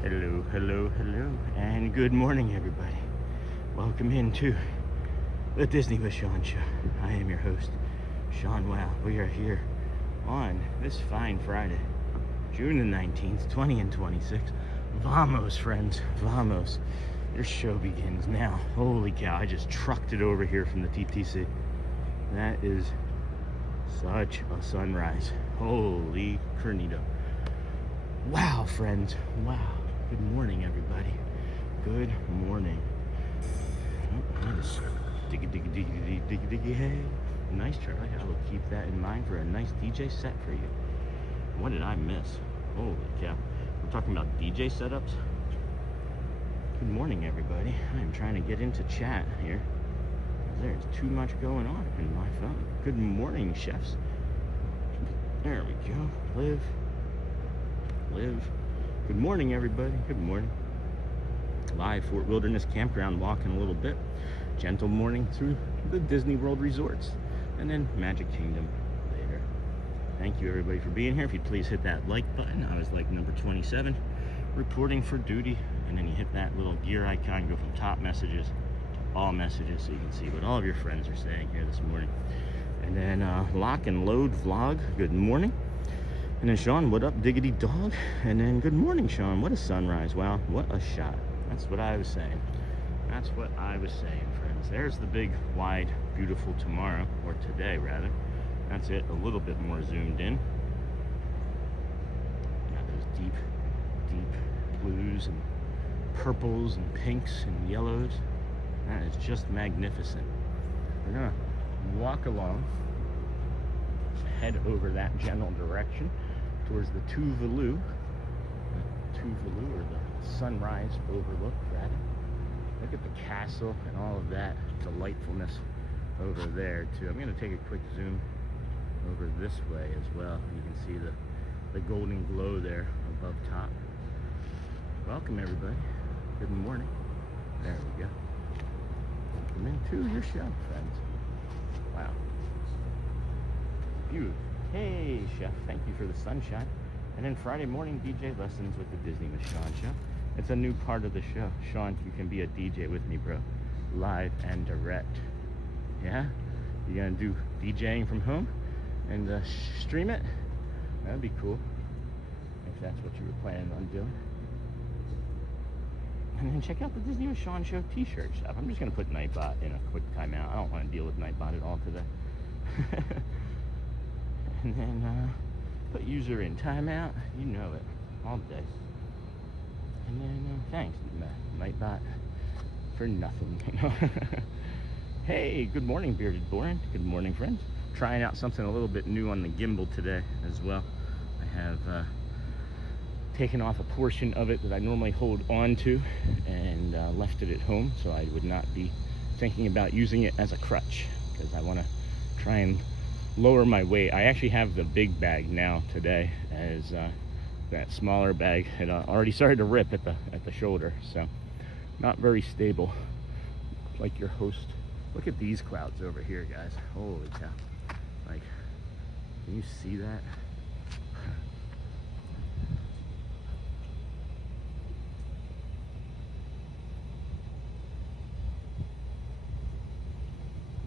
Hello, hello, hello, and good morning, everybody. Welcome into the Disney with Sean show. I am your host, Sean. Wow, we are here on this fine Friday, June the 19th, 20 and 26. Vamos, friends, vamos. Your show begins now. Holy cow, I just trucked it over here from the TTC. That is such a sunrise. Holy Cornito. Wow, friends, wow. Good morning, everybody. Good morning. Oh, nice. Diggy, hey. Nice, Charlie. I will keep that in mind for a nice DJ set for you. What did I miss? Holy cow. We're talking about DJ setups. Good morning, everybody. I am trying to get into chat here. There's too much going on in my phone. Good morning, chefs. There we go. Live. Good morning, everybody. Good morning. Live Fort Wilderness Campground, walking a little bit. Gentle morning through the Disney World resorts, and then Magic Kingdom later. Thank you, everybody, for being here. If you'd please hit that like button. I was like number 27, reporting for duty. And then you hit that little gear icon, go from top messages to all messages, so you can see what all of your friends are saying here this morning. And then lock and load vlog. Good morning. And then Sean, what up, diggity dog? And then good morning, Sean. What a sunrise. Wow, what a shot. That's what I was saying. That's what I was saying, friends. There's the big, wide, beautiful tomorrow, or today, rather. That's it, a little bit more zoomed in. Got those deep blues and purples and pinks and yellows. That is just magnificent. We're gonna walk along, head over that general direction towards the Tuvalu, or the sunrise overlook, rather. Look at the castle and all of that delightfulness over there too. I'm going to take a quick zoom over this way as well. You can see the golden glow there above top. Welcome, everybody. Good morning. There we go. Welcome into your show, friends. Wow. Beautiful. Hey, chef, thank you for the sunshine. And then Friday morning DJ lessons with the Disney with Sean show. It's a new part of the show. Sean, you can be a DJ with me, bro. Live and direct. Yeah? You gonna do DJing from home and stream it? That'd be cool, if that's what you were planning on doing. And then check out the Disney with Sean show t-shirt shop. I'm just gonna put Nightbot in a quick timeout. I don't want to deal with Nightbot at all today. And then put user in timeout. You know it, all day. And then thanks, Nightbot, for nothing. Hey, good morning, Bearded Boren. Good morning, friends. Trying out something a little bit new on the gimbal today as well. I have taken off a portion of it that I normally hold on to and left it at home, so I would not be thinking about using it as a crutch, because I want to try and lower my weight. I actually have the big bag now today, as that smaller bag had already started to rip at the shoulder, so not very stable like your host. Look at these clouds over here, guys. Holy cow. Like, can you see that?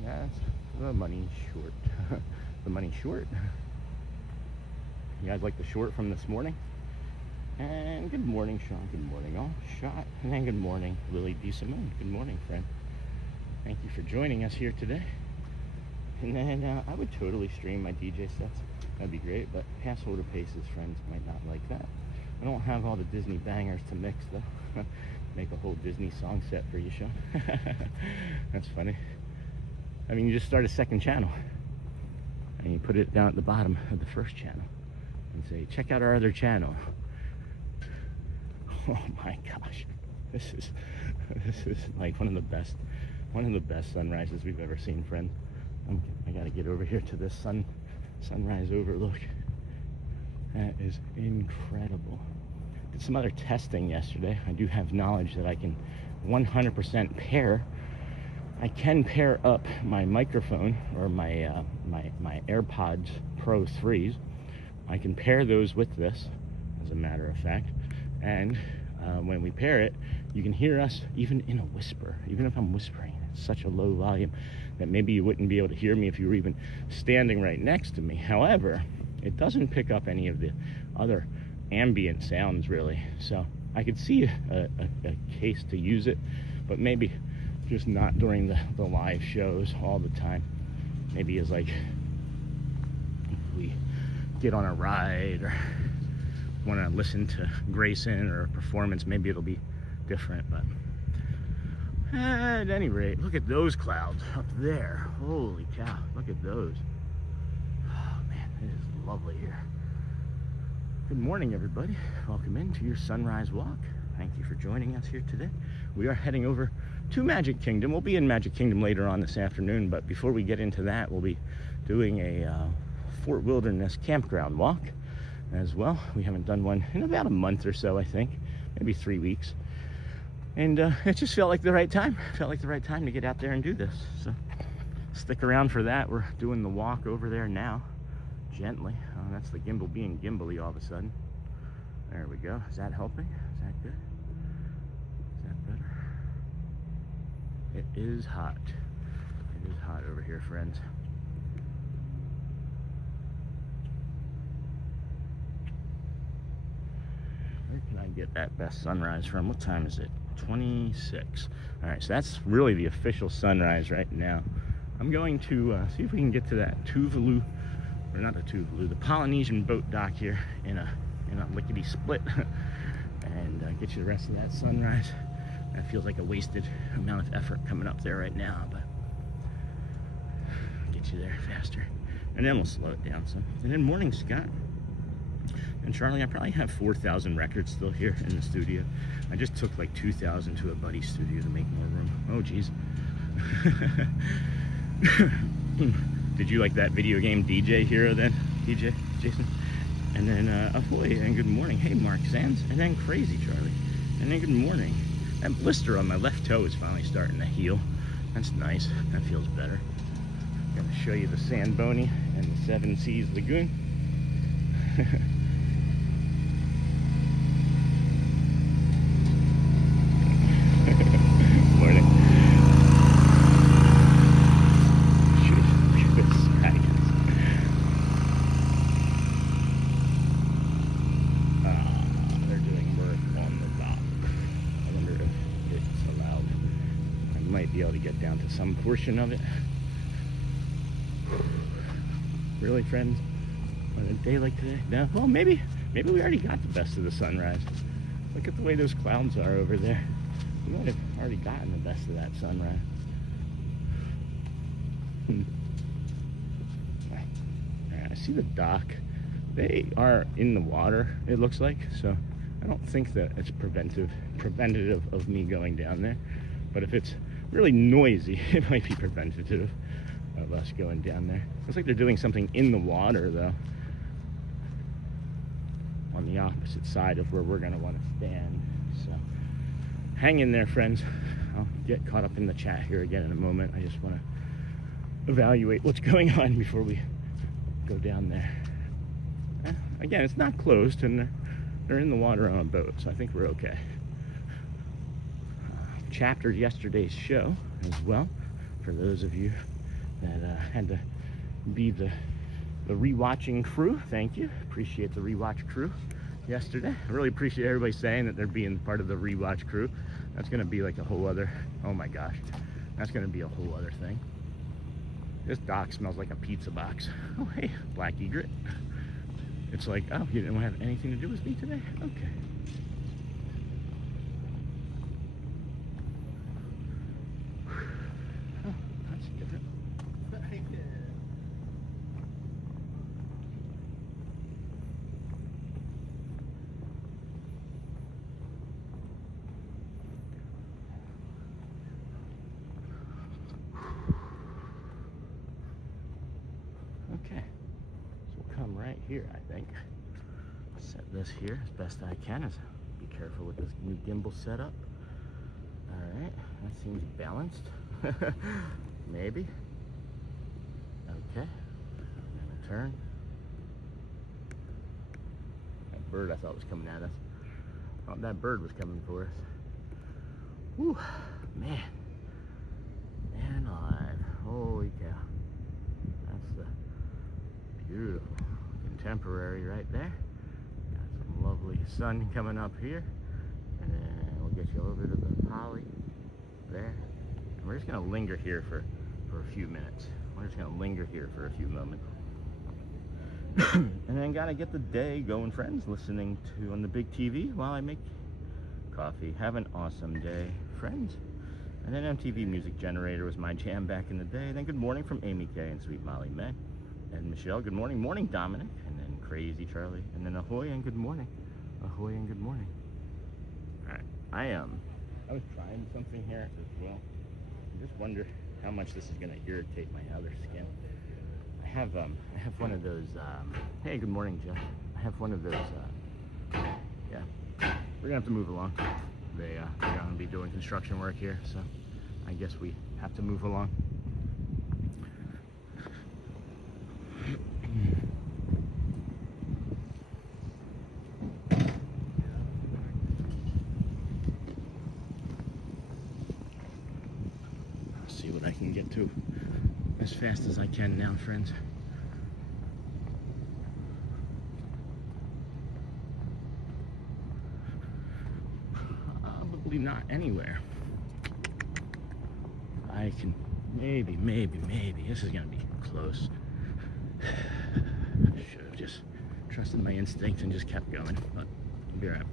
That's the money short. The money short. You guys like the short from this morning? And good morning, Sean. Good morning, all. Shot. And then good morning, Lily D. Simone. Good morning, friend. Thank you for joining us here today. And then I would totally stream my DJ sets. That'd be great, but pass holder paces, friends, might not like that. I don't have all the Disney bangers to mix, though. Make a whole Disney song set for you, Sean. That's funny. I mean, you just start a second channel and you put it down at the bottom of the first channel and say, check out our other channel. Oh my gosh, this is like one of the best sunrises we've ever seen, friend. I gotta get over here to this sunrise overlook. That is incredible. Did some other testing yesterday. I do have knowledge that I can 100% pair. I can pair up my microphone or my AirPods Pro 3s. I can pair those with this, as a matter of fact, and when we pair it, you can hear us even in a whisper, even if I'm whispering. It's such a low volume that maybe you wouldn't be able to hear me if you were even standing right next to me. However, it doesn't pick up any of the other ambient sounds really. So I could see a case to use it, but maybe just not during the live shows all the time. Maybe as like if we get on a ride or want to listen to Grayson or a performance, maybe it'll be different. But at any rate, look at those clouds up there. Holy cow, look at those. Oh man, it is lovely here. Good morning, everybody. Welcome into your sunrise walk. Thank you for joining us here today. We are heading over to Magic Kingdom. We'll be in Magic Kingdom later on this afternoon, but before we get into that, we'll be doing a Fort Wilderness campground walk as well. We haven't done one in about a month or so, I think, maybe 3 weeks. And it just felt like the right time. Felt like the right time to get out there and do this. So stick around for that. We're doing the walk over there now, gently. That's the gimbal being gimbally all of a sudden. There we go. Is that helping? Is that good? Is that better? It is hot. It is hot over here, friends. Where can I get that best sunrise from? What time is it? 26. All right, so that's really the official sunrise right now. I'm going to see if we can get to that Tuvalu, or not the Tuvalu, the Polynesian boat dock here in a lickety split, and get you the rest of that sunrise. That feels like a wasted amount of effort coming up there right now, but get you there faster, and then we'll slow it down some. And then morning, Scott and Charlie. I probably have 4,000 records still here in the studio. I just took like 2,000 to a buddy's studio to make more room. Oh geez. Did you like that video game DJ Hero then, DJ Jason? And then ahoy and good morning. Hey Mark Sands. And then crazy Charlie. And then good morning. That blister on my left toe is finally starting to heal. That's nice. That feels better. I'm gonna show you the Sandbony and the Seven Seas Lagoon. Morning. They're doing work on the dock. I wonder if it's allowed. I might be able to get down to some portion of it. Really, friends? On a day like today? No? Well, maybe we already got the best of the sunrise. Look at the way those clouds are over there. We might have already gotten the best of that sunrise. I see the dock. They are in the water, it looks like, so I don't think that it's preventative of me going down there. But if it's really noisy, it might be preventative of us going down there. Looks like they're doing something in the water, though, on the opposite side of where we're going to want to stand. So hang in there, friends. I'll get caught up in the chat here again in a moment. I just want to evaluate what's going on before we go down there. Again, it's not closed, and they're in the water on a boat, so I think we're okay. Chaptered yesterday's show as well, for those of you that had to be the rewatching crew. Thank you. Appreciate the rewatch crew yesterday. I really appreciate everybody saying that they're being part of the rewatch crew. That's going to be like a whole other, oh my gosh, that's going to be a whole other thing. This dock smells like a pizza box. Oh hey, Black Egret. It's like, oh, you didn't have anything to do with me today? Okay. Oh, that's different. Okay, so we'll come right here, I think. Set this here as best I can. Be careful with this new gimbal setup. All right, that seems balanced. Maybe. Okay, I'm gonna turn. That bird I thought was coming at us. Thought that bird was coming for us. Whew, man. Man alive. Holy cow. That's the beautiful Contemporary right there. Got some lovely sun coming up here. And then we'll get you a little bit of the Poly there. And we're just gonna linger here for a few minutes. We're just gonna linger here for a few moments. And then gotta get the day going, friends, listening to on the big TV while I make coffee. Have an awesome day, friends. And then MTV Music Generator was my jam back in the day. Then good morning from Amy K and Sweet Molly May. And Michelle, good morning. Morning, Dominic. And then Crazy Charlie. And then Ahoy and good morning. Ahoy and good morning. Alright, I was trying something here as well. I just wonder how much this is gonna irritate my other skin. I have one of those, hey, good morning, Jeff. I have one of those, yeah, we're gonna have to move along. They're gonna be doing construction work here, so I guess we have to move along. See what I can get to as fast as I can now, friends. Probably not anywhere. I can maybe. This is gonna be close. I should have just trusted my instinct and just kept going, but I'll be right.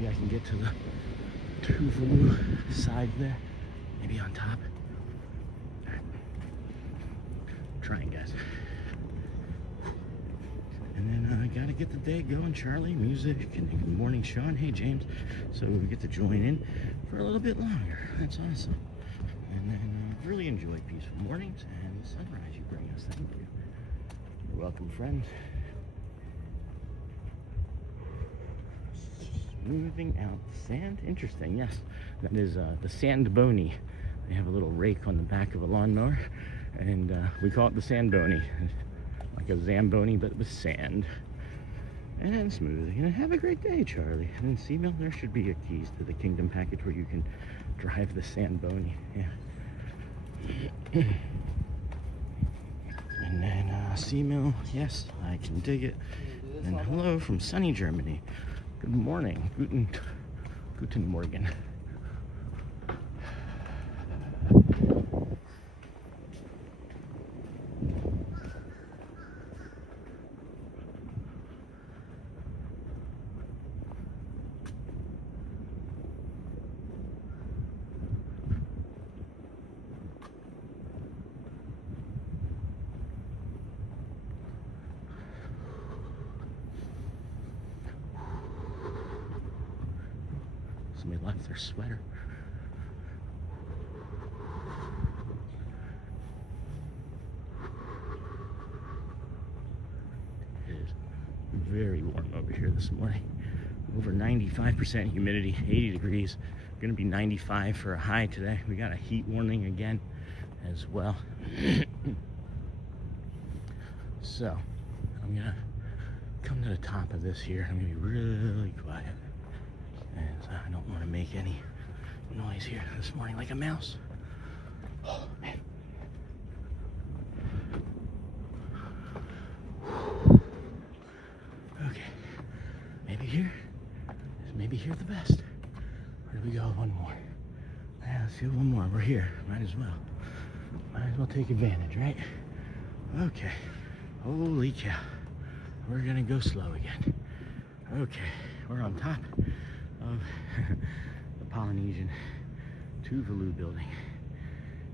I can get to the Tuvalu side there, maybe on top. All right. Trying, guys. And then I gotta get the day going. Charlie, music, and good morning, Sean. Hey, James. So we get to join in for a little bit longer. That's awesome. And then really enjoy peaceful mornings and the sunrise you bring us. Thank you. You're welcome, friends. Moving out sand. Interesting. Yes, that is the sand bony. They have a little rake on the back of a lawnmower, and we call it the sand bony, like a zamboni but with sand. And then smoothing. And have a great day, Charlie. And then Seamill, there should be a keys to the Kingdom package where you can drive the sand bony. Yeah. And then Seamill, yes, I can dig it. And hello from sunny Germany. Good morning. Guten Morgen. Somebody left their sweater. It is very warm over here this morning. Over 95% humidity, 80 degrees. Gonna be 95 for a high today. We got a heat warning again as well. So I'm gonna come to the top of this here. I'm gonna be really quiet. And I don't want to make any noise here this morning like a mouse. Oh, man. Okay. Maybe here. Maybe here the best. Where do we go? One more. Yeah, let's do one more. We're here. Might as well. Might as well take advantage, right? Okay. Holy cow. We're gonna go slow again. Okay. We're on top of the Polynesian Tuvalu building,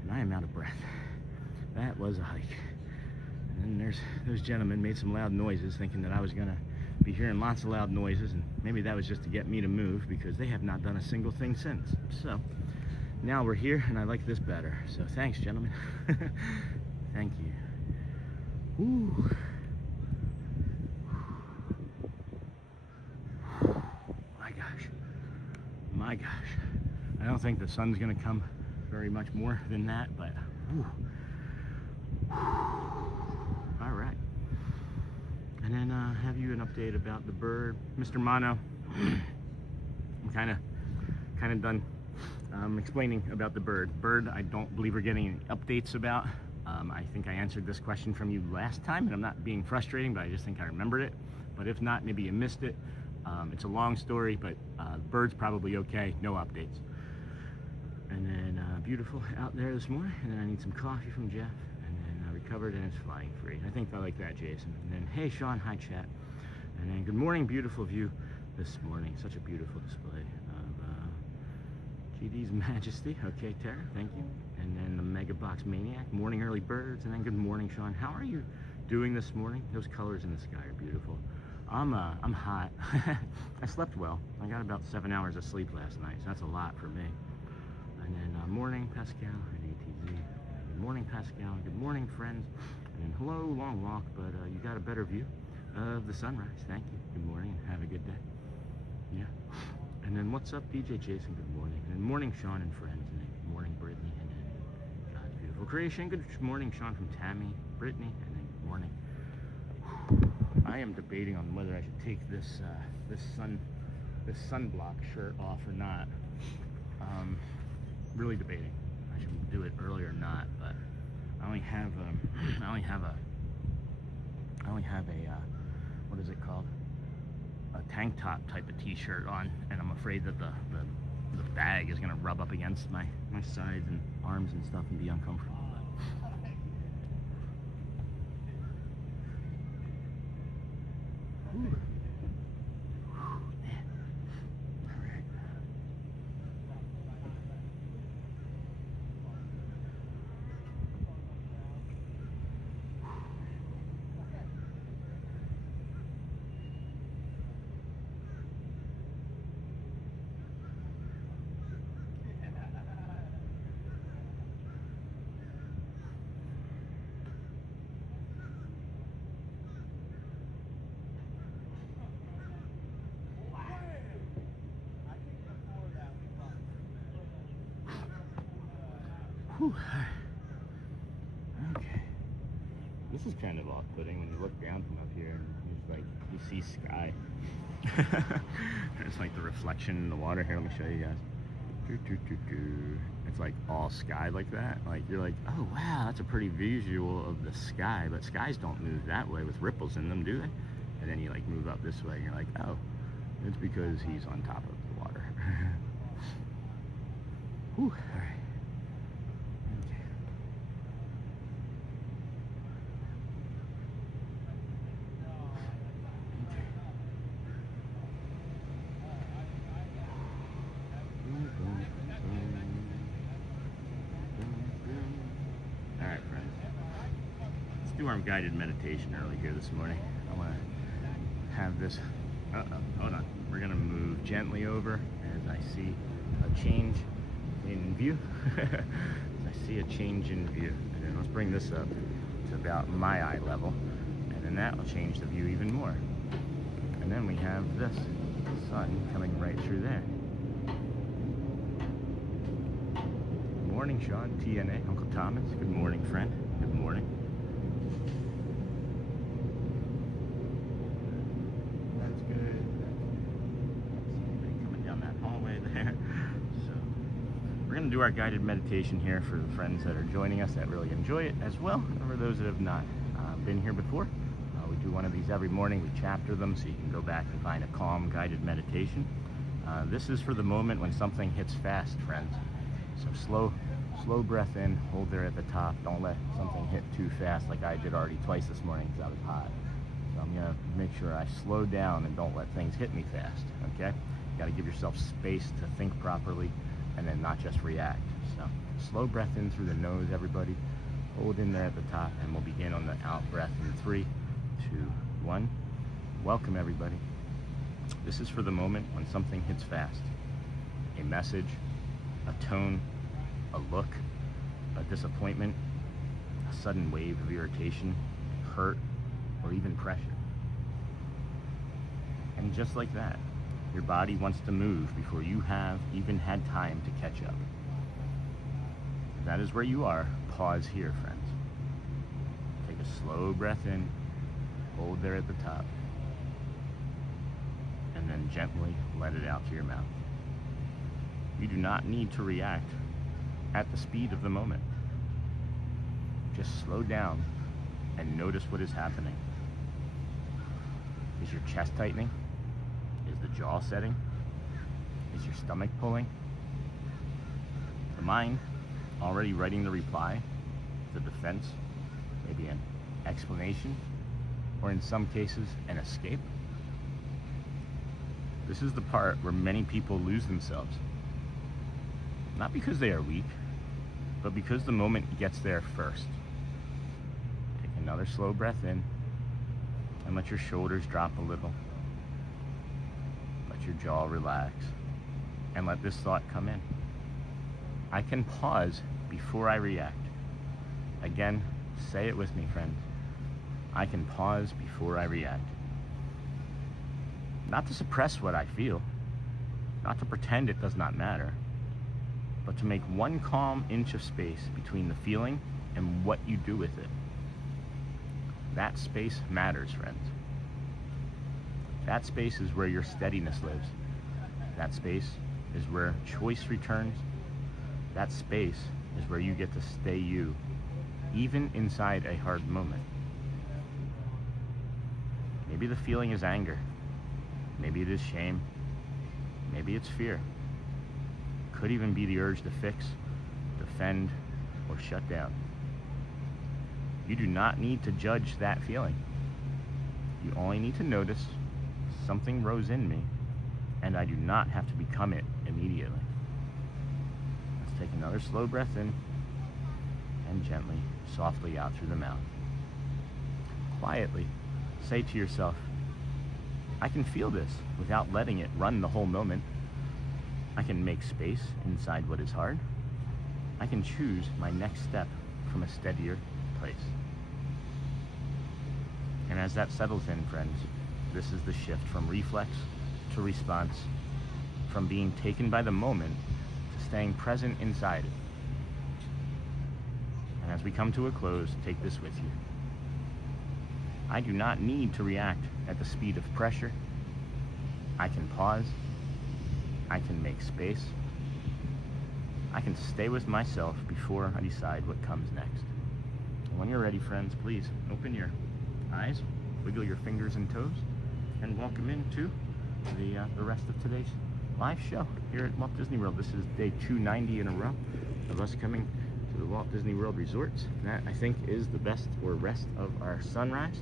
and I am out of breath. That was a hike. And then those gentlemen made some loud noises, thinking that I was gonna be hearing lots of loud noises, and maybe that was just to get me to move, because they have not done a single thing since. So now we're here, and I like this better. So thanks, gentlemen. Thank you. Ooh. My gosh, I don't think the sun's gonna come very much more than that, but whew. All right. And then have you an update about the bird, Mr. Mono. I'm kind of done explaining about the bird. I don't believe we're getting any updates about. I think I answered this question from you last time, and I'm not being frustrating, but I just think I remembered it. But if not, maybe you missed it. It's a long story, but bird's probably okay, no updates. And then beautiful out there this morning, and then I need some coffee from Jeff, and then recovered and it's flying free. I think I like that, Jason. And then, hey Sean, hi chat. And then good morning, beautiful view this morning. Such a beautiful display of GD's Majesty. Okay, Tara, thank you. And then the Mega Box Maniac, morning early birds, and then good morning, Sean. How are you doing this morning? Those colors in the sky are beautiful. I'm hot. I slept well. I got about 7 hours of sleep last night, so that's a lot for me. And then morning, Pascal and ATZ. Good morning, Pascal. Good morning, friends. And then hello, long walk, but you got a better view of the sunrise. Thank you. Good morning, and have a good day. Yeah. And then what's up, DJ Jason? Good morning. And then morning, Sean and friends. And then good morning, Brittany. And then God's beautiful creation. Good morning, Sean from Tammy, Brittany, and then good morning. I am debating on whether I should take this sunblock shirt off or not. Really debating. I should do it early or not, but I only have a what is it called? A tank top type of t-shirt on, and I'm afraid that the bag is gonna rub up against my sides and arms and stuff and be uncomfortable. Ooh. Man. All right. Whew. Okay. This is kind of off-putting when you look down from up here and it's like you see sky. It's like the reflection in the water. Here, let me show you guys. It's like all sky like that. Like you're like, oh wow, that's a pretty visual of the sky. But skies don't move that way with ripples in them, do they? And then you like move up this way and you're like, oh, it's because he's on top of the water. Whew. All right. Our guided meditation early here this morning. I want to have this. Hold on. We're gonna move gently over as I see a change in view. As I see a change in view, and then let's bring this up to about my eye level, and then that will change the view even more. And then we have this sun coming right through there. Good morning, Sean, TNA, Uncle Thomas. Good morning, friend. Good morning. We're going to do our guided meditation here for the friends that are joining us that really enjoy it as well, and for those that have not been here before. We do one of these every morning. We chapter them so you can go back and find a calm guided meditation. This is for the moment when something hits fast, friends. So slow breath in, hold there at the top. Don't let something hit too fast like I did already twice this morning because I was hot. So I'm going to make sure I slow down and don't let things hit me fast, okay? You got to give yourself space to think properly and then not just react. So slow breath in through the nose, everybody. Hold in there at the top, and we'll begin on the out breath in 3, 2, 1. Welcome, everybody. This is for the moment when something hits fast. A message, a tone, a look, a disappointment, a sudden wave of irritation, hurt, or even pressure. And just like that, your body wants to move before you have even had time to catch up. If that is where you are, pause here, friends. Take a slow breath in, hold there at the top, and then gently let it out to your mouth. You do not need to react at the speed of the moment. Just slow down and notice what is happening. Is your chest tightening? Is the jaw setting? Is your stomach pulling? The mind already writing the reply, the defense, maybe an explanation, or in some cases, an escape? This is the part where many people lose themselves. Not because they are weak, but because the moment gets there first. Take another slow breath in and let your shoulders drop a little. Let your jaw relax and let this thought come in. I can pause before I react. Again, say it with me, friends. I can pause before I react. Not to suppress what I feel, not to pretend it does not matter, but to make one calm inch of space between the feeling and what you do with it. That space matters, friends. That space is where your steadiness lives. That space is where choice returns. That space is where you get to stay you, even inside a hard moment. Maybe the feeling is anger. Maybe it is shame. Maybe it's fear. Could even be the urge to fix, defend, or shut down. You do not need to judge that feeling. You only need to notice something rose in me, and I do not have to become it immediately. Let's take another slow breath in, and gently, softly out through the mouth. Quietly, say to yourself, I can feel this without letting it run the whole moment. I can make space inside what is hard. I can choose my next step from a steadier place. And as that settles in, friends, this is the shift from reflex to response, from being taken by the moment to staying present inside it. And as we come to a close, take this with you. I do not need to react at the speed of pressure. I can pause. I can make space. I can stay with myself before I decide what comes next. And when you're ready, friends, please open your eyes, wiggle your fingers and toes, and welcome into the rest of today's live show here at Walt Disney World. This is day 290 in a row of us coming to the Walt Disney World resorts. That, I think, is the best or rest of our sunrise.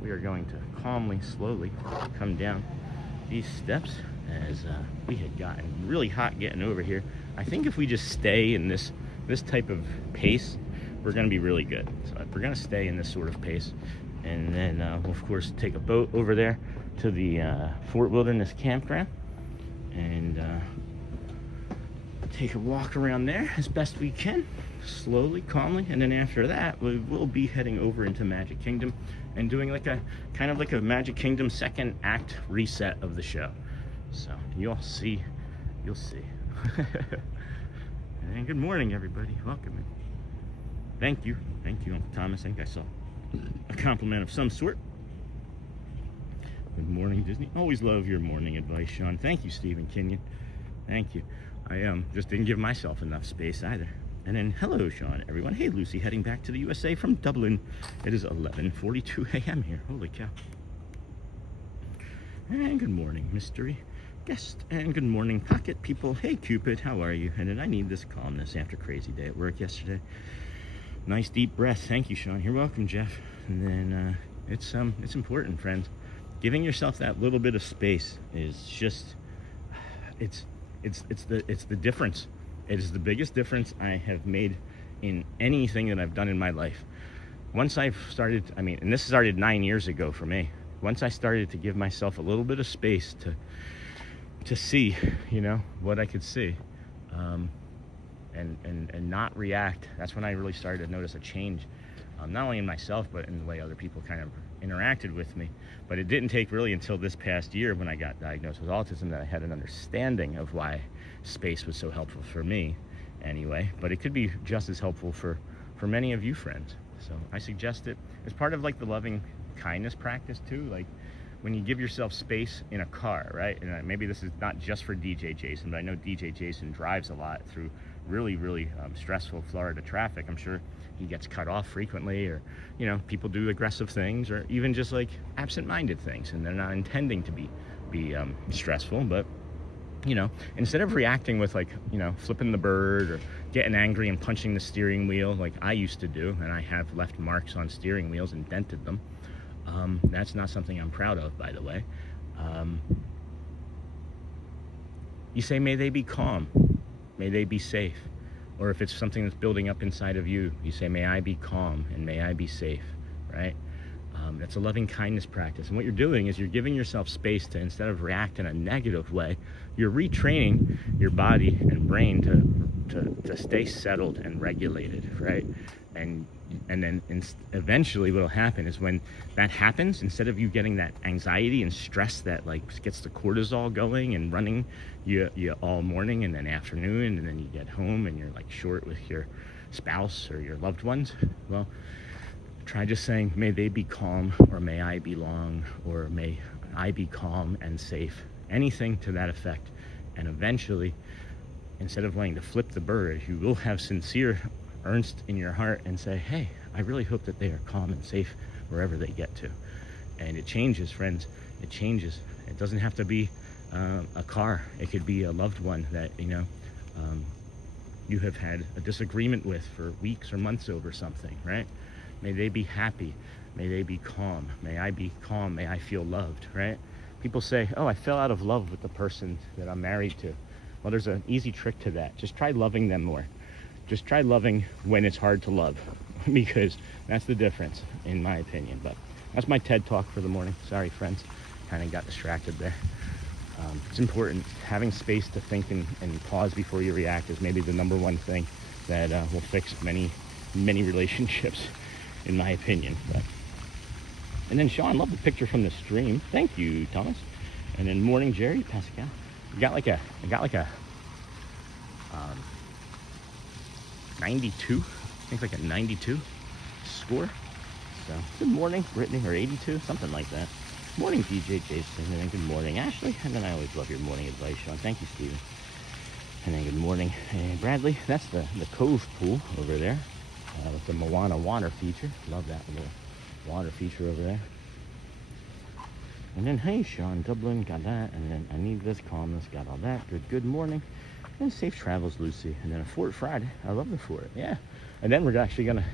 We are going to calmly, slowly come down these steps as we had gotten really hot getting over here. I think if we just stay in this type of pace, we're going to be really good. So if we're going to stay in this sort of pace, and then we'll of course take a boat over there to the Fort Wilderness Campground and take a walk around there as best we can, slowly, calmly, and then after that we will be heading over into Magic Kingdom and doing like a kind of like a Magic Kingdom second act reset of the show. So you'll see. And good morning, everybody. Welcome in. Thank you, Uncle Thomas. I think I saw a compliment of some sort. Good morning, Disney. Always love your morning advice, Sean. Thank you, Stephen Kenyon. Thank you. I just didn't give myself enough space either. And then, hello, Sean, everyone. Hey, Lucy, heading back to the USA from Dublin. It is 11:42 a.m. here. Holy cow. And good morning, mystery guest. And good morning, pocket people. Hey, Cupid, how are you? And then I need this calmness after a crazy day at work yesterday. Nice deep breath. Thank you, Sean. You're welcome, Jeff. And then it's important, friends. Giving yourself that little bit of space is just it's the difference. It is the biggest difference I have made in anything that I've done in my life. Once I've started, and this started 9 years ago for me. Once I started to give myself a little bit of space to see, what I could see, and not react, that's when I really started to notice a change not only in myself, but in the way other people kind of interacted with me. But it didn't take really until this past year when I got diagnosed with autism that I had an understanding of why space was so helpful for me anyway. But it could be just as helpful for many of you friends. So I suggest it as part of like the loving kindness practice too. Like when you give yourself space in a car, right? And maybe this is not just for DJ Jason, but I know DJ Jason drives a lot through really stressful Florida traffic. I'm sure he gets cut off frequently, or you know, people do aggressive things, or even just like absent-minded things, and they're not intending to be stressful. But you know, instead of reacting with like, you know, flipping the bird or getting angry and punching the steering wheel like I used to do, and I have left marks on steering wheels and dented them. That's not something I'm proud of, by the way. You say, may they be calm, may they be safe. Or if it's something that's building up inside of you, you say, may I be calm and may I be safe, right? That's a loving kindness practice. And what you're doing is you're giving yourself space to, instead of react in a negative way, you're retraining your body and brain to stay settled and regulated, right? And then eventually what'll happen is when that happens, instead of you getting that anxiety and stress that like gets the cortisol going and running you all morning and then afternoon, and then you get home and you're like short with your spouse or your loved ones, well, try just saying, may they be calm, or may I be long, or may I be calm and safe, anything to that effect. And eventually, instead of wanting to flip the bird, you will have sincere earnest in your heart and say, hey, I really hope that they are calm and safe wherever they get to. And it changes, friends. It changes. It doesn't have to be a car. It could be a loved one that, you know, you have had a disagreement with for weeks or months over something, right? May they be happy. May they be calm. May I be calm. May I feel loved, right? People say, oh, I fell out of love with the person that I'm married to. Well, there's an easy trick to that. Just try loving them more. Just try loving when it's hard to love, because that's the difference, in my opinion. But that's my TED Talk for the morning. Sorry, friends. Kind of got distracted there. It's important. Having space to think and pause before you react is maybe the number one thing that will fix many relationships, in my opinion. But, and then Sean, love the picture from the stream. Thank you, Thomas. And then morning, Jerry, Pascal. I got like a 92. I think like a 92 score. So good morning, Brittany, or 82, something like that. Morning, DJ Jason, and then good morning, Ashley. And then I always love your morning advice, Sean. Thank you, Steven. And then good morning, Bradley. That's the Cove pool over there with the Moana water feature. Love that little water feature over there. And then, hey, Sean, Dublin, got that. And then I need this, calmness, got all that. Good morning. And safe travels, Lucy. And then a Fort Friday. I love the fort, yeah. And then we're actually going to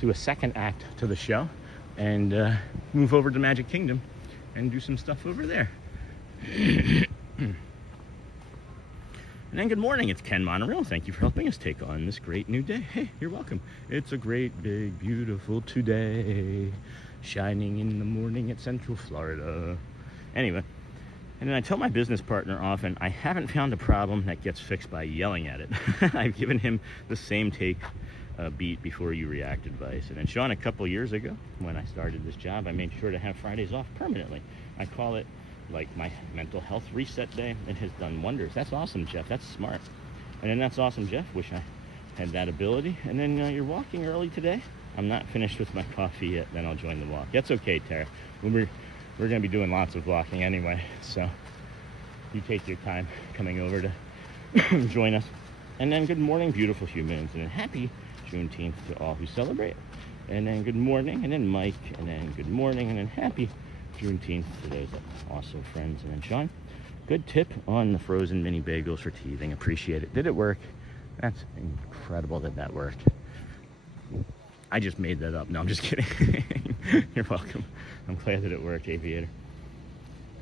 do a second act to the show and move over to Magic Kingdom and do some stuff over there. And then good morning, it's Ken Monorail. Thank you for helping us take on this great new day. Hey, you're welcome. It's a great, big, beautiful today, shining in the morning at Central Florida. Anyway, and then I tell my business partner often, I haven't found a problem that gets fixed by yelling at it. I've given him the same take beat before you react advice. And then Sean, a couple years ago, when I started this job, I made sure to have Fridays off permanently. I call it like my mental health reset day. It has done wonders. That's awesome, Jeff. That's smart. And then that's awesome, Jeff. Wish I had that ability. And then you're walking early today. I'm not finished with my coffee yet. Then I'll join the walk. That's okay, Tara. We're going to be doing lots of walking anyway. So you take your time coming over to join us. And then good morning, beautiful humans. And then happy Juneteenth to all who celebrate. And then good morning. And then Mike. And then good morning. And then happy Juneteenth to those also friends. And then Sean, good tip on the frozen mini bagels for teething. Appreciate it. Did it work? That's incredible that worked. I just made that up. No, I'm just kidding. You're welcome. I'm glad that it worked, Aviator.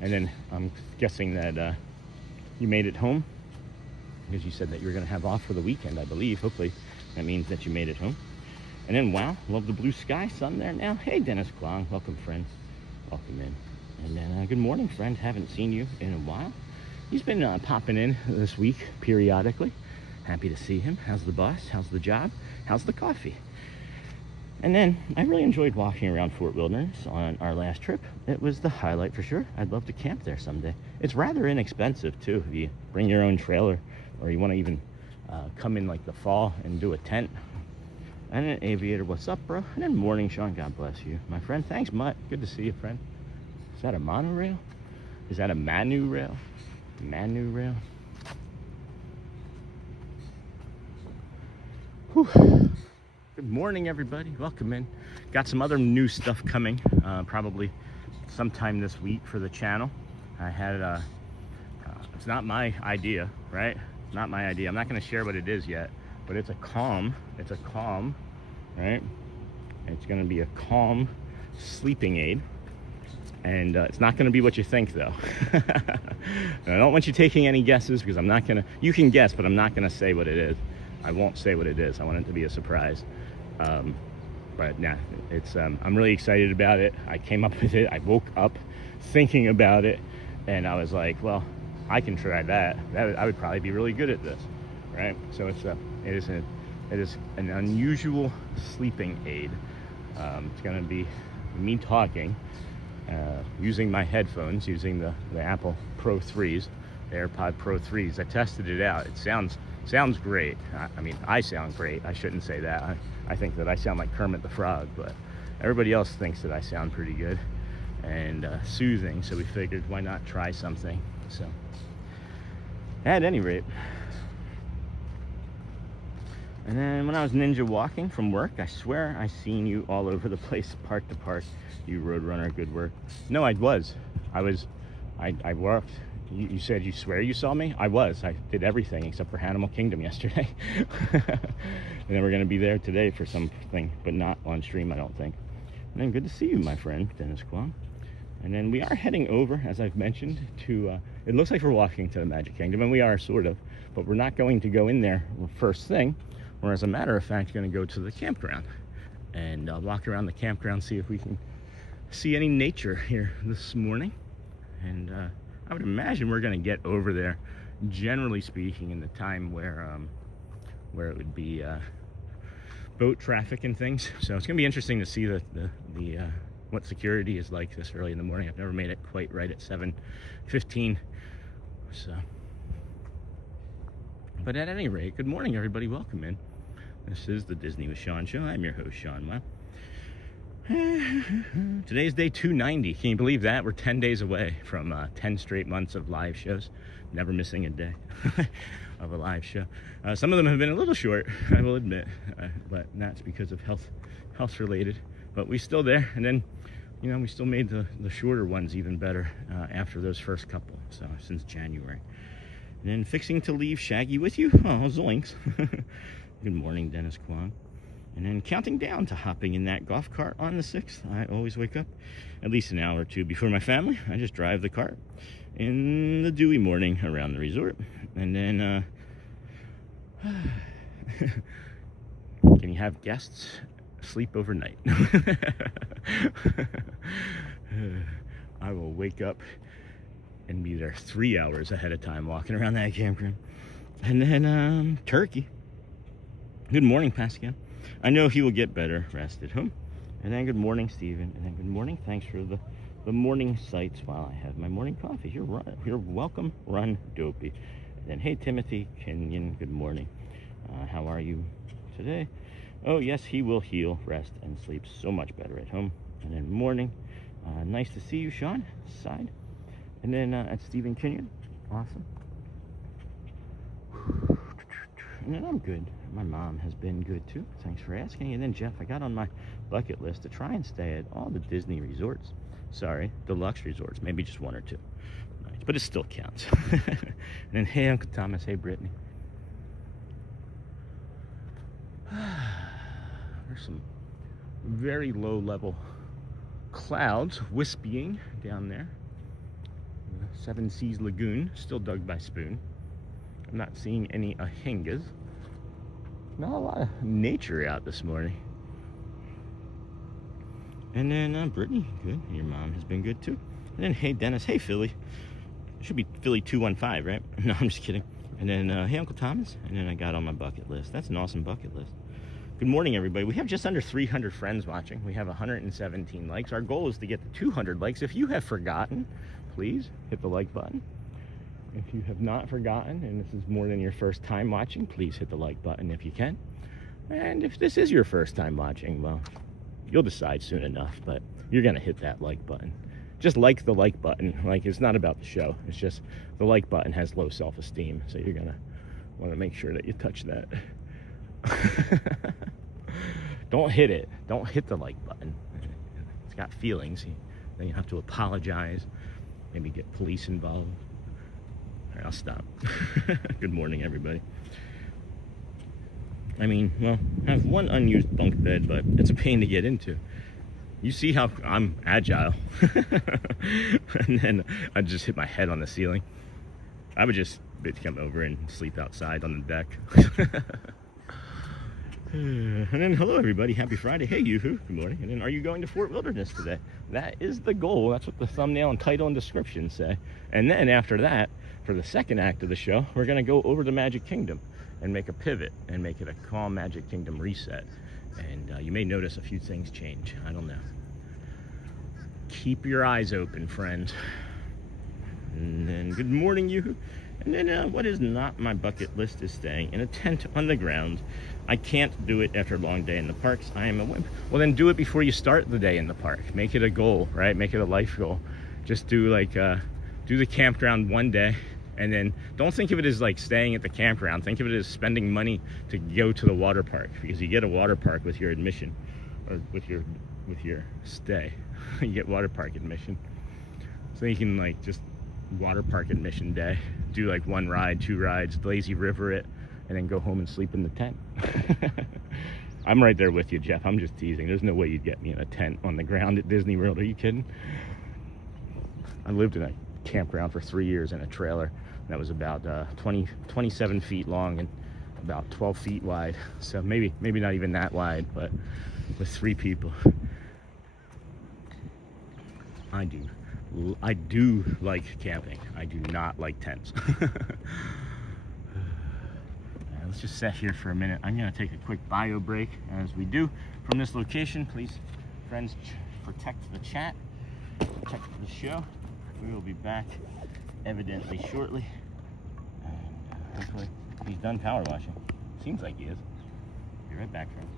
And then I'm guessing that you made it home because you said that you were going to have off for the weekend, I believe. Hopefully that means that you made it home. And then, wow, love the blue sky, sun there now. Hey, Dennis Kwong. Welcome, friends. Welcome in. And then good morning, friend. Haven't seen you in a while. He's been popping in this week periodically. Happy to see him. How's the boss? How's the job? How's the coffee? And then I really enjoyed walking around Fort Wilderness on our last trip. It was the highlight for sure. I'd love to camp there someday. It's rather inexpensive too if you bring your own trailer, or you want to even come in like the fall and do a tent. And then Aviator, what's up, bro? And then morning, Sean, God bless you, my friend. Thanks, Mutt. Good to see you, friend. Is that a monorail? Is that a Manu rail? Manu rail? Whew. Good morning, everybody. Welcome in. Got some other new stuff coming, probably sometime this week for the channel. I had, it's not my idea, right? Not my idea. I'm not going to share what it is yet, but it's a calm, right? It's going to be a calm sleeping aid. And it's not going to be what you think, though. I don't want you taking any guesses, because I'm not going to, you can guess, but I'm not going to say what it is. I won't say what it is. I want it to be a surprise. But nah, it's, I'm really excited about it. I came up with it. I woke up thinking about it, and I was like, well, I can try that. I would probably be really good at this, right? So it is an unusual sleeping aid. It's going to be me talking, using my headphones, using the Apple Pro 3s, the AirPod Pro 3s. I tested it out. It sounds great. I mean, I sound great. I shouldn't say that. I think that I sound like Kermit the Frog, but everybody else thinks that I sound pretty good and soothing, so we figured why not try something. So at any rate, and then when I was ninja walking from work, I swear I seen you all over the place, park to park, you Roadrunner. Good work. No, I worked. You said you swear you saw me? I did everything except for Animal Kingdom yesterday. And then we're going to be there today for something, but not on stream, I don't think. And then good to see you, my friend, Dennis Kwong. And then we are heading over, as I've mentioned, to, it looks like we're walking to the Magic Kingdom, and we are sort of, but we're not going to go in there first thing. We're, as a matter of fact, going to go to the campground and walk around the campground, see if we can see any nature here this morning. And I would imagine we're going to get over there, generally speaking, in the time where it would be boat traffic and things. So it's going to be interesting to see what security is like this early in the morning. I've never made it quite right at 7:15. So, but at any rate, good morning, everybody. Welcome in. This is the Disney with Sean show. I'm your host, Sean Wow. Today's day 290. Can you believe that? We're 10 days away from 10 straight months of live shows. Never missing a day of a live show. Some of them have been a little short, I will admit, but that's because of health related. But we still there, and then, you know, we still made the shorter ones even better after those first couple, so since January. And then fixing to leave Shaggy with you. Oh, zoinks. Good morning, Dennis Kwong. And then counting down to hopping in that golf cart on the 6th. I always wake up at least an hour or two before my family. I just drive the cart in the dewy morning around the resort. And then, can you have guests sleep overnight? I will wake up and be there 3 hours ahead of time walking around that campground. And then, turkey. Good morning, Pascal. I know he will get better rested home. And then good morning, Stephen. And then good morning. Thanks for the morning sights while I have my morning coffee. You're welcome, Run Dopey. And then hey, Timothy Kenyon. Good morning. How are you today? Oh yes, he will heal, rest, and sleep so much better at home. And then morning. Nice to see you, Sean. Side. And then at Stephen Kenyon. Awesome. And then I'm good. My mom has been good too. Thanks for asking. And then Jeff, I got on my bucket list to try and stay at all the Disney resorts. Sorry, deluxe resorts. Maybe just one or two. Nice. But it still counts. And then hey, Uncle Thomas. Hey, Brittany. There's some very low level clouds wispying down there. The Seven Seas Lagoon, still dug by spoon. I'm not seeing any ahingas. Not a lot of nature out this morning. And then Brittany, good. Your mom has been good too. And then hey, Dennis. Hey, Philly. It should be Philly 215, right? No, I'm just kidding. And then hey, Uncle Thomas. And then I got on my bucket list. That's an awesome bucket list. Good morning, everybody. We have just under 300 friends watching. We have 117 likes. Our goal is to get to 200 likes. If you have forgotten, please hit the like button. If you have not forgotten, and this is more than your first time watching, please hit the like button if you can. And if this is your first time watching, well, you'll decide soon enough, but you're gonna hit that like button. Just like the like button. Like, it's not about the show. It's just the like button has low self-esteem, so you're gonna want to make sure that you touch that. Don't hit it. Don't hit the like button. It's got feelings. Then you have to apologize. Maybe get police involved. All right, I'll stop. Good morning, everybody. I mean, well, I have one unused bunk bed, but it's a pain to get into. You see how I'm agile. And then I just hit my head on the ceiling. I would just come over and sleep outside on the deck. And then, hello everybody, happy Friday. Hey Yoo-hoo, good morning. And then, are you going to Fort Wilderness today? That is the goal. That's what the thumbnail and title and description say. And then after that, for the second act of the show, we're going to go over to Magic Kingdom and make a pivot and make it a calm Magic Kingdom reset. And you may notice a few things change. I don't know. Keep your eyes open, friends. And then, good morning, Yoo-hoo. And then what is not my bucket list is staying in a tent on the ground. I can't do it after a long day in the parks. I am a wimp. Well, then do it before you start the day in the park. Make it a goal, right? Make it a life goal. Just do like, do the campground one day. And then don't think of it as like staying at the campground. Think of it as spending money to go to the water park, because you get a water park with your admission, or with your stay. You get water park admission. So you can like just water park admission day, do like 1 ride, 2 rides, lazy river it, and then go home and sleep in the tent. I'm right there with you, Jeff. I'm just teasing. There's no way you'd get me in a tent on the ground at Disney World. Are you kidding? I lived in a campground for 3 years in a trailer that was about 27 feet long and about 12 feet wide. So maybe not even that wide, but with 3 people. I do like camping. I do not like tents. Let's just sit here for a minute. I'm going to take a quick bio break. As we do from this location, please, friends, protect the chat, protect the show. We will be back evidently shortly. And hopefully he's done power washing. Seems like he is. Be right back, friends.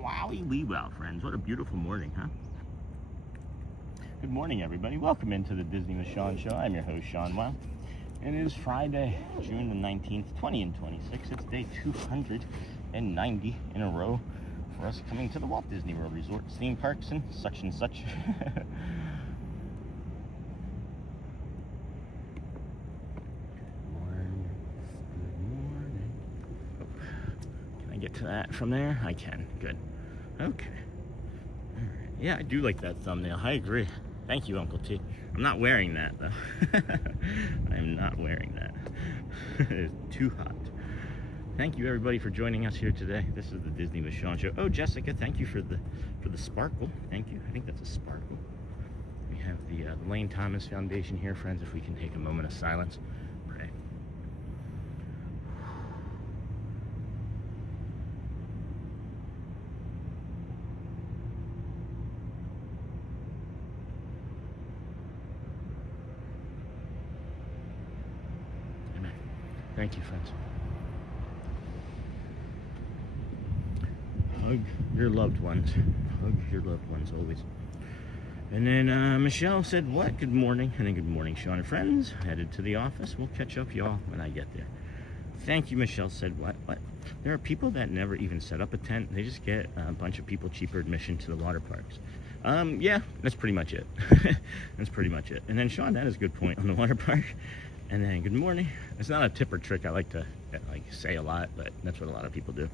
Wowie wee wow, friends. What a beautiful morning, huh? Good morning, everybody. Welcome into the Disney with Sean show. I'm your host, Sean Wow. It is Friday, June the 19th, 20 and 26. It's day 290 in a row for us coming to the Walt Disney World Resort theme parks and such and such. Get to that from there? I can. Good. Okay. All right. Yeah, I do like that thumbnail. I agree. Thank you, Uncle T. I'm not wearing that, though. I'm not wearing that. It's too hot. Thank you, everybody, for joining us here today. This is the Disney with Sean show. Oh, Jessica, thank you for the sparkle. Thank you. I think that's a sparkle. We have the Lane Thomas Foundation here, friends. If we can take a moment of silence, pray. Amen. Thank you, friends. Hug your loved ones. Hug your loved ones always. And then Michelle said, what? Good morning. And then good morning, Sean and friends. Headed to the office. We'll catch up, y'all, when I get there. Thank you, Michelle said, what? There are people that never even set up a tent. They just get a bunch of people cheaper admission to the water parks. Yeah, that's pretty much it. That's pretty much it. And then Sean, that is a good point on the water park. And then good morning. It's not a tip or trick I like to say a lot, but that's what a lot of people do.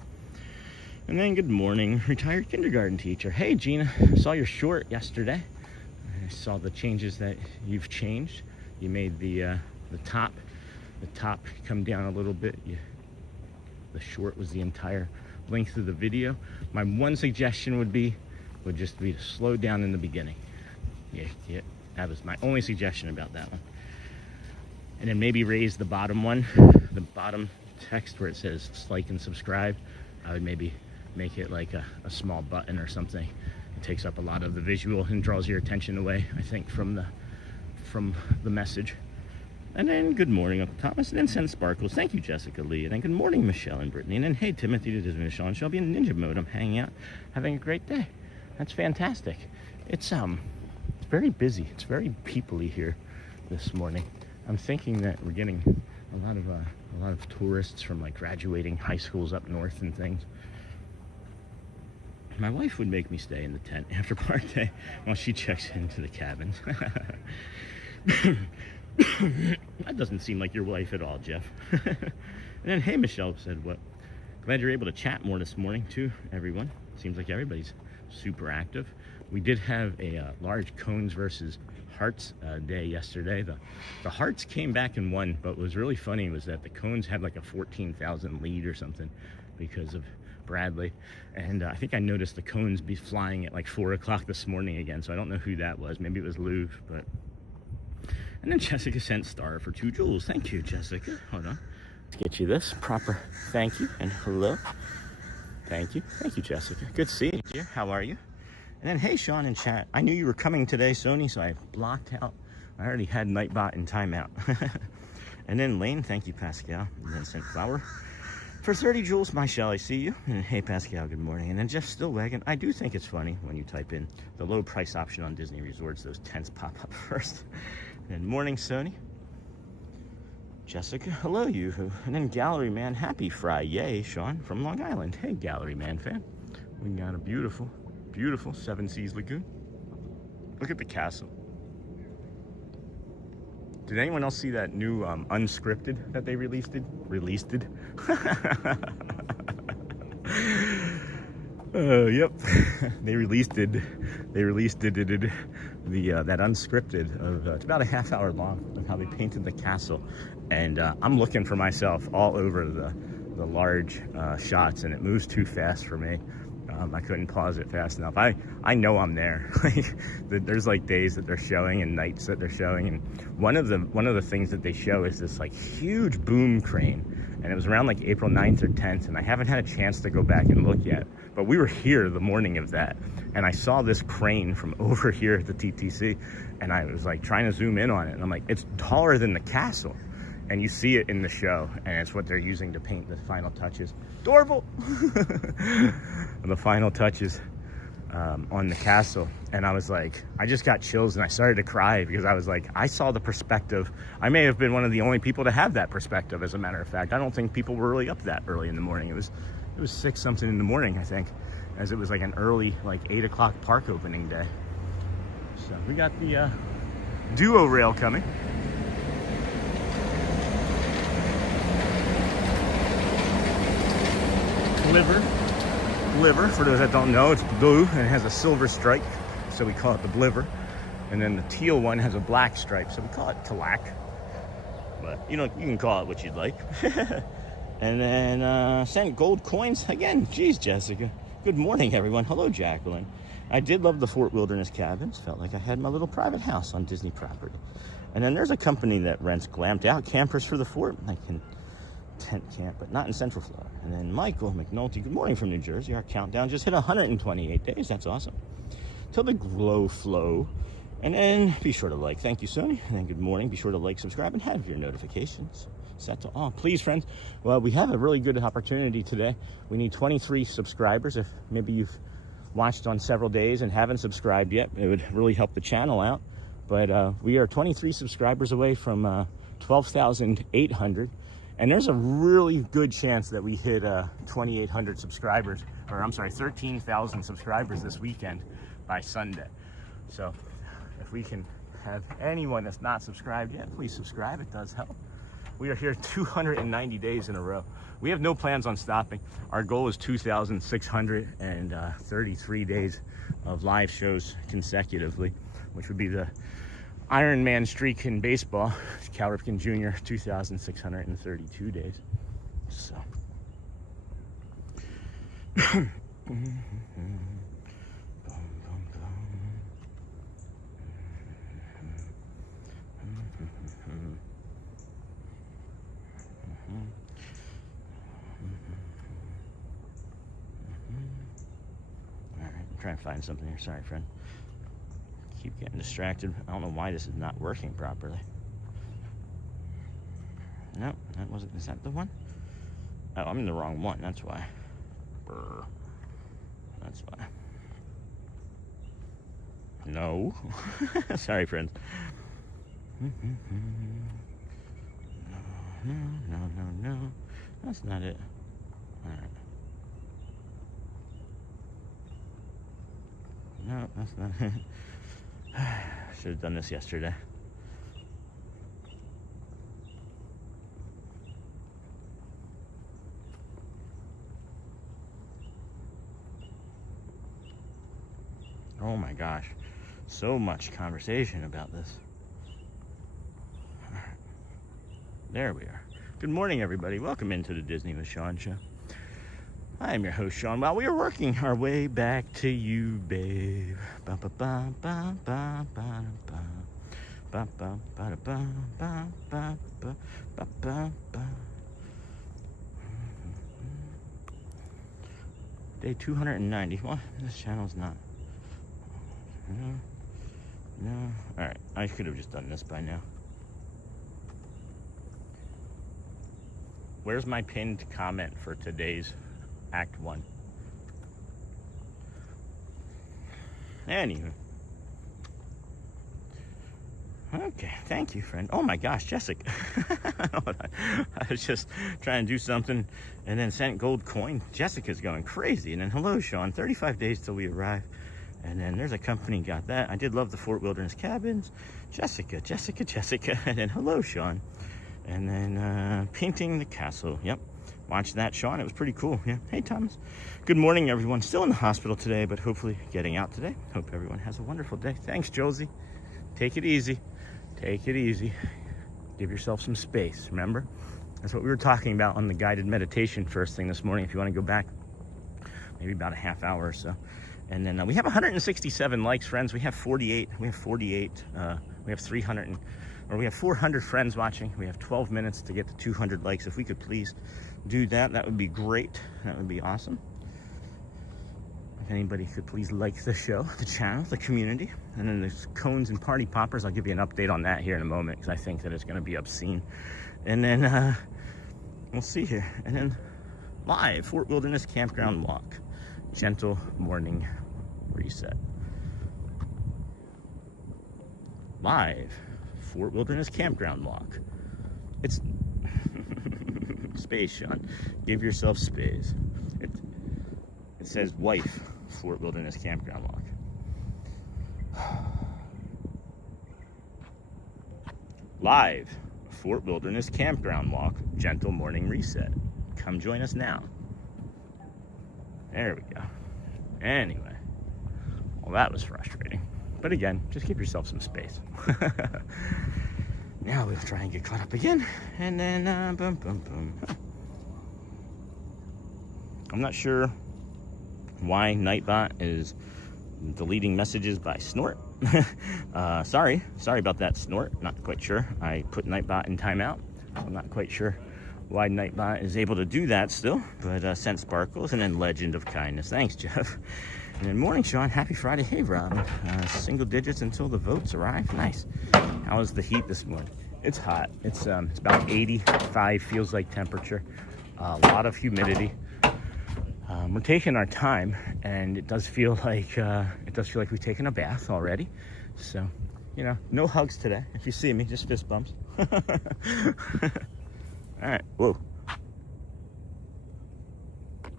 And then good morning, retired kindergarten teacher. Hey, Gina, saw your short yesterday. I saw the changes that you've changed. You made the top come down a little bit. The short was the entire length of the video. My one suggestion would just be to slow down in the beginning. Yeah, that was my only suggestion about that one. And then maybe raise the bottom one, the bottom text where it says like and subscribe. I would maybe make it like a small button or something. It takes up a lot of the visual and draws your attention away, I think, from the message. And then good morning, Uncle Thomas, and then send sparkles. Thank you, Jessica Lee. And then good morning, Michelle and Brittany. And then hey, Timothy, the Disney Michelle and I'll be in ninja mode. I'm hanging out, having a great day. That's fantastic. It's very busy. It's very people-y here this morning. I'm thinking that we're getting a lot of tourists from like graduating high schools up north and things. My wife would make me stay in the tent after park day while she checks into the cabins. That doesn't seem like your wife at all, Jeff. And then, hey, Michelle said, what? Glad you're able to chat more this morning, too, everyone. Seems like everybody's super active. We did have a large cones versus hearts day yesterday. The hearts came back and won, but what was really funny was that the cones had like a 14,000 lead or something because of Bradley, and I think I noticed the cones be flying at like 4 o'clock this morning again, so I don't know who that was. Maybe it was Louvre, but... And then Jessica sent star for 2 jewels. Thank you, Jessica. Hold on. Let's get you this proper thank you and hello. Thank you, Jessica. Good seeing you, dear. How are you? And then hey, Sean in chat. I knew you were coming today, Sony, so I blocked out. I already had Nightbot in timeout. And then Lane, thank you, Pascal. And then sent flower for 30 jewels, Michelle, I see you. And hey, Pascal, good morning. And then Jeff Stillwagon, I do think it's funny when you type in the low price option on Disney Resorts, those tents pop up first. And morning, Sony. Jessica, hello, you. And then Gallery Man, happy Friday, Sean from Long Island. Hey, Gallery Man fan. We got a beautiful, beautiful Seven Seas Lagoon. Look at the castle. Did anyone else see that new unscripted that they released? Yep, they released it. That unscripted of it's about a half hour long of how they painted the castle, and I'm looking for myself all over the large shots, and it moves too fast for me. I couldn't pause it fast enough. I know I'm there. There's like days that they're showing and nights that they're showing, and one of the things that they show is this like huge boom crane, and it was around like April 9th or 10th, and I haven't had a chance to go back and look yet, but we were here the morning of that, and I saw this crane from over here at the TTC, and I was like trying to zoom in on it, and I'm like, it's taller than the castle. And you see it in the show, and it's what they're using to paint the final touches. Adorable! The final touches on the castle. And I was like, I just got chills and I started to cry because I was like, I saw the perspective. I may have been one of the only people to have that perspective, as a matter of fact. I don't think people were really up that early in the morning. It was 6 something in the morning, I think, as it was like an early, like 8 o'clock park opening day. So we got the duo rail coming. Bliver, for those that don't know, it's blue and it has a silver stripe, so we call it the Bliver. And then the teal one has a black stripe, so we call it Talac. But you know, you can call it what you'd like. And then sent gold coins again. Geez, Jessica. Good morning, everyone. Hello, Jacqueline. I did love the Fort Wilderness cabins. Felt like I had my little private house on Disney property. And then there's a company that rents glamped out campers for the fort. I can tent camp, but not in Central Florida. And then Michael McNulty, good morning from New Jersey. Our countdown just hit 128 days. That's awesome. Till the glow flow. And then be sure to like. Thank you, Sony. And then good morning. Be sure to like, subscribe, and have your notifications set to all. Please, friends. Well, we have a really good opportunity today. We need 23 subscribers. If maybe you've watched on several days and haven't subscribed yet, it would really help the channel out. But we are 23 subscribers away from 12,800. And there's a really good chance that we hit 2,800 subscribers, or I'm sorry, 13,000 subscribers this weekend by Sunday. So if we can have anyone that's not subscribed yet, please subscribe. It does help. We are here 290 days in a row. We have no plans on stopping. Our goal is 2,633 days of live shows consecutively, which would be the Iron Man streak in baseball. Cal Ripken Jr., 2,632 days. So. Trying to find something here. Sorry, friend. Keep getting distracted. I don't know why this is not working properly. No, that wasn't. Is that the one? Oh, I'm in the wrong one. That's why. Brr. That's why. No. Sorry, friends. No. That's not it. All right. No, that's not it. Should have done this yesterday. Oh my gosh. So much conversation about this. All right. There we are. Good morning, everybody. Welcome into the Disney with Sean show. I am your host, Sean. While we are working our way back to you, babe. Ba ba ba ba ba ba ba ba ba ba ba ba ba ba ba ba. Day 290. Well, this channel's not. No. All right, I could have just done this by now. Where's my pinned comment for today's Act 1? Anywho. Okay, thank you, friend. Oh my gosh, Jessica. I was just trying to do something and then sent gold coin. Jessica's going crazy. And then hello, Sean. 35 days till we arrive. And then there's a company got that. I did love the Fort Wilderness cabins. Jessica. And then hello, Sean. And then painting the castle. Yep. Watched that, Sean. It was pretty cool. Yeah. Hey, Thomas. Good morning, everyone. Still in the hospital today, but hopefully getting out today. Hope everyone has a wonderful day. Thanks, Josie. Take it easy. Take it easy. Give yourself some space, remember? That's what we were talking about on the guided meditation first thing this morning. If you want to go back, maybe about a half hour or so. And then we have 167 likes, friends. We have 48. We have 300 we have 400 friends watching. We have 12 minutes to get to 200 likes. If we could please do that, that would be great. That would be awesome. If anybody could please like the show, the channel, the community. And then there's cones and party poppers. I'll give you an update on that here in a moment because I think that it's going to be obscene. And then we'll see here. And then live Fort Wilderness Campground walk. Gentle morning reset. Live Fort Wilderness Campground walk. It's space, Sean. Give yourself space. It says wife Fort Wilderness Campground walk. Live Fort Wilderness Campground walk. Gentle morning reset. Come join us now. There we go. Anyway, well, that was frustrating. But again, just give yourself some space. Now we'll try and get caught up again, and then boom, boom, boom. I'm not sure why Nightbot is deleting messages by snort. Sorry about that, snort. Not quite sure. I put Nightbot in timeout. I'm not quite sure why Nightbot is able to do that still, but sent sparkles, and then legend of kindness. Thanks, Jeff. And then morning, Sean. Happy Friday. Hey, Robin. Single digits until the votes arrive. Nice. How is the heat this morning? It's hot. It's about 85 feels like temperature. A lot of humidity. We're taking our time, and it does feel like we've taken a bath already. So, you know, no hugs today. If you see me, just fist bumps. All right. Whoa.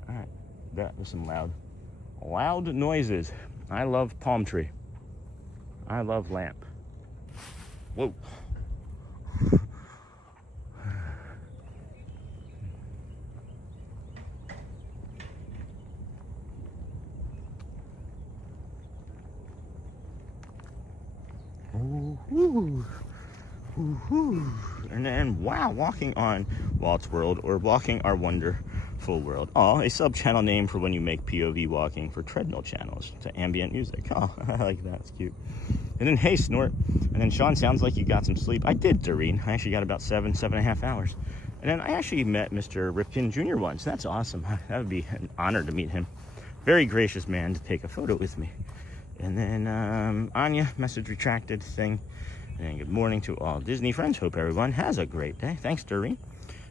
All right. That was some loud noises. I love palm tree. I love lamp. Whoa. Ooh. Ooh. And then, wow, walking on Walt's World, or walking our wonderful world. Oh, a sub-channel name for when you make POV walking for treadmill channels to ambient music. Oh, I like that. It's cute. And then, hey, snort. And then, Sean, sounds like you got some sleep. I did, Doreen. I actually got about 7.5 hours. And then I actually met Mr. Ripken Jr. once. That's awesome. That would be an honor to meet him. Very gracious man to take a photo with me. And then Anya, message retracted thing. And good morning to all Disney friends. Hope everyone has a great day. Thanks, Doreen.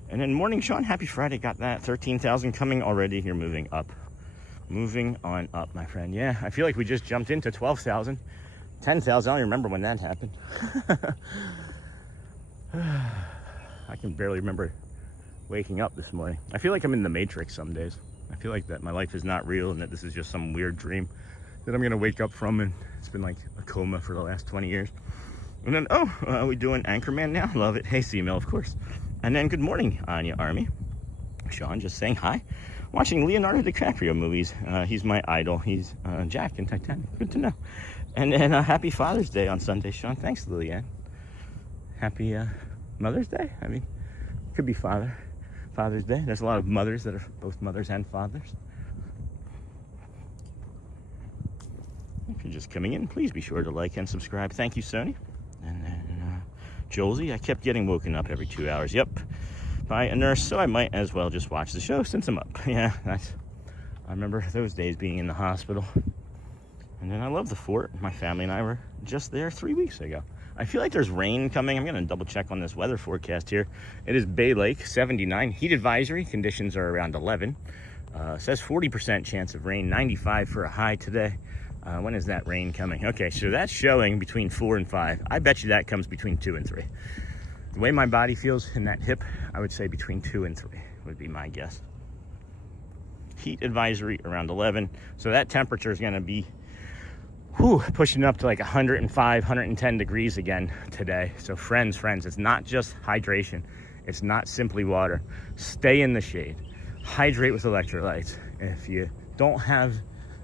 And then morning, Sean. Happy Friday. Got that. 13,000 coming already. You're moving up. Moving on up, my friend. Yeah, I feel like we just jumped into 12,000. 10,000. I don't even remember when that happened. I can barely remember waking up this morning. I feel like I'm in the Matrix some days. I feel like that my life is not real and that this is just some weird dream that I'm going to wake up from, and it's been like a coma for the last 20 years. And then, are we doing Anchorman now? Love it. Hey, C-Mail, of course. And then, good morning, Anya Army. Sean just saying hi. Watching Leonardo DiCaprio movies. He's my idol. He's Jack in Titanic. Good to know. And then, happy Father's Day on Sunday, Sean. Thanks, Lillian. Happy Mother's Day? I mean, could be Father's Day. There's a lot of mothers that are both mothers and fathers. If you're just coming in, please be sure to like and subscribe. Thank you, Sony. And then Josie, I kept getting woken up every 2 hours. Yep, by a nurse, so I might as well just watch the show since I'm up. Yeah, I remember those days being in the hospital. And then I love the fort. My family and I were just there 3 weeks ago. I feel like there's rain coming. I'm going to double check on this weather forecast here. It is Bay Lake, 79. Heat advisory. Conditions are around 11. Says 40% chance of rain, 95 for a high today. When is that rain coming? Okay, so that's showing between 4 and 5. I bet you that comes between 2 and 3. The way my body feels in that hip, I would say between 2 and 3 would be my guess. Heat advisory around 11. So that temperature is going to be pushing up to like 105, 110 degrees again today. So friends, it's not just hydration. It's not simply water. Stay in the shade. Hydrate with electrolytes. If you don't have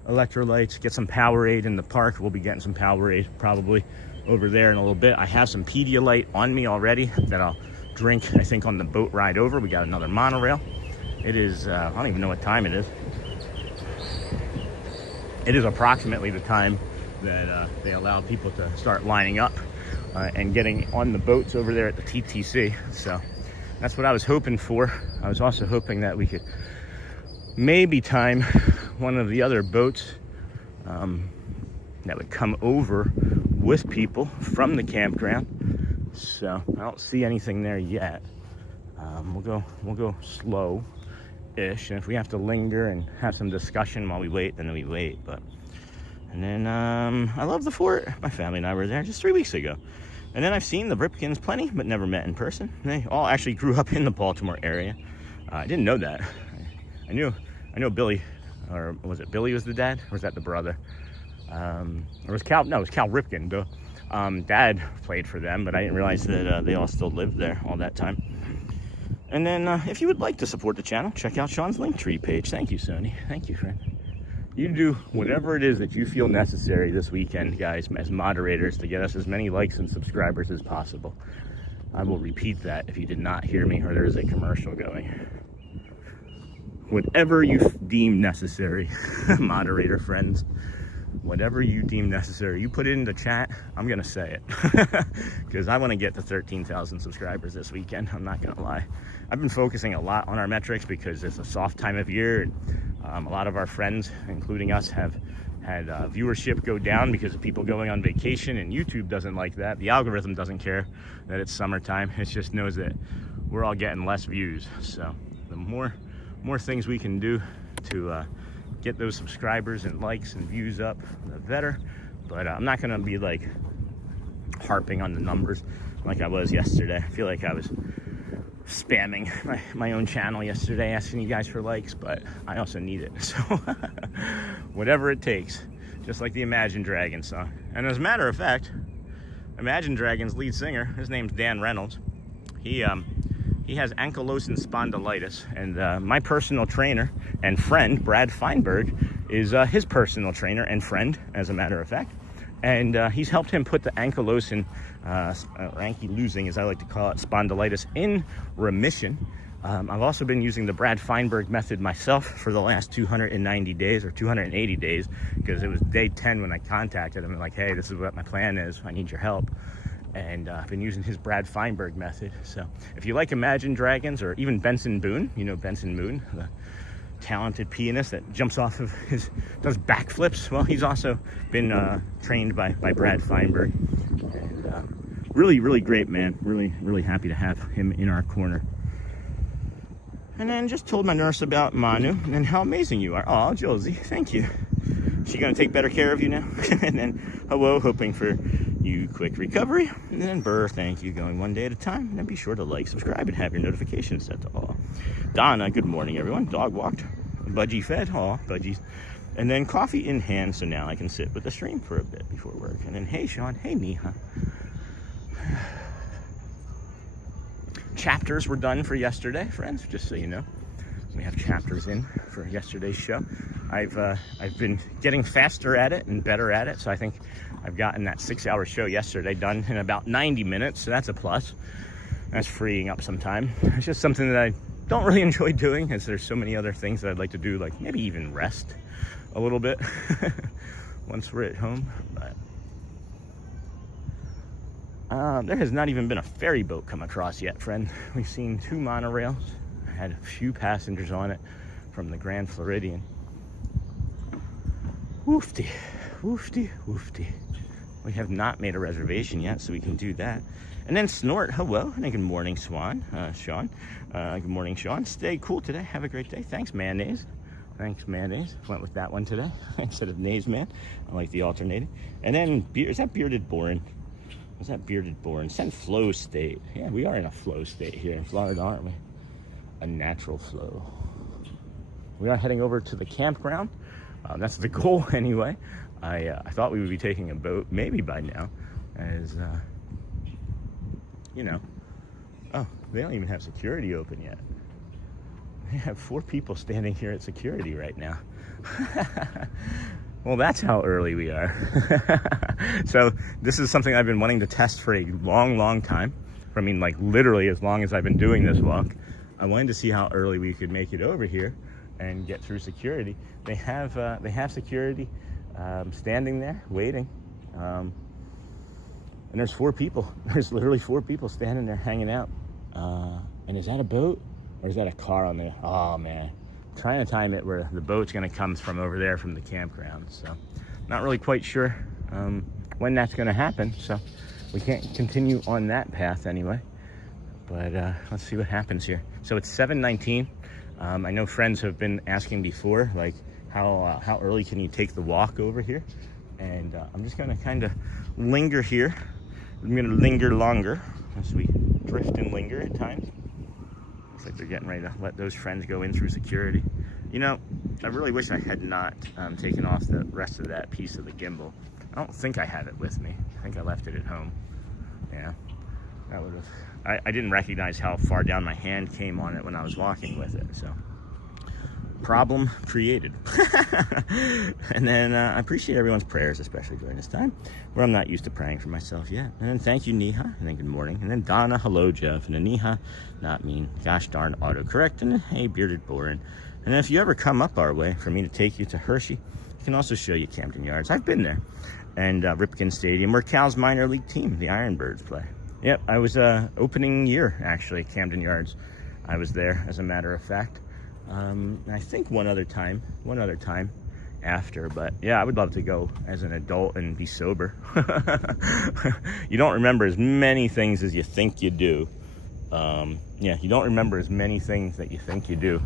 electrolytes, get some Powerade in the park. We'll be getting some Powerade probably over there in a little bit. I have some Pedialyte on me already that I'll drink, I think, on the boat ride over. We got another monorail. It is, I don't even know what time it is. It is approximately the time that they allow people to start lining up and getting on the boats over there at the TTC. So that's what I was hoping for. I was also hoping that we could maybe time one of the other boats that would come over with people from the campground. So I don't see anything there yet. We'll go slow-ish, and if we have to linger and have some discussion while we wait, then we wait. And then I love the fort. My family and I were there just 3 weeks ago. And then I've seen the Ripkins plenty, but never met in person. They all actually grew up in the Baltimore area. I didn't know that. I knew Billy, or was it Billy was the dad? Or was that the brother? Or was Cal? No, it was Cal Ripken. Dad played for them, but I didn't realize that they all still lived there all that time. And then if you would like to support the channel, check out Sean's Linktree page. Thank you, Sony. Thank you, friend. You do whatever it is that you feel necessary this weekend, guys, as moderators, to get us as many likes and subscribers as possible. I will repeat that if you did not hear me or there is a commercial going. Whatever you deem necessary, moderator friends, whatever you deem necessary, you put it in the chat, I'm gonna say it. Because I want to get to 13,000 subscribers this weekend, I'm not gonna lie. I've been focusing a lot on our metrics because it's a soft time of year, and a lot of our friends, including us, have had viewership go down because of people going on vacation, and YouTube doesn't like that. The algorithm doesn't care that it's summertime. It just knows that we're all getting less views. So the more things we can do to get those subscribers and likes and views up, the better. But I'm not gonna be like harping on the numbers like I was yesterday. I feel like I was spamming my own channel yesterday, asking you guys for likes, but I also need it. So whatever it takes, just like the Imagine Dragons song. And as a matter of fact, Imagine Dragons lead singer, his name's Dan Reynolds. He has ankylosing spondylitis, and my personal trainer and friend, Brad Feinberg, is his personal trainer and friend, as a matter of fact. And he's helped him put the ankylosing, or ankylosing, as I like to call it, spondylitis in remission. I've also been using the Brad Feinberg method myself for the last 290 days or 280 days, because it was day 10 when I contacted him and like, hey, this is what my plan is. I need your help. And I've been using his Brad Feinberg method. So if you like Imagine Dragons, or even Benson Boone, you know Benson Boone, the talented pianist that jumps off of does backflips. Well, he's also been trained by Brad Feinberg. And really great man. Really happy to have him in our corner. And then just told my nurse about Manu and how amazing you are. Oh, Josie, thank you. She gonna take better care of you now? And then hello, hoping for you quick recovery. And then Burr, thank you, going one day at a time. And then be sure to like, subscribe, and have your notifications set to all. Donna, good morning, everyone. Dog walked, Budgie fed, Budgies. And then coffee in hand, so now I can sit with the stream for a bit before work. And then, hey, Sean, hey, Neha. Chapters were done for yesterday, friends, just so you know. We have chapters in for yesterday's show. I've been getting faster at it and better at it, so I think I've gotten that 6-hour show yesterday done in about 90 minutes, so that's a plus. That's freeing up some time. It's just something that I don't really enjoy doing, as there's so many other things that I'd like to do, like maybe even rest a little bit once we're at home. But there has not even been a ferry boat come across yet, friend. We've seen 2 monorails. I had a few passengers on it from the Grand Floridian. Woofty, woofty, woofty. We have not made a reservation yet, so we can do that. And then Snort, hello, and good morning, Sean. Good morning, Sean. Stay cool today. Have a great day. Thanks, mayonnaise. Thanks, mayonnaise. Went with that one today instead of nays, man. I like the alternating. And then, is that Bearded Boren? Is that Bearded Boren? Send flow state. Yeah, we are in a flow state here in Florida, aren't we? A natural flow. We are heading over to the campground. That's the goal anyway. I thought we would be taking a boat maybe by now, as you know. Oh, they don't even have security open yet. They have 4 people standing here at security right now. Well, that's how early we are. So this is something I've been wanting to test for a long time. I mean, like literally as long as I've been doing this walk. I wanted to see how early we could make it over here and get through security. They have security standing there waiting, and there's 4 people. There's literally 4 people standing there hanging out. And is that a boat or is that a car on there? Oh man, I'm trying to time it where the boat's gonna come from over there from the campground. So not really quite sure when that's gonna happen. So we can't continue on that path anyway. But let's see what happens here. So it's 7:19. I know friends have been asking before, like how early can you take the walk over here? And I'm just gonna kind of linger here. I'm gonna linger longer as we drift and linger at times. Looks like they're getting ready to let those friends go in through security. You know, I really wish I had not taken off the rest of that piece of the gimbal. I don't think I have it with me. I think I left it at home. Yeah, that would have. I didn't recognize how far down my hand came on it when I was walking with it. So problem created. And then I appreciate everyone's prayers, especially during this time where I'm not used to praying for myself yet. And then thank you, Neha, and then good morning. And then Donna, hello, Jeff. And then Neha, not mean, gosh darn autocorrect. And then hey, Bearded Borin. And if you ever come up our way for me to take you to Hershey, I can also show you Camden Yards. I've been there. And Ripken Stadium, where Cal's minor league team, the Ironbirds, play. Yep, I was opening year, actually, Camden Yards. I was there, as a matter of fact. I think one other time after, but yeah, I would love to go as an adult and be sober. You don't remember as many things as you think you do. Yeah, you don't remember as many things that you think you do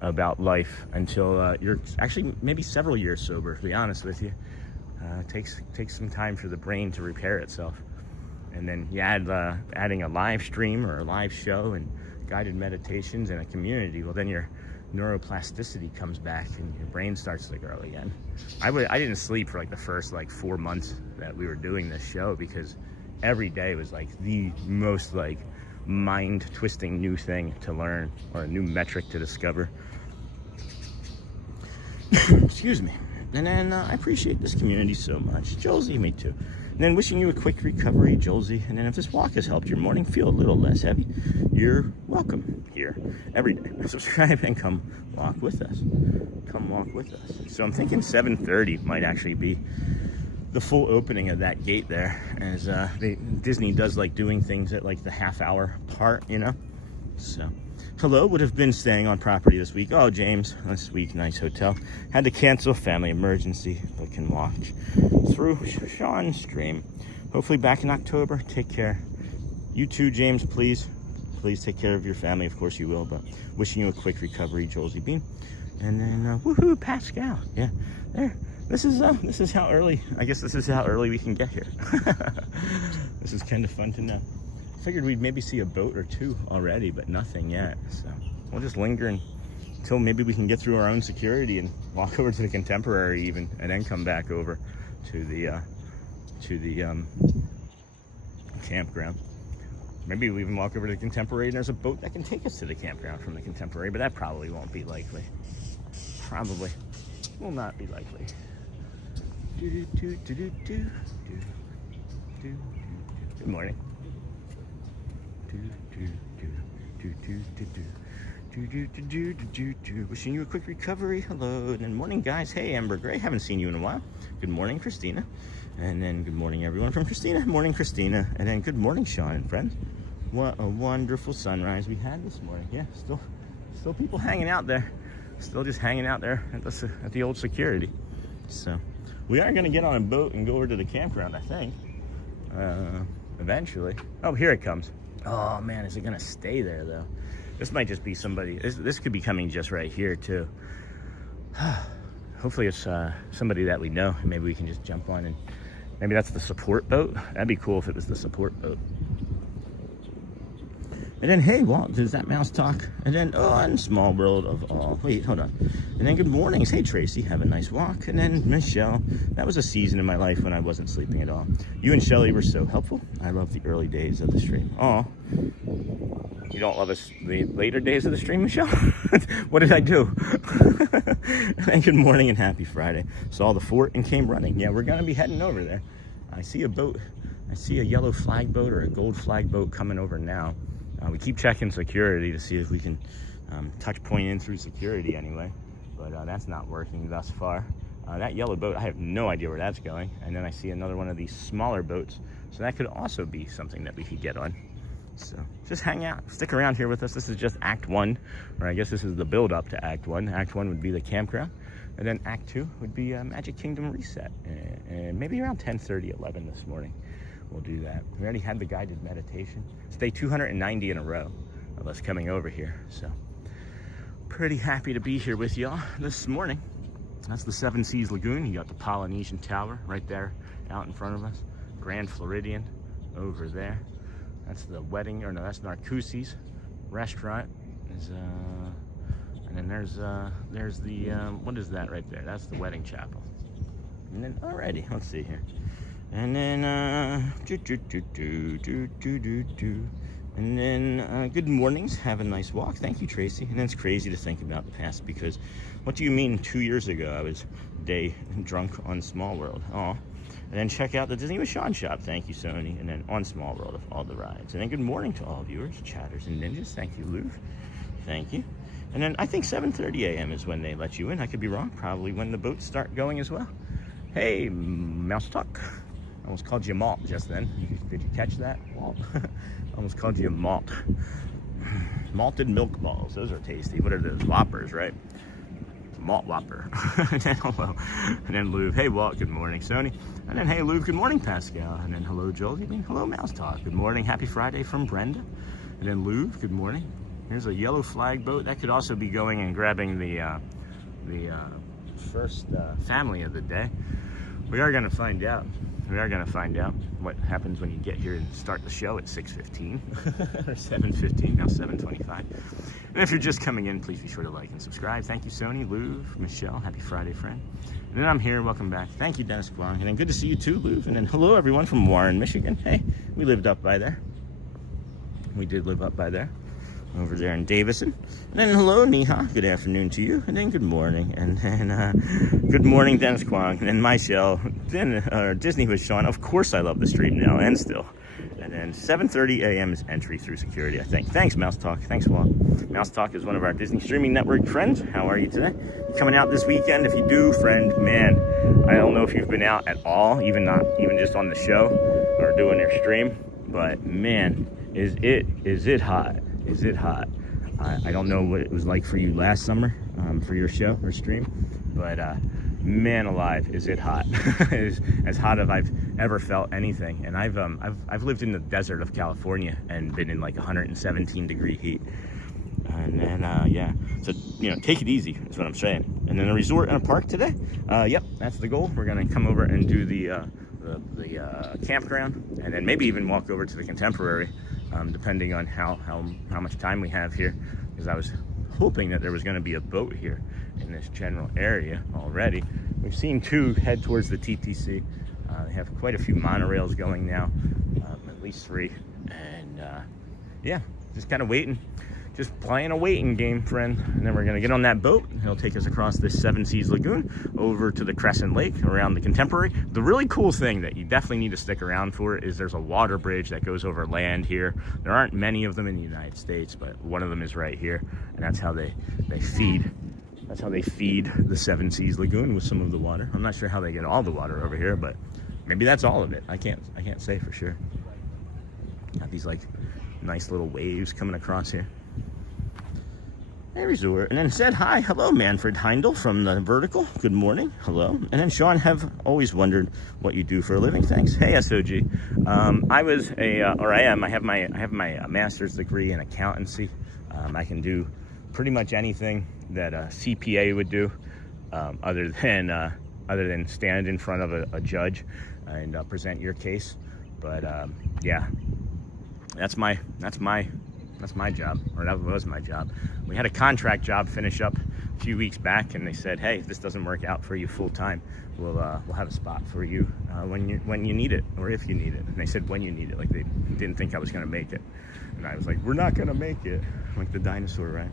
about life until you're actually maybe several years sober, to be honest with you. Takes some time for the brain to repair itself. And then you add adding a live stream or a live show and guided meditations and a community, well then your neuroplasticity comes back and your brain starts to grow again. I didn't sleep for like the first 4 months that we were doing this show, because every day was like the most mind twisting new thing to learn, or a new metric to discover. Excuse me. And then I appreciate this community so much. Josie, me too. And then wishing you a quick recovery, Josie. And then if this walk has helped your morning feel a little less heavy, you're welcome here every day. Subscribe and come walk with us. Come walk with us. So I'm thinking 7:30 might actually be the full opening of that gate there, as Disney does like doing things at like the half-hour part, you know. So hello, would have been staying on property this week. Oh, James, this week, nice hotel. Had to cancel, family emergency, but can watch through Sean's stream. Hopefully back in October. Take care. You too, James, please take care of your family. Of course you will, but wishing you a quick recovery, Josie Bean. And then woohoo, Pascal. Yeah, there. This is how early, I guess this is how early we can get here. This is kind of fun to know. Figured we'd maybe see a boat or two already, but nothing yet. So we'll just linger until maybe we can get through our own security and walk over to the Contemporary even, and then come back over to the campground. Maybe we even walk over to the Contemporary and there's a boat that can take us to the campground from the Contemporary, but that probably won't be likely. Probably will not be likely. Good morning. Wishing you a quick recovery. Hello. And then morning, guys. Hey, Amber Gray. Haven't seen you in a while. Good morning, Christina. And then good morning, everyone from Christina. Morning, Christina. And then good morning, Sean and friends. What a wonderful sunrise we had this morning. Yeah, still people hanging out there. Still just hanging out there at the old security. So we are going to get on a boat and go over to the campground, I think. Eventually. Oh, here it comes. Oh man, is it gonna stay there though? This might just be somebody, this could be coming just right here too. Hopefully it's somebody that we know, and maybe we can just jump on, and maybe that's the support boat. That'd be cool if it was the support boat. And then, hey, Walt, does that mouse talk? And then, oh, and Small World of All. Wait, hold on. And then good mornings. Hey, Tracy, have a nice walk. And then Michelle, that was a season in my life when I wasn't sleeping at all. You and Shelly were so helpful. I love the early days of the stream. Oh, you don't love us the later days of the stream, Michelle? What did I do? And good morning and happy Friday. Saw the fort and came running. Yeah, we're going to be heading over there. I see a boat. I see a yellow flag boat or a gold flag boat coming over now. We keep checking security to see if we can touch point in through security anyway, but that's not working thus far. That yellow boat, I have no idea where that's going. And then I see another one of these smaller boats, so that could also be something that we could get on. So just hang out, stick around here with us. This is just Act 1, or I guess this is the build up to Act 1. Act 1 would be the campground, and then Act 2 would be Magic Kingdom Reset, and maybe around 10:30, 11 this morning. We'll do that. We already had the guided meditation. It's day 290 in a row of us coming over here. So pretty happy to be here with y'all this morning. That's the Seven Seas Lagoon. You got the Polynesian Tower right there out in front of us. Grand Floridian over there. That's the wedding, or no, that's Narcoossee's restaurant. And then there's the, what is that right there? That's the wedding chapel. And then, alrighty, let's see here. And then, And then good mornings, have a nice walk. Thank you, Tracy. And then it's crazy to think about the past, because what do you mean 2 years ago I was day drunk on Small World? Oh. And then check out the Disney with Sean shop. Thank you, Sony. And then on Small World of all the rides. And then good morning to all viewers, chatters and ninjas. Thank you, Lou. Thank you. And then I think 7:30 a.m. is when they let you in. I could be wrong. Probably when the boats start going as well. Hey, Mouse Talk. I almost called you Malt just then. Did you catch that, Walt? I almost called you Malt. Malted milk balls. Those are tasty. What are those? Whoppers, right? Malt Whopper. And then hello. And then Lou. Hey, Walt. Good morning, Sony. And then hey, Lou. Good morning, Pascal. And then hello, Joel. You mean hello, Mouse Talk. Good morning. Happy Friday from Brenda. And then Lou. Good morning. Here's a yellow flag boat. That could also be going and grabbing the first family of the day. We are going to find out. We are going to find out what happens when you get here and start the show at 6:15 or 7:15, now 7:25. And if you're just coming in, please be sure to like and subscribe. Thank you, Sony, Lou, Michelle. Happy Friday, friend. And then I'm here. Welcome back. Thank you, Dennis Guang. And then good to see you too, Lou. And then hello, everyone from Warren, Michigan. Hey, we lived up by there. We did live up by there. Over there in Davison. And then hello, Neha. Good afternoon to you. And then good morning. And then good morning, Dennis Kwong. And then Michelle. Then Disney with Sean. Of course I love the stream now and still. And then 7:30 a.m. is entry through security, I think. Thanks, Mouse Talk. Thanks, Walt. Mouse Talk is one of our Disney Streaming Network friends. How are you today? Coming out this weekend? If you do, friend, man, I don't know if you've been out at all, even just on the show or doing your stream, but man, is it hot? Is it hot? I don't know what it was like for you last summer for your show or stream, but man alive, is it hot? It's as hot as I've ever felt anything. And I've lived in the desert of California and been in like 117-degree heat. And then yeah, so take it easy. That's what I'm saying. And then a resort and a park today. Yep, that's the goal. We're gonna come over and do the campground, and then maybe even walk over to the Contemporary. Depending on how much time we have here, because I was hoping that there was going to be a boat here in this general area already. We've seen two head towards the TTC. They have quite a few monorails going now, at least 3. And yeah, just kind of waiting. Just playing a waiting game, friend. And then we're going to get on that boat. It'll take us across this Seven Seas Lagoon over to the Crescent Lake around the Contemporary. The really cool thing that you definitely need to stick around for is there's a water bridge that goes over land here. There aren't many of them in the United States, but one of them is right here. And that's how they feed. That's how they feed the Seven Seas Lagoon with some of the water. I'm not sure how they get all the water over here, but maybe that's all of it. I can't say for sure. Got these like nice little waves coming across here. Hey, resort. And then said hi. Hello, Manfred Heindel from the Vertical. Good morning. Hello. And then Sean, have always wondered what you do for a living. Thanks. Hey, SOG. I was I have my master's degree in accountancy. I can do pretty much anything that a CPA would do, other than stand in front of a judge and present your case. But yeah, that's my job, or that was my job. We had a contract job finish up a few weeks back, and they said, hey, if this doesn't work out for you full time, we'll have a spot for you when you need it, or if you need it. And they said when you need it, like they didn't think I was gonna make it. And I was like, we're not gonna make it, like the dinosaur, right?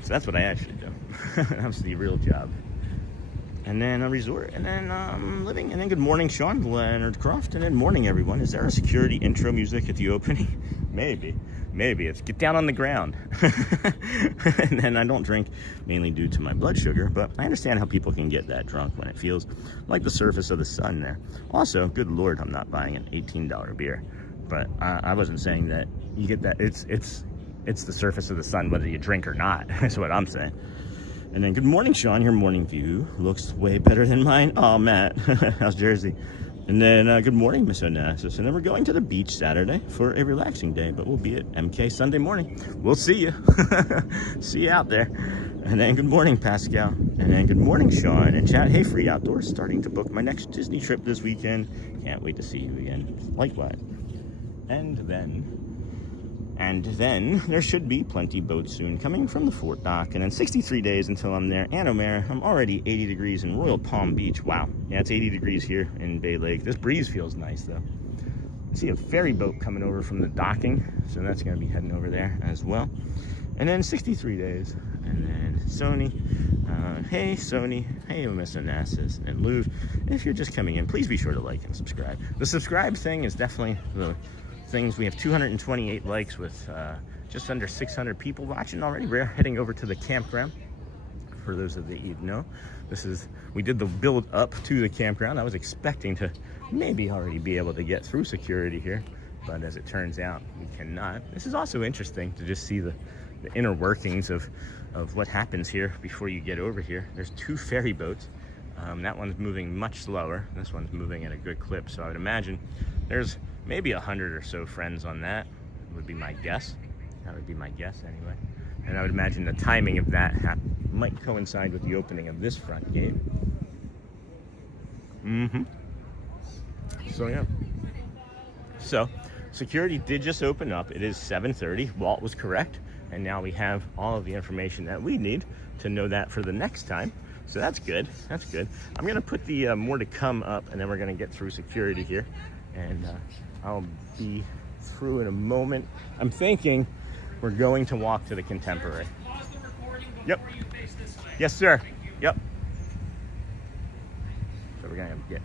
So that's what I actually do. That was the real job. And then a resort, and then living, and then good morning, Sean, Leonard Croft, and then morning, everyone. Is there a security intro music at the opening? Maybe it's get down on the ground. And then I don't drink mainly due to my blood sugar, but I understand how people can get that drunk when it feels like the surface of the sun there. Also, good Lord, I'm not buying an $18 beer, but I wasn't saying that you get that. It's the surface of the sun whether you drink or not. That's what I'm saying. And then good morning, Sean. Your morning view looks way better than mine. Oh, Matt, how's Jersey? And then good morning, Miss Onassis. And then we're going to the beach Saturday for a relaxing day, but we'll be at MK Sunday morning. We'll see you. See you out there. And then good morning, Pascal. And then good morning, Sean. And chat, hey, Free Outdoors, starting to book my next Disney trip this weekend. Can't wait to see you again. Likewise. And then there should be plenty boats soon coming from the Fort Dock. And then 63 days until I'm there. And O'Mara, I'm already 80 degrees in Royal Palm Beach. Wow. Yeah, it's 80 degrees here in Bay Lake. This breeze feels nice, though. see a ferry boat coming over from the docking, so that's going to be heading over there as well. And then 63 days, and then Sony, hey Sony, hey Miss Onassis, and Louvre. If you're just coming in, please be sure to like and subscribe. The subscribe thing is definitely the things. We have 228 likes with just under 600 people watching already. We're heading over to the campground. For those of you who know, we did the build up to the campground. I was expecting to maybe already be able to get through security here, but as it turns out, we cannot. This is also interesting to just see the inner workings of what happens here before you get over here. There's 2 ferry boats. That one's moving much slower. This one's moving at a good clip, so I would imagine there's maybe 100 or so friends on that, would be my guess. That would be my guess anyway. And I would imagine the timing of that might coincide with the opening of this front gate. So yeah. So security did just open up. It is 7:30. Walt was correct. And now we have all of the information that we need to know that for the next time. So that's good. That's good. I'm going to put the more to come up, and then we're going to get through security here. And I'll be through in a moment. I'm thinking we're going to walk to the Contemporary. Yep. Yes, sir. Yep. So we're going to get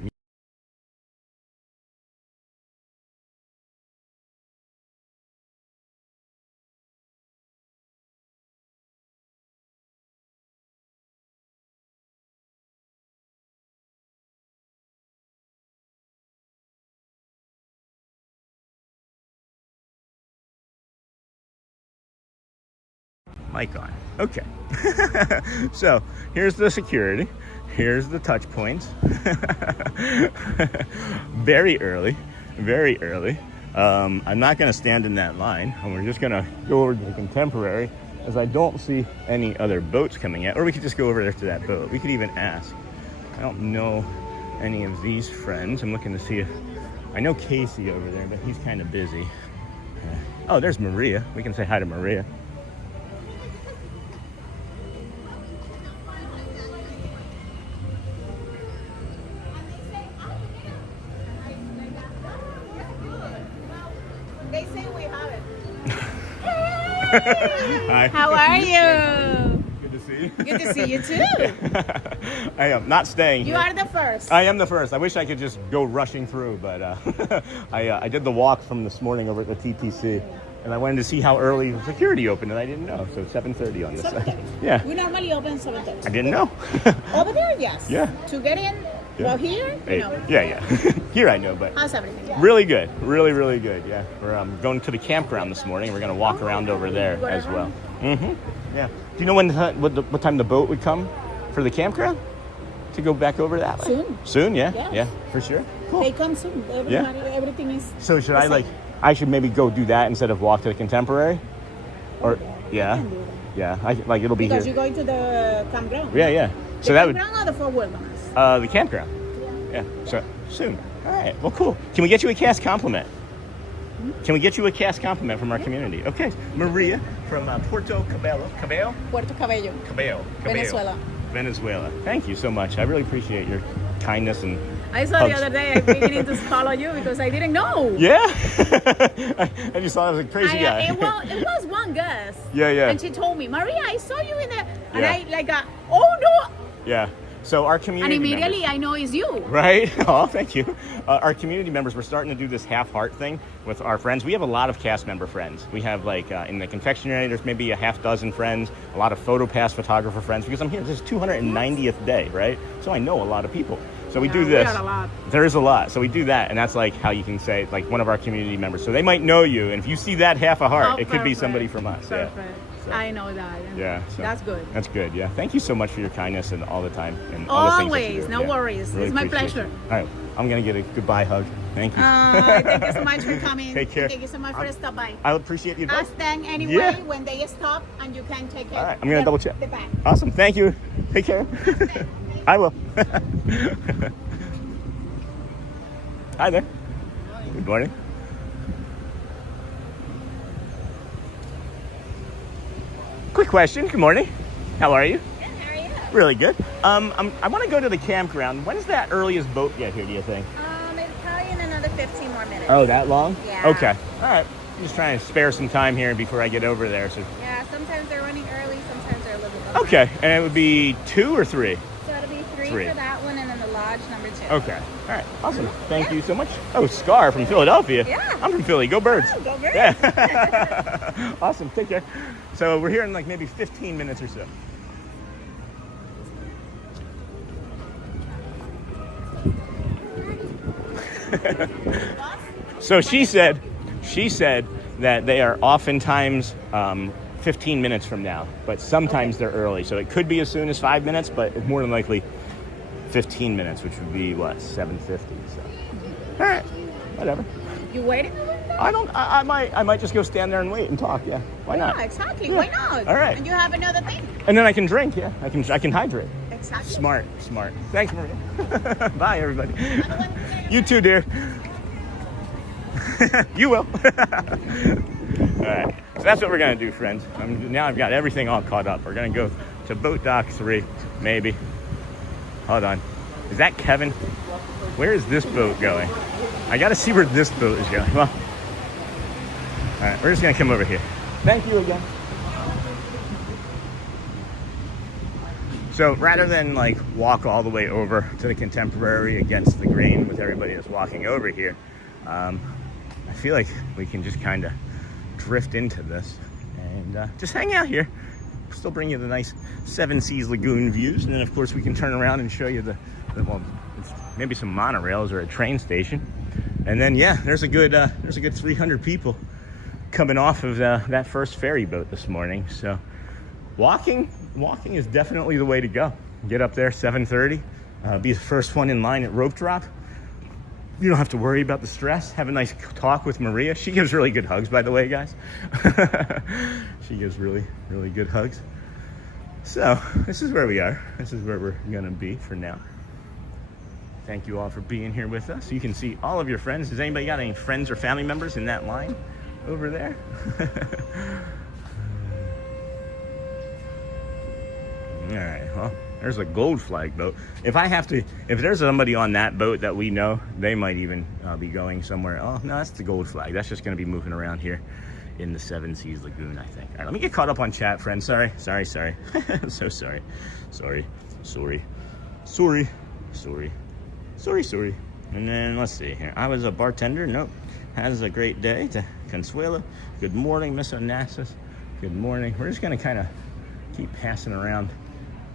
mic on. Okay. So here's the security. Here's the touch points. Very early. Very early. I'm not going to stand in that line. And we're just going to go over to the Contemporary, as I don't see any other boats coming yet. Or we could just go over there to that boat. We could even ask. I don't know any of these friends. I'm looking to see if I know Casey over there, but he's kind of busy. Oh, there's Maria. We can say hi to Maria. Hi. How are you? Good to see you. Good to see you too. I am not staying here. You are the first. I am the first. I wish I could just go rushing through, but I did the walk from this morning over at the TTC, and I wanted to see how early security opened, and I didn't know. So 7:30 on this side. Yeah. We normally open 7:30. I didn't know. Over there, yes. Yeah. To get in. Yeah. Well, here, Hey, no. Yeah. Here I know, but How's everything? really good. Really, really good. Yeah. We're going to the campground this morning. We're going to walk around over there as well. Yeah. Do you know what time the boat would come for the campground to go back over that way? Soon. Soon, yeah. Yes. Yeah, for sure. Cool. They come soon. Everybody, everything is. So should I should maybe go do that instead of walk to the Contemporary? Or yeah. It'll be Because here. you're going to the campground. Yeah. So the that would campground or the 4 wheelers? the campground. Yeah. So soon. All right. Well, cool. Can we get you a cast compliment? Can we get you a cast compliment from our community? Okay. Maria from Puerto Cabello. Puerto Cabello. Venezuela. Thank you so much. I really appreciate your kindness and I saw hugs. the other day I beginning to follow you because I didn't know. Yeah. I just thought I was a crazy guy. It was one guest. Yeah. And she told me, Maria, I saw you in there. And Yeah. oh no. Yeah. So our community And immediately members, I know it's you. right? Oh, thank you. Our community members, we're starting to do this half-heart thing with our friends. We have a lot of cast member friends. We have in the Confectionery, there's maybe a half dozen friends, a lot of PhotoPass photographer friends, because I'm here. This is 290th day, right? So I know a lot of people. So we do this. We are a lot. There is a lot. So we do that, and that's like how you can say like one of our community members. So they might know you, and if you see that half a heart, it could be somebody from us. Perfect. Yeah. So, I know that. yeah. So That's good. That's good. Yeah. Thank you so much for your kindness and all the time and all the things that you Always. do. No Yeah. worries. Really It's my appreciate pleasure. it. All right. I'm going to get a goodbye hug. Thank you. Thank you so much for coming. Take care. Thank you so much for stopping by. I appreciate the advice. Ask them anyway Yeah. when they stop and you can take it. All right. I'm going to double check. The back. Awesome. Thank you. Take care. I will. Hi there. Good morning. Quick question. Good morning. How are you? Good, how are you? Really good. I want to go to the campground. When's that earliest boat get here, do you think? It's probably in another 15 more minutes. Oh, that long? Yeah. Okay. All right. I'm just trying to spare some time here before I get over there. So. Yeah, sometimes they're running early, sometimes they're a little bit behind. Okay, and it would be 2 or 3? So it'll be 3 3. for that one, and then the lodge number 2. Okay. All right. Awesome. Thank you so much. Oh, Scar from Philadelphia. Yeah. I'm from Philly. Go Birds. Oh, go Birds. Yeah. Awesome. Take care. So we're here in like maybe 15 minutes or so. So she said that they are oftentimes 15 minutes from now, but sometimes they're early. So it could be as soon as 5 minutes, but it's more than likely 15 minutes, which would be what, 7:50. So, all right, whatever. You waiting? I might just go stand there and wait and talk. Yeah, why not? Yeah, exactly. Yeah. Why not? All right. And you have another thing. And then I can drink. Yeah, I can hydrate. Exactly. Smart. Thanks, Maria. Bye, everybody. Another one? You too, dear. You will. All right. So that's what we're going to do, friends. Now I've got everything all caught up. We're going to go to Boat Dock 3, maybe. Hold on. Is that Kevin? Where is this boat going? I got to see where this boat is going. Well, all right. We're just going to come over here. Thank you again. So rather than like walk all the way over to the Contemporary against the grain with everybody that's walking over here, I feel like we can just kind of drift into this and just hang out here. Still bring you the nice Seven Seas Lagoon views, and then of course we can turn around and show you well, it's maybe some monorails or a train station. And then yeah, there's a good 300 people coming off of that first ferry boat this morning. So walking is definitely the way to go. Get up there 7:30, be the first one in line at rope drop. You don't have to worry about the stress. Have a nice talk with Maria. She gives really good hugs, by the way, guys. She gives really, really good hugs. So this is where we are. This is where we're gonna be for now. Thank you all for being here with us. You can see all of your friends. Has anybody got any friends or family members in that line over there? All right, well, there's a gold flag boat. If there's somebody on that boat that we know, they might even be going somewhere. Oh, no, that's the gold flag. That's just going to be moving around here in the Seven Seas Lagoon, I think. All right, let me get caught up on chat, friends. Sorry. So sorry. Sorry. And then let's see here. I was a bartender. Nope. Has a great day to Consuelo. Good morning, Miss Onassis. Good morning. We're just going to kind of keep passing around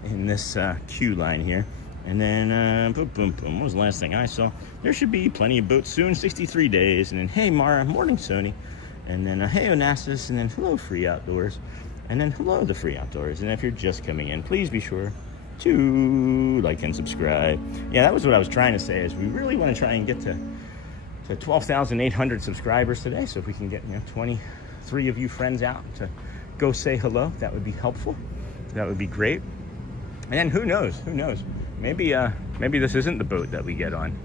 in this queue line here. And then boom. What was the last thing I saw? There should be plenty of boats soon. 63 days. And then hey Mara, morning Sony. And then hey Onassis. And then hello Free Outdoors. And then hello the Free Outdoors. And if you're just coming in, please be sure to like and subscribe. Yeah, that was what I was trying to say, is we really want to try and get to 12,800 subscribers today. So if we can get 23 of you friends out to go say hello, that would be helpful. That would be great. And then who knows? Maybe this isn't the boat that we get on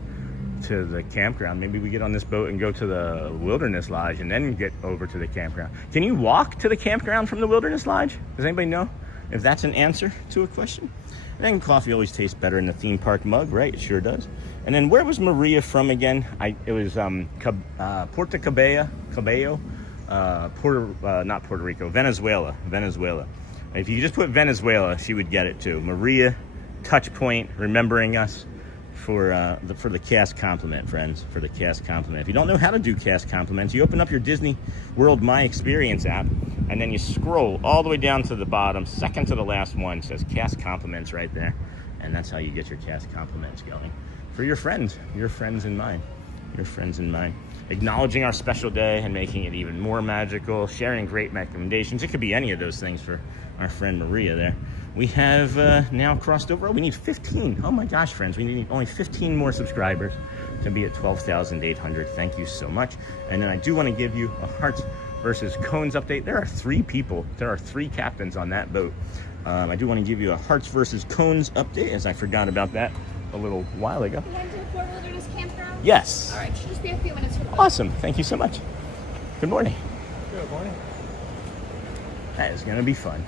to the campground. Maybe we get on this boat and go to the Wilderness Lodge and then get over to the campground. Can you walk to the campground from the Wilderness Lodge? Does anybody know if that's an answer to a question? And then coffee always tastes better in the theme park mug, right? It sure does. And then where was Maria from again? It was Puerto Cabello, not Puerto Rico, Venezuela. If you just put Venezuela, she would get it too. Maria, touch point, remembering us for the cast compliment, friends, for the cast compliment. If you don't know how to do cast compliments, you open up your Disney World My Experience app, and then you scroll all the way down to the bottom, second to the last one, says cast compliments right there. And that's how you get your cast compliments going. For your friends and mine. Acknowledging our special day and making it even more magical, sharing great recommendations. It could be any of those things for our friend Maria there. We have now crossed over. We need 15. Oh my gosh, friends. We need only 15 more subscribers to be at 12,800. Thank you so much. And then I do want to give you a Hearts versus Cones update. There are 3 people. There are 3 captains on that boat. I do want to give you a Hearts versus Cones update, as I forgot about that a little while ago. You heading to the Fort Wilderness Campground? Yes. All right, should just be a few minutes from now. Awesome. Thank you so much. Good morning. Good morning. That is going to be fun.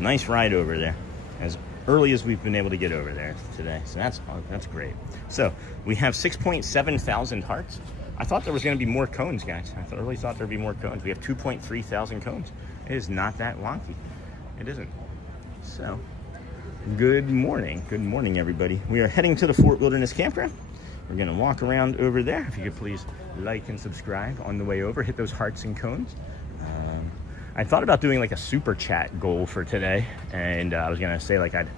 Nice ride over there. As early as we've been able to get over there today. So that's great. So we have 6.7 thousand hearts. I thought there was going to be more cones, guys. I really thought there'd be more cones. We have 2.3 thousand cones. It is not that wonky. It isn't. So, good morning. Good morning, everybody. We are heading to the Fort Wilderness Campground. We're going to walk around over there. If you could please like and subscribe on the way over. Hit those hearts and cones. I thought about doing like a super chat goal for today. And I was going to say like I'd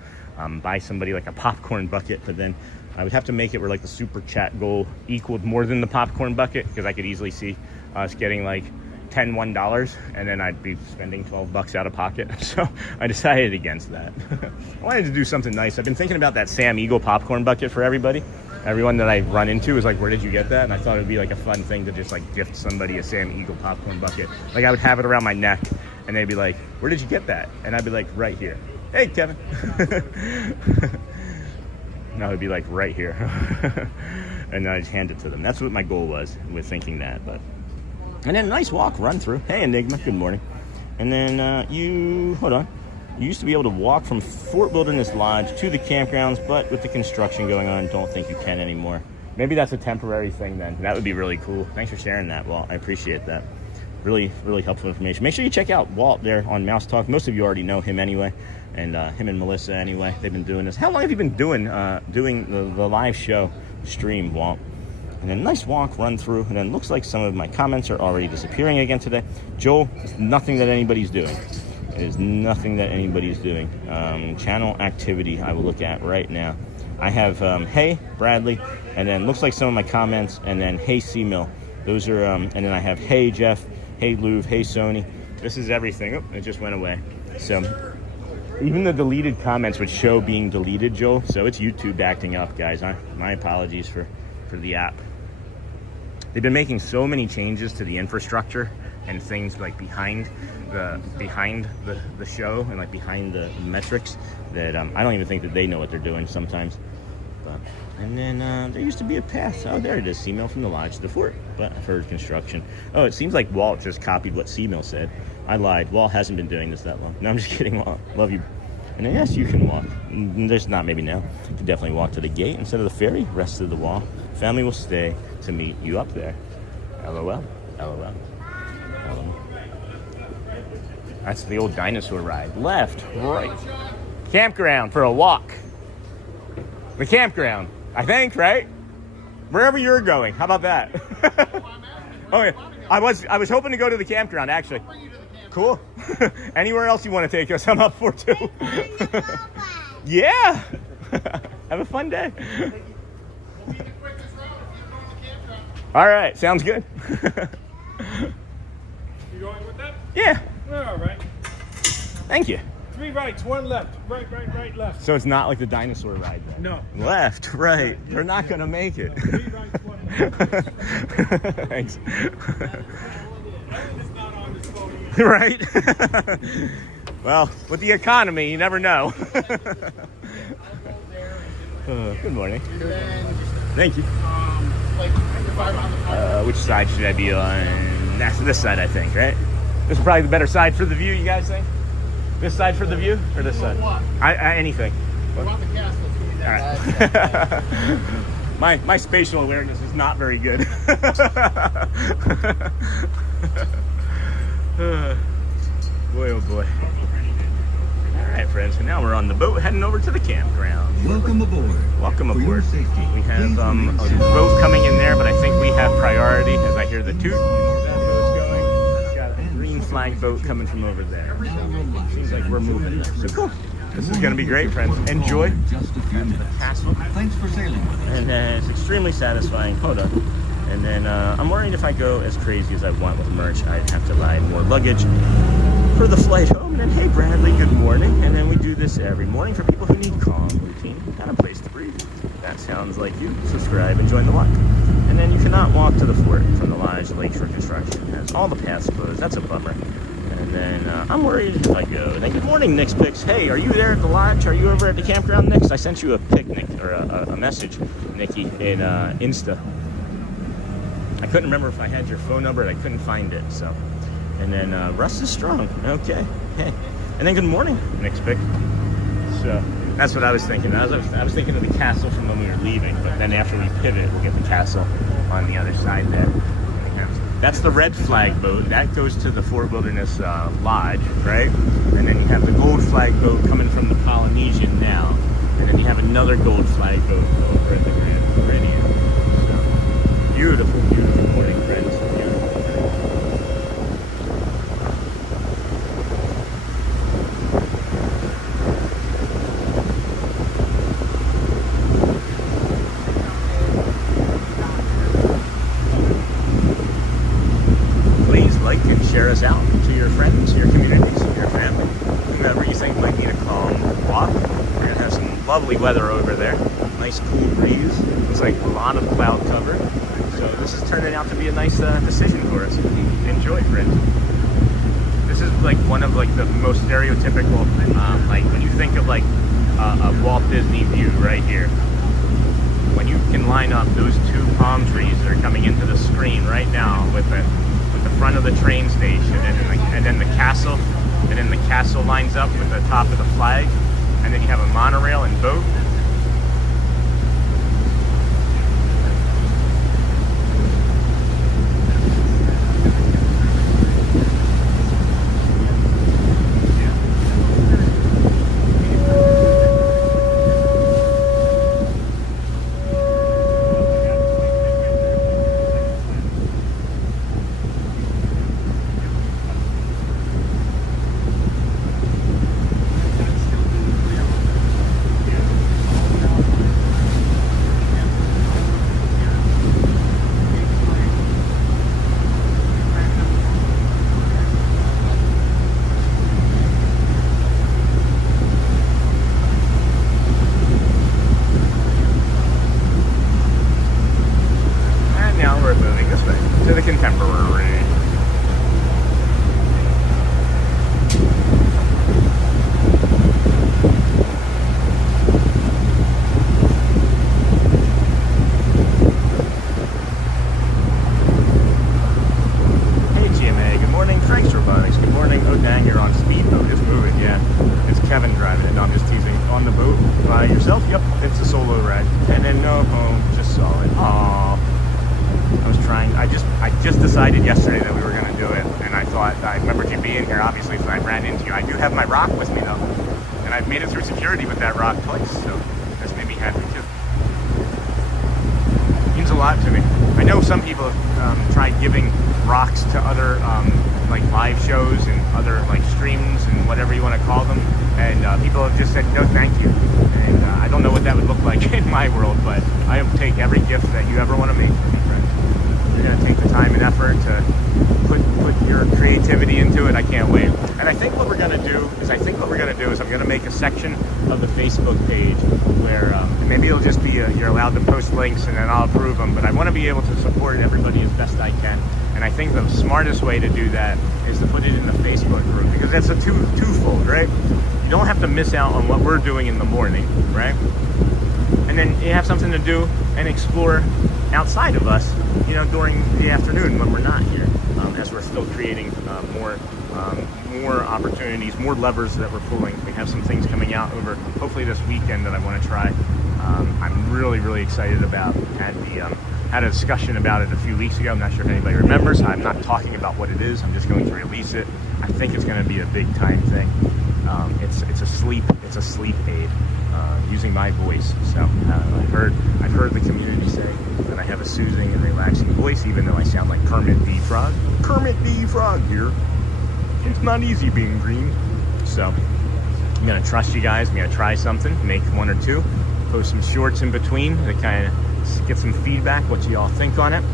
buy somebody like a popcorn bucket. But then I would have to make it where like the super chat goal equaled more than the popcorn bucket. Because I could easily see us getting like $1, and then I'd be spending $12 out of pocket. So I decided against that. I wanted to do something nice. I've been thinking about that Sam Eagle popcorn bucket for everybody. Everyone that I run into is like, where did you get that? And I thought it'd be like a fun thing to just like gift somebody a Sam Eagle popcorn bucket. Like I would have it around my neck and they'd be like, where did you get that? And I'd be like, right here. Hey, Kevin. And I would be like, right here. And then I'd hand it to them. That's what my goal was with thinking that. But and then a nice walk, run through. Hey, Enigma, good morning. And then hold on. You used to be able to walk from Fort Wilderness Lodge to the campgrounds, but with the construction going on, don't think you can anymore. Maybe that's a temporary thing then. That would be really cool. Thanks for sharing that, Walt. I appreciate that. Really, really helpful information. Make sure you check out Walt there on Mouse Talk. Most of you already know him anyway, and him and Melissa anyway. They've been doing this. How long have you been doing the live show stream, Walt? And then nice walk, run through, and then looks like some of my comments are already disappearing again today. Joel, it's nothing that anybody's doing. It is nothing that anybody's doing. Channel activity I will look at right now. I have hey Bradley, and then looks like some of my comments, and then hey C-Mill. Those are and then I have hey Jeff, hey Louv, hey Sony. This is everything. Oh, it just went away. So even the deleted comments would show being deleted, Joel. So it's YouTube acting up, guys. My apologies for the app. They've been making so many changes to the infrastructure and things like behind the show and like behind the metrics that I don't even think that they know what they're doing sometimes. But and then there used to be a path. Oh, there it is. C-Mill from the lodge to the fort. But I've heard construction. Oh, it seems like Walt just copied what C-Mill said. I lied. Walt hasn't been doing this that long. No, I'm just kidding, Walt. Love you. And then, yes, you can walk. There's not maybe now. You can definitely walk to the gate instead of the ferry. Rest of the wall. Family will stay to meet you up there. LOL. LOL. That's the old dinosaur ride. Left, right. Campground for a walk. The campground, I think, right? Wherever you're going. How about that? Oh yeah. I was hoping to go to the campground actually. Cool. Anywhere else you want to take us, I'm up for too. Yeah. Have a fun day. All right, sounds good. You going with that? Yeah. All right. Thank you. 3 rights, 1 left. Right, left. So it's not like the dinosaur ride then? No. Left, right. They're not going to make it. 3 rights, 1 left. Thanks. It's not on this phone. Right? Well, with the economy, you never know. Good morning. Thank you. Which side should I be on? That's this side, I think, right? This is probably the better side for the view, you guys think? This side for the view, or this side? Anything. You want the gas, let's give you that. All right. My spatial awareness is not very good. Boy, oh boy. All right, friends. So now we're on the boat heading over to the campground. Welcome aboard. Welcome For your aboard. safety, We have please a remain seated. boat coming in there, but I think we have priority as I hear the toot. That boat's going. Got a green flag boat coming from over there. Seems like we're moving. So cool. This is going to be great, friends. Enjoy. Just a few minutes. Castle. Thanks for sailing with us. And it's extremely satisfying. Hold on. And then I'm worried if I go as crazy as I want with merch, I'd have to buy more luggage for the flight home. And then, hey, Bradley, good morning. And then we do this every morning for people who need calm routine and a place to breathe. That sounds like you. Subscribe and join the walk. And then you cannot walk to the fort from the lodge. Lakeshore Construction has all the paths closed. That's a bummer. And then I'm worried if I go. And then good morning, Nick's Picks. Hey, are you there at the lodge? Are you over at the campground, Nick's? I sent you a picnic or a message, Nikki, in Insta. I couldn't remember if I had your phone number and I couldn't find it. So, and then Russ is strong. Okay. Hey. And then good morning, Nick's Pick. So That's what I was thinking. I was thinking of the castle from when we were leaving, but then after we pivot, we'll get the castle on the other side there. That's the red flag boat. That goes to the Fort Wilderness Lodge, right? And then you have the gold flag boat coming from the Polynesian now. And then you have another gold flag boat over at the Grand Floridian. So, beautiful, beautiful morning, friends. Beautiful. Please like and share us out to your friends, your communities, your family, whoever you think might need a calm walk. We're gonna have some lovely weather over there. Nice cool breeze. Looks like a lot of cloud cover. So this is turning out to be a nice decision for us. Enjoy, friends. This is like one of like the most stereotypical, like when you think of like a Walt Disney view right here. When you can line up those two palm trees that are coming into the screen right now with the front of the train station and then the castle, and then the castle lines up with the top of the flag, and then you have a monorail and boat. Yesterday that we were going to do it, and I thought, I remembered you being here, obviously, so I ran into you. I do have my rock with me, though, and I've made it through security with that rock twice, so that's made me happy, too. It means a lot to me. I know some people have tried giving rocks to other, like, live shows and other, like, streams and whatever you want to call them, and people have just said, no, thank you, and I don't know what that would look like in my world, but I will take every gift that you ever want to make for me, friends. You're going to take the time and effort to put your creativity into it. I can't wait. And I think what we're going to do is I'm going to make a section of the Facebook page where maybe it'll just be you're allowed to post links and then I'll approve them. But I want to be able to support everybody as best I can. And I think the smartest way to do that is to put it in the Facebook group, because that's a twofold, right? You don't have to miss out on what we're doing in the morning, right? And then you have something to do and explore outside of us, you know, during the afternoon when we're not here, as we're still creating more opportunities, more levers that we're pulling. We have some things coming out over hopefully this weekend that I want to try. I'm really excited about. Had a discussion about it a few weeks ago. I'm not sure if anybody remembers. I'm not talking about what it is. I'm just going to release it. I think it's going to be a big time thing. It's a sleep aid. Using my voice, so I've heard the community say that I have a soothing and relaxing voice, even though I sound like Kermit the Frog. Kermit the Frog here. It's not easy being green. So I'm gonna trust you guys. I'm gonna try something, make one or two, post some shorts in between to kind of get some feedback, what you all think on it.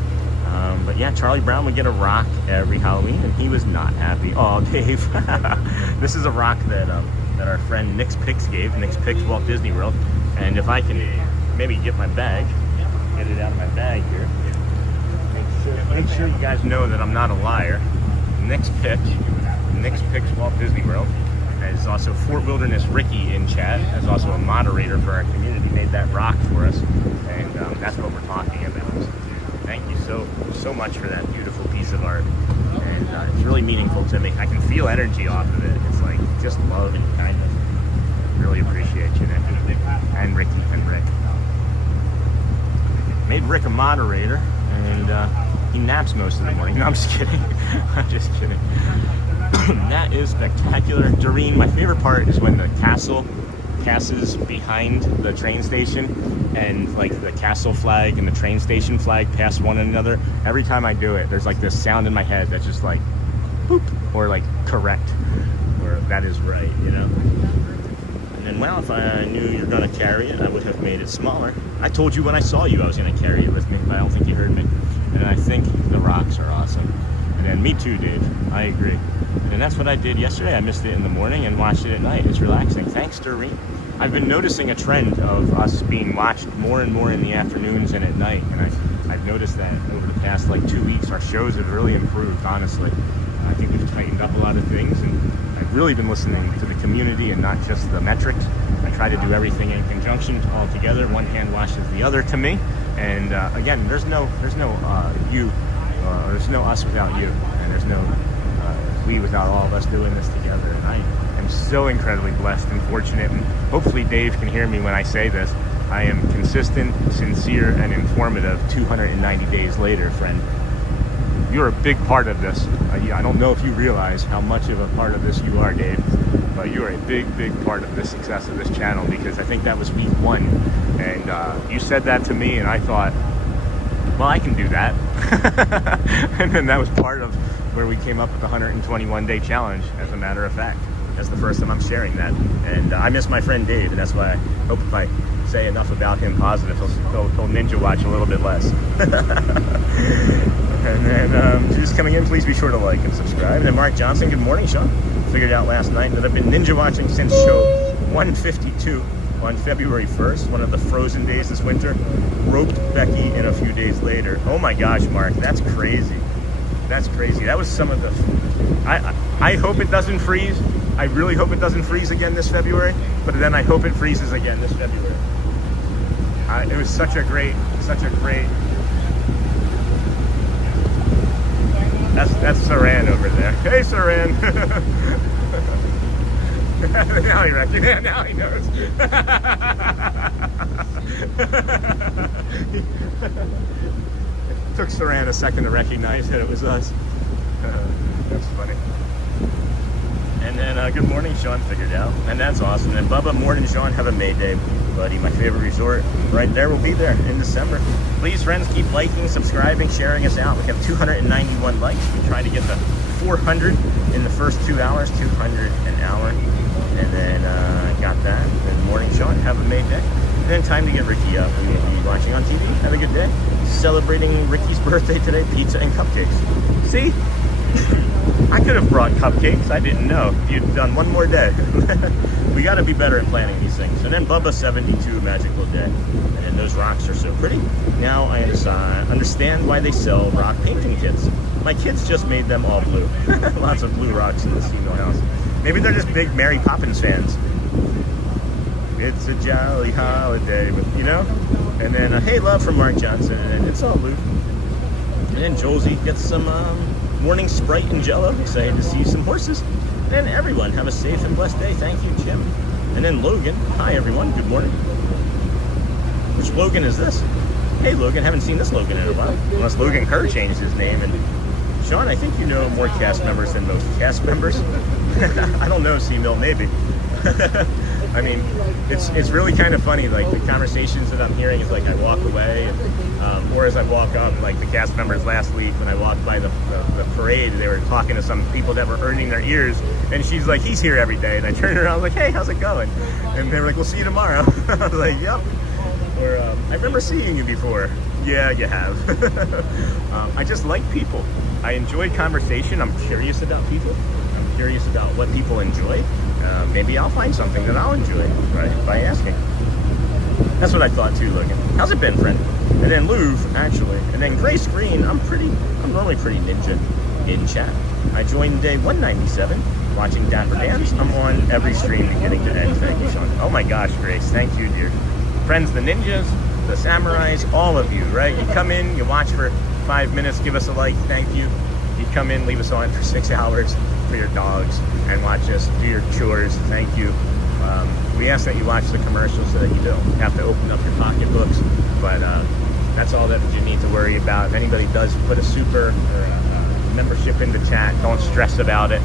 But yeah, Charlie Brown would get a rock every Halloween, and he was not happy. Oh, Dave. This is a rock that our friend Nick's Picks gave. Nick's Picks, Walt Disney World. And if I can maybe get my bag, get it out of my bag here. Make sure you guys know that I'm not a liar. Nick's Picks Walt Disney World. There's also Fort Wilderness Ricky in chat, as also a moderator for our community, made that rock for us. And that's what we're talking about. So, thank you so much for that beautiful piece of art. And it's really meaningful to me. I can feel energy off of it. It's like just love and kindness. Really appreciate you, Nick. made Rick a moderator, and he naps most of the morning. No, I'm just kidding. I'm just kidding. That is spectacular. Doreen, my favorite part is when the castle passes behind the train station, and like the castle flag and the train station flag pass one another. Every time I do it, there's like this sound in my head that's just like boop, or like correct, or that is right, you know. And then, well, if I knew you were gonna carry it, I would have made it smaller. I told you when I saw you I was gonna carry it with me, but I don't think you heard me. And I think the rocks are awesome. And then me too, Dave. I agree. And that's what I did yesterday. I missed it in the morning and watched it at night. It's relaxing. Thanks, Doreen. I've been noticing a trend of us being watched more and more in the afternoons and at night. And I've noticed that over the past like 2 weeks, our shows have really improved, honestly. I think we've tightened up a lot of things, and I've really been listening to the community and not just the metrics. I try to do everything in conjunction all together. One hand washes the other to me. And again, there's no you, there's no us without you, and there's no we without all of us doing this together. And I am so incredibly blessed and fortunate, and hopefully Dave can hear me when I say this. I am consistent, sincere, and informative 290 days later, friend. You're a big part of this. I don't know if you realize how much of a part of this you are, Dave, but you're a big part of the success of this channel, because I think that was week 1, and you said that to me, and I thought, well, I can do that. And then that was part of where we came up with the 121-day challenge, as a matter of fact. That's the first time I'm sharing that. And I miss my friend Dave, and that's why I hope if I say enough about him positive, he'll ninja watch a little bit less. And then just coming in, please be sure to like and subscribe. And then Mark Johnson, good morning, Sean. Figured out last night that I've been ninja watching since show 152 on February 1st, one of the frozen days this winter. Roped Becky in a few days later. Oh my gosh, Mark, that's crazy. That's crazy. That was some of the... I hope it doesn't freeze. I really hope it doesn't freeze again this February, but then I hope it freezes again this February. It was such a great... That's Saran over there. Hey, Saran. Now he recognizes. Now he knows. Took Saran a second to recognize that it was us. That's funny. And then good morning, Sean figured out, and that's awesome. And Bubba, morning, Sean. Have a May Day, buddy. My favorite resort right there. We'll be there in December. Please, friends, keep liking, subscribing, sharing us out. We have 291 likes. We try to get to 400 in the first 2 hours, 200 an hour. And then got that. And morning, Sean. Have a May Day. And then time to get Ricky up. We're going to be watching on TV. Have a good day. Celebrating Ricky's birthday today. Pizza and cupcakes. See? I could have brought cupcakes. I didn't know. You'd done one more day. We got to be better at planning these things. And then Bubba 72, magical day. And then those rocks are so pretty. Now I understand why they sell rock painting kits. My kids just made them all blue. Lots of blue rocks in the Seagull house. Maybe they're just big Mary Poppins fans. It's a jolly holiday, you know? And then, hey, love from Mark Johnson, and it's all blue. And then Jolsey gets some morning Sprite and Jell-O. Excited to see some horses. And then everyone, have a safe and blessed day. Thank you, Jim. And then Logan, hi everyone, good morning. Which Logan is this? Hey Logan, haven't seen this Logan in a while. Unless Logan Kerr changed his name. And Sean, I think you know more cast members than most cast members. I don't know, C-Mill, maybe. I mean, it's really kind of funny, like the conversations that I'm hearing is like I walk away, and, or as I walk up, like the cast members last week when I walked by the parade, they were talking to some people that were earning their ears, and she's like, he's here every day, and I turned around, I was like, hey, how's it going? And they were like, we'll see you tomorrow. I was like, yep. Or, I remember seeing you before. Yeah, you have. I just like people. I enjoy conversation. I'm curious about people. I'm curious about what people enjoy. Maybe I'll find something that I'll enjoy, right, by asking. That's what I thought too, Logan. How's it been, friend? And then Louvre, actually. And then Gray Screen, I'm normally pretty ninja in chat. I joined day 197, watching Dapper Dans. I'm on every stream beginning to end. Thank you, Sean. Oh my gosh, Grace, thank you, dear. Friends, the ninjas, the samurais, all of you, right? You come in, you watch for 5 minutes, give us a like, thank you. You come in, leave us on for 6 hours for your dogs and watch us do your chores. Thank you. We ask that you watch the commercials so that you don't have to open up your pocketbooks, but That's all that you need to worry about. If anybody does put a super or a membership in the chat, don't stress about it.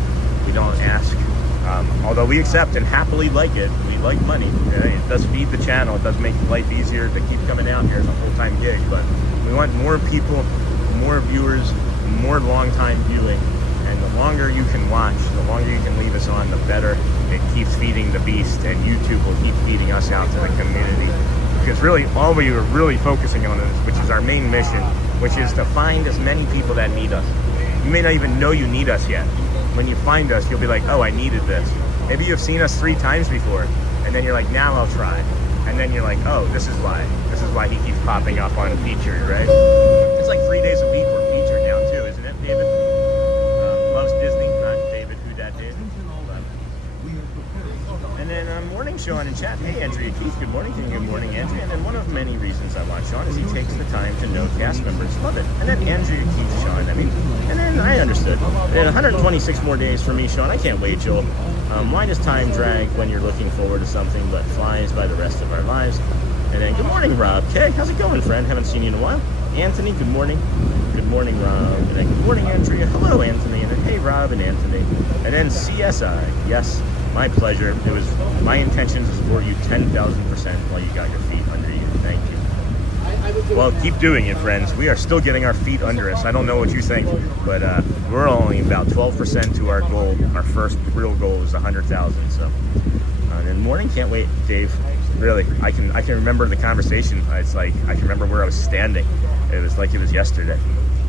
We don't ask. Although we accept and happily like it. We like money. It does feed the channel. It does make life easier to keep coming out here as a full-time gig. But we want more people, more viewers, more long-time viewing. And the longer you can watch, the longer you can leave us on, the better. It keeps feeding the beast, and YouTube will keep feeding us out to the community. Because really, all we are really focusing on is, which is our main mission, which is to find as many people that need us. You may not even know you need us yet. When you find us, you'll be like, oh, I needed this. Maybe you've seen us 3 times before, and then you're like, now I'll try. And then you're like, oh, this is why. This is why he keeps popping up on featured, right? It's like 3 days a week we're featured now, too, isn't it, David? Loves Disney, not David Hoodat David. And then morning Sean in chat. Hey Andrea Keith, good morning. Good morning Andrea. And then one of many reasons I watch Sean is he takes the time to know cast members. Love it. And then Andrea Keith, Sean. I mean, and then I understood. And 126 more days for me, Sean. I can't wait, Joel. Why does time drag when you're looking forward to something but flies by the rest of our lives? And then good morning Rob K. How's it going, friend? Haven't seen you in a while. Anthony, good morning. Good morning, Rob. And then good morning, Andrea. Hello, Anthony. And then hey, Rob and Anthony. And then CSI. Yes, my pleasure. It was my intention to support you 10,000% while you got your feet under you. Thank you. Well, keep doing it, friends. We are still getting our feet under us. I don't know what you think, but we're only about 12% to our goal. Our first real goal is 100,000. So, and then morning, can't wait, Dave. Really, I can remember the conversation. It's like I can remember where I was standing. It was like it was yesterday.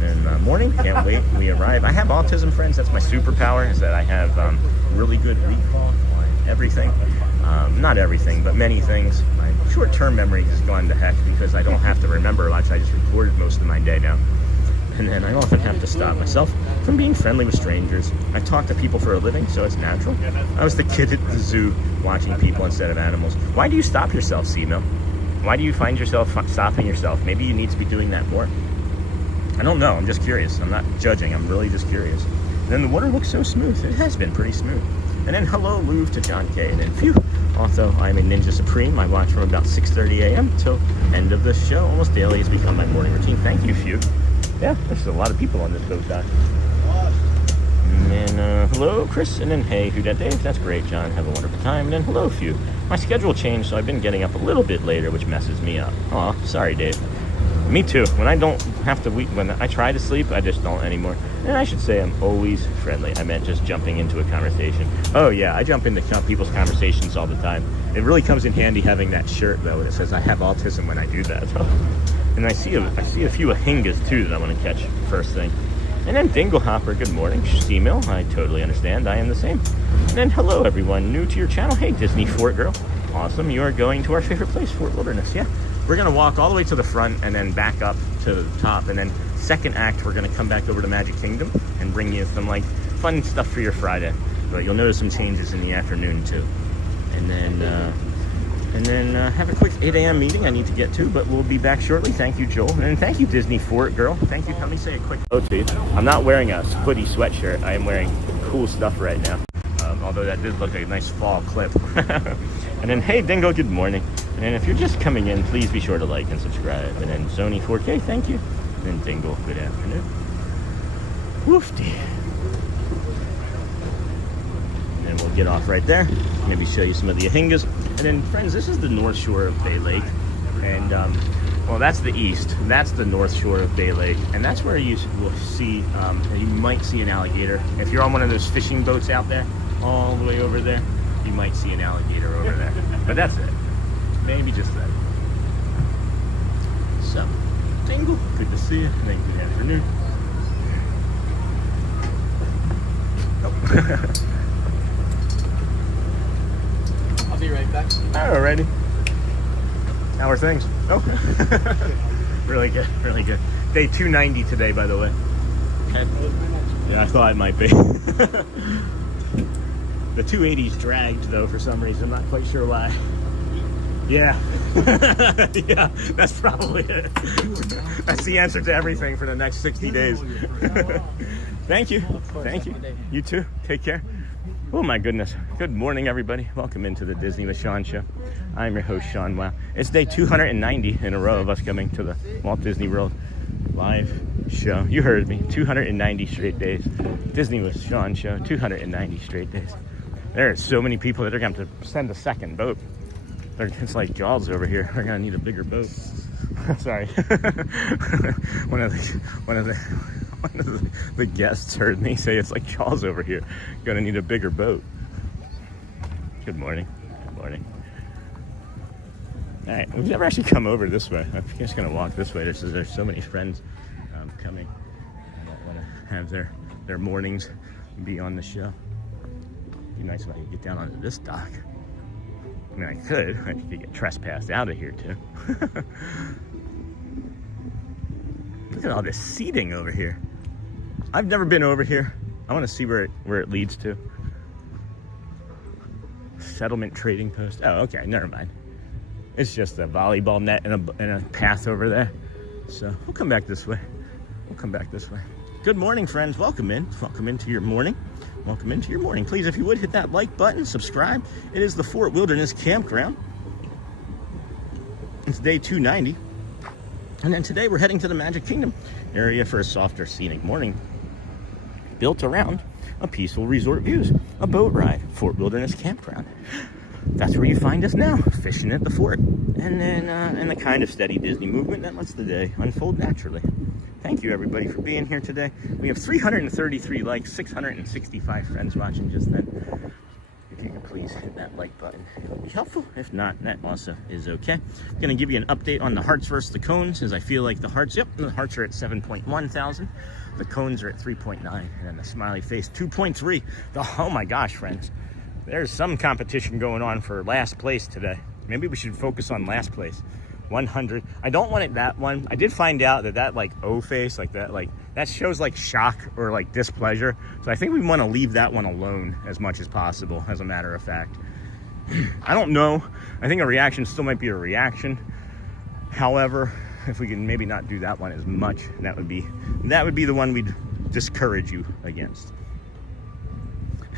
And morning, can't wait. We arrive. I have autism, friends. That's my superpower. Is that I have really good recall on everything. Not everything, but many things. My short-term memory has gone to heck because I don't have to remember much. I just recorded most of my day now. And then I often have to stop myself from being friendly with strangers. I talk to people for a living, so it's natural. I was the kid at the zoo watching people instead of animals. Why do you stop yourself, Simo? Why do you find yourself stopping yourself? Maybe you need to be doing that more. I don't know. I'm just curious. I'm not judging. I'm really just curious. And then the water looks so smooth. It has been pretty smooth. And then hello, Louvre to John K. And then phew. Also, I'm a Ninja Supreme. I watch from about 6:30 a.m. till end of the show. Almost daily has become my morning routine. Thank you, Phew. Yeah, there's a lot of people on this boat dock. And then hello, Chris. And then hey, Hoodat Dave. That's great, John. Have a wonderful time. And then hello, Phew. My schedule changed, so I've been getting up a little bit later, which messes me up. Aw, sorry, Dave. Me too. When I don't have to, when I try to sleep, I just don't anymore. And I should say I'm always friendly. I meant just jumping into a conversation. Oh yeah, I jump into people's conversations all the time. It really comes in handy having that shirt though. It says I have autism when I do that. And I see a few Ahingas too that I want to catch first thing. And then Dinglehopper, good morning. Female, I totally understand. I am the same. And then hello everyone, new to your channel. Hey Disney Fort Girl. Awesome, you are going to our favorite place, Fort Wilderness. Yeah. We're gonna walk all the way to the front and then back up to the top, and then second act we're gonna come back over to Magic Kingdom and bring you some like fun stuff for your Friday. But you'll notice some changes in the afternoon too. And then have a quick 8 a.m. meeting I need to get to, but we'll be back shortly. Thank you, Joel, and thank you, Disney Fort Girl. Thank you. Let me say a quick OT. I'm not wearing a hoodie sweatshirt. I am wearing cool stuff right now. Although that did look like a nice fall clip. And then hey Dingo, good morning. And if you're just coming in, please be sure to like and subscribe. And then Sony 4K, thank you. And then Dingle, good afternoon. Woofty. And then we'll get off right there. Maybe show you some of the Ahingas. And then friends, this is the north shore of Bay Lake. And well, that's the east. That's the north shore of Bay Lake. And that's where you will see, you might see an alligator. If you're on one of those fishing boats out there, all the way over there, you might see an alligator over there. But that's it. Maybe just that. So, Dingle, good to see you. Thank you, good afternoon. Nope. I'll be right back. Alrighty. How are things? Oh. Really good, really good. Day 290 today, by the way. Okay. Yeah, I thought it might be. The 280's dragged, though, for some reason. I'm not quite sure why. Yeah. Yeah, that's probably it. That's the answer to everything for the next 60 days. Thank you. Thank you. You too. Take care. Oh my goodness. Good morning, everybody. Welcome into the Disney with Sean show. I'm your host, Sean Wow. It's day 290 in a row of us coming to the Walt Disney World live show. You heard me. 290 straight days. Disney with Sean show. 290 straight days. There are so many people that are going to have to send a second boat. It's like Jaws over here. We're going to need a bigger boat. Sorry. One of the guests heard me say it's like Jaws over here. Gonna need a bigger boat. Good morning. Good morning. All right, we've never actually come over this way. I'm just gonna walk this way. There's so many friends coming that want to have their mornings be on the show. It'd be nice if I could get down onto this dock. I mean, I could get trespassed out of here too. Look at all this seating over here. I've never been over here. I want to see where it leads to. Settlement trading post. Oh, okay, never mind. It's just a volleyball net and a path over there. So we'll come back this way. Good morning, friends. Welcome in. Welcome into your morning. Welcome into your morning. Please, if you would, hit that like button, subscribe. It is the Fort Wilderness Campground. It's day 290. And then today we're heading to the Magic Kingdom area for a softer scenic morning built around a peaceful resort views, a boat ride, Fort Wilderness Campground. That's where you find us now, fishing at the fort. And then and the kind of steady Disney movement that lets the day unfold naturally. Thank you, everybody, for being here today. We have 333 likes, 665 friends watching just then. If you could please hit that like button, it would be helpful. If not, that also is okay. I'm going to give you an update on the hearts versus the cones, as I feel like the hearts are at 7.1 thousand. The cones are at 3.9, and then the smiley face, 2.3. Oh my gosh, friends. There's some competition going on for last place today. Maybe we should focus on last place. 100. I don't want it that one. I did find out that like O face, like that shows like shock or like displeasure. So I think we want to leave that one alone as much as possible, as a matter of fact. I don't know. I think a reaction still might be a reaction. However, if we can maybe not do that one as much, that would be the one we'd discourage you against.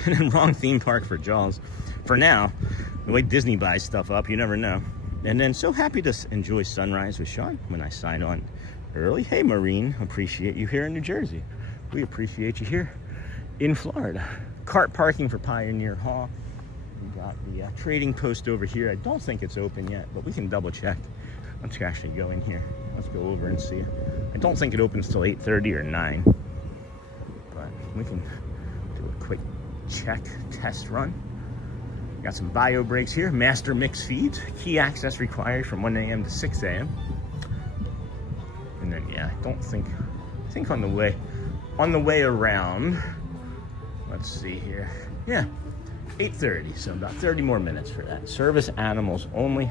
And then wrong theme park for Jaws. For now, the way Disney buys stuff up, you never know. And then so happy to enjoy sunrise with Sean when I sign on early. Hey, Maureen, appreciate you here in New Jersey. We appreciate you here in Florida. Cart parking for Pioneer Hall. We got the trading post over here. I don't think it's open yet, but we can double check. Let's actually go in here. Let's go over and see. I don't think it opens till 8:30 or 9. But we can do a quick check test run. Got some bio breaks here, master mix feeds, key access required from 1 a.m. to 6 a.m. And then, yeah, I think on the way around, let's see here. Yeah, 8:30, so about 30 more minutes for that. Service animals only.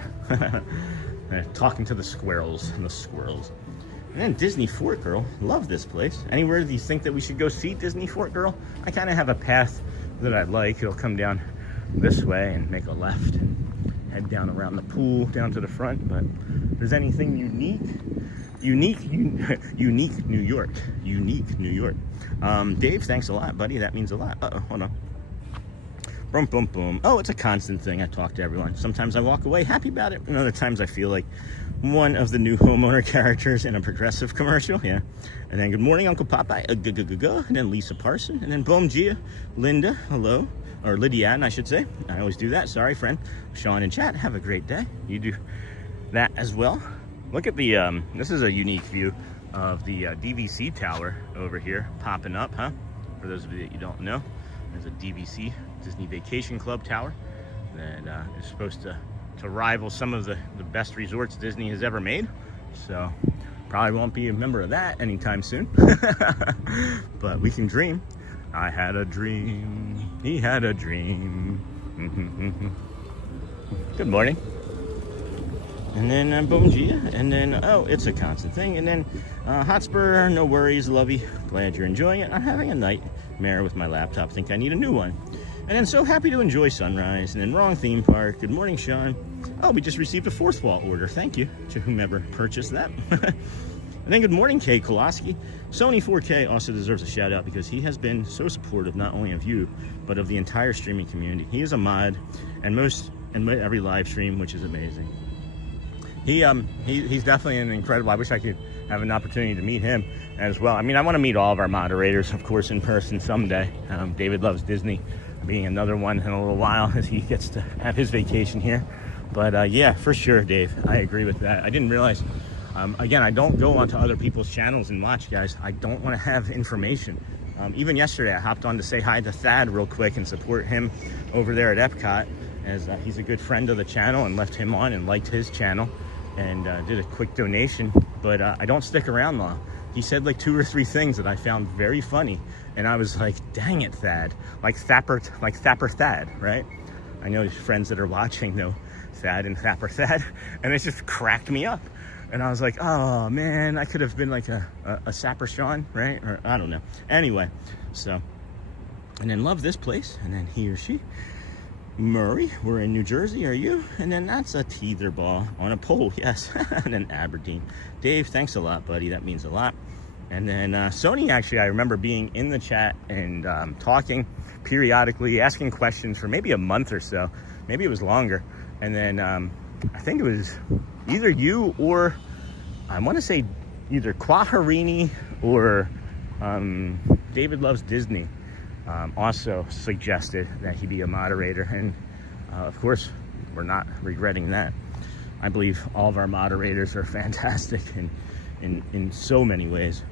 Talking to the squirrels. And then Disney Fort Girl, love this place. Anywhere do you think that we should go see Disney Fort Girl? I kind of have a path that I like. It'll come down this way and make a left and head down around the pool down to the front. But if there's anything unique New York. Dave, thanks a lot, buddy. That means a lot. Hold on. Boom, boom, boom. Oh, it's a constant thing. I talk to everyone. Sometimes I walk away happy about it, and other times I feel like one of the new homeowner characters in a Progressive commercial. Yeah. And then good morning, Uncle Popeye. And then Lisa Parson. And then Boom Gia. Linda, hello. Or Lydia, I should say. I always do that. Sorry, friend. Sean in chat. Have a great day. You do that as well. Look at the, this is a unique view of the DVC tower over here popping up, huh? For those of you that you don't know, there's a DVC, Disney Vacation Club tower, that is supposed to rival some of the best resorts Disney has ever made. So probably won't be a member of that anytime soon. But we can dream. I had a dream. He had a dream. Good morning. And then Boom Gia. And then, oh, it's a constant thing. And then Hotspur, no worries, lovey. Glad you're enjoying it. I'm having a nightmare with my laptop. Think I need a new one. And then so happy to enjoy sunrise. And then wrong theme park. Good morning, Sean. Oh, we just received a fourth wall order. Thank you to whomever purchased that. And then good morning, Kay Koloski. Sony 4K also deserves a shout out because he has been so supportive not only of you, but of the entire streaming community. He is a mod and every live stream, which is amazing. He's definitely an incredible. I wish I could have an opportunity to meet him as well. I mean, I want to meet all of our moderators, of course, in person someday. David Loves Disney being another one in a little while as he gets to have his vacation here. But yeah, for sure, Dave, I agree with that. I didn't realize. Again, I don't go onto other people's channels and watch, guys. I don't want to have information. Even yesterday, I hopped on to say hi to Thad real quick and support him over there at Epcot, as he's a good friend of the channel, and left him on and liked his channel and did a quick donation. But I don't stick around long. He said like 2 or 3 things that I found very funny, and I was like, dang it, Thad. Like Thapper Thad, right? I know his friends that are watching know Thad and Thapper Thad, and it just cracked me up. And I was like, oh man, I could have been like a Sapper Sean, right? Or I don't know. Anyway, so, and then love this place. And then he or she, Murray, we're in New Jersey, are you? And then that's a teether ball on a pole, yes. And then Aberdeen. Dave, thanks a lot, buddy. That means a lot. And then Sony, actually, I remember being in the chat and talking periodically, asking questions for maybe a month or so. Maybe it was longer. And then I think it was either you or I want to say either Quaharini or David Loves Disney also suggested that he be a moderator. And of course, we're not regretting that. I believe all of our moderators are fantastic in so many ways.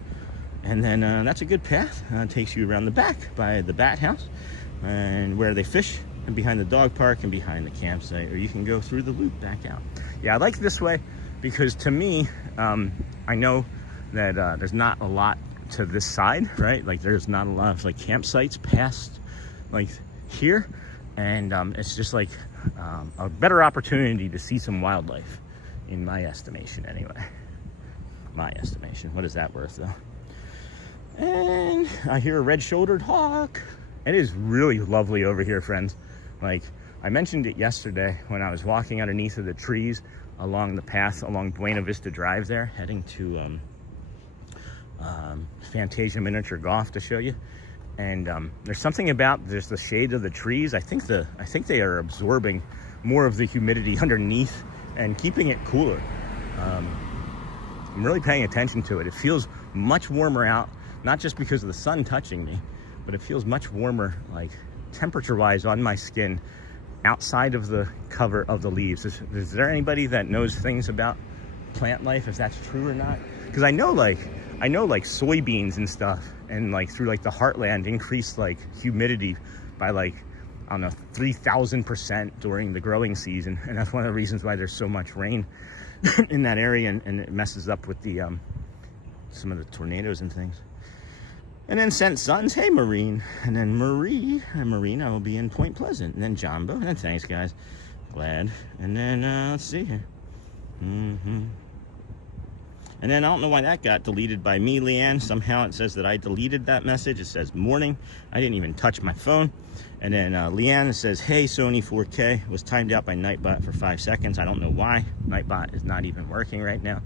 And then that's a good path. Takes you around the back by the Bat House and where they fish, and behind the dog park and behind the campsite, or you can go through the loop back out. Yeah, I like this way because to me, I know that there's not a lot to this side, right? Like there's not a lot of like campsites past like here, and it's just like a better opportunity to see some wildlife, in my estimation anyway. My estimation. What is that worth though? And I hear a red-shouldered hawk. It is really lovely over here, friends. Like I mentioned it yesterday when I was walking underneath of the trees along the path along Buena Vista Drive there, heading to Fantasia Miniature Golf to show you. And there's something about just the shade of the trees. I think they are absorbing more of the humidity underneath and keeping it cooler. I'm really paying attention to it. It feels much warmer out, not just because of the sun touching me, but it feels much warmer, like temperature-wise, on my skin outside of the cover of the leaves. Is there anybody that knows things about plant life, if that's true or not? Because I know like soybeans and stuff, and like through like the heartland, increased like humidity by like, I don't know, 3,000% during the growing season, and that's one of the reasons why there's so much rain in that area, and it messes up with the some of the tornadoes and things. And then Sent Sons, hey Marine. And then Marie and Marina will be in Point Pleasant. And then Jumbo, and then thanks guys, glad. And then let's see here. And then I don't know why that got deleted by me, Leanne. Somehow it says that I deleted that message. It says morning. I didn't even touch my phone. And then Leanne says, hey, Sony 4K was timed out by Nightbot for 5 seconds. I don't know why. Nightbot is not even working right now.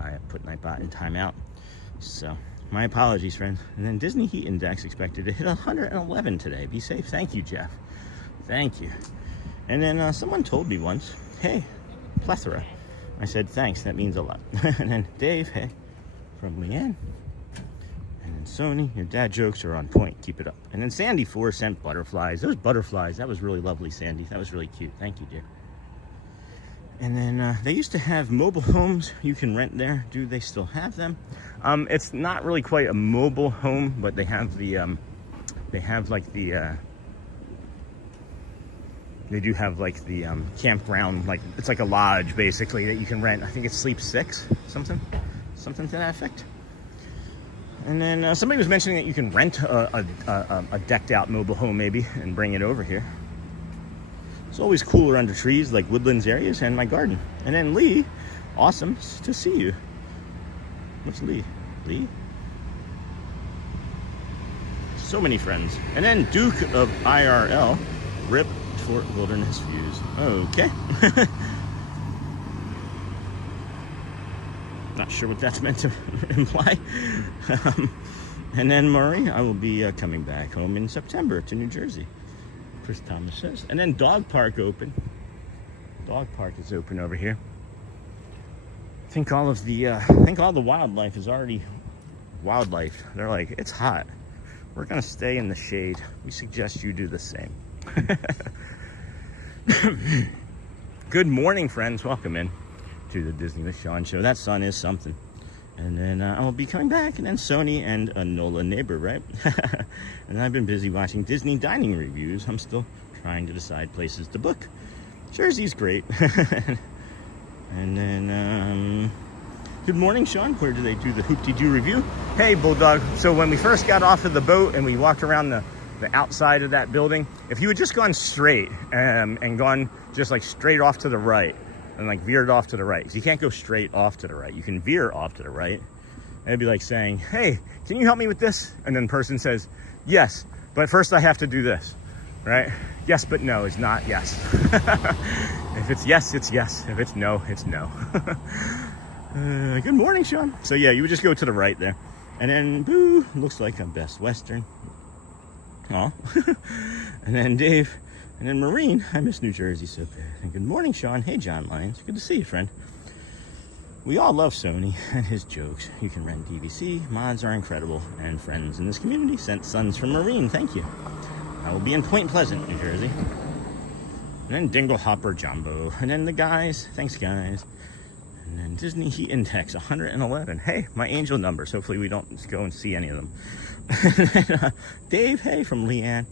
I put Nightbot in timeout. So my apologies, friends. And then Disney Heat Index expected to hit 111 today. Be safe. Thank you, Jeff. Thank you. And then someone told me once, hey, plethora. I said, thanks, that means a lot. And then Dave, hey, from Leanne. And then Sony, your dad jokes are on point, keep it up. And then Sandy 4 sent butterflies. Those butterflies, that was really lovely, Sandy. That was really cute. Thank you, dear. And then they used to have mobile homes you can rent there. Do they still have them? It's not really quite a mobile home, but they have the, they do have like the campground, like it's like a lodge basically that you can rent. I think it's Sleep 6, something to that effect. And then somebody was mentioning that you can rent a decked out mobile home maybe and bring it over here. It's always cooler under trees like Woodlands areas and my garden. And then Lee, awesome to see you. What's Lee? Lee? So many friends. And then Duke of IRL, rip Fort Wilderness views. Okay. Not sure what that's meant to imply. And then Murray, I will be coming back home in September to New Jersey. Chris Thomas says. And then dog park open. Dog park is open over here. I think all the wildlife is already wildlife. They're like, it's hot. We're gonna stay in the shade. We suggest you do the same. Good morning, friends. Welcome in to the Disney with Sean show. That sun is something. And then I'll be coming back, and then Sony and a NOLA neighbor, right? And I've been busy watching Disney dining reviews. I'm still trying to decide places to book. Jersey's great. And then, good morning, Sean. Where do they do the Hoop-de-Doo review? Hey, Bulldog. So when we first got off of the boat and we walked around the outside of that building, if you had just gone straight and gone just like straight off to the right, and like veered off to the right, because you can't go straight off to the right. You can veer off to the right. And it'd be like saying, hey, can you help me with this? And then the person says, yes, but first I have to do this, right? Yes, but no is not yes. If it's yes, it's yes. If it's no, it's no. Good morning, Sean. So yeah, you would just go to the right there. And then, boo, looks like a Best Western. Aw. And then Dave. And then Marine, I miss New Jersey so bad. And good morning, Sean. Hey, John Lyons. Good to see you, friend. We all love Sony and his jokes. You can rent DVC. Mods are incredible. And friends in this community sent sons from Marine. Thank you. I will be in Point Pleasant, New Jersey. And then Dingle Hopper Jumbo. And then the guys. Thanks, guys. And then Disney Heat Index 111. Hey, my angel numbers. Hopefully we don't go and see any of them. And then, Dave, hey, from Leanne.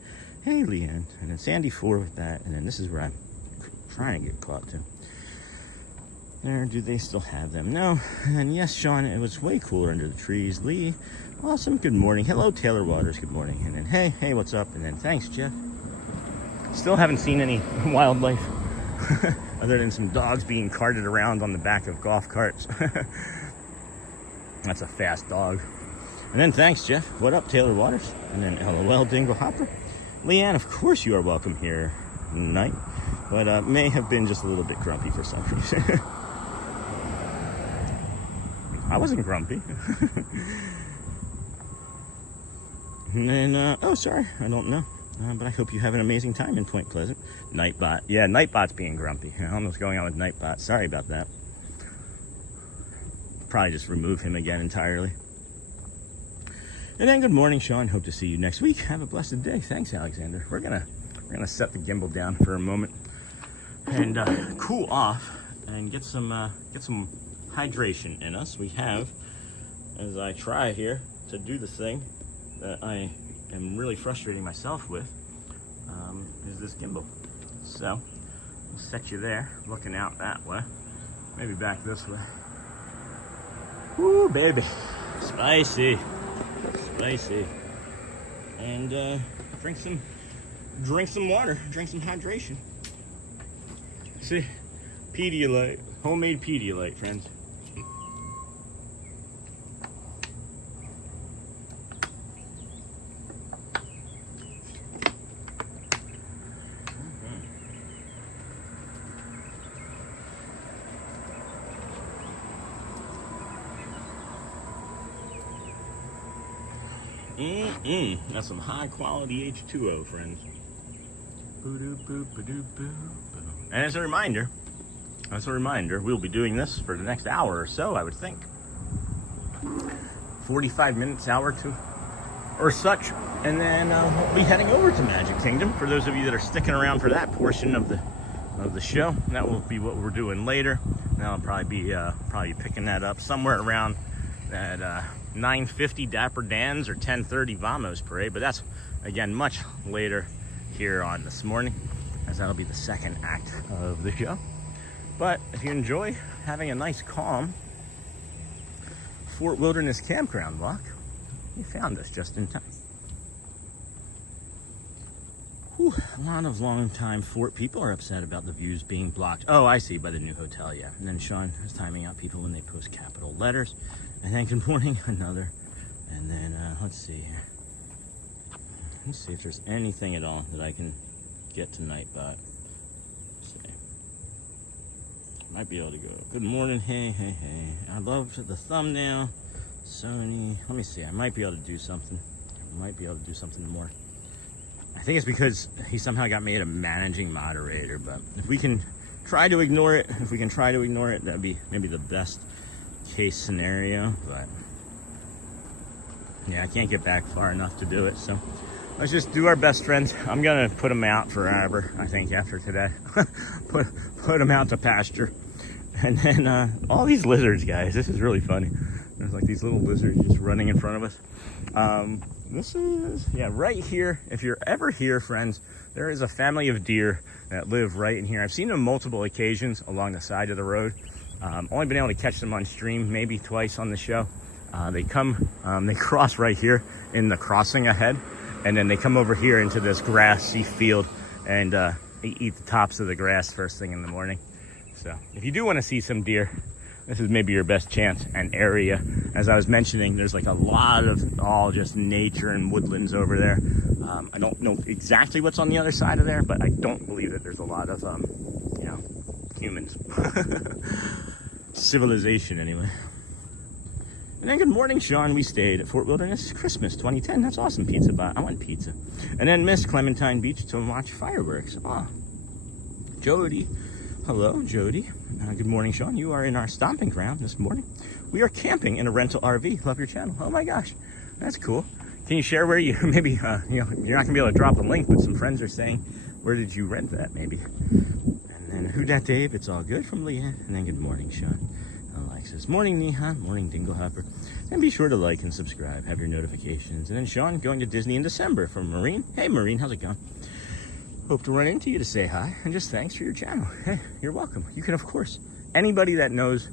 Hey, Leanne. And then Sandy 4 with that. And then this is where I'm trying to get caught to. There, do they still have them? No. And yes, Sean, it was way cooler under the trees. Lee, awesome. Good morning. Hello, Taylor Waters. Good morning. And then, hey, what's up? And then thanks, Jeff. Still haven't seen any wildlife other than some dogs being carted around on the back of golf carts. That's a fast dog. And then thanks, Jeff. What up, Taylor Waters? And then LOL, Dingle Hopper. Leanne, of course you are welcome here tonight, but may have been just a little bit grumpy for some reason. I wasn't grumpy. And then, oh, sorry, I don't know. But I hope you have an amazing time in Point Pleasant. Nightbot. Yeah, Nightbot's being grumpy. I don't know what's going on with Nightbot. Sorry about that. Probably just remove him again entirely. And then good morning, Sean. Hope to see you next week. Have a blessed day. Thanks, Alexander. We're gonna set the gimbal down for a moment and cool off and get some hydration in us. We have, as I try here to do the thing that I am really frustrating myself with, is this gimbal. So we'll set you there, looking out that way. Maybe back this way. Woo, baby, spicy. Spicy. And drink some water, drink some hydration. See, Pedialyte, homemade Pedialyte, friends. That's some high quality H2O, friends. And as a reminder, we'll be doing this for the next hour or so, I would think. 45 minutes, hour to or such. And then we'll be heading over to Magic Kingdom. For those of you that are sticking around for that portion of the show, that will be what we're doing later. And I'll probably be picking that up somewhere around that 9:50 Dapper Dans or 10:30 Vamos parade, but that's again much later here on this morning, as that'll be the second act of the show. But if you enjoy having a nice calm Fort Wilderness Campground walk, you found us just in time. Whew, a lot of long-time Fort people are upset about the views being blocked. Oh, I see, by the new hotel, yeah. And then Sean is timing out people when they post capital letters. And then good morning, another. And then let's see here. Let's see if there's anything at all that I can get tonight, but let's see. Might be able to go. Good morning. Hey, hey, hey. I love the thumbnail. Sony. Let me see. I might be able to do something. More. I think it's because he somehow got made a managing moderator, but if we can try to ignore it, that'd be maybe the best case scenario. But yeah, I can't get back far enough to do it, so let's just do our best, friends. I'm gonna put him out forever, I think, after today. put him out to pasture. And then all these lizards, guys, this is really funny. There's like these little lizards just running in front of us. This is, yeah, right here. If you're ever here, friends, there is a family of deer that live right in here. I've seen them multiple occasions along the side of the road. Only been able to catch them on stream, maybe twice on the show. They cross right here in the crossing ahead, and then they come over here into this grassy field and eat the tops of the grass first thing in the morning. So if you do want to see some deer, this is maybe your best chance and area. As I was mentioning, there's like a lot of all just nature and woodlands over there. I don't know exactly what's on the other side of there, but I don't believe that there's a lot of, humans. Civilization, anyway. And then good morning, Sean. We stayed at Fort Wilderness Christmas 2010. That's awesome, Pizza Bot. I want pizza. And then Miss Clementine Beach to watch fireworks. Ah, Jody. Hello, Jody. Good morning, Sean. You are in our stomping ground this morning. We are camping in a rental RV. Love your channel. Oh my gosh, that's cool. Can you share where you, maybe, you're not gonna be able to drop a link, but some friends are saying, where did you rent that, maybe? And then Hoodat Dave, it's all good from Leanne. And then good morning, Sean. Alexis, morning, Neha. Morning, Dinglehopper. And be sure to like and subscribe, have your notifications. And then Sean, going to Disney in December from Marine. Hey, Marine, how's it going? Hope to run into you to say hi, and just thanks for your channel. Hey, you're welcome. You can, of course, anybody that knows,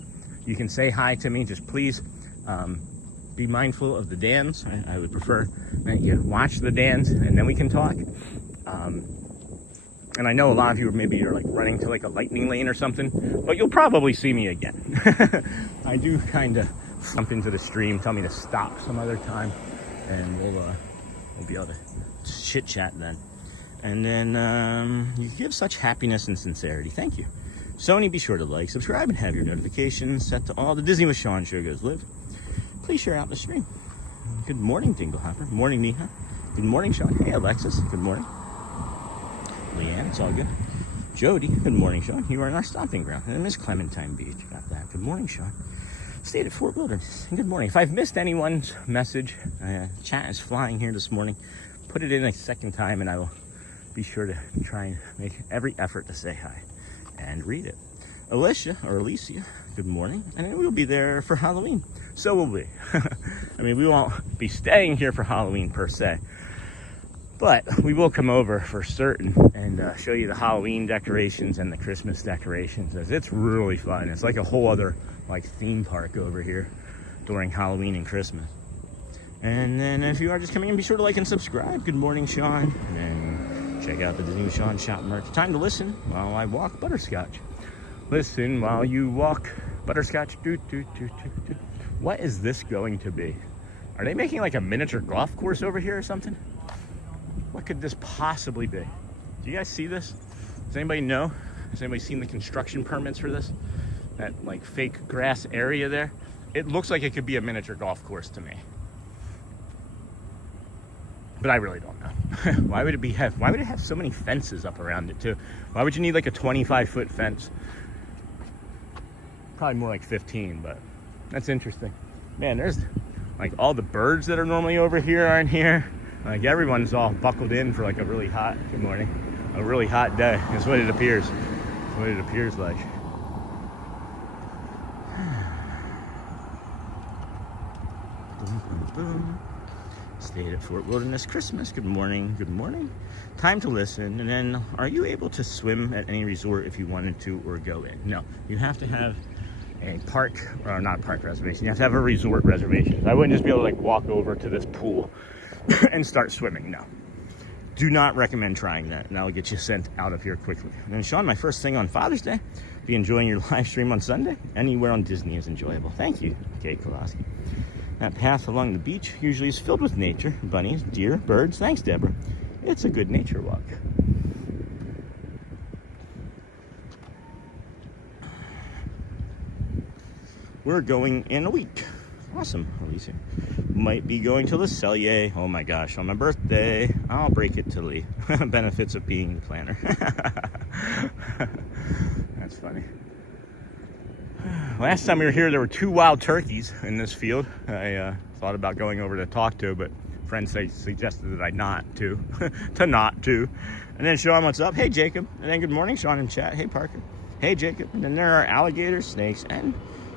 you can say hi to me. Just please be mindful of the Dans. I would prefer that you watch the Dans, and then we can talk. And I know a lot of you maybe are like running to like a lightning lane or something, but you'll probably see me again. I do kind of jump into the stream, tell me to stop some other time, and we'll be able to chit chat then. And then you give such happiness and sincerity. Thank you. Sony, be sure to like, subscribe, and have your notifications set to all. The Disney with Sean show goes live. Please share out the stream. Good morning, Dinglehopper. Morning, Neha. Good morning, Sean. Hey, Alexis. Good morning. Leanne, it's all good. Jody, good morning, Sean. You are in our stomping ground. And Miss Clementine Beach, got that. Good morning, Sean. Stayed at Fort Wilderness. And good morning. If I've missed anyone's message, chat is flying here this morning. Put it in a second time, and I will be sure to try and make every effort to say hi and read it. Alicia, good morning. And then we'll be there for Halloween. So will we. I mean, we won't be staying here for Halloween per se, but we will come over for certain and show you the Halloween decorations and the Christmas decorations. It's really fun. It's like a whole other like theme park over here during Halloween and Christmas. And then if you are just coming in, be sure to like and subscribe. Good morning, Sean. And then check out the Disney with Sean shop merch. Time to listen while I walk butterscotch. Listen while you walk butterscotch. What is this going to be? Are they making like a miniature golf course over here or something? What could this possibly be? Do you guys see this? Does anybody know? Has anybody seen the construction permits for this? That like fake grass area there? It looks like it could be a miniature golf course to me. But I really don't know. Why would it have so many fences up around it too? Why would you need like a 25-foot fence? Probably more like 15, but that's interesting. Man, there's like all the birds that are normally over here aren't here. Like everyone's all buckled in for like a really hot, good morning, a really hot day. That's what it appears. That's what it appears like. Boom, boom, boom. Stayed at Fort Wilderness Christmas. Good morning. Good morning. Time to listen. And then, are you able to swim at any resort if you wanted to or go in? No. You have to have a park, or not park reservation. You have to have a resort reservation. I wouldn't just be able to like walk over to this pool and start swimming. No. Do not recommend trying that. And that will get you sent out of here quickly. And then, Sean, my first thing on Father's Day, be enjoying your live stream on Sunday. Anywhere on Disney is enjoyable. Thank you, Kate Kolaski. That path along the beach usually is filled with nature, bunnies, deer, birds. Thanks, Deborah. It's a good nature walk. we're going in a week. Awesome. Alicia might be going to Le Cellier. Oh my gosh, on my birthday. I'll break it to Lee. Benefits of being the planner. That's funny. Last time we were here, there were 2 wild turkeys in this field. I thought about going over to talk to, but friends suggested that I not to. And then Sean, what's up? Hey, Jacob. And then good morning, Sean in chat. Hey, Parker. Hey, Jacob. And then there are alligators, snakes, and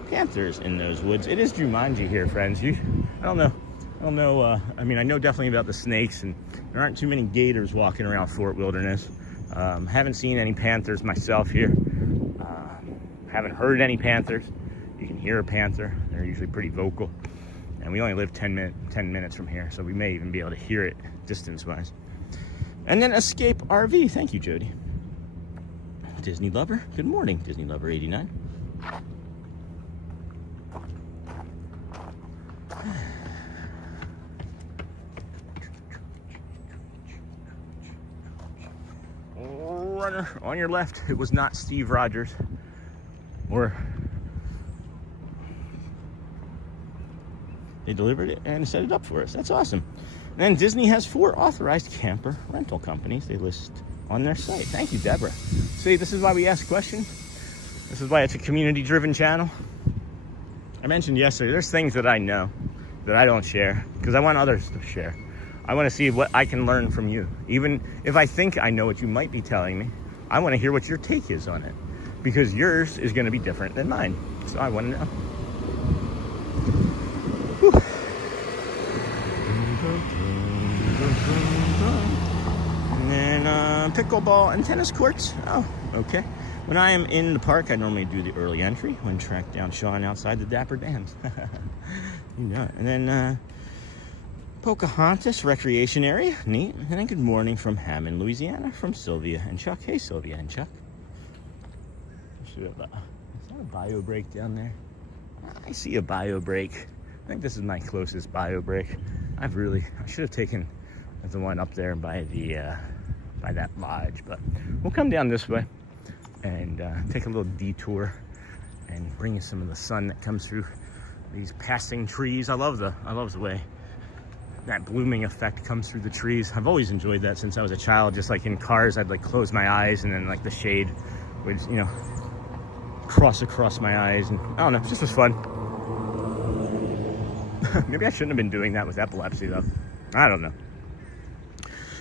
panthers in those woods. It is Jumanji here, friends. I don't know. I mean, I know definitely about the snakes, and there aren't too many gators walking around Fort Wilderness. Haven't seen any panthers myself here. Haven't heard any panthers. You can hear a panther. They're usually pretty vocal. And we only live 10 minutes from here, so we may even be able to hear it distance-wise. And then Escape RV. Thank you, Jody. Disney Lover. Good morning, Disney Lover 89. Runner on your left. It was not Steve Rogers. They delivered it and set it up for us. That's awesome. And then Disney has 4 authorized camper rental companies they list on their site. Thank you, Deborah. See, this is why we ask questions. This is why it's a community-driven channel. I mentioned yesterday, there's things that I know that I don't share because I want others to share. I want to see what I can learn from you. Even if I think I know what you might be telling me, I want to hear what your take is on it, because yours is going to be different than mine. So I want to know. Whew. And then pickleball and tennis courts. Oh, okay. When I am in the park, I normally do the early entry when track down Sean outside the Dapper Dans. You know it. And then Pocahontas Recreation Area. Neat. And then good morning from Hammond, Louisiana, from Sylvia and Chuck. Hey, Sylvia and Chuck. Is that a bio break down there? I see a bio break. I think this is my closest bio break. I should have taken the one up there by that lodge, but we'll come down this way and take a little detour and bring you some of the sun that comes through these passing trees. I love the way that blooming effect comes through the trees. I've always enjoyed that since I was a child. Just like in cars, I'd like close my eyes and then like the shade would, you know, cross across my eyes, and I don't know, it just was fun. Maybe I shouldn't have been doing that with epilepsy though. I don't know.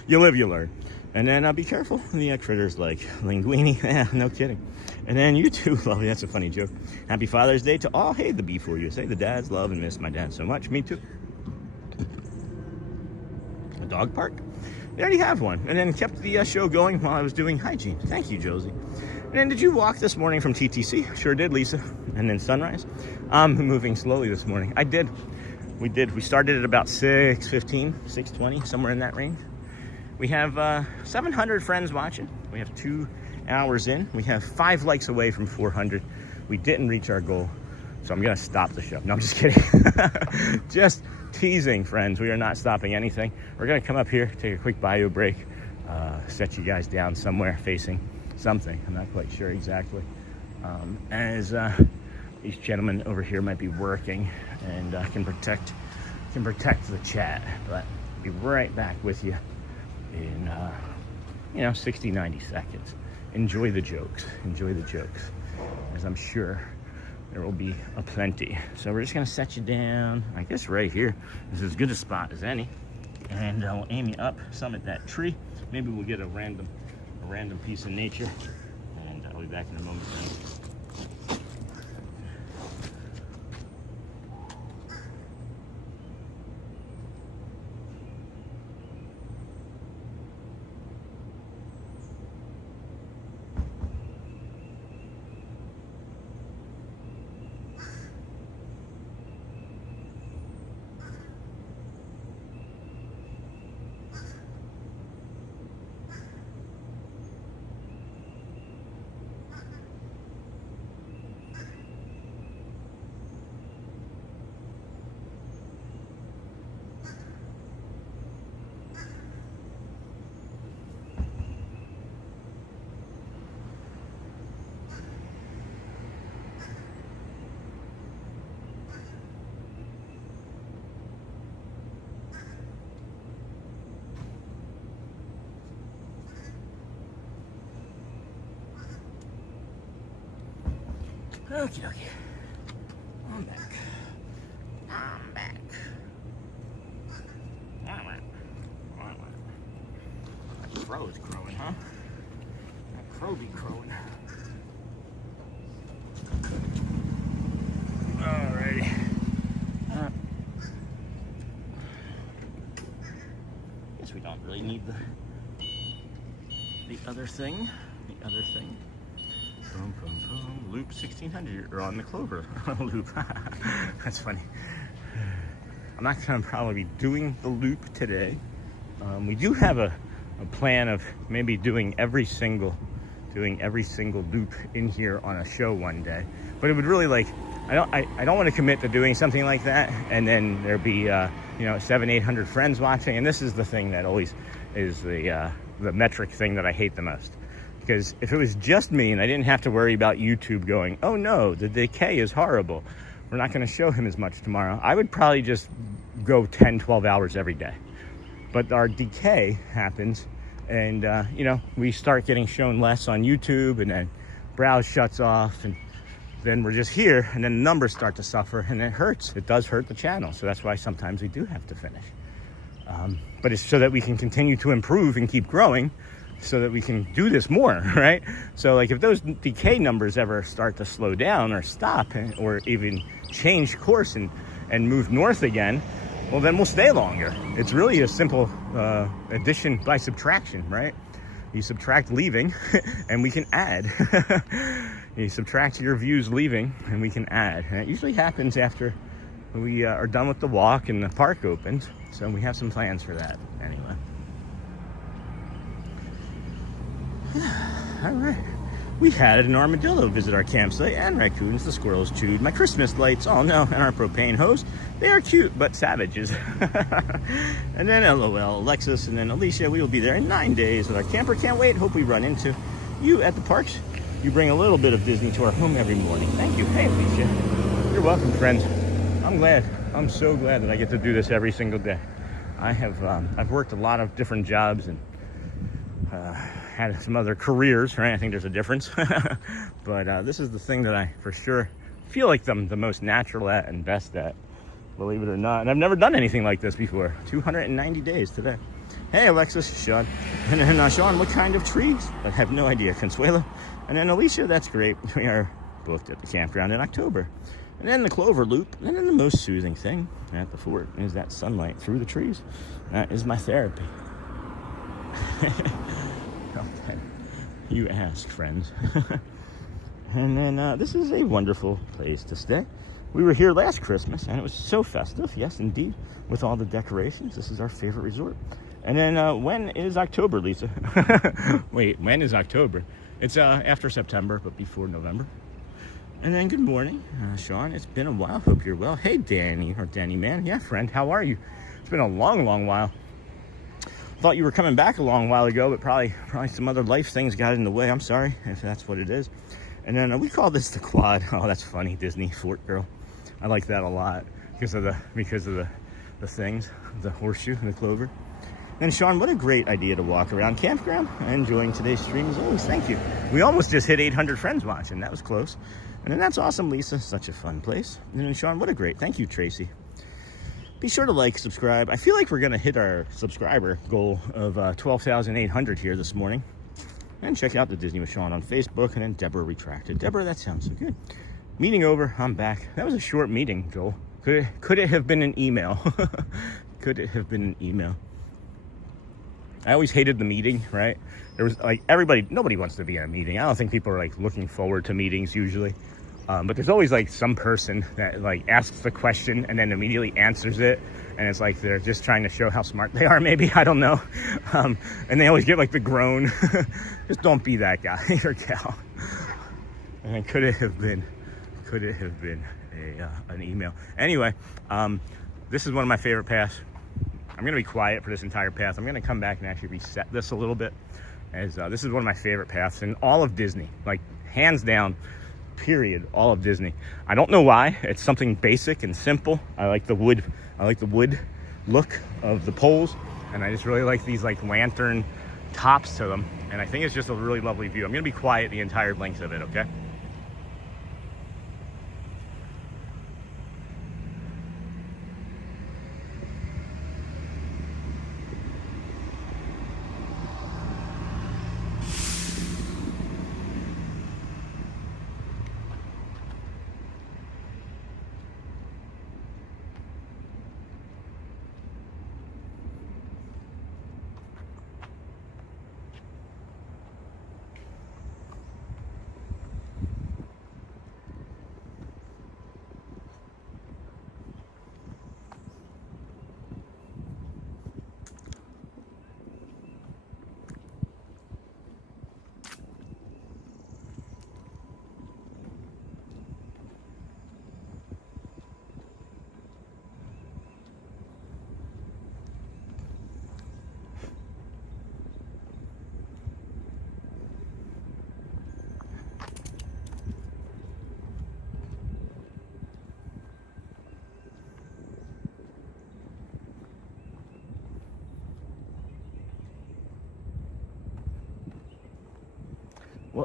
You live, you learn. And then be careful. The critters like linguine. Yeah, no kidding. And then you too, lovely. That's a funny joke. Happy Father's Day to all. Hey, the B4 U.S.A. The dads love and miss my dad so much. Me too. A dog park? They already have one. And then kept the show going while I was doing hygiene. Thank you, Josie. And then did you walk this morning from TTC? Sure did, Lisa. And then sunrise? I'm moving slowly this morning. I did. We did. We started at about 6:15, 6:20, somewhere in that range. We have 700 friends watching. We have 2 hours in. We have 5 likes away from 400. We didn't reach our goal, so I'm gonna stop the show. No, I'm just kidding. Just teasing, friends. We are not stopping anything. We're gonna come up here, take a quick bio break, set you guys down somewhere facing something. I'm not quite sure exactly. As these gentlemen over here might be working and can protect the chat, but I'll be right back with you in 60, 90 seconds. Enjoy the jokes, as I'm sure there will be aplenty. So we're just gonna set you down, I guess right here. This is as good a spot as any, and we'll aim you up, summit that tree. Maybe we'll get a random piece of nature, and I'll be back in a moment. Okie dokie. I'm back. I'm back. That crow is crowing, huh? That crow be crowing. Alrighty. Guess we don't really need the other thing. The other thing. Loop 1600. You're on the Clover loop. That's funny. I'm not gonna probably be doing the loop today. We do have a plan of maybe doing every single loop in here on a show one day. But it would really like, I don't want to commit to doing something like that and then there'd be 700-800 friends watching. And this is the thing that always is the metric thing that I hate the most. Because if it was just me and I didn't have to worry about YouTube going, oh no, the decay is horrible, we're not going to show him as much tomorrow, I would probably just go 10-12 hours every day. But our decay happens and we start getting shown less on YouTube, and then browse shuts off, and then we're just here, and then the numbers start to suffer, and it hurts. It does hurt the channel. So that's why sometimes we do have to finish. But it's so that we can continue to improve and keep growing, so that we can do this more, right? So like if those decay numbers ever start to slow down or stop, or even change course and move north again, well, then we'll stay longer. It's really a simple addition by subtraction, right? You subtract leaving and we can add. You subtract your views leaving and we can add. And it usually happens after we are done with the walk and the park opens. So we have some plans for that anyway. All right. We had an armadillo visit our campsite, and raccoons. The squirrels chewed my Christmas lights. Oh no, and our propane hose. They are cute, but savages. And then LOL, Alexis, and then Alicia. We will be there in 9 days with our camper. Can't wait. Hope we run into you at the parks. You bring a little bit of Disney to our home every morning. Thank you. Hey, Alicia. You're welcome, friends. I'm glad. I'm so glad that I get to do this every single day. I've worked a lot of different jobs and had some other careers, right? I think there's a difference. But this is the thing that I for sure feel like I'm the most natural at and best at, believe it or not. And I've never done anything like this before. 290 days today. Hey, Alexis, Sean. And then Sean, what kind of trees? I have no idea. Consuelo. And then Alicia, that's great. We are booked at the campground in October. And then the Clover Loop. And then the most soothing thing at the fort is that sunlight through the trees. That is my therapy. Okay. You ask, friends. And then this is a wonderful place to stay. We were here last Christmas and it was so festive. Yes, indeed. With all the decorations. This is our favorite resort. And then when is October, Lisa? Wait, when is October? It's after September, but before November. And then good morning, Sean. It's been a while. Hope you're well. Hey, Danny, or Danny man. Yeah, friend, how are you? It's been a long, long while. Thought you were coming back a long while ago, but probably some other life things got in the way. I'm sorry if that's what it is. And then we call this the quad. Oh, that's funny, Disney Fort Girl. I like that a lot because of the things, the horseshoe and the clover. And Sean, what a great idea to walk around Campground. Enjoying today's stream as always. Thank you. We almost just hit 800 friends watching. That was close. And then that's awesome, Lisa. Such a fun place. And then Sean, what a great. Thank you, Tracy. Be sure to like, subscribe. I feel like we're going to hit our subscriber goal of 12,800 here this morning. And check out the Disney with Sean on Facebook. And then Deborah retracted. Deborah, that sounds so good. Meeting over. I'm back. That was a short meeting, Joel. Could it have been an email? Could it have been an email? I always hated the meeting, right? There was like nobody wants to be in a meeting. I don't think people are like looking forward to meetings usually. But there's always like some person that like asks the question and then immediately answers it. And it's like they're just trying to show how smart they are, maybe. I don't know. And they always get like the groan. Just don't be that guy or gal. And could it have been an email? Anyway, this is one of my favorite paths. I'm going to be quiet for this entire path. I'm going to come back and actually reset this a little bit, as this is one of my favorite paths in all of Disney, like hands down, period, all of Disney. I don't know why. It's something basic and simple. I like the wood look of the poles, and I just really like these like lantern tops to them, and I think it's just a really lovely view. I'm going to be quiet the entire length of it, okay?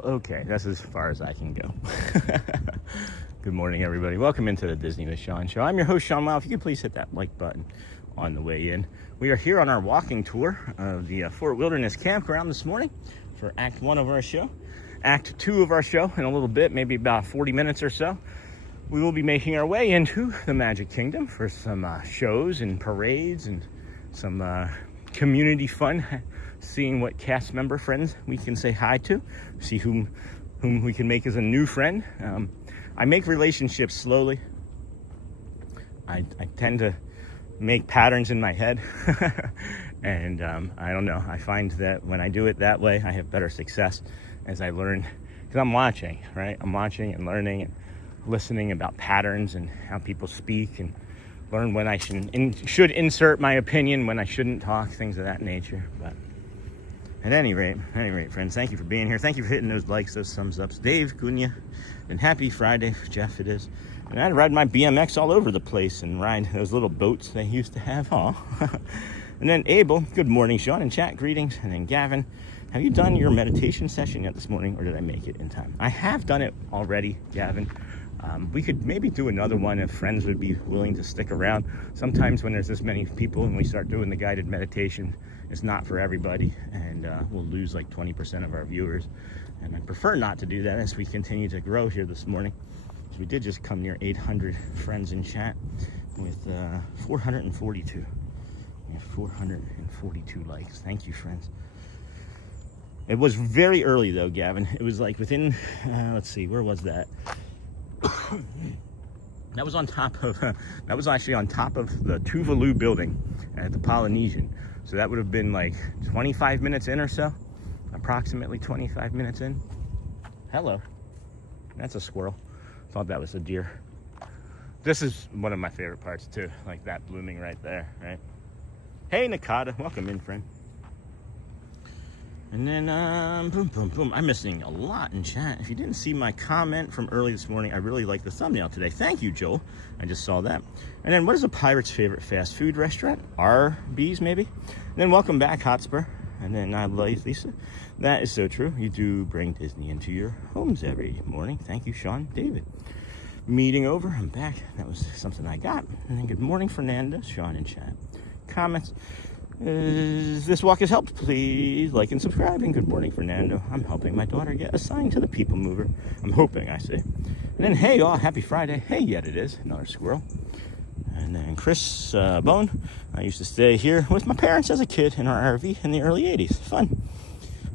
Well, okay, that's as far as I can go. Good morning, everybody. Welcome into the Disney with Sean show. I'm your host, Sean Wow. If you could please hit that like button on the way in. We are here on our walking tour of the Fort Wilderness Campground this morning for Act 1 of our show. Act 2 of our show in a little bit, maybe about 40 minutes or so. We will be making our way into the Magic Kingdom for some shows and parades and some community fun, seeing what cast member friends we can say hi to, see whom we can make as a new friend. I make relationships slowly. I tend to make patterns in my head. And I don't know, I find that when I do it that way, I have better success as I learn, because I'm watching, right? I'm watching and learning and listening about patterns and how people speak, and learn when I should insert my opinion, when I shouldn't talk, things of that nature. But at any rate, friends, thank you for being here. Thank you for hitting those likes, those thumbs ups. Dave, Gunya, and happy Friday for Jeff it is. And I'd ride my BMX all over the place and ride those little boats they used to have. Aw. And then Abel, good morning, Sean, and chat, greetings. And then Gavin, have you done your meditation session yet this morning, or did I make it in time? I have done it already, Gavin. We could maybe do another one if friends would be willing to stick around. Sometimes when there's this many people and we start doing the guided meditation, it's not for everybody, and we'll lose like 20% of our viewers. And I prefer not to do that as we continue to grow here this morning. So we did just come near 800 friends in chat with 442. We have 442 likes. Thank you, friends. It was very early though, Gavin. It was like within, let's see, where was that? That was actually on top of the Tuvalu building at the Polynesian. So that would have been like 25 minutes in or so, approximately 25 minutes in. Hello, that's a squirrel. Thought that was a deer. This is one of my favorite parts too, like that blooming right there, right? Hey, Nakata, welcome in, friend. And then, boom, boom, boom. I'm missing a lot in chat. If you didn't see my comment from early this morning, I really like the thumbnail today. Thank you, Joel. I just saw that. And then, what is a pirate's favorite fast food restaurant? Arby's, maybe? And then, welcome back, Hotspur. And then, Lisa. That is so true. You do bring Disney into your homes every morning. Thank you, Sean. David. Meeting over. I'm back. That was something I got. And then, good morning, Fernanda. Sean in chat. Comments. This walk has helped. Please like and subscribe. And good morning, Fernando. I'm helping my daughter get assigned to the PeopleMover. I'm hoping, I say. And then, hey, all, happy Friday. Hey, yet it is. Another squirrel. And then Chris Bone. I used to stay here with my parents as a kid in our RV in the early 80s. Fun.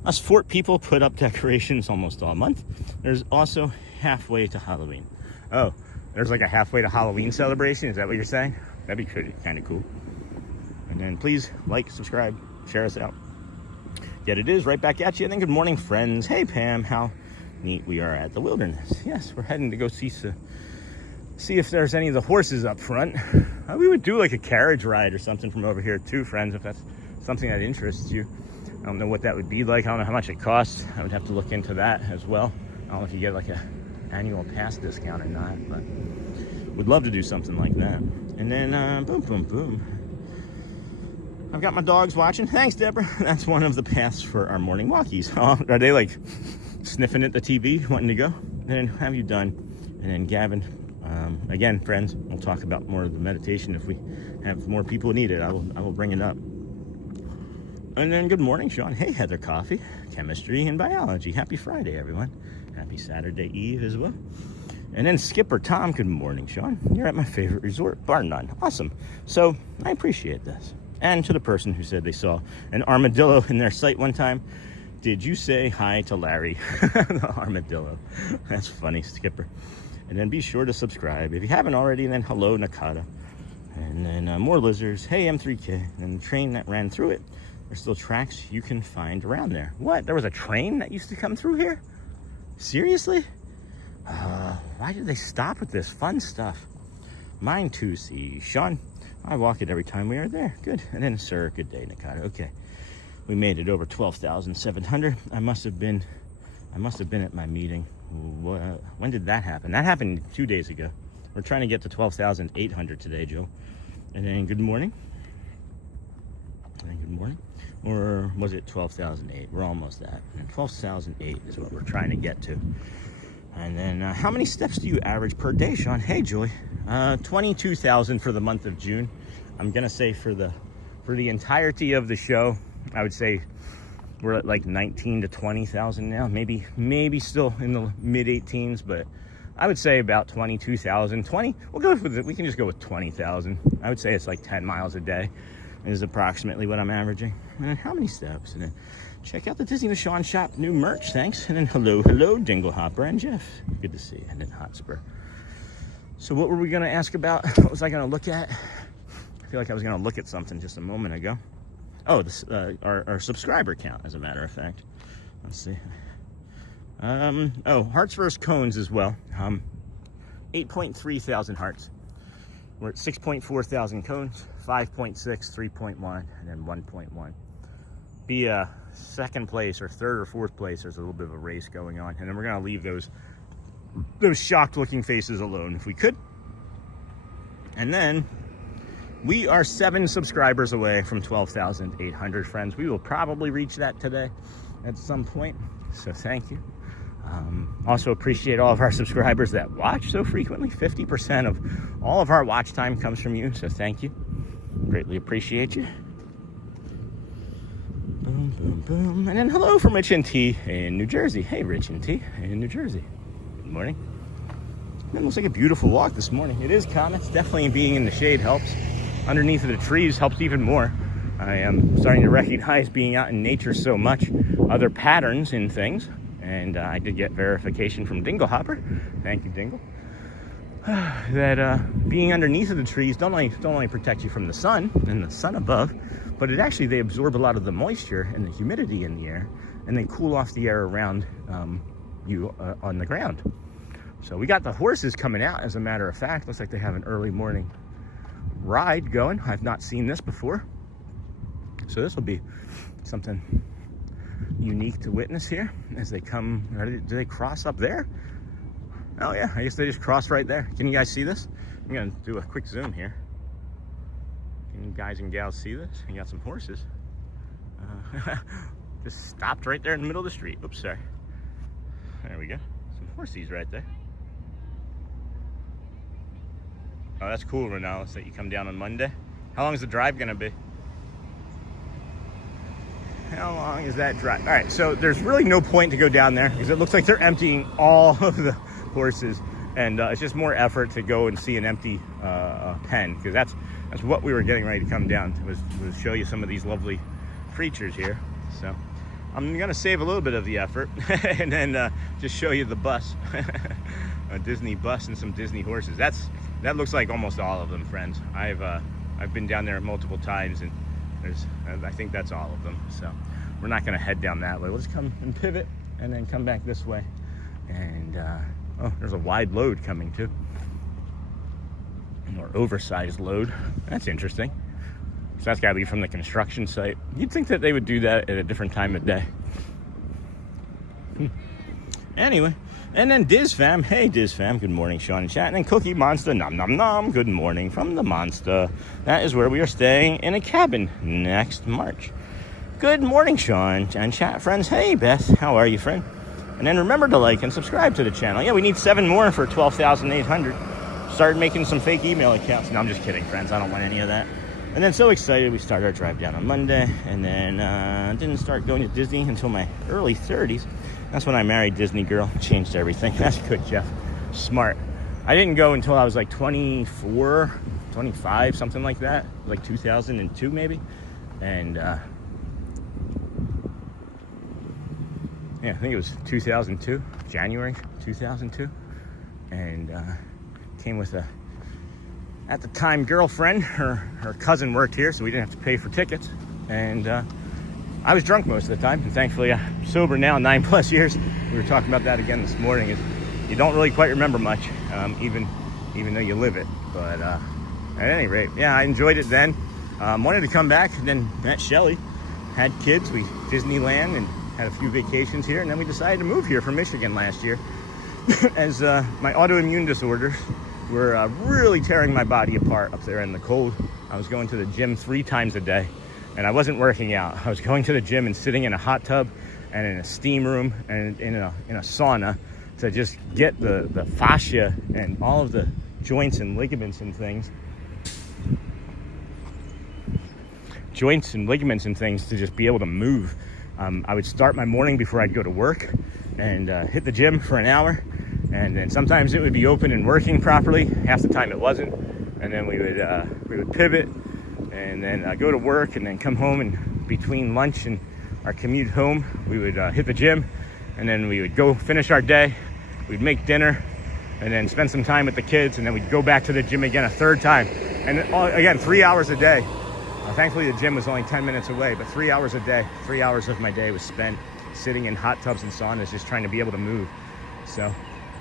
Us Fort people put up decorations almost all month. There's also halfway to Halloween. Oh, there's like a halfway to Halloween celebration. Is that what you're saying? That'd be kind of cool. And then please like, subscribe, share us out. Yet it is right back at you. And then good morning, friends. Hey, Pam, how neat we are at the wilderness. Yes, we're heading to go see if there's any of the horses up front. We would do like a carriage ride or something from over here too, friends, if that's something that interests you. I don't know what that would be like. I don't know how much it costs. I would have to look into that as well. I don't know if you get like a annual pass discount or not, but would love to do something like that. And then boom, boom, boom. I've got my dogs watching. Thanks, Deborah. That's one of the paths for our morning walkies. Oh, are they like sniffing at the TV, wanting to go? And then, have you done? And then Gavin, again, friends, we'll talk about more of the meditation if we have more people need it. I will bring it up. And then good morning, Sean. Hey, Heather Coffee, chemistry and biology. Happy Friday, everyone. Happy Saturday Eve as well. And then Skipper Tom, good morning, Sean. You're at my favorite resort, bar none. Awesome. So I appreciate this. And to the person who said they saw an armadillo in their sight one time, did you say hi to Larry? The armadillo. That's funny, Skipper. And then be sure to subscribe. If you haven't already, then hello, Nakata. And then more lizards. Hey, M3K. And the train that ran through it. There's still tracks you can find around there. What? There was a train that used to come through here? Seriously? Why did they stop with this fun stuff? Mine too, see. Sean, I walk it every time we are there. Good. And then, sir, good day, Nakata. Okay. We made it over 12,700. I must have been at my meeting. When did that happen? That happened 2 days ago. We're trying to get to 12,800 today, Joe. And then good morning. And then good morning. Or was it 12,008? We're almost at. And 12,008 is what we're trying to get to. And then how many steps do you average per day, Sean? Hey, Joy. 22,000 for the month of June. I'm gonna say for the entirety of the show, I would say we're at like 19 to 20,000 now. Maybe still in the mid 18s, but I would say about 22,000. 20. We'll go with it. We can just go with 20,000. I would say it's like 10 miles a day is approximately what I'm averaging. And then how many steps? And then check out the Disney with Sean shop, new merch, thanks. And then hello, Dingle Hopper and Jeff. Good to see you. And then Hotspur. So what were we gonna ask about? What was I gonna look at? I feel like I was gonna look at something just a moment ago. Oh, this, our subscriber count, as a matter of fact. Let's see. Oh, hearts versus cones as well. 8.3 thousand hearts. We're at 6.4 thousand cones, 5.6, 3.1, and then 1.1. Be a second place or third or fourth place. There's a little bit of a race going on, and then we're gonna leave those shocked-looking faces alone if we could. And then we are 7 subscribers away from 12,800 friends. We will probably reach that today at some point. So thank you. Also appreciate all of our subscribers that watch so frequently. 50% of all of our watch time comes from you, so thank you. Greatly appreciate you. Boom, boom, boom. And then hello from Rich and T in New Jersey. Hey, Rich and T in New Jersey. Good morning. It looks like a beautiful walk this morning. It is Comets. Definitely being in the shade helps. Underneath of the trees helps even more. I am starting to recognize being out in nature so much, other patterns in things. And I did get verification from Dingle Hopper. Thank you, Dingle. That being underneath of the trees don't only protect you from the sun and the sun above, but they absorb a lot of the moisture and the humidity in the air, and they cool off the air around you on the ground. So we got the horses coming out, as a matter of fact. Looks like they have an early morning ride going. I've not seen this before. So this will be something unique to witness here as they come. Do they cross up there? Oh yeah, I guess they just crossed right there. Can you guys see this? I'm gonna do a quick zoom here. Can you guys and gals see this? You got some horses. Just stopped right there in the middle of the street. Oops, sorry. There we go. Some horsies right there. Oh, that's cool, Ronaldo, that you come down on Monday. How long is the drive gonna be? How long is that drive? All right, so there's really no point to go down there because it looks like they're emptying all of the horses, and it's just more effort to go and see an empty pen, because that's what we were getting ready to come down was show you some of these lovely creatures here. So I'm gonna save a little bit of the effort and then just show you the bus, a Disney bus and some Disney horses. That looks like almost all of them, friends. I've been down there multiple times, and I think that's all of them. So we're not gonna head down that way. We'll just come and pivot and then come back this way. And oh, there's a wide load coming too, or oversized load. That's interesting. So that's gotta be from the construction site. You'd think that they would do that at a different time of day. Anyway, and then Diz Fam. Hey Diz Fam, good morning, Sean and chat. And then Cookie Monster, nom nom nom, good morning from the Monster. That is where we are staying in a cabin next March. Good morning, Sean and chat friends. Hey Beth, how are you, friend? And then remember to like and subscribe to the channel. Yeah, we need 7 more for 12,800. Started making some fake email accounts. No, I'm just kidding, friends. I don't want any of that. And then so excited, we started our drive down on Monday, and then didn't start going to Disney until my early 30s. That's when I married Disney Girl. Changed everything. That's good, Jeff. Smart. I didn't go until I was like 24, 25, something like that. Like 2002 maybe. And yeah, I think it was 2002, January 2002. And came with a, at the time, girlfriend. Her cousin worked here, so we didn't have to pay for tickets. And I was drunk most of the time, and thankfully I'm sober now, 9+ years. We were talking about that again this morning. Is you don't really quite remember much, even though you live it. But at any rate, yeah, I enjoyed it then. Wanted to come back, and then met Shelly, had kids, we Disneyland, and had a few vacations here, and then we decided to move here from Michigan last year as my autoimmune disorders were really tearing my body apart up there in the cold. I was going to the gym 3 times a day, and I wasn't working out. I was going to the gym and sitting in a hot tub and in a steam room and in a sauna to just get the fascia and all of the joints and ligaments and things. To just be able to move. I would start my morning before I'd go to work and hit the gym for an hour, and then sometimes it would be open and working properly. Half the time it wasn't, and then we would pivot and then go to work, and then come home, and between lunch and our commute home we would hit the gym, and then we would go finish our day. We'd make dinner and then spend some time with the kids, and then we'd go back to the gym again a third time, and again 3 hours a day. Thankfully the gym was only 10 minutes away, but 3 hours a day, 3 hours of my day was spent sitting in hot tubs and saunas, just trying to be able to move. So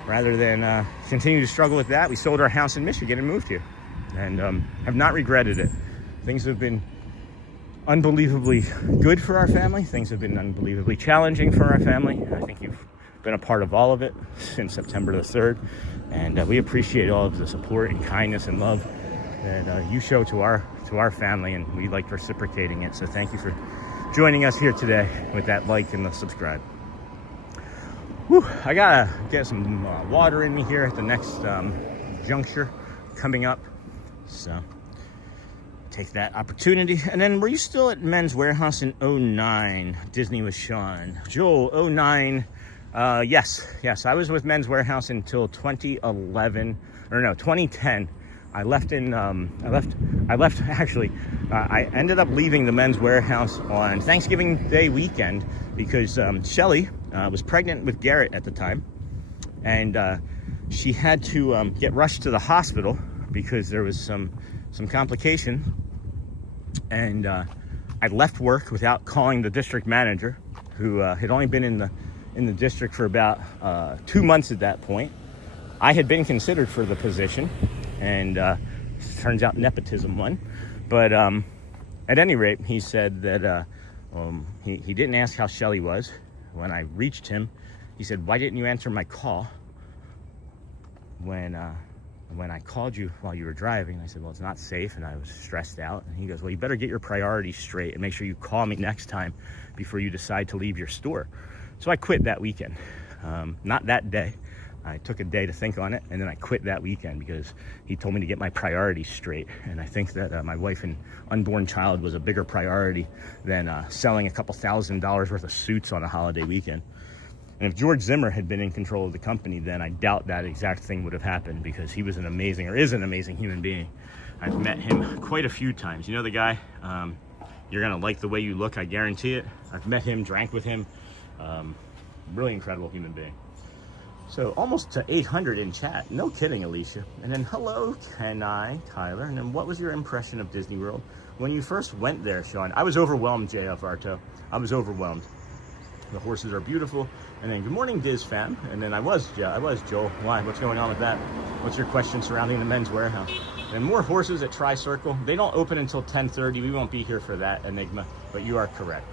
rather than continue to struggle with that, we sold our house in Michigan and moved here, and have not regretted it. Things have been unbelievably good for our family. Things have been unbelievably challenging for our family. I think you've been a part of all of it since September the 3rd, and we appreciate all of the support and kindness and love that you show to our family, and we like reciprocating it. So thank you for joining us here today with that like and the subscribe. Whew, I gotta get some water in me here at the next juncture coming up, so take that opportunity. And then, were you still at Men's Warehouse in 09, Disney with Sean? Joel, 09. Yes, I was with Men's Warehouse until 2010. I ended up leaving the Men's Warehouse on Thanksgiving Day weekend because Shelly was pregnant with Garrett at the time, and she had to get rushed to the hospital because there was some complication. And I left work without calling the district manager, who had only been in the district for about 2 months at that point. I had been considered for the position, and turns out nepotism won. But at any rate, he said that he didn't ask how Shelly was. When I reached him, he said, "Why didn't you answer my call when I called you while you were driving?" And I said, "Well, it's not safe," and I was stressed out. And he goes, "Well, you better get your priorities straight and make sure you call me next time before you decide to leave your store." So I quit that weekend. Not that day. I took a day to think on it, and then I quit that weekend because he told me to get my priorities straight. And I think that my wife and unborn child was a bigger priority than selling a couple $1,000s worth of suits on a holiday weekend. And if George Zimmer had been in control of the company, then I doubt that exact thing would have happened, because he was is an amazing human being. I've met him quite a few times. You know the guy? You're gonna like the way you look, I guarantee it. I've met him, drank with him. Really incredible human being. So almost to 800 in chat. No kidding, Alicia. And then, hello, Tyler. And then, what was your impression of Disney World when you first went there, Sean? I was overwhelmed, JF Arto. I was overwhelmed. The horses are beautiful. And then, good morning, Diz fam. And then I was Joel. Why? What's going on with that? What's your question surrounding the Men's Warehouse? And more horses at Tri-Circle. They don't open until 10:30. We won't be here for that, Enigma. But you are correct.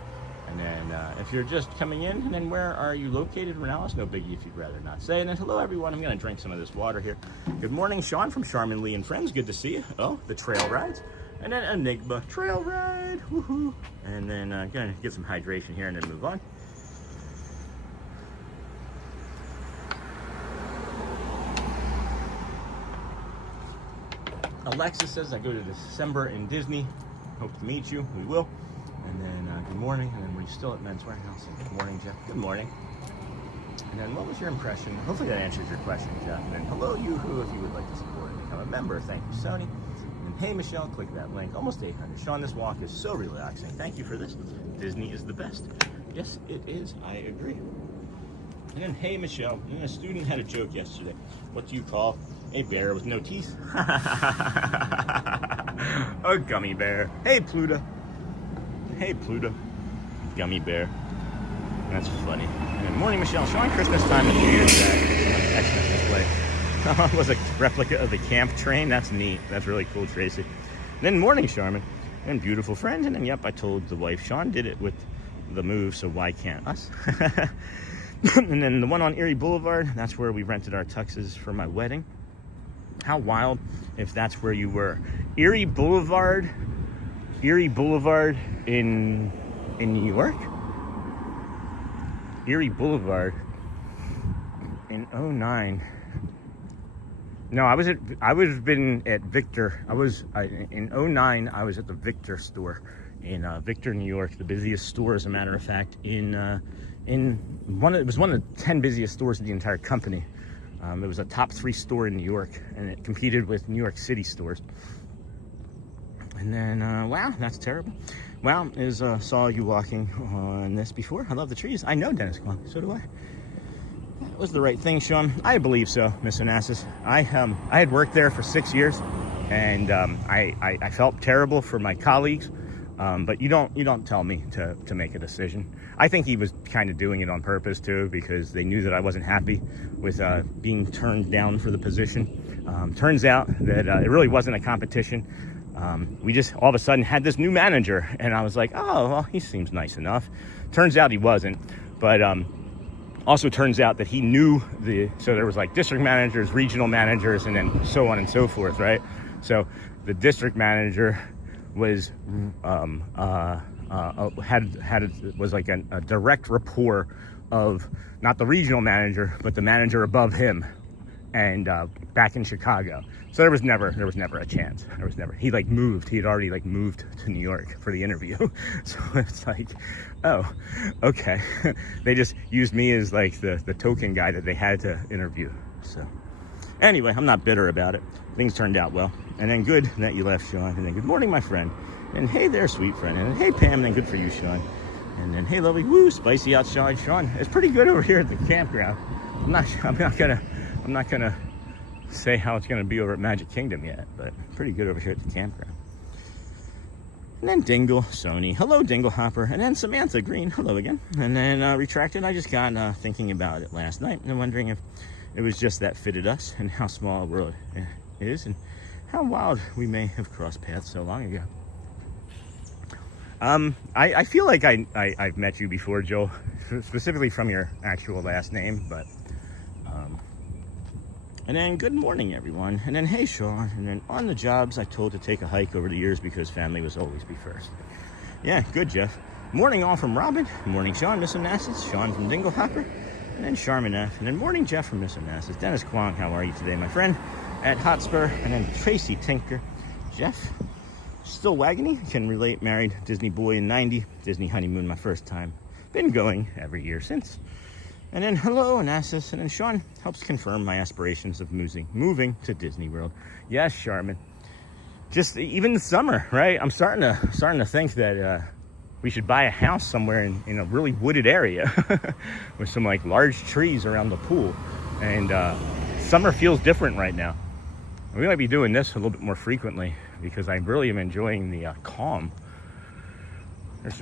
And then if you're just coming in, and then where are you located, Renales? No biggie if you'd rather not say. And then, hello everyone. I'm going to drink some of this water here. Good morning, Sean from Charmin, Lee and Friends. Good to see you. Oh, the trail rides. And then Enigma trail ride. Woohoo. And then going to get some hydration here and then move on. Alexis says, I go to December in Disney. Hope to meet you. We will. And then, good morning. And then, we're still at Men's Warehouse. And good morning, Jeff. Good morning. And then, what was your impression? Hopefully that answers your question, Jeff. And then, hello, Yoo-hoo, if you would like to support and become a member. Thank you, Sony. And then, hey, Michelle, click that link. Almost 800. Sean, this walk is so relaxing. Thank you for this. Disney is the best. Yes, it is. I agree. And then, hey, Michelle, a student had a joke yesterday. What do you call a bear with no teeth? A gummy bear. Hey, Pluto. Hey, Pluto. Gummy bear. That's funny. And then, morning, Michelle. Showing Christmas time at New Year's Day. Xmas display. Was a replica of the camp train. That's neat. That's really cool, Tracy. And then, morning, Charmin. And beautiful friends. And then, yep, I told the wife, Sean did it with the move, so why can't us? And then the one on Erie Boulevard, that's where we rented our tuxes for my wedding. How wild if that's where you were. Erie Boulevard Erie Boulevard in New York? Erie Boulevard in 09. No, I was been at Victor. In 09. I was at the Victor store in Victor, New York, the busiest store, as a matter of fact. It was one of the 10 busiest stores in the entire company. It was a top 3 store in New York, and it competed with New York City stores. And then, wow, that's terrible. Wow, saw you walking on this before. I love the trees. I know Dennis Kwong, so do I. That was the right thing, Sean. I believe so, Miss Onassis. I had worked there for 6 years, and I felt terrible for my colleagues. But you don't tell me to make a decision. I think he was kind of doing it on purpose too, because they knew that I wasn't happy with being turned down for the position. Turns out that it really wasn't a competition. We just all of a sudden had this new manager, and I was like, oh, well, he seems nice enough. Turns out he wasn't, but also turns out that he knew so there was like district managers, regional managers, and then so on and so forth, right? So the district manager was was like a direct rapport of not the regional manager, but the manager above him, and back in Chicago. So there was never a chance. He like moved. He had already like moved to New York for the interview. So it's like, oh, okay. They just used me as like the token guy that they had to interview. So anyway, I'm not bitter about it. Things turned out well. And then good that you left, Sean. And then good morning, my friend. And hey there, sweet friend. And hey, Pam. And then good for you, Sean. And then hey, lovely, woo, spicy outside, Sean. It's pretty good over here at the campground. I'm not gonna say how it's gonna be over at Magic Kingdom yet, but pretty good over here at the campground. And then Dingle, Sony, hello Dingle Hopper, and then Samantha Green, hello again. And then Retracted, I just got thinking about it last night and wondering if it was just that fitted us and how small a world it is and how wild we may have crossed paths so long ago. I feel like I've met you before, Joel, specifically from your actual last name, but and then good morning, everyone. And then hey, Sean. And then on the jobs, I told to take a hike over the years because family was always be first. Yeah, good, Jeff. Morning all from Robin. Morning, Sean, Miss Onassis. Sean from Dingle Hopper. And then Charmin F. And then morning, Jeff from Miss Onassis. Dennis Kwong, how are you today, my friend? At Hotspur. And then Tracy Tinker. Jeff, still wagony. Can relate. Married Disney boy in 90. Disney honeymoon my first time. Been going every year since. And then hello, Onassis. And then Sean helps confirm my aspirations of moving to Disney World. Yes, Charmin. Just even the summer, right? I'm starting to think that we should buy a house somewhere in a really wooded area with some like large trees around the pool. And summer feels different right now. We might be doing this a little bit more frequently because I really am enjoying the calm. There's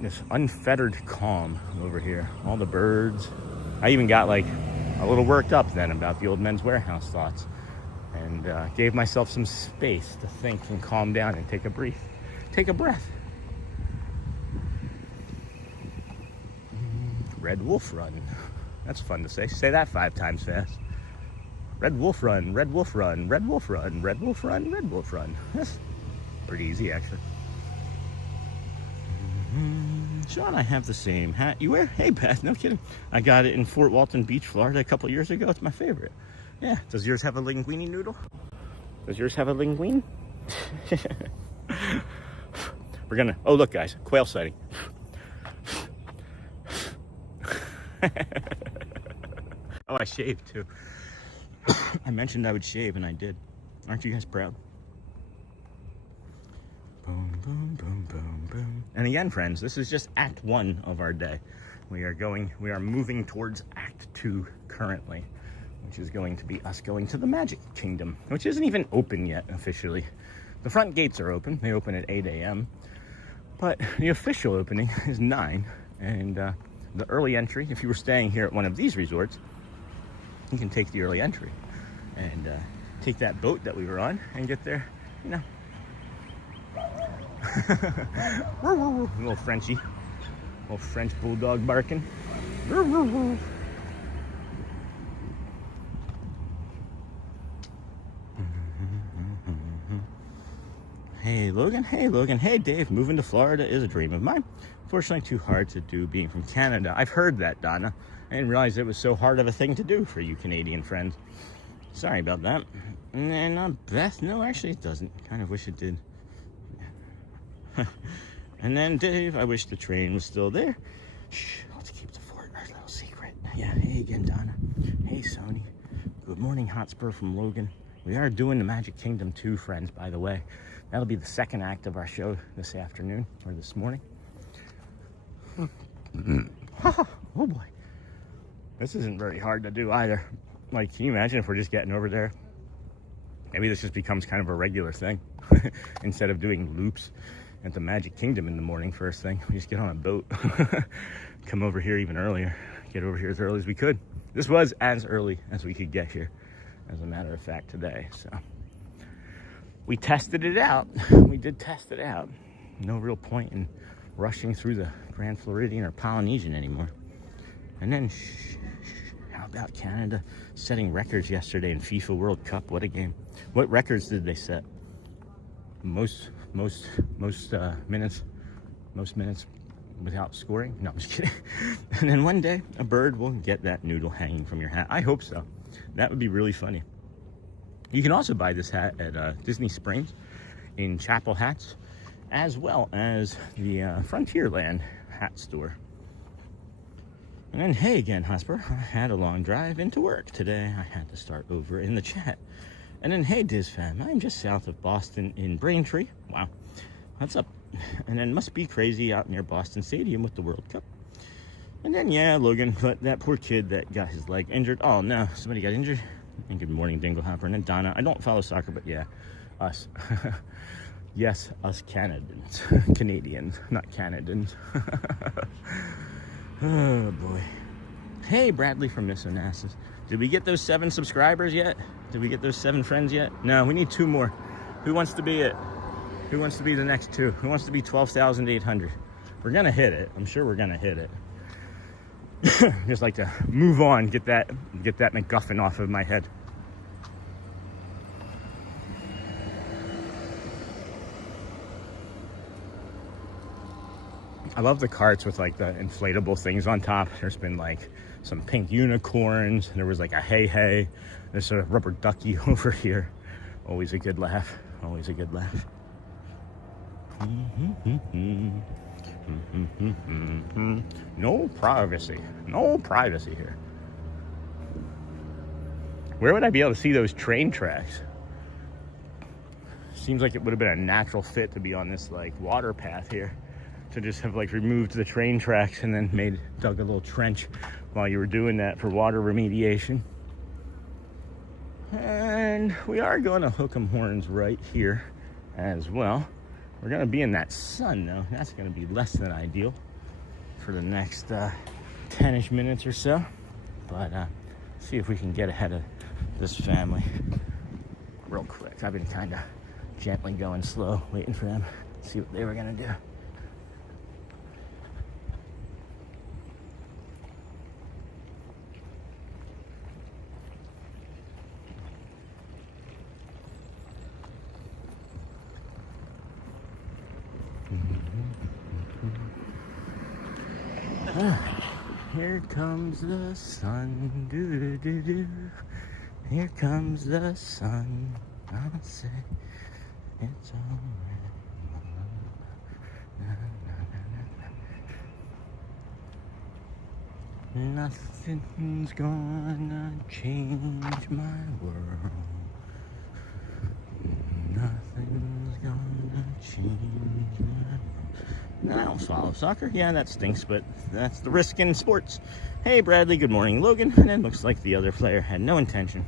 this unfettered calm over here. All the birds. I even got like a little worked up then about the old Men's Warehouse thoughts, and gave myself some space to think and calm down and take a breath. Red Wolf Run. That's fun to say. Say that 5 times fast. Red Wolf Run, Red Wolf Run, Red Wolf Run, Red Wolf Run, Red Wolf Run. That's pretty easy, actually. Sean, I have the same hat you wear. Hey, Beth, no kidding. I got it in Fort Walton Beach, Florida a couple years ago. It's my favorite. Yeah. Does yours have a linguine noodle? Does yours have a linguine? We're gonna, oh, look, guys, quail sighting. Oh, I shaved too. I mentioned I would shave and I did. Aren't you guys proud? Boom, boom, boom, boom, boom. And again, friends, this is just Act 1 of our day. We are moving towards Act 2 currently, which is going to be us going to the Magic Kingdom, which isn't even open yet officially. The front gates are open. They open at 8 a.m. But the official opening is 9. And the early entry, if you were staying here at one of these resorts, you can take the early entry and take that boat that we were on and get there, you know. Little Frenchie, little French bulldog barking. Hey, Logan. Hey, Logan. Hey, Dave. Moving to Florida is a dream of mine. Fortunately, too hard to do being from Canada. I've heard that, Donna. I didn't realize it was so hard of a thing to do for you Canadian friends. Sorry about that. And Beth, no, actually it doesn't. Kind of wish it did. And then Dave, I wish the train was still there. Shh, let's keep the fort our little secret. Yeah, hey again, Donna. Hey, Sony. Good morning, Hotspur from Logan. We are doing the Magic Kingdom 2, friends, by the way. That'll be the second act of our show this afternoon, or this morning. Oh boy. This isn't very hard to do either. Like, can you imagine if we're just getting over there? Maybe this just becomes kind of a regular thing. Instead of doing loops at the Magic Kingdom in the morning first thing, we just get on a boat. Come over here even earlier. Get over here as early as we could. This was as early as we could get here, as a matter of fact, today. So we tested it out. We did test it out. No real point in rushing through the Grand Floridian or Polynesian anymore. And then, how about Canada setting records yesterday in FIFA World Cup? What a game. What records did they set? Most minutes without scoring? No, I'm just kidding. And then one day, a bird will get that noodle hanging from your hat. I hope so. That would be really funny. You can also buy this hat at Disney Springs in Chapel Hats, as well as the Frontierland hat store. And then, hey again, Hosper, I had a long drive into work today. I had to start over in the chat. And then, hey, Diz fam, I'm just south of Boston in Braintree. Wow, what's up? And then, must be crazy out near Boston Stadium with the World Cup. And then, yeah, Logan, but that poor kid that got his leg injured. Oh, no, somebody got injured. And good morning, Dinglehopper. And then Donna, I don't follow soccer, but yeah, us. Yes, us Canadians. Canadians, not Canadians. Oh, boy. Hey, Bradley from Miss Onassis. Did we get those 7 subscribers yet? Did we get those 7 friends yet? No, we need 2 more. Who wants to be it? Who wants to be the next 2? Who wants to be 12,800? We're going to hit it. I'm sure we're going to hit it. Just like to move on, get that MacGuffin off of my head. I love the carts with like the inflatable things on top. There's been like some pink unicorns. There was like a hey. There's a rubber ducky over here. Always a good laugh. Always a good laugh. No privacy. No privacy here. Where would I be able to see those train tracks? Seems like it would have been a natural fit to be on this like water path here. To just have like removed the train tracks and then dug a little trench while you were doing that for water remediation. And we are going to hook 'em horns right here as well. We're going to be in that sun though. That's going to be less than ideal for the next 10-ish minutes or so. But see if we can get ahead of this family real quick. I've been kind of gently going slow, waiting for them, see what they were going to do. Here comes the sun, doo-doo-doo-doo. Here comes the sun, I'll say it's alright. Nothing's gonna change my world. Nothing's gonna change my world. I don't follow soccer. Yeah, that stinks, but that's the risk in sports. Hey, Bradley. Good morning, Logan. And it looks like the other player had no intention.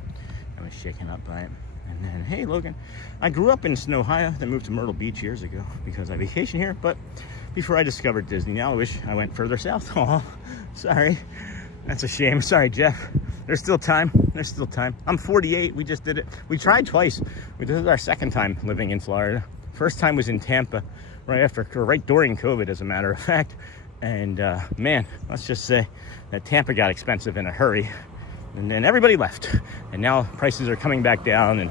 I was shaken up by it. And then, hey, Logan. I grew up in Snowhia, then moved to Myrtle Beach years ago because I vacation here. But before I discovered Disney, now I wish I went further south. Oh, sorry. That's a shame. Sorry, Jeff. There's still time. There's still time. I'm 48. We just did it. We tried twice. This is our second time living in Florida. First time was in Tampa. Right during COVID, as a matter of fact. And man, let's just say that Tampa got expensive in a hurry. And then everybody left. And now prices are coming back down and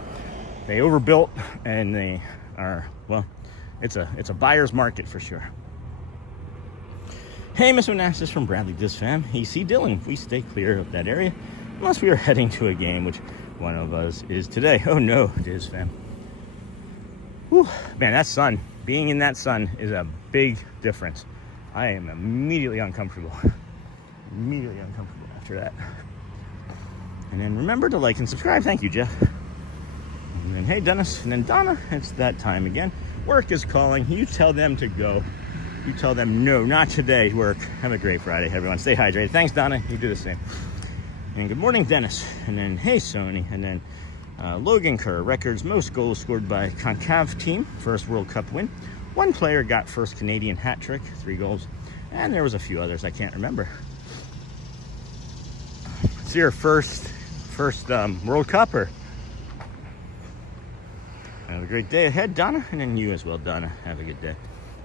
they overbuilt and they are, well, it's a buyer's market for sure. Hey, Miss Onassis from Bradley Dis Fam. EC Dillon. We stay clear of that area unless we are heading to a game, which one of us is today. Oh no, Dis Fam. Whew, man, that sun. Being in that sun is a big difference. I am immediately uncomfortable. Immediately uncomfortable after that. And then remember to like and subscribe. Thank you, Jeff. And then, hey, Dennis. And then Donna. It's that time again. Work is calling. You tell them to go. You tell them, no, not today, work. Have a great Friday, everyone. Stay hydrated. Thanks, Donna. You do the same. And good morning, Dennis. And then, hey, Sony. And then Logan Kerr records most goals scored by Concav team. First World Cup win. One player got first Canadian hat trick, 3 goals. And there was a few others I can't remember. It's your first World Cup, or? Have a great day ahead, Donna. And then you as well, Donna. Have a good day.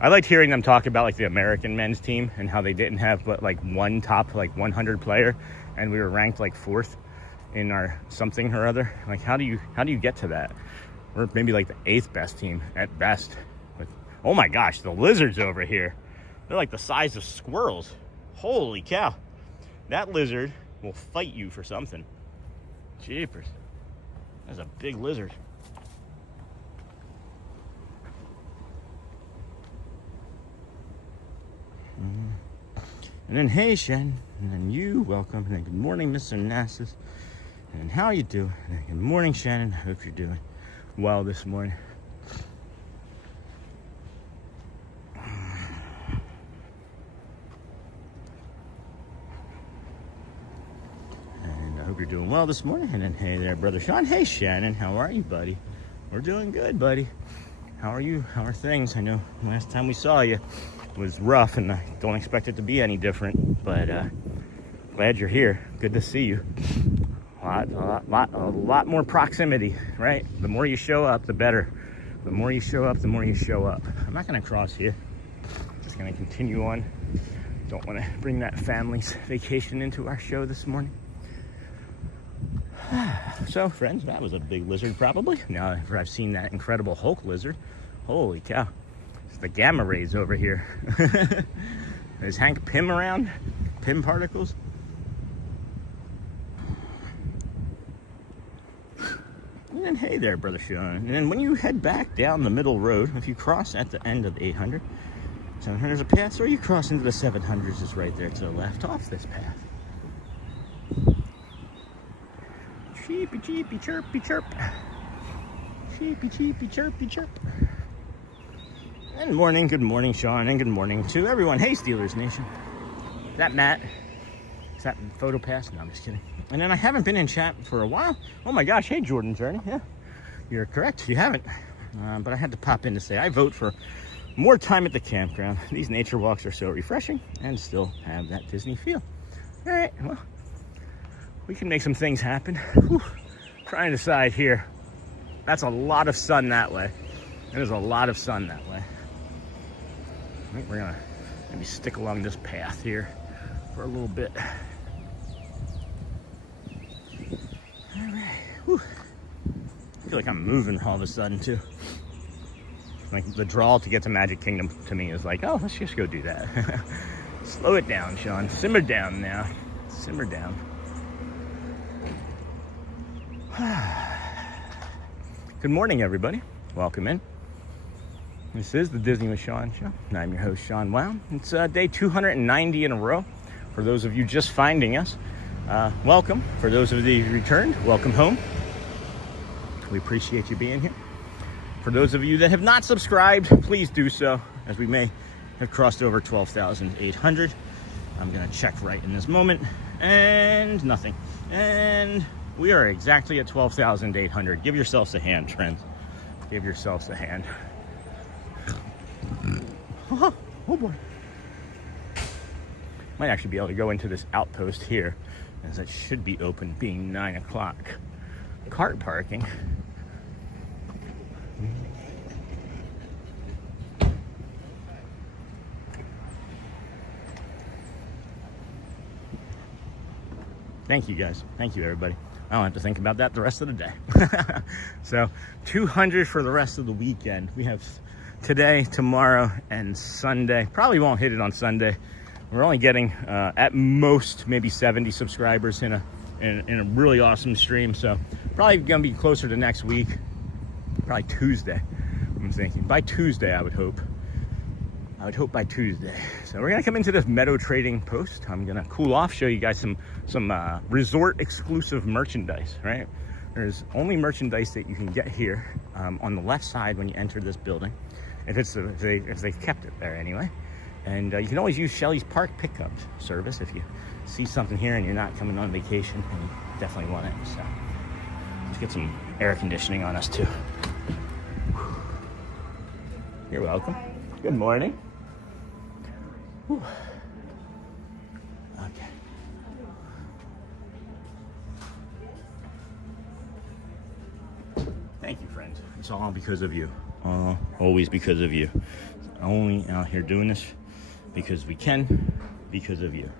I liked hearing them talk about like the American men's team and how they didn't have but like one top like 100 player, and we were ranked like 4th in our something or other. Like how do you get to that? We're maybe like the 8th best team at best. But, oh my gosh, the lizards over here, they're like the size of squirrels. Holy cow, that lizard will fight you for something. Jeepers, that's a big lizard. And then, hey, Shen, and then you, welcome, and then good morning, Mr. Nassus, and then how you doing? And then good morning, Shannon, I hope you're doing well this morning. And I hope you're doing well this morning. And then, hey there, Brother Sean. Hey, Shannon, how are you, buddy? We're doing good, buddy. How are you? How are things? I know last time we saw you was rough, and I don't expect it to be any different, but glad you're here. Good to see you. A lot more proximity, right? The more you show up, the better. The more you show up, the more you show up. I'm not gonna cross here. Just gonna continue on. Don't want to bring that family's vacation into our show this morning. So, friends, that was a big lizard, probably. Now I've seen that incredible Hulk lizard. Holy cow. It's the gamma rays over here. Is Hank Pym around? Pym particles? And then, hey there, Brother Sean. And then when you head back down the middle road, if you cross at the end of the 800, 700 is a path, or you cross into the 700s, is right there to the left off this path. Cheepy, cheepy, chirpy, chirp. Cheepy, cheepy, chirpy, chirp. And good morning, Sean, and good morning to everyone. Hey, Steelers Nation. Is that Matt? Is that Photo Pass? No, I'm just kidding. And then I haven't been in chat for a while. Oh my gosh, hey, Jordan Journey. Yeah, you're correct, you haven't. But I had to pop in to say I vote for more time at the campground. These nature walks are so refreshing and still have that Disney feel. All right, well, we can make some things happen. Whew. Trying to decide here. That's a lot of sun that way. There's a lot of sun that way. I think we're gonna maybe stick along this path here for a little bit. All right. Whew. I feel like I'm moving all of a sudden too. Like the draw to get to Magic Kingdom to me is like, oh, let's just go do that. Slow it down, Sean. Simmer down now. Simmer down. Good morning, everybody. Welcome in. This is the Disney with Sean show, and I'm your host, Sean Wow. It's day 290 in a row. For those of you just finding us, welcome. For those of you who returned, welcome home. We appreciate you being here. For those of you that have not subscribed, please do so, as we may have crossed over 12,800. I'm going to check right in this moment, and nothing. And we are exactly at 12,800. Give yourselves a hand, friends. Give yourselves a hand. Oh boy. Might actually be able to go into this outpost here, as it should be open, being 9 o'clock. Cart parking. Thank you, guys. Thank you, everybody. I don't have to think about that the rest of the day. So 200 for the rest of the weekend. We have today, tomorrow, and Sunday. Probably won't hit it on Sunday. We're only getting at most maybe 70 subscribers in a really awesome stream. So probably gonna be closer to next week. Probably Tuesday. I'm thinking by Tuesday, I would hope. I would hope by Tuesday. So we're gonna come into this Meadow trading post. I'm gonna cool off, show you guys some resort exclusive merchandise, right? There's only merchandise that you can get here on the left side when you enter this building, if they've kept it there anyway. And you can always use Shelley's Park pickup service if you see something here and you're not coming on vacation and you definitely want it. So let's get some air conditioning on us too. You're welcome. Good morning. Whew. Okay. Thank you, friends. It's all because of you. Always because of you. Only out here doing this because we can, because of you.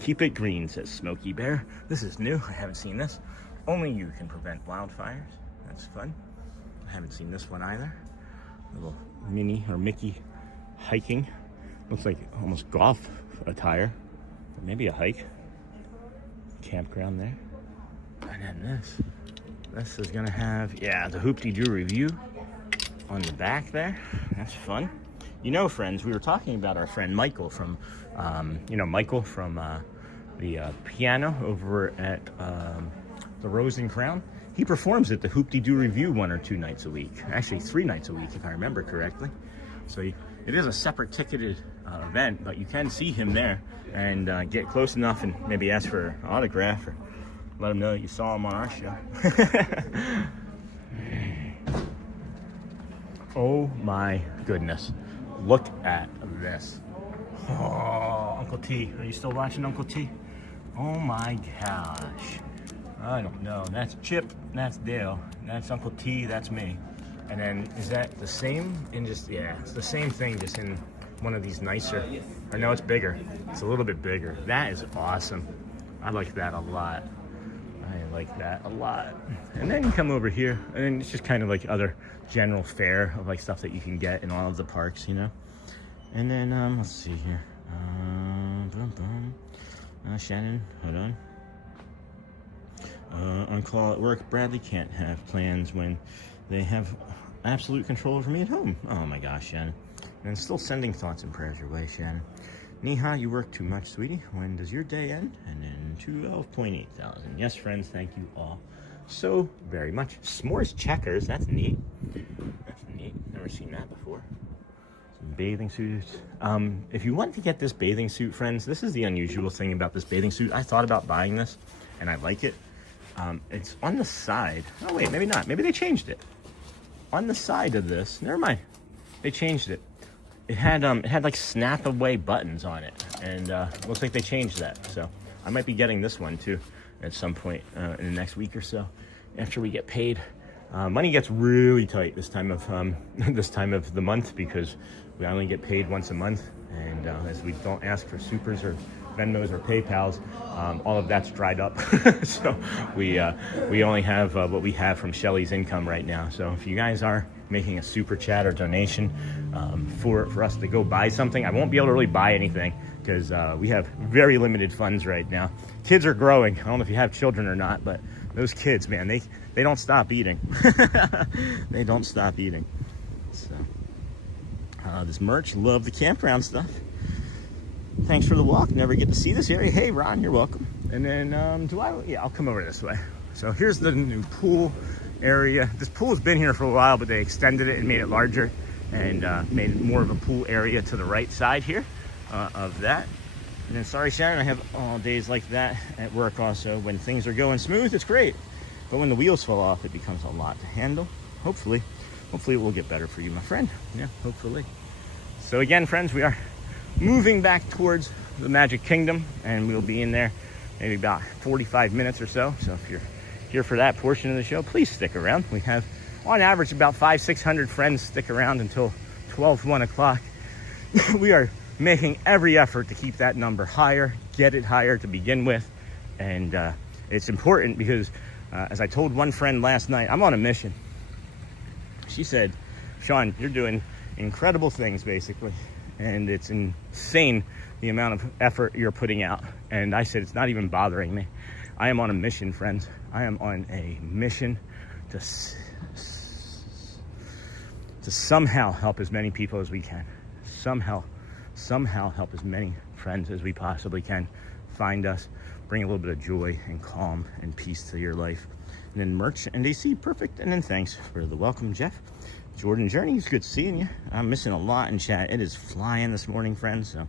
Keep it green, says Smokey Bear. This is new. I haven't seen this. Only you can prevent wildfires. That's fun. I haven't seen this one either. Little Minnie or Mickey hiking. Looks like almost golf attire. Or maybe a hike. Campground there. And then this is gonna have, yeah, the Hoop-de-Doo review on the back there. That's fun. You know, friends, we were talking about our friend Michael from, Michael from the piano over at the Rose and Crown. He performs at the Hoop-de-Doo review 1 or 2 nights a week. Actually, 3 nights a week, if I remember correctly. So it is a separate ticketed event, but you can see him there and get close enough and maybe ask for an autograph or let him know that you saw him on our show. Oh my goodness. Look at this. Oh, Uncle T. Are you still watching Uncle T? Oh my gosh. I don't know. That's Chip. That's Dale. That's Uncle T. That's me. And then is that the same in just, yeah, it's the same thing just in one of these nicer. I know it's bigger. It's a little bit bigger. That is awesome. I like that a lot. I like that a lot. And then you come over here and then it's just kind of like other general fare of like stuff that you can get in all of the parks, you know. And then let's see here. Shannon, hold on. On call at work, Bradley can't have plans when they have absolute control over me at home. Oh my gosh, Shannon. And still sending thoughts and prayers your way, Shannon. Neha, you work too much, sweetie. When does your day end? And then 12.8 thousand. Yes, friends, thank you all so very much. S'mores checkers, that's neat. That's neat. Never seen that before. Some bathing suits. If you want to get this bathing suit, friends, this is the unusual thing about this bathing suit. I thought about buying this, and I like it. It's on the side. Oh wait, maybe not. Maybe they changed it. On the side of this, never mind. They changed it. It had like snap away buttons on it, and looks like they changed that. So I might be getting this one too at some point in the next week or so after we get paid. Money gets really tight this time of the month because we only get paid once a month, and as we don't ask for supers or Venmos or PayPals, all of that's dried up. So we only have what we have from Shelley's income right now. So if you guys are making a super chat or donation for us to go buy something, I won't be able to really buy anything because we have very limited funds right now. Kids are growing. I don't know if you have children or not, but those kids, man, they don't stop eating. They don't stop eating. So this merch, love the campground stuff. Thanks for the walk. Never get to see this area. Hey, Ron, you're welcome. And then, I'll come over this way. So here's the new pool area. This pool has been here for a while, but they extended it and made it larger and made it more of a pool area to the right side here of that. And then, sorry, Sharon, I have all days like that at work also. When things are going smooth, it's great. But when the wheels fall off, it becomes a lot to handle. Hopefully it will get better for you, my friend. Yeah, hopefully. So again, friends, we are moving back towards the Magic Kingdom, and we'll be in there maybe about 45 minutes or so. So if you're here for that portion of the show, please stick around. We have, on average, about 500-600 friends stick around until 1 o'clock. We are making every effort to keep that number higher, get it higher to begin with. And it's important because, as I told one friend last night, I'm on a mission. She said, Sean, you're doing incredible things, basically. And it's insane the amount of effort you're putting out. And I said, it's not even bothering me. I am on a mission, friends. I am on a mission to somehow help as many people as we can. Somehow help as many friends as we possibly can find us, bring a little bit of joy and calm and peace to your life. And then merch and AC, perfect. And then thanks for the welcome, Jeff. Jordan Journey, it's good seeing you. I'm missing a lot in chat. It is flying this morning, friends. So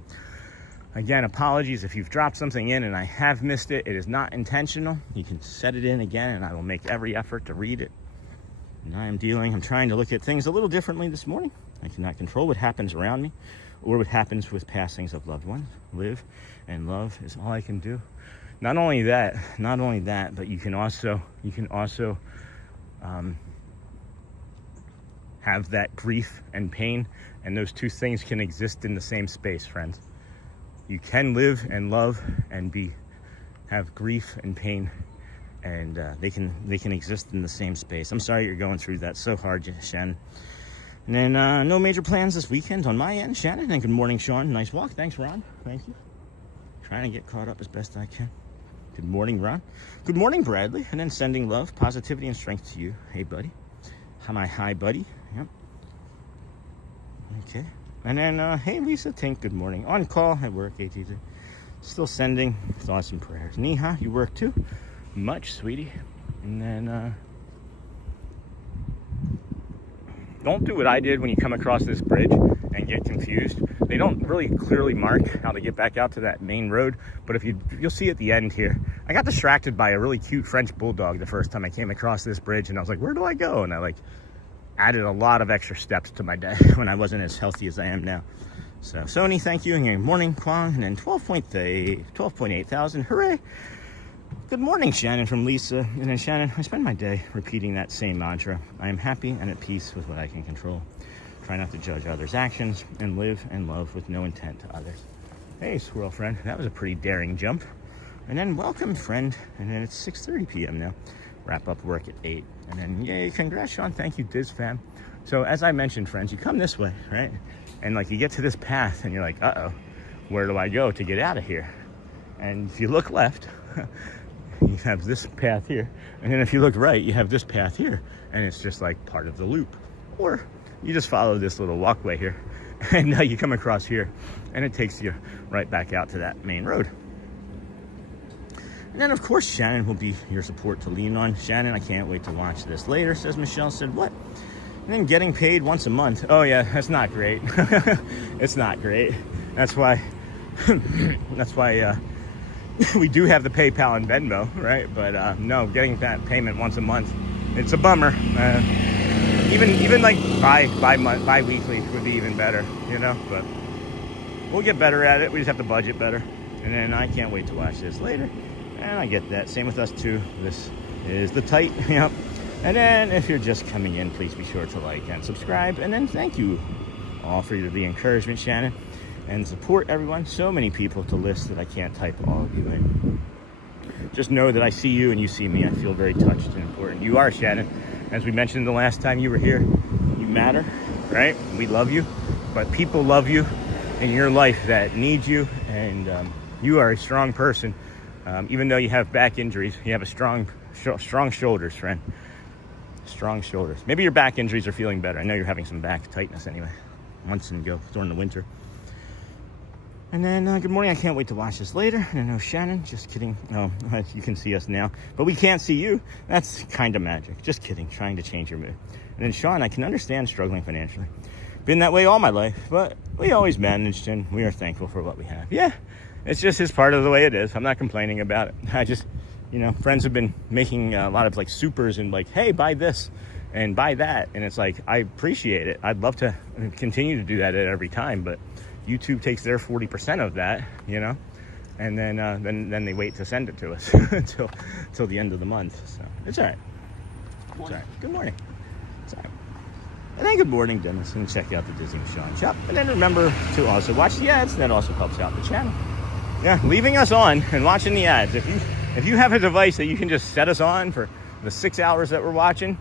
again, apologies if you've dropped something in and I have missed it. It is not intentional. You can set it in again and I will make every effort to read it. And I'm trying to look at things a little differently this morning. I cannot control what happens around me or what happens with passings of loved ones. Live and love is all I can do. Not only that, but you can also have that grief and pain, and those two things can exist in the same space, friends. You can live and love and have grief and pain, and they can exist in the same space. I'm sorry you're going through that so hard, Shannon. And then no major plans this weekend on my end, Shannon. And good morning, Sean. Nice walk. Thanks, Ron. Thank you. Trying to get caught up as best I can. Good morning, Ron. Good morning, Bradley. And then sending love, positivity, and strength to you. Hey, buddy. Hi, buddy. Yep. Okay. And then, hey, Lisa Tink, good morning. On call at work, ATJ. Still sending thoughts and prayers. Neha, you work too? Much, sweetie. And then, don't do what I did when you come across this bridge and get confused. They don't really clearly mark how to get back out to that main road, but if you'll see at the end here, I got distracted by a really cute French bulldog the first time I came across this bridge, and I was like, where do I go? And I added a lot of extra steps to my day when I wasn't as healthy as I am now. So Sony, thank you, and good morning, Kwang, and then 12.8 thousand, hooray. Good morning, Shannon, from Lisa. And then Shannon, I spend my day repeating that same mantra. I am happy and at peace with what I can control. Try not to judge others' actions and live and love with no intent to others. Hey, squirrel friend, that was a pretty daring jump. And then welcome, friend. And then it's 6:30 p.m. now. Wrap up work at 8. And then, yay, congrats, Sean. Thank you, Diz fam. So as I mentioned, friends, you come this way, right? And you get to this path and you're like, uh-oh, where do I go to get out of here? And if you look left, you have this path here. And then if you look right, you have this path here. And it's just like part of the loop. Or you just follow this little walkway here. And now you come across here. And it takes you right back out to that main road. And then, of course, Shannon will be your support to lean on. Shannon, I can't wait to watch this later, says Michelle. Said, what? And then getting paid once a month. Oh, yeah, that's not great. It's not great. That's why we do have the PayPal and Venmo, right? But no, getting that payment once a month, it's a bummer. Even like bi-weekly would be even better, you know? But we'll get better at it. We just have to budget better. And then I can't wait to watch this later. And I get that. Same with us too. This is the tight. Yep. And then if you're just coming in, please be sure to like and subscribe. And then thank you all for the encouragement, Shannon, and support everyone. So many people to list that I can't type all of you in. Just know that I see you and you see me. I feel very touched and important. You are, Shannon. As we mentioned the last time you were here, you matter, right? We love you, but people love you in your life that need you, and you are a strong person. Even though you have back injuries, you have a strong shoulders, friend. Strong shoulders. Maybe your back injuries are feeling better. I know you're having some back tightness anyway. Months ago during the winter. And then, good morning. I can't wait to watch this later. And I know Shannon, just kidding. Oh, you can see us now, but we can't see you. That's kind of magic. Just kidding. Trying to change your mood. And then Sean, I can understand struggling financially. Been that way all my life, but we always managed, and we are thankful for what we have. Yeah. It's just part of the way it is. I'm not complaining about it. I just, friends have been making a lot of supers and hey, buy this and buy that. And it's I appreciate it. I'd love to continue to do that at every time, but YouTube takes their 40% of that, and then they wait to send it to us until the end of the month. So it's all right. It's all right. Good morning. It's all right. And then good morning, Dennis, and check out the Disney Sean shop. And then remember to also watch the ads. That also helps out the channel. Yeah, leaving us on and watching the ads. If you have a device that you can just set us on for the 6 hours that we're watching,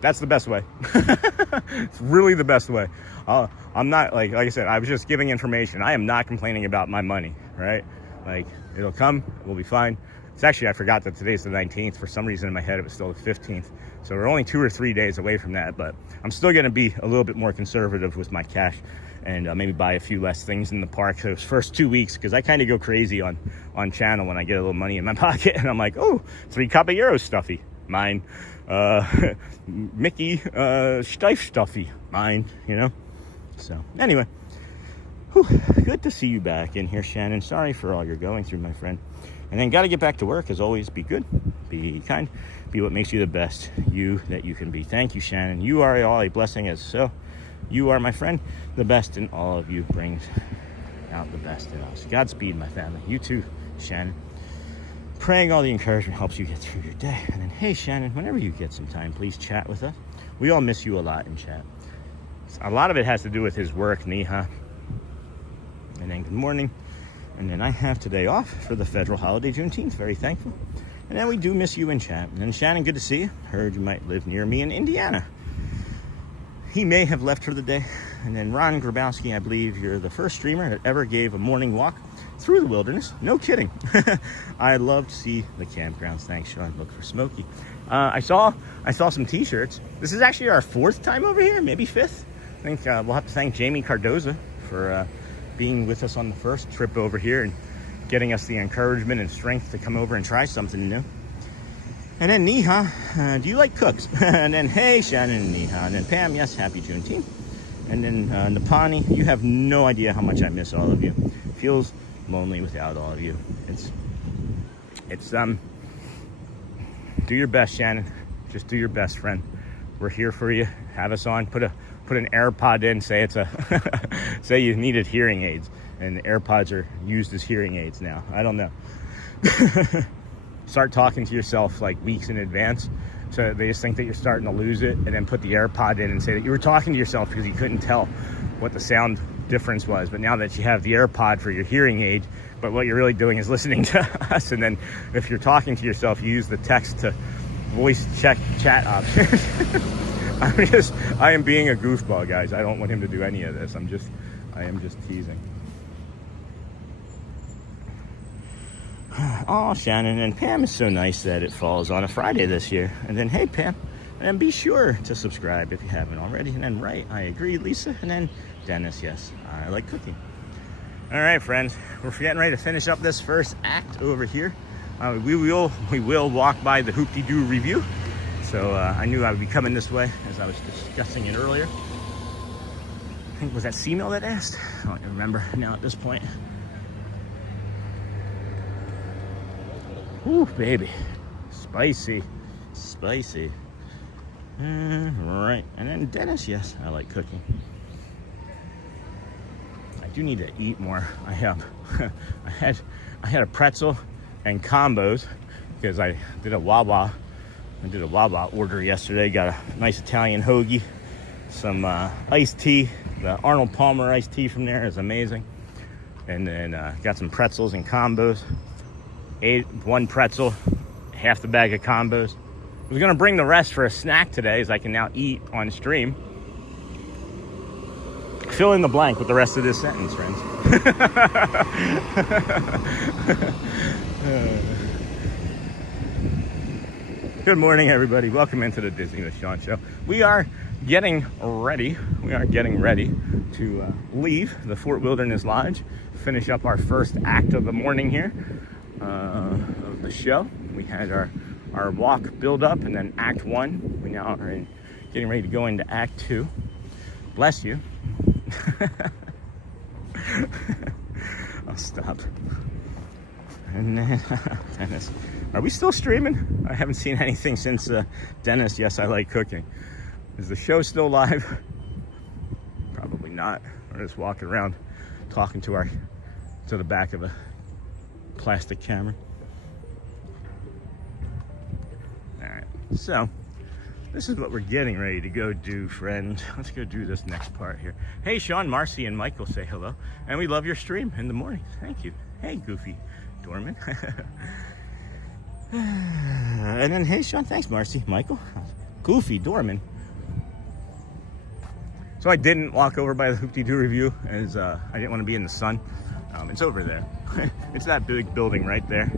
That's the best way. It's really the best way. I'm not, like I said, I was just giving information. I am not complaining about my money, right? Like, it'll come, we'll be fine. It's actually, I forgot that today's the 19th. For some reason in my head, it was still the 15th. So we're only 2 or 3 days away from that, but I'm still gonna be a little bit more conservative with my cash and maybe buy a few less things in the park those first 2 weeks, because I kind of go crazy on channel when I get a little money in my pocket and I'm like, oh, 3 Caballero stuffy, mine. Mickey Steiff stuffy, mine, you know? So anyway, good to see you back in here, Shannon. Sorry for all you're going through, my friend. And then got to get back to work. As always, be good, be kind, be what makes you the best you that you can be. Thank you, Shannon. You are all a blessing, as so you are, my friend. The best in all of you brings out the best in us. Godspeed, my family. You too, Shannon. Praying all the encouragement helps you get through your day. And then, hey, Shannon, whenever you get some time, please chat with us. We all miss you a lot in chat. A lot of it has to do with his work, Neha. And then good morning. And then I have today off for the federal holiday, Juneteenth. Very thankful. And then we do miss you in chat. And then Shannon, good to see you. Heard you might live near me in Indiana. He may have left for the day. And then Ron Grabowski, I believe you're the first streamer that ever gave a morning walk through the wilderness. No kidding. I love to see the campgrounds. Thanks, Sean. Look for Smokey. I saw some t-shirts. This is actually our 4th time over here, maybe 5th. I think we'll have to thank Jamie Cardoza for being with us on the first trip over here and getting us the encouragement and strength to come over and try something new. And then Neha, do you like cooks? And then, hey, Shannon and Neha. And then Pam, yes, happy Juneteenth. And then Napani, you have no idea how much I miss all of you. Feels lonely without all of you. It's do your best, Shannon. Just do your best, friend. We're here for you. Have us on. Put an AirPod in. Say it's a say you needed hearing aids, and the AirPods are used as hearing aids now. I don't know. Start talking to yourself like weeks in advance, so they just think that you're starting to lose it, and then put the AirPod in and say that you were talking to yourself because you couldn't tell what the sound difference was. But now that you have the AirPod for your hearing aid, but what you're really doing is listening to us. And then if you're talking to yourself, you use the text to voice chat option. I am being a goofball, guys. I don't want him to do any of this. I am just teasing. Oh, Shannon, and Pam is so nice that it falls on a Friday this year. And then, hey, Pam, and be sure to subscribe if you haven't already. And then, right, I agree, Lisa. And then, Dennis, yes, I like cooking. All right, friends, we're getting ready to finish up this first act over here. We will walk by the Hoop-de-Doo review. So I knew I would be coming this way, as I was discussing it earlier. I think, was that Seamil that asked? I don't remember now at this point. Ooh, baby. Spicy. Spicy. Right. And then Dennis, yes, I like cooking. I do need to eat more. I had a pretzel and combos because I did a Wawa. I did a Wawa order yesterday. Got a nice Italian hoagie, some iced tea. The Arnold Palmer iced tea from there is amazing. And then got some pretzels and combos. Ate one pretzel, half the bag of combos. I was gonna bring the rest for a snack today, as I can now eat on stream. Fill in the blank with the rest of this sentence, friends. Good morning, everybody. Welcome into the Disney with Sean show. We are getting ready. To leave the Fort Wilderness Lodge, finish up our first act of the morning here of the show. We had our walk build up, and then Act 1. We now are getting ready to go into Act 2. Bless you. I'll stop. And then Dennis, are we still streaming? I haven't seen anything since Dennis, yes, I like cooking. Is the show still live? Probably not. We're just walking around talking to the back of a plastic camera. All right, so this is what we're getting ready to go do, friend. Let's go do this next part here. Hey, Sean, Marcy, and Michael say hello. And we love your stream in the morning. Thank you. Hey, Goofy Dorman. And then, hey, Sean, thanks, Marcy. Michael, Goofy Dorman. So I didn't walk over by the Hoop-Dee-Doo Review as I didn't want to be in the sun. It's over there. It's that big building right there.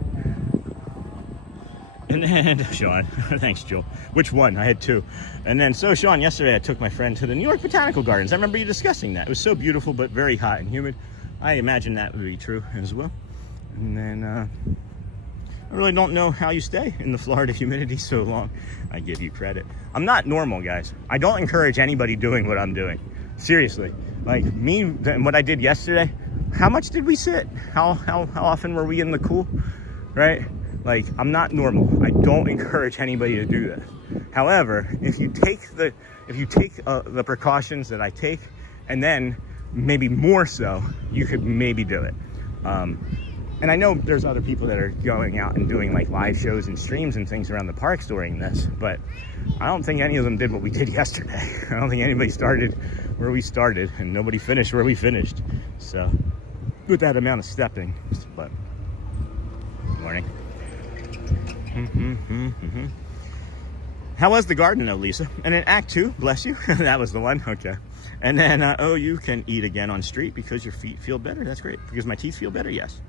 And then, Sean, thanks, Joel. Which one? I had two. And then, so Sean, yesterday I took my friend to the New York Botanical Gardens. I remember you discussing that. It was so beautiful, but very hot and humid. I imagine that would be true as well. And then, I really don't know how you stay in the Florida humidity so long. I give you credit. I'm not normal, guys. I don't encourage anybody doing what I'm doing. Seriously. Like me, what I did yesterday, how much did we sit? How often were we in the cool, right? Like, I'm not normal. I don't encourage anybody to do this. However, if you take the precautions that I take, and then maybe more so, you could maybe do it. And I know there's other people that are going out and doing like live shows and streams and things around the parks during this, but I don't think any of them did what we did yesterday. I don't think anybody started where we started, and nobody finished where we finished. So, with that amount of stepping, but good morning. How was the garden though, Lisa? And then Act 2, bless you. That was the one, okay. And then, oh, you can eat again on street because your feet feel better. That's great. Because my teeth feel better, yes.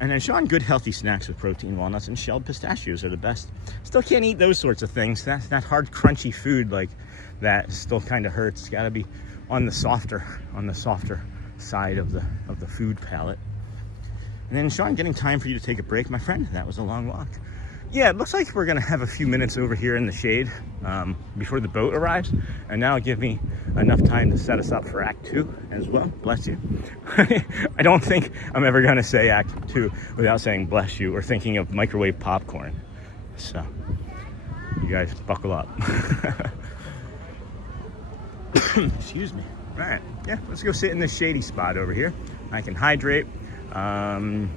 And then Sean, good healthy snacks with protein, walnuts, and shelled pistachios are the best. Still can't eat those sorts of things. That hard, crunchy food like that still kind of hurts. It's got to be on the softer side of the food palette. And then Sean, getting time for you to take a break, my friend. That was a long walk. Yeah, it looks like we're gonna have a few minutes over here in the shade before the boat arrives, and that'll give me enough time to set us up for Act 2 as well. Bless you. I don't think I'm ever gonna say Act 2 without saying bless you or thinking of microwave popcorn. So, you guys buckle up. Excuse me. All right, yeah, let's go sit in this shady spot over here. I can hydrate.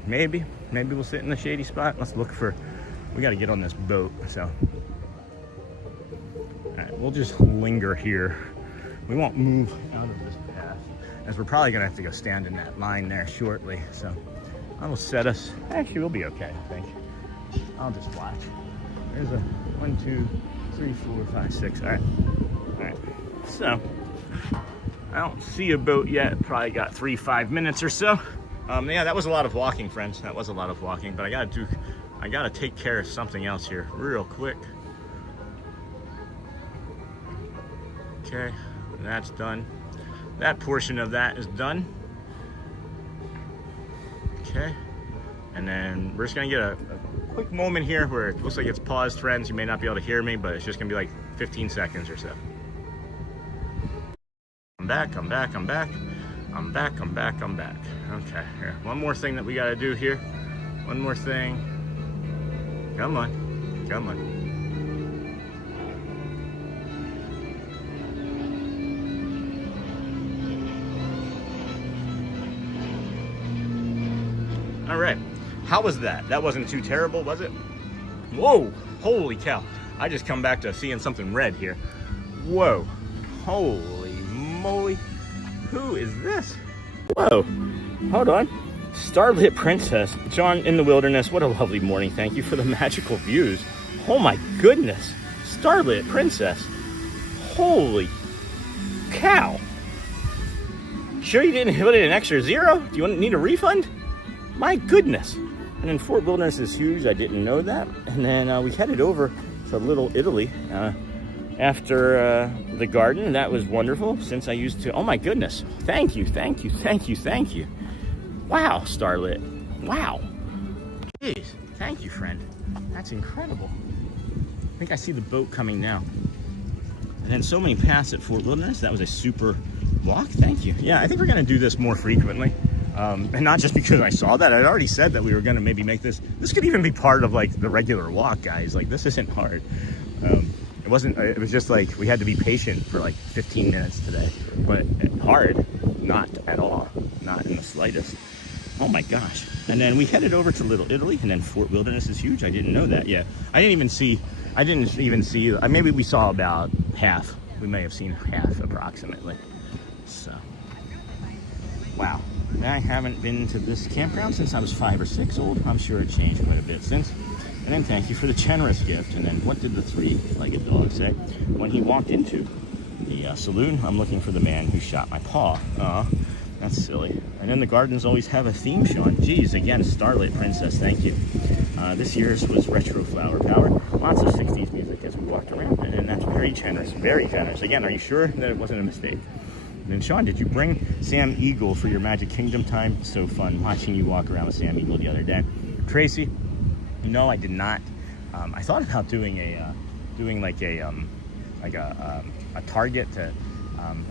Maybe we'll sit in the shady spot. Let's look for, we got to get on this boat, so all right, we'll just linger here. We won't move out of this path, as we're probably gonna have to go stand in that line there shortly. So I will set us, actually we'll be okay, I think. I'll just watch. There's a 1, 2, 3, 4, 5, 6. All right, so I don't see a boat yet. Probably got 3-5 minutes or so. Yeah, that was a lot of walking, friends. That was a lot of walking, but I gotta take care of something else here real quick. Okay, that's done. That portion of that is done. Okay, and then we're just gonna get a quick moment here where it looks like it's paused, friends. You may not be able to hear me, but it's just gonna be like 15 seconds or so. I'm back. Okay, here. One more thing that we gotta do here. One more thing. Come on. All right, how was that? That wasn't too terrible, was it? Whoa, holy cow. I just come back to seeing something red here. Whoa, holy moly. Who is this? Whoa, hold on. Starlit Princess, John in the Wilderness. What a lovely morning. Thank you for the magical views. Oh my goodness. Starlit Princess. Holy cow. Sure you didn't put in an extra 0? Do you need a refund? My goodness. And then Fort Wilderness is huge. I didn't know that. And then we headed over to Little Italy after the garden. That was wonderful since I used to, oh my goodness. Thank you. Wow, Starlit. Wow. Jeez, thank you, friend. That's incredible. I think I see the boat coming now. And then so many paths at Fort Wilderness. That was a super walk. Thank you. Yeah, I think we're gonna do this more frequently. And not just because I saw that. I'd already said that we were gonna maybe make this could even be part of like the regular walk, guys. Like, this isn't hard. It was just like we had to be patient for like 15 minutes today. But hard, not at all. Not in the slightest. Oh my gosh. And then we headed over to Little Italy, and then Fort Wilderness is huge. I didn't know that yet. I didn't even see, maybe we saw about half. We may have seen half approximately. So, wow. I haven't been to this campground since I was 5 or 6 old. I'm sure it changed quite a bit since. And then thank you for the generous gift. And then what did the 3-legged dog say when he walked into the saloon. I'm looking for the man who shot my paw. That's silly. And then the gardens always have a theme, Sean. Geez, again, Starlit Princess, thank you. This year's was Retro Flower Power. Lots of 60s music as we walked around, and that's very generous, very generous. Again, are you sure that it wasn't a mistake? And then, Sean, did you bring Sam Eagle for your Magic Kingdom time? So fun watching you walk around with Sam Eagle the other day. Tracy, no, I did not. I thought about doing a Target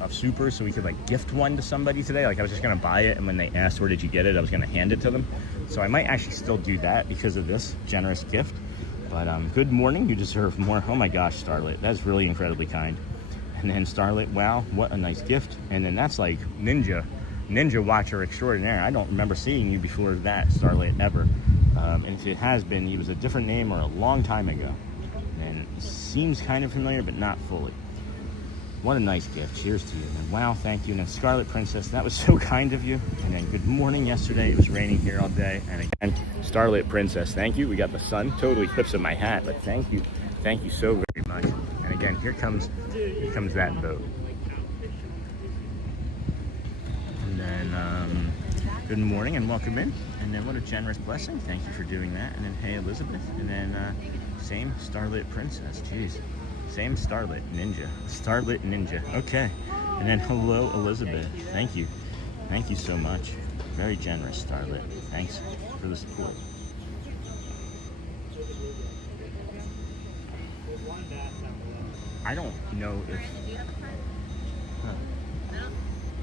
of Super, so we could like gift one to somebody today. Like I was just gonna buy it, and when they asked where did you get it, I was gonna hand it to them. So I might actually still do that because of this generous gift. But good morning, you deserve more. Oh my gosh, Starlit, that's really incredibly kind. And then Starlit, wow, what a nice gift. And then that's like Ninja Watcher Extraordinaire. I don't remember seeing you before that, Starlit, ever. And if it has been, it was a different name or a long time ago. And it seems kind of familiar, but not fully. What a nice gift. Cheers to you. And wow, thank you. And then Scarlet Princess, that was so kind of you. And then good morning yesterday. It was raining here all day. And again, Starlit Princess, thank you. We got the sun totally clips in my hat, but thank you. Thank you so very much. And again, here comes that boat. And then good morning and welcome in. And then what a generous blessing. Thank you for doing that. And then hey, Elizabeth. And then same Starlit Princess. Jeez. Same Starlit Ninja. Starlit Ninja. Okay. And then hello, Elizabeth. Thank you. Thank you so much. Very generous, Starlit. Thanks for the support. I don't know if...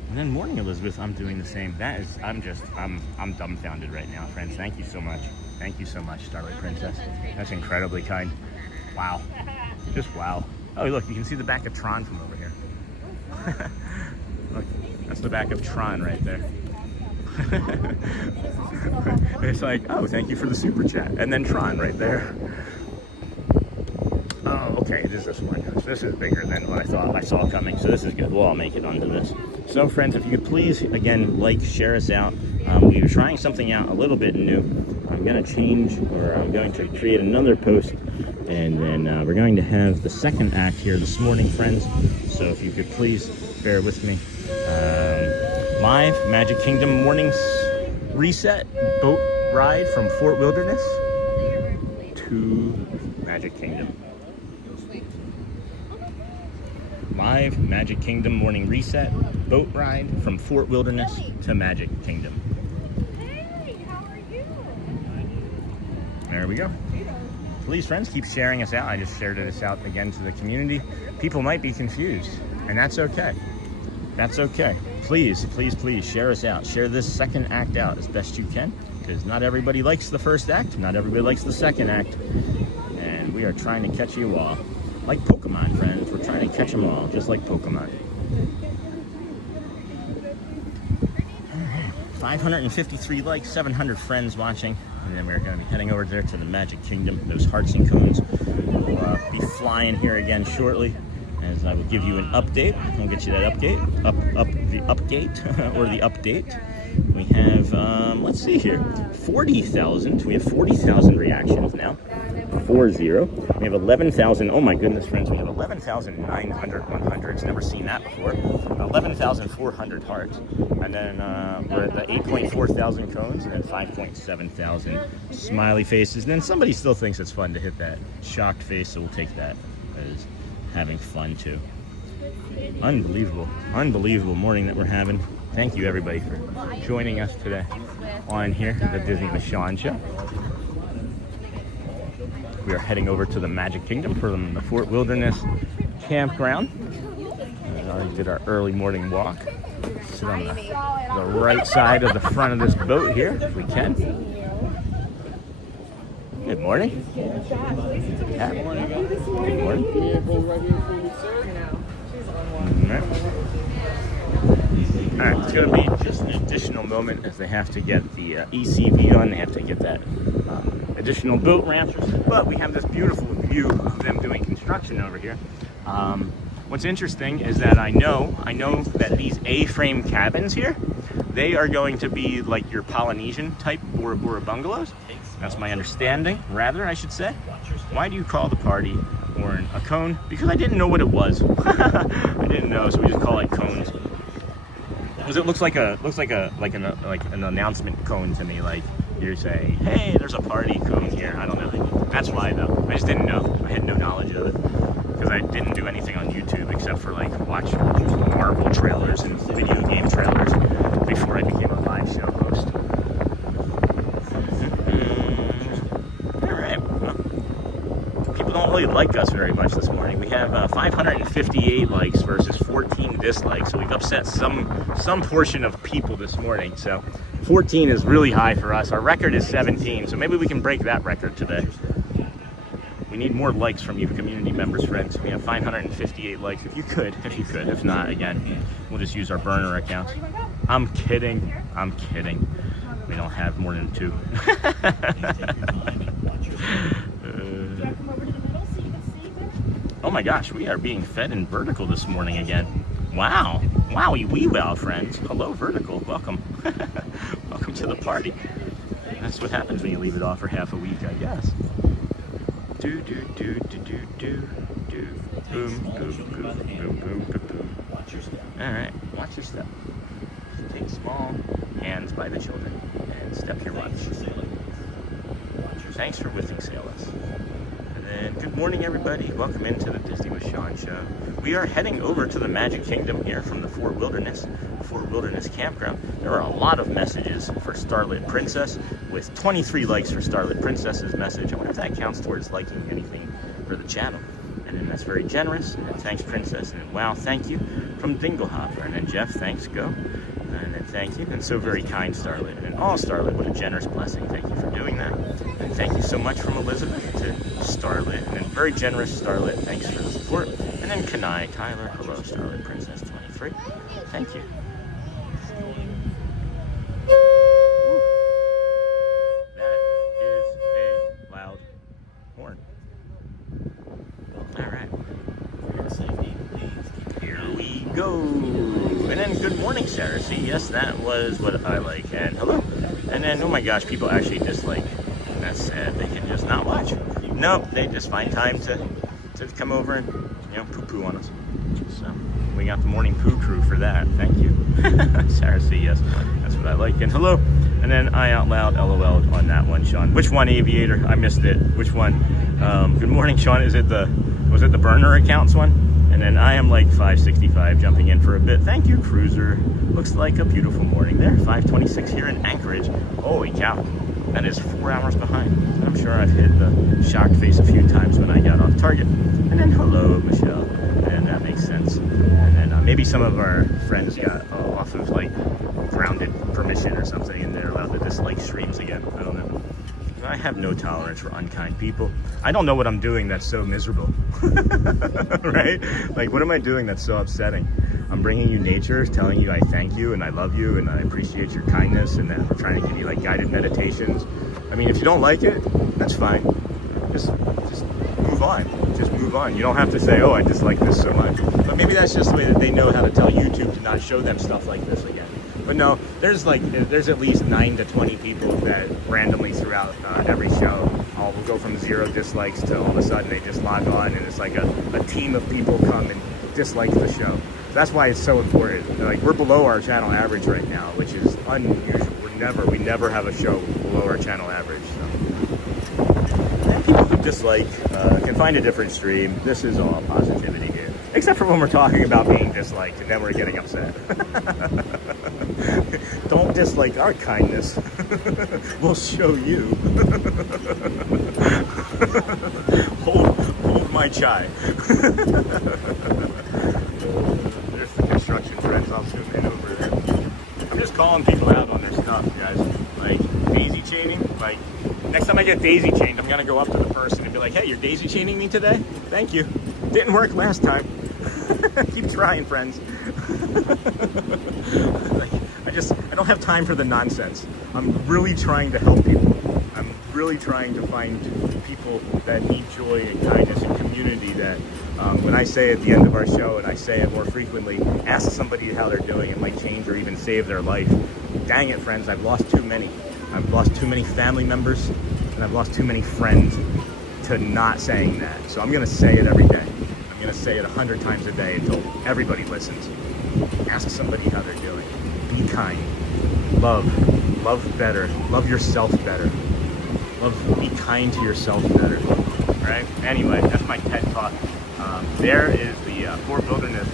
And then morning, Elizabeth, I'm doing the same. That is, I'm dumbfounded right now, friends. Thank you so much. Thank you so much, Starlit Princess. That's incredibly kind. Wow. Just wow. Oh, look, you can see the back of Tron from over here. Look, that's the back of Tron right there. It's like, oh, thank you for the super chat. And then Tron right there. Oh, okay, it is this one. This is bigger than what I thought I saw coming, so this is good. We'll all make it onto this. So, friends, if you could please, again, like, share us out. We were trying something out a little bit new. I'm going to create another post. And then we're going to have the second act here this morning, friends. So if you could please bear with me. Live Magic Kingdom morning reset boat ride from Fort Wilderness to Magic Kingdom. Live Magic Kingdom morning reset boat ride from Fort Wilderness to Magic Kingdom. Hey, how are you? There we go. Please, friends, keep sharing us out. I just shared this out again to the community. People might be confused, and that's okay. That's okay. Please, please, please share us out. Share this second act out as best you can, because not everybody likes the first act. Not everybody likes the second act. And we are trying to catch you all. Like Pokemon, friends. We're trying to catch them all, just like Pokemon. 553 likes, 700 friends watching. And then we're going to be heading over there to the Magic Kingdom. Those hearts and cones will be flying here again shortly, as I will give you an update. I'll get you that update, the update, or the update. We have, let's see here, 40,000. We have 40,000 reactions now. 40. We have 11,000. Oh my goodness, friends, we have 11,900 100s. Never seen that before. 11,400 hearts. And then we're at the 8.4 thousand cones, and then 5.7 thousand smiley faces. And then somebody still thinks it's fun to hit that shocked face, so we'll take that as having fun too. Unbelievable, unbelievable morning that we're having. Thank you everybody for joining us today on here at the Disney Michon Show. We are heading over to the Magic Kingdom from the Fort Wilderness Campground. We already did our early morning walk. Sit on the right side of the front of this boat here, if we can. Good morning. Yeah. Good morning. All right, it's going to be just an additional moment as they have to get the ECV on. They have to get that additional boat ramp. But we have this beautiful view of them doing construction over here. What's interesting is that I know that these A-frame cabins here, they are going to be like your Polynesian type Bora bungalows. That's my understanding, rather, I should say. Why do you call the party corn. A cone? Because I didn't know what it was. I didn't know, so we just call it cones. Because it looks like an announcement cone to me, like you're saying, hey, there's a party cone here. I don't know. That's why though. I just didn't know. I had no knowledge of it. Because I didn't do anything on YouTube except for like watch Marvel trailers and video game trailers before I became a live show host. Alright, well, people don't really like us very much this morning. We have 558 likes versus 14 dislikes, so we've upset some portion of people this morning. So 14 is really high for us. Our record is 17, so maybe we can break that record today. We need more likes from you community members, friends. We have 558 likes. If you could. If not, again, we'll just use our burner accounts. I'm kidding. We don't have more than 2. Oh my gosh, we are being fed in vertical this morning again. Wow. Wowie wee wow, friends. Hello, vertical. Welcome. Welcome to the party. That's what happens when you leave it off for half a week, I guess. Do do do do do do do. Boom boom boom boom boom boom boom. All right, watch your step. Take small hands by the children and step your watch. Thanks for wishing sail us. And then good morning, everybody. Welcome into the Disney with Sean show. We are heading over to the Magic Kingdom here from the Fort Wilderness Campground. There are a lot of messages for Starlit Princess, with 23 likes for Starlit Princess's message. I wonder if that counts towards liking anything for the channel. And then that's very generous. And then thanks, Princess. And then wow, thank you from Dinglehopper. And then Jeff, thanks, go. And then thank you. And so very kind, Starlit. And all Starlit, what a generous blessing. Thank you for doing that. And thank you so much from Elizabeth to Starlit. And then very generous Starlit, thanks for the support. And then Kanai, Tyler, hello, Starlit Princess 23. Thank you. That is a loud horn. All right. Here we go. And then good morning, Sarah. See, yes, that was what I like. And hello. And then, oh my gosh, people actually dislike. And that's sad. They can just not watch. Nope, they just find time to come over and, you know, poo-poo on us. So we got the morning poo crew for that. Thank you. Sarah C, yes, that's what I like. And hello. And then I out loud LOL'd on that one, Sean. Which one, Aviator? I missed it. Which one? Good morning, Sean. Was it the burner accounts one? And then I am like 565 jumping in for a bit. Thank you, Cruiser. Looks like a beautiful morning there. 526 here in Anchorage. Holy cow. That is 4 hours behind. I'm sure I've hit the shocked face a few times when I got off target. And then hello, Michelle. And that makes sense. And then maybe some of our friends got off of like grounded permission or something, and they're allowed to dislike streams again. I don't know. I have no tolerance for unkind people. I don't know what I'm doing that's so miserable. Right? Like, what am I doing that's so upsetting? I'm bringing you nature, telling you I thank you and I love you and I appreciate your kindness, and then we're trying to give you like guided meditations. I mean, if you don't like it, that's fine. Just move on. Just move on. You don't have to say, oh, I dislike this so much. But maybe that's just the way that they know how to tell YouTube to not show them stuff like this again. But no, there's at least 9 to 20 people that randomly throughout every show, will go from 0 dislikes to all of a sudden they just log on and it's like a team of people come and dislike the show. So that's why it's so important. Like, we're below our channel average right now, which is unusual. We never have a show below our channel average. So. And people who dislike can find a different stream. This is all positivity here. Except for when we're talking about being disliked and then we're getting upset. Don't dislike our kindness. We'll show you. hold my chai. There's the construction friends. I'll zoom in over there. I'm just calling people out on their stuff, guys. Like daisy chaining. Like, next time I get daisy chained, I'm gonna go up to the person and be like, hey, you're daisy chaining me today? Thank you. Didn't work last time. Keep trying, friends. I don't have time for the nonsense. I'm really trying to help people. I'm really trying to find people that need joy and kindness and community that when I say at the end of our show, and I say it more frequently, ask somebody how they're doing. It might change or even save their life. Dang it, friends, I've lost too many. I've lost too many family members, and I've lost too many friends to not saying that. So I'm gonna say it every day. I'm gonna say it 100 times a day until everybody listens. Ask somebody how they're doing. Be kind. Love better. Love yourself better. Be kind to yourself better. Right? Anyway, that's my TED talk. There is the Fort Wilderness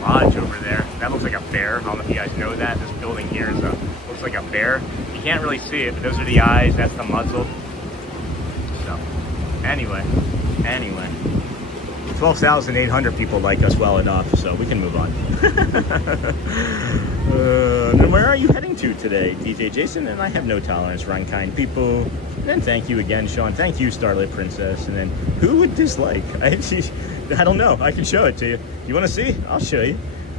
Lodge over there. That looks like a bear. I don't know if you guys know that. This building here looks like a bear. You can't really see it, but those are the eyes. That's the muzzle. So, anyway. 12,800 people like us well enough, so we can move on. Then where are you heading to today, DJ Jason? And I have no tolerance for unkind people. And then thank you again, Sean. Thank you, Starlit Princess. And then who would dislike? I don't know. I can show it to you. You want to see? I'll show you.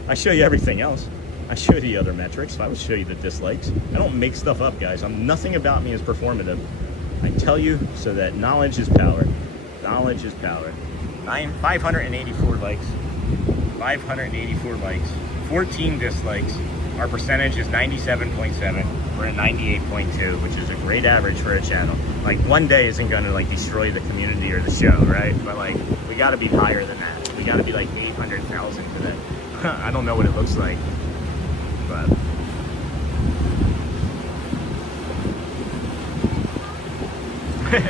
I show you everything else. I show you the other metrics. I will show you the dislikes. I don't make stuff up, guys. Nothing about me is performative. I tell you so that knowledge is power. Knowledge is power. 584 likes. 584 likes. 14 dislikes. Our percentage is 97.7. We're at 98.2, which is a great average for a channel. Like, one day isn't gonna like destroy the community or the show, right? But like, we gotta be higher than that. We gotta be like 800,000 today. I don't know what it looks like, but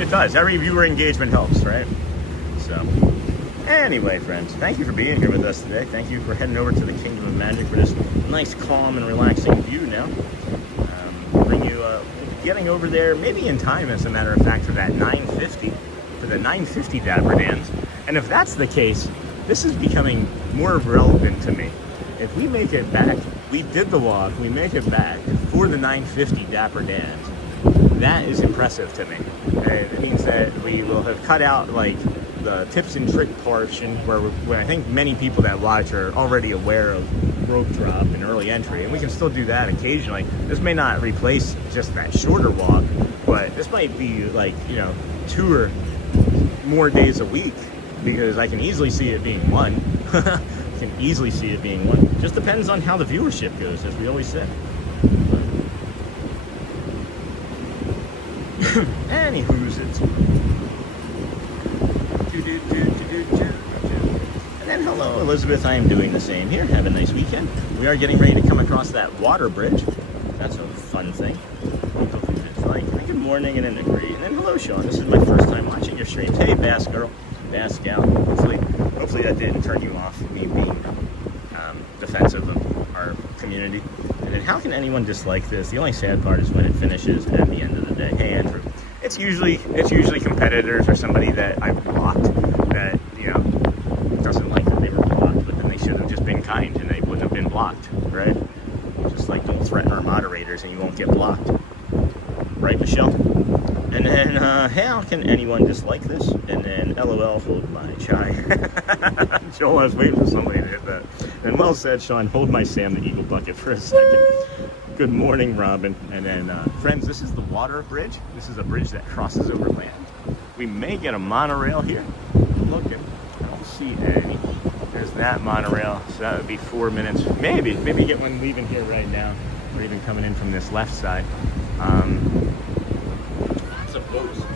it does. Every viewer engagement helps, right? So, anyway, friends, thank you for being here with us today. Thank you for heading over to the Kingdom of Magic for this nice, calm, and relaxing view now. Bring you, getting over there, maybe in time, as a matter of fact, for that 950, for the 950 Dapper Dans. And if that's the case, this is becoming more relevant to me. If we make it back, we did the walk, we make it back for the 950 Dapper Dans, that is impressive to me. And it means that we will have cut out, like, the tips and trick portion where I think many people that watch are already aware of rope drop and early entry, and we can still do that occasionally. This may not replace just that shorter walk, but this might be like, 2 or more days a week, because I can easily see it being one. Just depends on how the viewership goes, as we always say. Anywho's it's. And then hello, Elizabeth. I am doing the same here. Have a nice weekend. We are getting ready to come across that water bridge. That's a fun thing. It's like, good morning and an agree. And then hello, Sean. This is my first time watching your streams. Hey, Bass Girl, Bass Gal. Hopefully that didn't turn you off, me being defensive of our community. And then how can anyone dislike this? The only sad part is when it finishes at the end of the day. Hey, Andrew. It's usually competitors or somebody that I've blocked that, doesn't like that they were blocked, but then they should have just been kind and they wouldn't have been blocked, right? Just like, don't threaten our moderators and you won't get blocked. Right, Michelle? And then, how can anyone dislike this? And then, LOL, hold my chai. Joel, I was waiting for somebody to hit that. And well said, Sean, hold my Sam the Eagle bucket for a second. Good morning, Robin. And then, friends, this is the water bridge. This is a bridge that crosses over land. We may get a monorail here. Look, I don't see any. There's that monorail, so that would be 4 minutes. Maybe get one leaving here right now, or even coming in from this left side.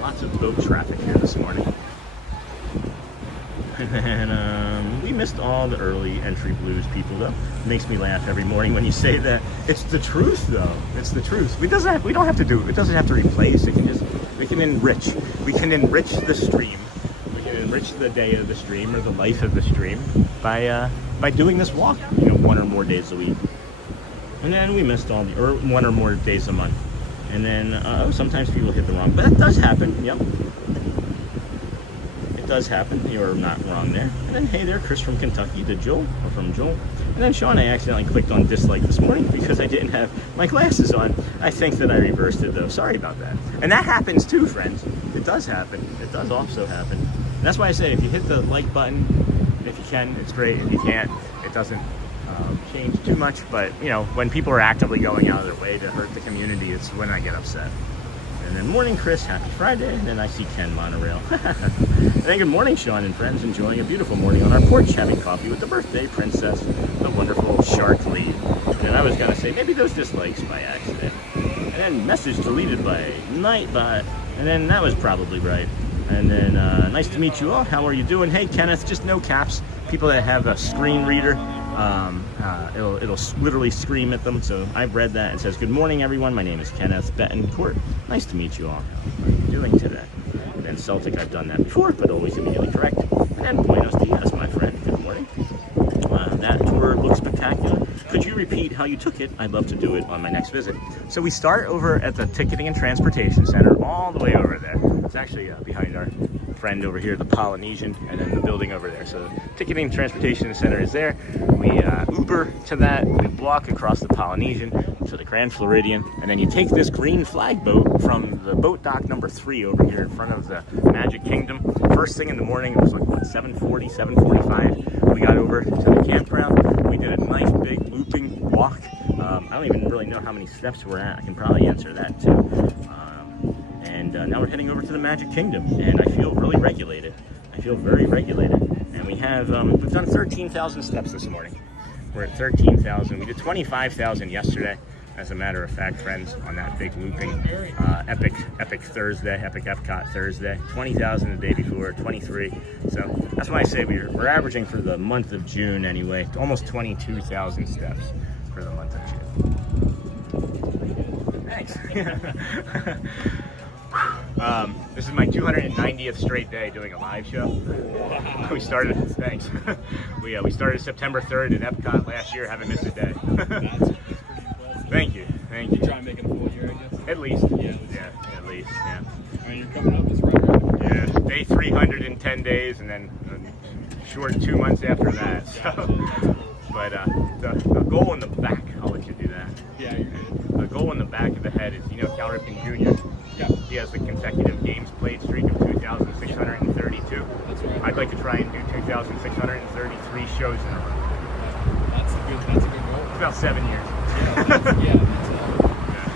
Lots of boat traffic here this morning. And we missed all the early entry blues people, though. It makes me laugh every morning when you say that. It's the truth, though. It's the truth. We don't have to do it. It doesn't have to replace. We can enrich. We can enrich the stream. We can enrich the day of the stream or the life of the stream by doing this walk, 1 or more days a week. And then we missed or 1 or more days a month. And then sometimes people hit the wrong, but that does happen. Yep. Does happen. You're not wrong there. And then hey there, Chris from Kentucky, from Joel. And then Sean, I accidentally clicked on dislike this morning because I didn't have my glasses on. I think that I reversed it though. Sorry about that. And that happens too, friends. It does happen. It does also happen. And that's why I say if you hit the like button, if you can, it's great. If you can't, it doesn't change too much. But when people are actively going out of their way to hurt the community, it's when I get upset. And then morning, Chris, happy Friday. And then I see Ken Monorail. And then good morning, Sean and friends, enjoying a beautiful morning on our porch, having coffee with the birthday princess, the wonderful shark lead. And I was gonna say maybe those dislikes by accident. And then message deleted by Nightbot. And then that was probably right. And then, nice to meet you all. How are you doing? Hey, Kenneth, just no caps. People that have a screen reader, it'll literally scream at them. So I've read that. It says, good morning, everyone. My name is Kenneth Betancourt. Nice to meet you all. How are you doing today? And then Celtic, I've done that before, but always immediately correct. And Buenos Dias, my friend. Good morning. That tour looks spectacular. Could you repeat how you took it? I'd love to do it on my next visit. So we start over at the Ticketing and Transportation Center, all the way over there. It's actually behind our friend over here, the Polynesian, and then the building over there. So the Ticketing and Transportation Center is there. We Uber to that. We walk across the Polynesian to the Grand Floridian, and then you take this green flag boat from the boat dock number 3 over here in front of the Magic Kingdom. First thing in the morning, it was like, what, 7:40, 7:45. We got over to the campground. We did a nice big looping walk. I don't even really know how many steps we're at. I can probably answer that too. And now we're heading over to the Magic Kingdom, and I feel really regulated. I feel very regulated. And we have, we've done 13,000 steps this morning. We're at 13,000. We did 25,000 yesterday, as a matter of fact, friends, on that big looping epic Thursday, epic Epcot Thursday. 20,000 the day before, 23. So that's why I say we're averaging for the month of June anyway, almost 22,000 steps for the month of June. Thanks. This is my 290th straight day doing a live show. Wow. We started, thanks. We started September 3rd at Epcot last year, haven't missed a day. That's pretty impressive. Thank you. You try and make it a full year, I guess? At least. Yeah, at least, yeah. I mean, you're coming up this road. Yeah, day 300 in 10 days, and then a short 2 months after that. So. But the goal in the back, I'll let you do that. Yeah, you're good. The goal in the back of the head is, you know, Cal Ripken Jr. Yeah. He has the consecutive games played streak of 2,632. That's right. I'd like to try and do 2,633 shows in a row. That's a good goal. It's about 7 years. Yeah,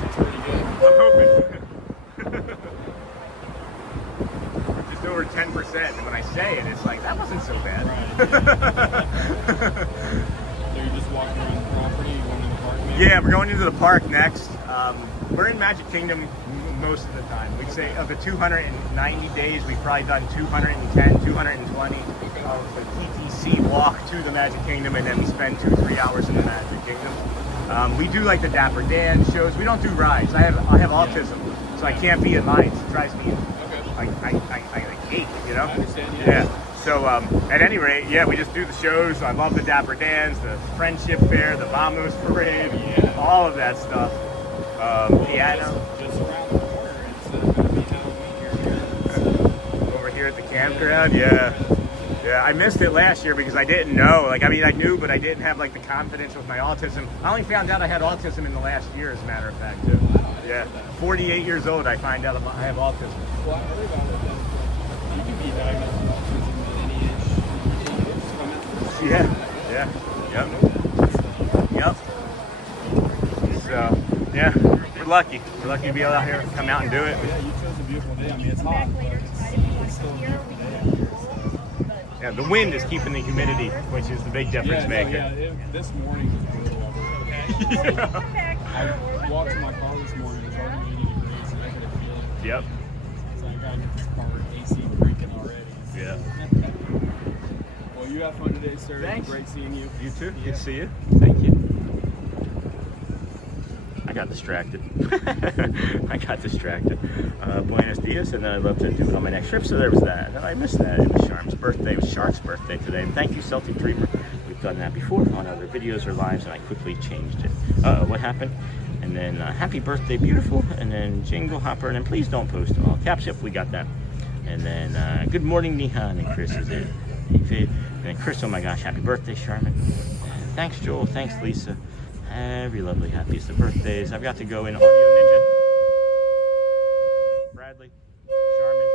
that's pretty good. I'm hoping. Just over 10%, and when I say it, it's like, that wasn't so bad. Right. So you're just walking around the property, you going to the park now? Yeah, we're going into the park next. We're in Magic Kingdom most of the time. We'd say of the 290 days, we've probably done 210, 220 of the TTC walk to the Magic Kingdom, and then we spend 2-3 hours in the Magic Kingdom. We do like the Dapper Dans shows. We don't do rides. I have autism, so I can't be in lines. It drives me I hate, you know? I understand, yeah. So at any rate, yeah, we just do the shows. I love the Dapper Dans, the Friendship Fair, the Vamos Parade, all of that stuff. Piano. Just around the corner, it's going to be Halloween here. Over here at the campground, yeah. Yeah, I missed it last year because I didn't know. Like, I mean, I knew, but I didn't have, like, the confidence with my autism. I only found out I had autism in the last year, as a matter of fact, too. Yeah, 48 years old, I find out I have autism. Well, I heard about it. You can be diagnosed with autism at any age. Yep. So, yeah, we're lucky. We're lucky to be out here, come out and do it. Yeah, you chose a beautiful day. I mean, it's hot, but it's still a beautiful day out here. So. Yeah, the wind is keeping the humidity, which is the big difference maker. This morning was brutal. I walked to my car this morning. It was already 80 degrees, and I could feel it. Yep. So I gotta get this car AC cranking already. Yeah. Well, you have fun today, sir. Thanks. Great seeing you. You too. Good to see you. Thank you. I got distracted. Buenos Dias, and then I'd love to do it on my next trip. So there was that. And I missed that. It was Shark's birthday. It was Shark's birthday today. And thank you, Celtic Dreamer. We've done that before on other videos or lives, and I quickly changed it. What happened? And then happy birthday, beautiful. And then Jingle Hopper. And then please don't post all caps. Yep, we got that. And then good morning, Nihan. And Chris is it. And then Chris, oh my gosh, happy birthday, Charmin. Thanks, Joel. Thanks, Lisa. Every lovely happiest of birthdays. I've got to go in Audio Ninja. Bradley, Charmin.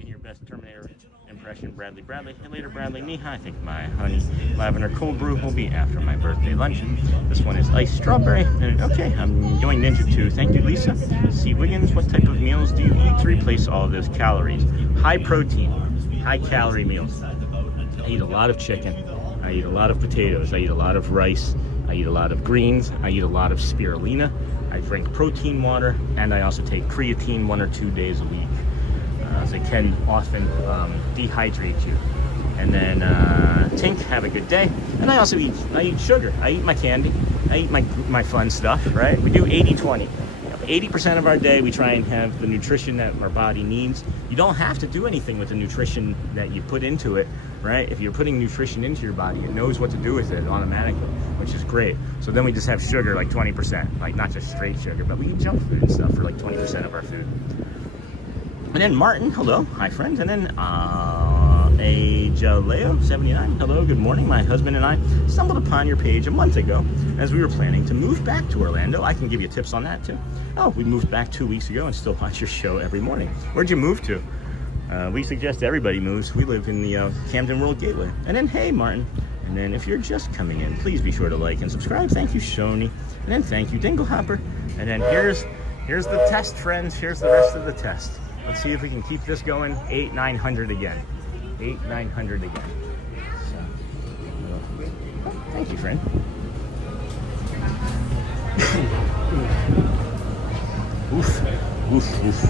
In your best Terminator impression, Bradley. Hey, later, Bradley. Niha, I think my honey lavender cold brew will be after my birthday luncheon. This one is iced strawberry. And okay, I'm enjoying Ninja 2. Thank you, Lisa. C. Wiggins, what type of meals do you eat to replace all of those calories? High protein, high calorie meals. I eat a lot of chicken. I eat a lot of potatoes. I eat a lot of rice. I eat a lot of greens. I eat a lot of spirulina. I drink protein water, and I also take creatine 1 or 2 days a week, as it can often dehydrate you. And then Tink, have a good day. And I also eat sugar. I eat my candy. I eat my fun stuff, right? We do 80-20. 80% of our day we try and have the nutrition that our body needs. You don't have to do anything with the nutrition that you put into it, right? If you're putting nutrition into your body, it knows what to do with it automatically, which is great. So then we just have sugar like 20%, like not just straight sugar, but we eat junk food and stuff for like 20% of our food. And then Martin, hello, hi friends. And then Leo 79, hello, good morning. My husband and I stumbled upon your page a month ago as we were planning to move back to Orlando. I can give you tips on that too. Oh, we moved back 2 weeks ago and still watch your show every morning. Where'd you move to? We suggest everybody moves. We live in the Camden World Gateway. And then, hey, Martin. And then if you're just coming in, please be sure to like and subscribe. Thank you, Shoni. And then thank you, Dinglehopper. And then here's the test, friends. Here's the rest of the test. Let's see if we can keep this going. 8,900 again. 8,900 again. So, thank you, friend. Oof, oof, oof.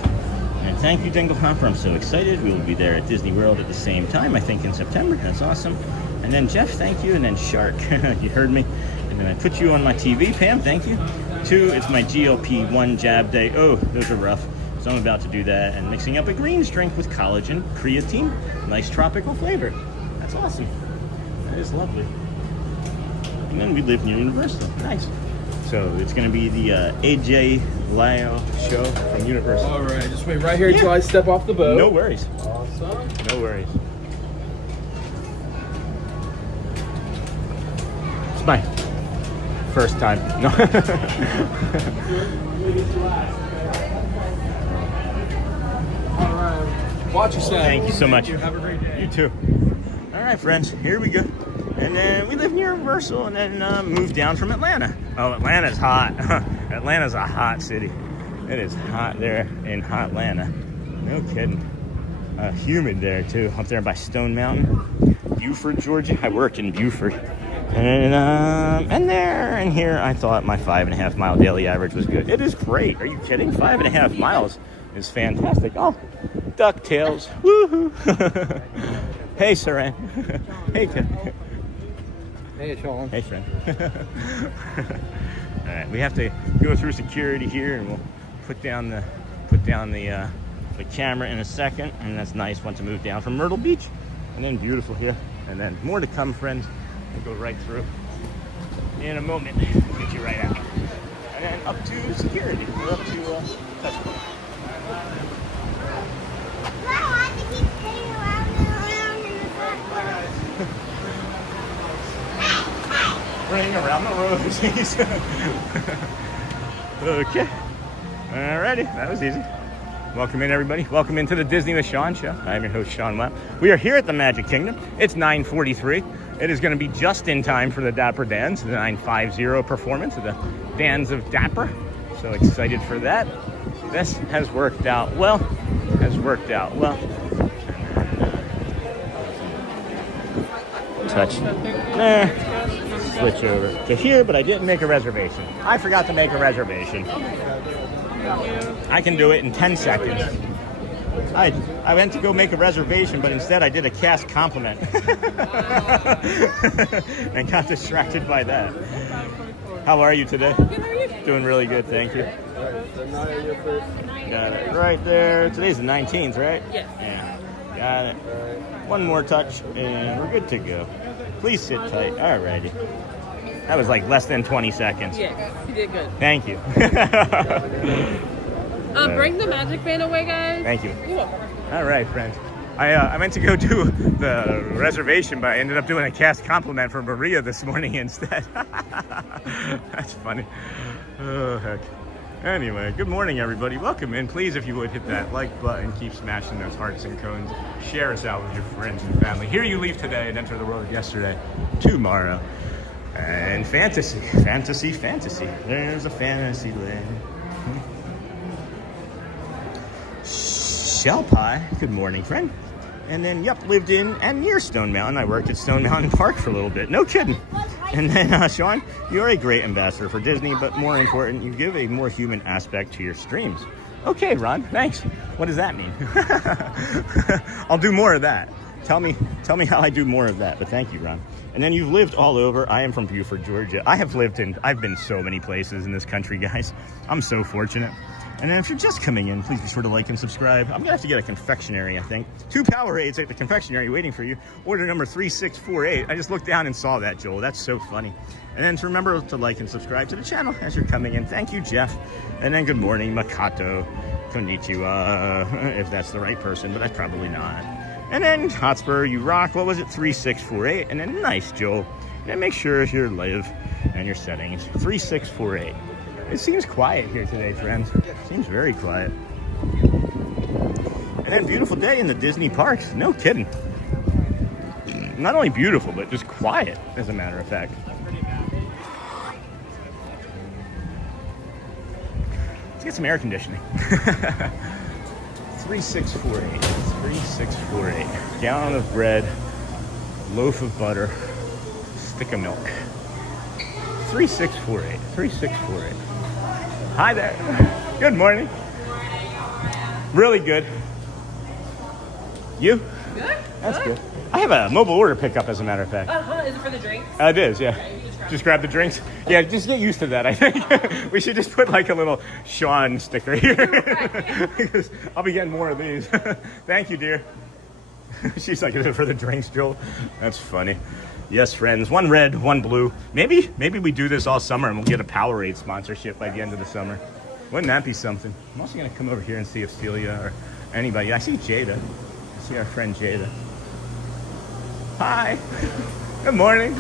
And thank you, Dinglehopper. I'm so excited. We will be there at Disney World at the same time, I think in September. That's awesome. And then Jeff, thank you. And then Shark, you heard me. And then I put you on my TV. Pam, thank you. 2, it's my GLP-1 jab day. Oh, those are rough. So I'm about to do that and mixing up a greens drink with collagen, creatine, nice tropical flavor. That's awesome. That is lovely. And then we live near Universal. Nice. So it's going to be the AJ Lyle show from Universal. All right, just wait right here until I step off the boat. No worries. Awesome. No worries. It's my first time. No. All right. Watch yourself. Thank you so much. Have a great day. You too. All right, friends. Here we go. And then we live near Universal and then moved down from Atlanta. Oh, Atlanta's hot. Atlanta's a hot city. It is hot there in hot Atlanta. No kidding. Humid there too. Up there by Stone Mountain, Beaufort, Georgia. I worked in Beaufort. And there and here, I thought my 5.5 mile daily average was good. It is great. Are you kidding? 5.5 miles is fantastic. Oh, DuckTales. Woohoo. Hey, Saran. Hey, Tim. Hey, Sean. Hey, friend. All right, we have to go through security here, and we'll put down the camera in a second. And that's nice once I move down from Myrtle Beach, and then beautiful here, and then more to come, friends. We'll go right through in a moment. Get you right out, and then up to security. We're up to touchpoint. Running around the rosies. Okay. Alrighty, that was easy. Welcome in, everybody. Welcome into the Disney with Sean show. I'm your host, Sean Wow. We are here at the Magic Kingdom. It's 9:43. It is going to be just in time for the Dapper Dans, the 950 performance of the Dans of Dapper. So excited for that. This has worked out well. Touch. Switch over to here, but I didn't make a reservation. I forgot to make a reservation. I can do it in 10 seconds. I went to go make a reservation, but instead I did a cast compliment. And got distracted by that. How are you today? Good, how are you? Doing really good, thank you. Got it right there. Today's the 19th, right? Yes. Yeah. Got it. One more touch, and we're good to go. Please sit tight. Alrighty. That was like less than 20 seconds. Yeah, you did good. Thank you. Bring the magic band away, guys. Thank you. You're welcome. All right, friends. I meant to go do the reservation, but I ended up doing a cast compliment for Maria this morning instead. That's funny. Oh, heck. Anyway, good morning, everybody. Welcome in. Please, if you would, hit that like button. Keep smashing those hearts and cones. Share us out with your friends and family. Here you leave today and enter the world of yesterday, tomorrow. And fantasy. There's a fantasy land. Shell Pie. Good morning, friend. And then, lived in and near Stone Mountain. I worked at Stone Mountain Park for a little bit. No kidding. And then, Sean, you're a great ambassador for Disney, but more important, you give a more human aspect to your streams. Okay, Ron, thanks. What does that mean? I'll do more of that. Tell me how I do more of that, but thank you, Ron. And then you've lived all over. I am from Buford, Georgia. I've been so many places in this country, guys. I'm so fortunate. And then if you're just coming in, please be sure to like and subscribe. I'm gonna have to get a confectionery, I think. 2 Powerades at the confectionery waiting for you. Order number 3648. I just looked down and saw that, Joel. That's so funny. And then remember to like and subscribe to the channel as you're coming in. Thank you, Jeff. And then good morning, Makato. Konnichiwa, if that's the right person, but that's probably not. And then Hotspur, you rock. What was it? 3648. And then nice, Joel. And then make sure your live and your settings. 3648. It seems quiet here today, friends. It seems very quiet. And then beautiful day in the Disney parks. No kidding. Not only beautiful, but just quiet, as a matter of fact. Let's get some air conditioning. 3648. 3648. Gallon of bread, loaf of butter, stick of milk. 3648. 3648. Hi there. Good morning. Really good. You? Good. That's good. I have a mobile order pickup, as a matter of fact. Is it for the drinks? It is, yeah. Just grab the drinks. Yeah, just get used to that, I think. We should just put like a little Sean sticker here. Because I'll be getting more of these. Thank you, dear. She's like, is it for the drinks, Joel? That's funny. Yes, friends. 1 red, 1 blue. Maybe we do this all summer and we'll get a Powerade sponsorship by the end of the summer. Wouldn't that be something? I'm also going to come over here and see if Celia or anybody. I see Jada. I see our friend Jada. Hi. Good morning.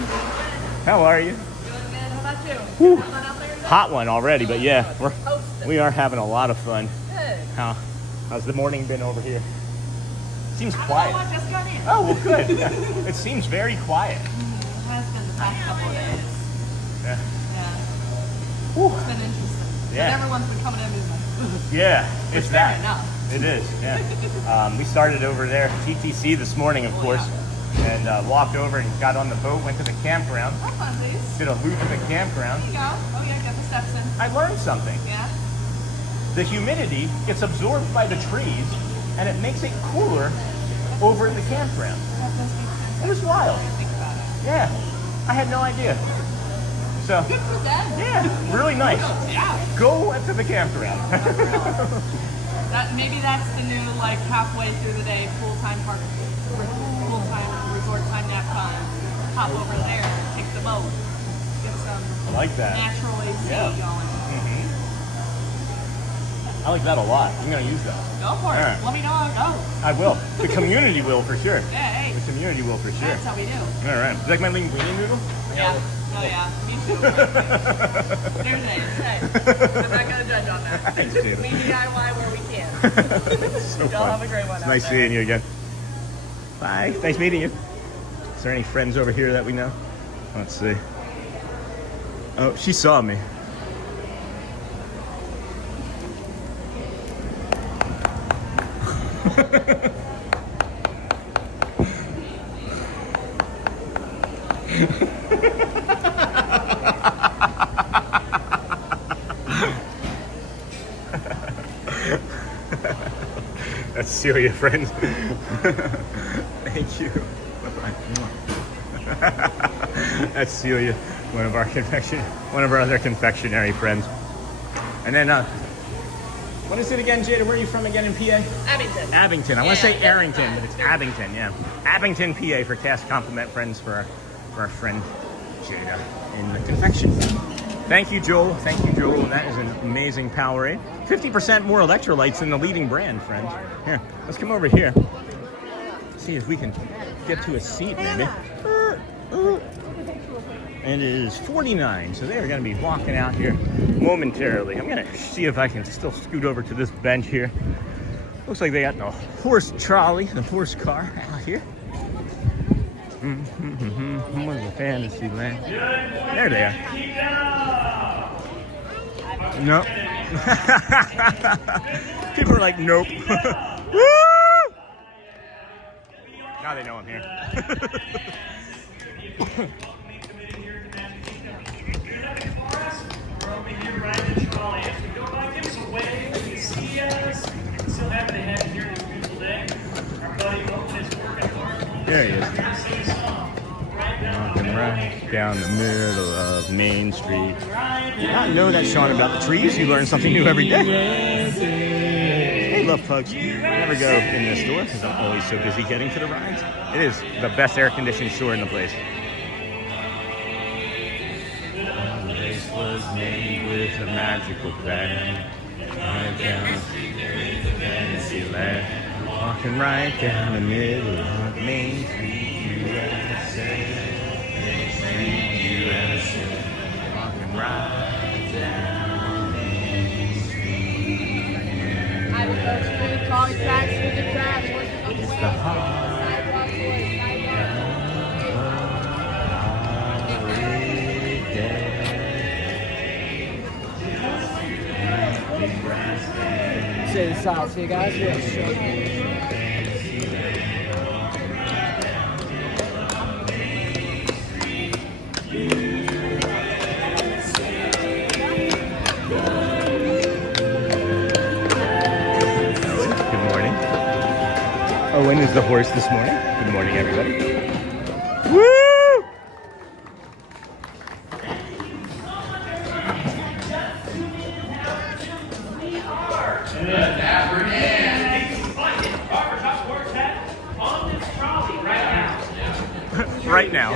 How are you? Doing good. How about you? Whew. Fun out there? Hot one already, but yeah, we are having a lot of fun. Good. How's the morning been over here? Seems quiet. I just got in. Oh, well, good. Yeah. It seems very quiet. It has been the past couple of days. Yeah. Yeah. Whew. It's been interesting. Yeah. But everyone's been coming in and like, Yeah, it's fair that. enough. It is, yeah. We started over there, TTC this morning, of course, and walked over and got on the boat, went to the campground, Have fun, please. did a loop at the campground. There you go. Oh yeah, get the steps in. I learned something. Yeah. The humidity gets absorbed by the trees, and it makes it cooler over at the campground. That does make sense. It was wild. Think about it. Yeah, I had no idea. So, Good for them. yeah, really nice. Yeah. Go to the campground. Maybe that's the new like halfway through the day full-time resort time nap time. Hop over there, take the boat, get some I like that. natural AC Yeah. going. I like that a lot. I'm going to use that. Go for it. All right. Let me know how it goes. I will. The community will for sure. Yeah, hey, The community will for sure. that's how we do. All right. You like my linguine noodle? Yeah. Oh yeah. Me too. There's a say. I'm not gonna judge on that. Thanks, dude. We DIY where we can. So Y'all fun. have a great one. It's out nice there. seeing you again. Bye. Nice meeting you. Is there any friends over here that we know? Let's see. Oh, she saw me. That's Celia, friends. Thank you. That's Celia, one of our other confectionery friends. And then, what is it again, Jada? Where are you from again in PA? Abington. Abington. I want to say Yeah, Arrington, but it's Abington, yeah. Abington, PA for cast compliment friends for our friend Jada in the confection. Thank you, Joel. Thank you, Joel. And that is an amazing Powerade. 50% more electrolytes than the leading brand, friends. Here, let's come over here. See if we can get to a seat, maybe. And it is 49, so they're going to be walking out here momentarily. I'm going to see if I can still scoot over to this bench here. Looks like they got the horse trolley, the horse car out here. What is the fantasy land? There they are. Nope. People are like, nope. Woo! Now they know I'm here. There he is. Walking right down the middle of Main Street. Did not know that, Sean, about the trees. You learn something new every day. Hey, love pugs. I never go in this store because I'm always so busy getting to the rides. It is the best air-conditioned store in the place. The race was made with a magical plan. Right down the fantasy land. Walking right down the middle of Main Street, U.S.A. U.S.A. Walking right down Main Street. I would go smooth, call your tracks, smooth the tracks, work the It's the highway day. Say the south, see you guys. Good morning. Owen is the horse this morning. Good morning, everybody. Woo! Dapper Dans. Right now.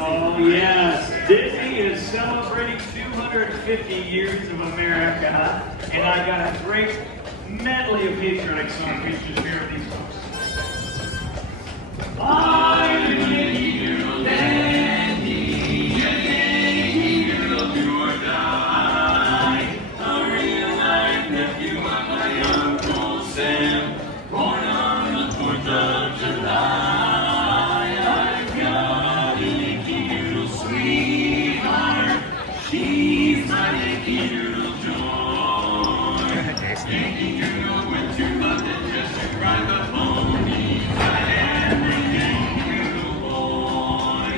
Oh yes, Disney is celebrating 250 years of America, and I got a great medley of patriotic songs we should share with these folks. I'm a Yankee Doodle dandy, a Yankee Doodle do or die, a real life nephew of my Uncle Sam, born on the 4th of July. She's my Yankee Doodle joy. Yankee Doodle went to London just to ride the pony. I am a Yankee Doodle boy.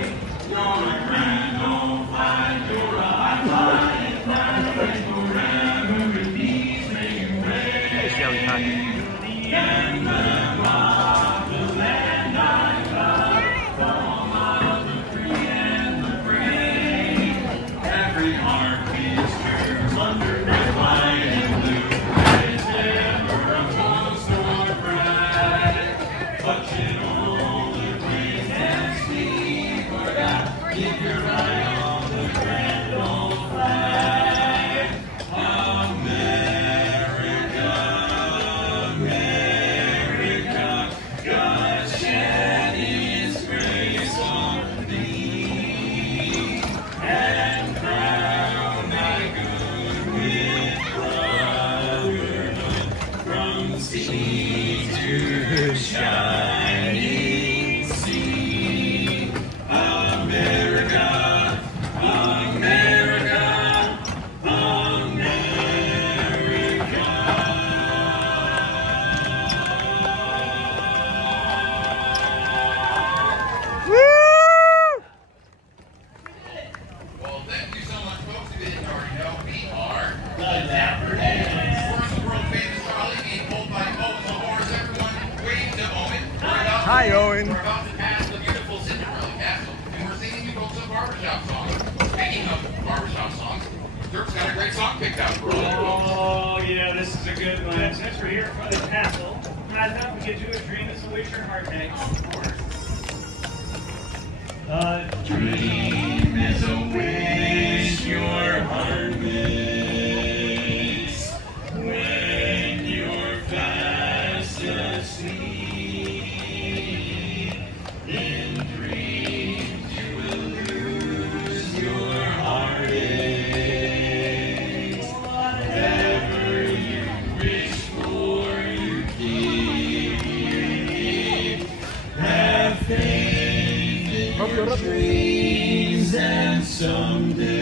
You're a grand old flag, you're a high flying flag, forever in these main ways. The emblem of the land I love, for all the free and the brave. Every heart beats true under red, white, and blue. There's never a boast or pride, touching all the grace and speed. Forgot, keep your eye on the grand old flag. America, America, God shed His grace on thee, and crown thy good with brotherhood, from sea to shining sea. America, America, America. Well, thank you so much, folks. If you didn't already know, we are The Dapper Dans. first world famous Charlie being pulled by Owen the horse. Everyone, wave to Owen. Hi, Owen. We're about to pass the beautiful Cinderella Castle, and we're singing you folks a barbershop song. Speaking of barbershop songs, Dirk's got a great song picked out for all you folks. Oh, yeah, this is a good one. Since we're here in front of the castle, I thought we could do a dream that's a wish your heart makes. Of course. A dream is a wish your heart makes when you're fast asleep. In dreams you will lose your heartaches. Whatever you wish for, you keep. Have faith in your dreams, and someday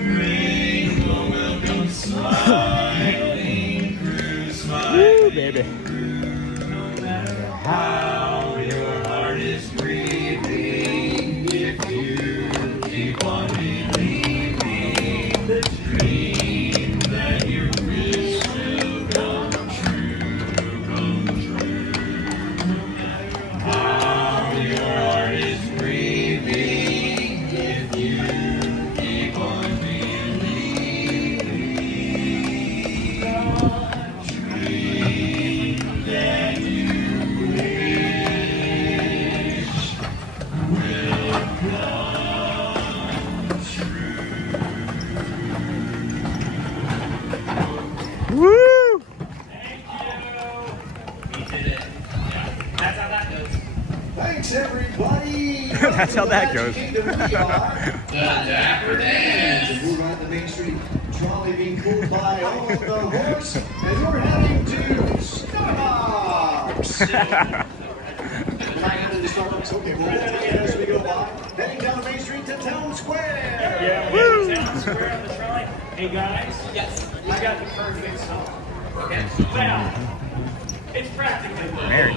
rainbow will come smiling through, smiling Woo, baby. no matter how your heart is grieving. If you keep on believing, the dream That's how that goes. The Dapper Dans. We're on the Main Street trolley being pulled by all of the horse, and we're heading to Starbucks. Starbucks, okay, well, as we go by, heading down Main Street to Town Square. Yeah, we're in Town Square on the trolley. Hey guys. Yes. I got the perfect song. Okay. Well, it's practically Mary.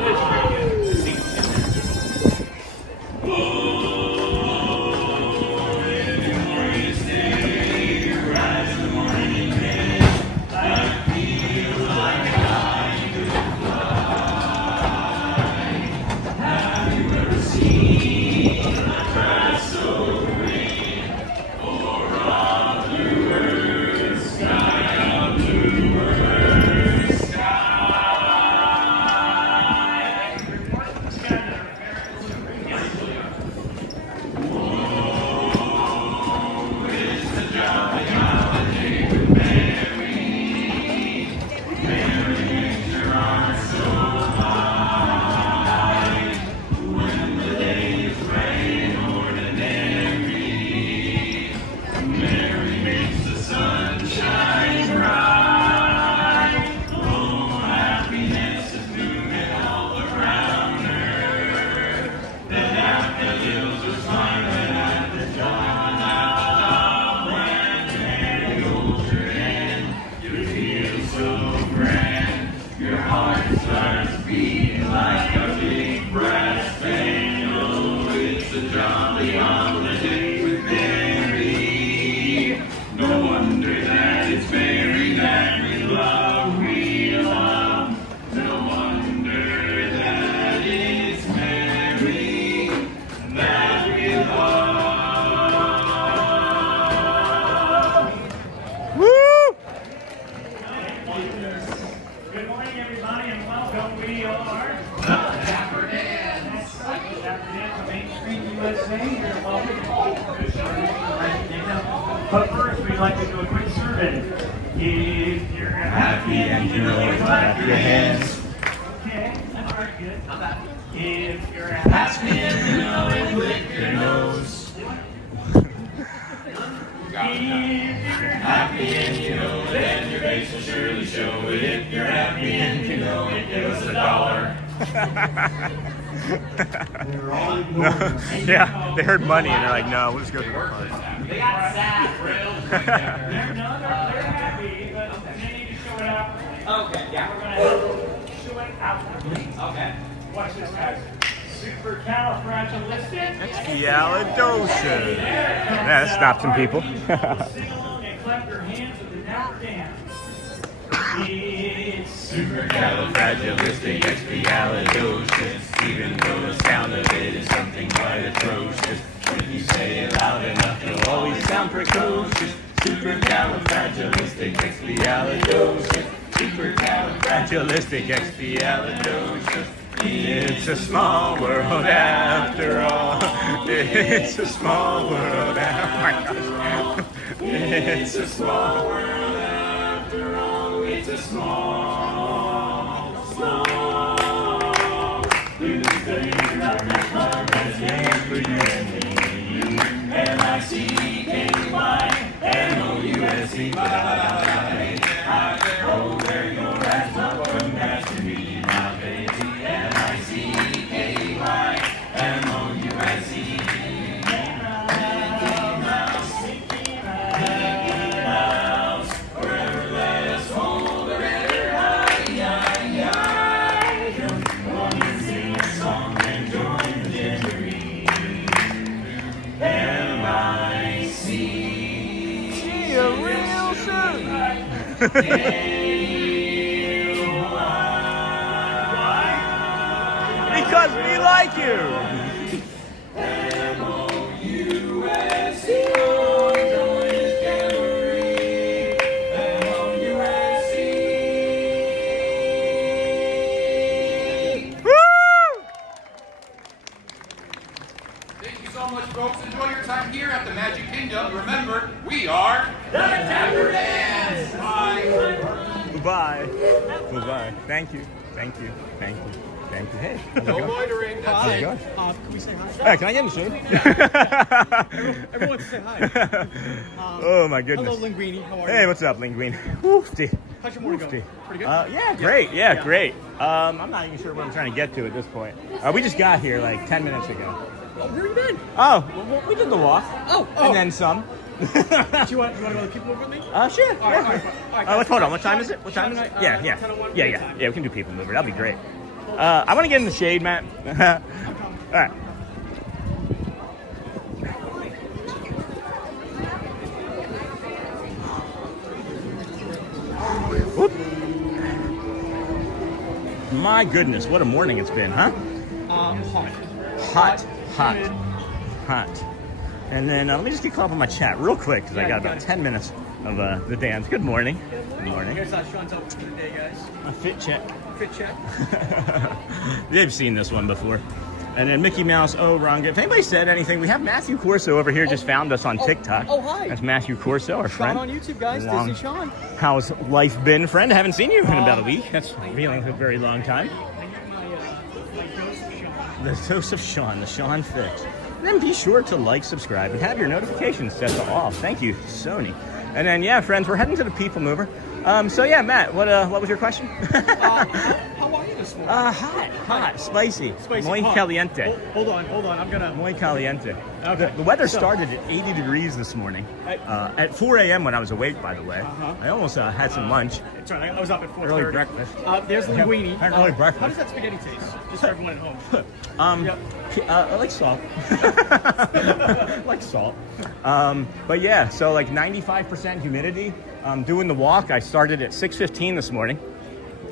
Good morning, everybody, and welcome. We are Dapper Dans. Dapper Dans on Main Street, U.S.A. You're welcome. But first, we'd like to do a quick survey. If you're happy and you know it, clap your hands. Okay, that's very good. If you're happy and you know it, lick your nose. If you're happy and you know it, then your face will surely show it. If you're happy and you know it, give us $1. Yeah, they heard money and they're like, no, we'll just go to the park. They got sad. They're happy, but they need to show it out. Okay, yeah. We're going to show it out. Okay. Watch this, guys. Supercalifragilistic. Expialidocious. Yeah, that stopped some people. Sing along and clap your hands with the Dapper Dans. It's Supercalifragilisticexpialidocious. Even though the sound of it is something quite atrocious. When you say it loud enough, you'll always sound precocious. Supercalifragilisticexpialidocious. Supercalifragilisticexpialidocious. It's a small world after all. It's a small world after all. It's a small world after all. It's a small little thing about the club that's made for you and me. L-I-C-K-Y-M-O-U-S-E. Oh, there your ass, welcome back to me, my baby. L-I-C-K-Y-M-O-U-S-E. Forever let us hold the river high. Come on and sing a song and join the jamboree. L-I-C-K-Y. Because we like you. M-O-U-S-E. Join his jamboree. M-O-U-S-E. Woo! Thank you so much, folks. Enjoy your time here at the Magic Kingdom. Remember, we are The Dapper Dans. Bye. Bye. Bullseye. Thank you. Thank you. Thank you. Thank you. Hey. How's it No going? loitering. That's How's it it. going? Can we say hi? Hey, can I get in the shade? Everyone wants to say hi. Oh my goodness. Hello, Linguini. How are you? Hey, what's up, Linguine? Woofty. How's your morning going? Woofty. Pretty good? Yeah, great. Yeah, great. I'm not even sure where I'm trying to get to at this point. We just got here like 10 minutes ago. Where have you been? Oh, well, we did the walk. Oh. And then some. Do you want to go to the people with me? Sure. All right, Let's hold on. What time is it? What time is it? Yeah. 10:01 Yeah, we can do people mover. That'll be great. I want to get in the shade, Matt. All right. Whoop. My goodness, what a morning it's been, huh? Hot. And then let me just get caught up on my chat real quick because I got about 10 minutes of the dance. Good morning. Good morning. Here's Sean's outfit for the day, guys. A fit check. Fit check. They've seen this one before. And then Mickey Mouse, wrong. If anybody said anything, we have Matthew Corso over here, just found us on TikTok. Oh, hi. That's Matthew Corso, our friend. Sean on YouTube, guys. Long- Disney Sean. How's life been, friend? I haven't seen you in about a week. That's feeling a very long time. I got my dose of Sean. The dose of Sean, the Sean fix. And then be sure to like, subscribe, and have your notifications set to all. Thank you, Sony. And then, yeah, friends, we're heading to the People Mover. So, yeah, Matt, what was your question? How are you this morning? Hot, spicy, muy hot. caliente. Hold on. I'm gonna. Muy caliente. Okay. The weather started at 80 degrees this morning. At 4 a.m. when I was awake, by the way. I almost had some lunch. It's all right. I was up at 4:30. Early breakfast. There's Linguini. Had an early breakfast. How does that spaghetti taste? Just for everyone at home. I like salt. Like salt. But yeah, so like 95% humidity. Doing the walk, I started at 6:15 this morning,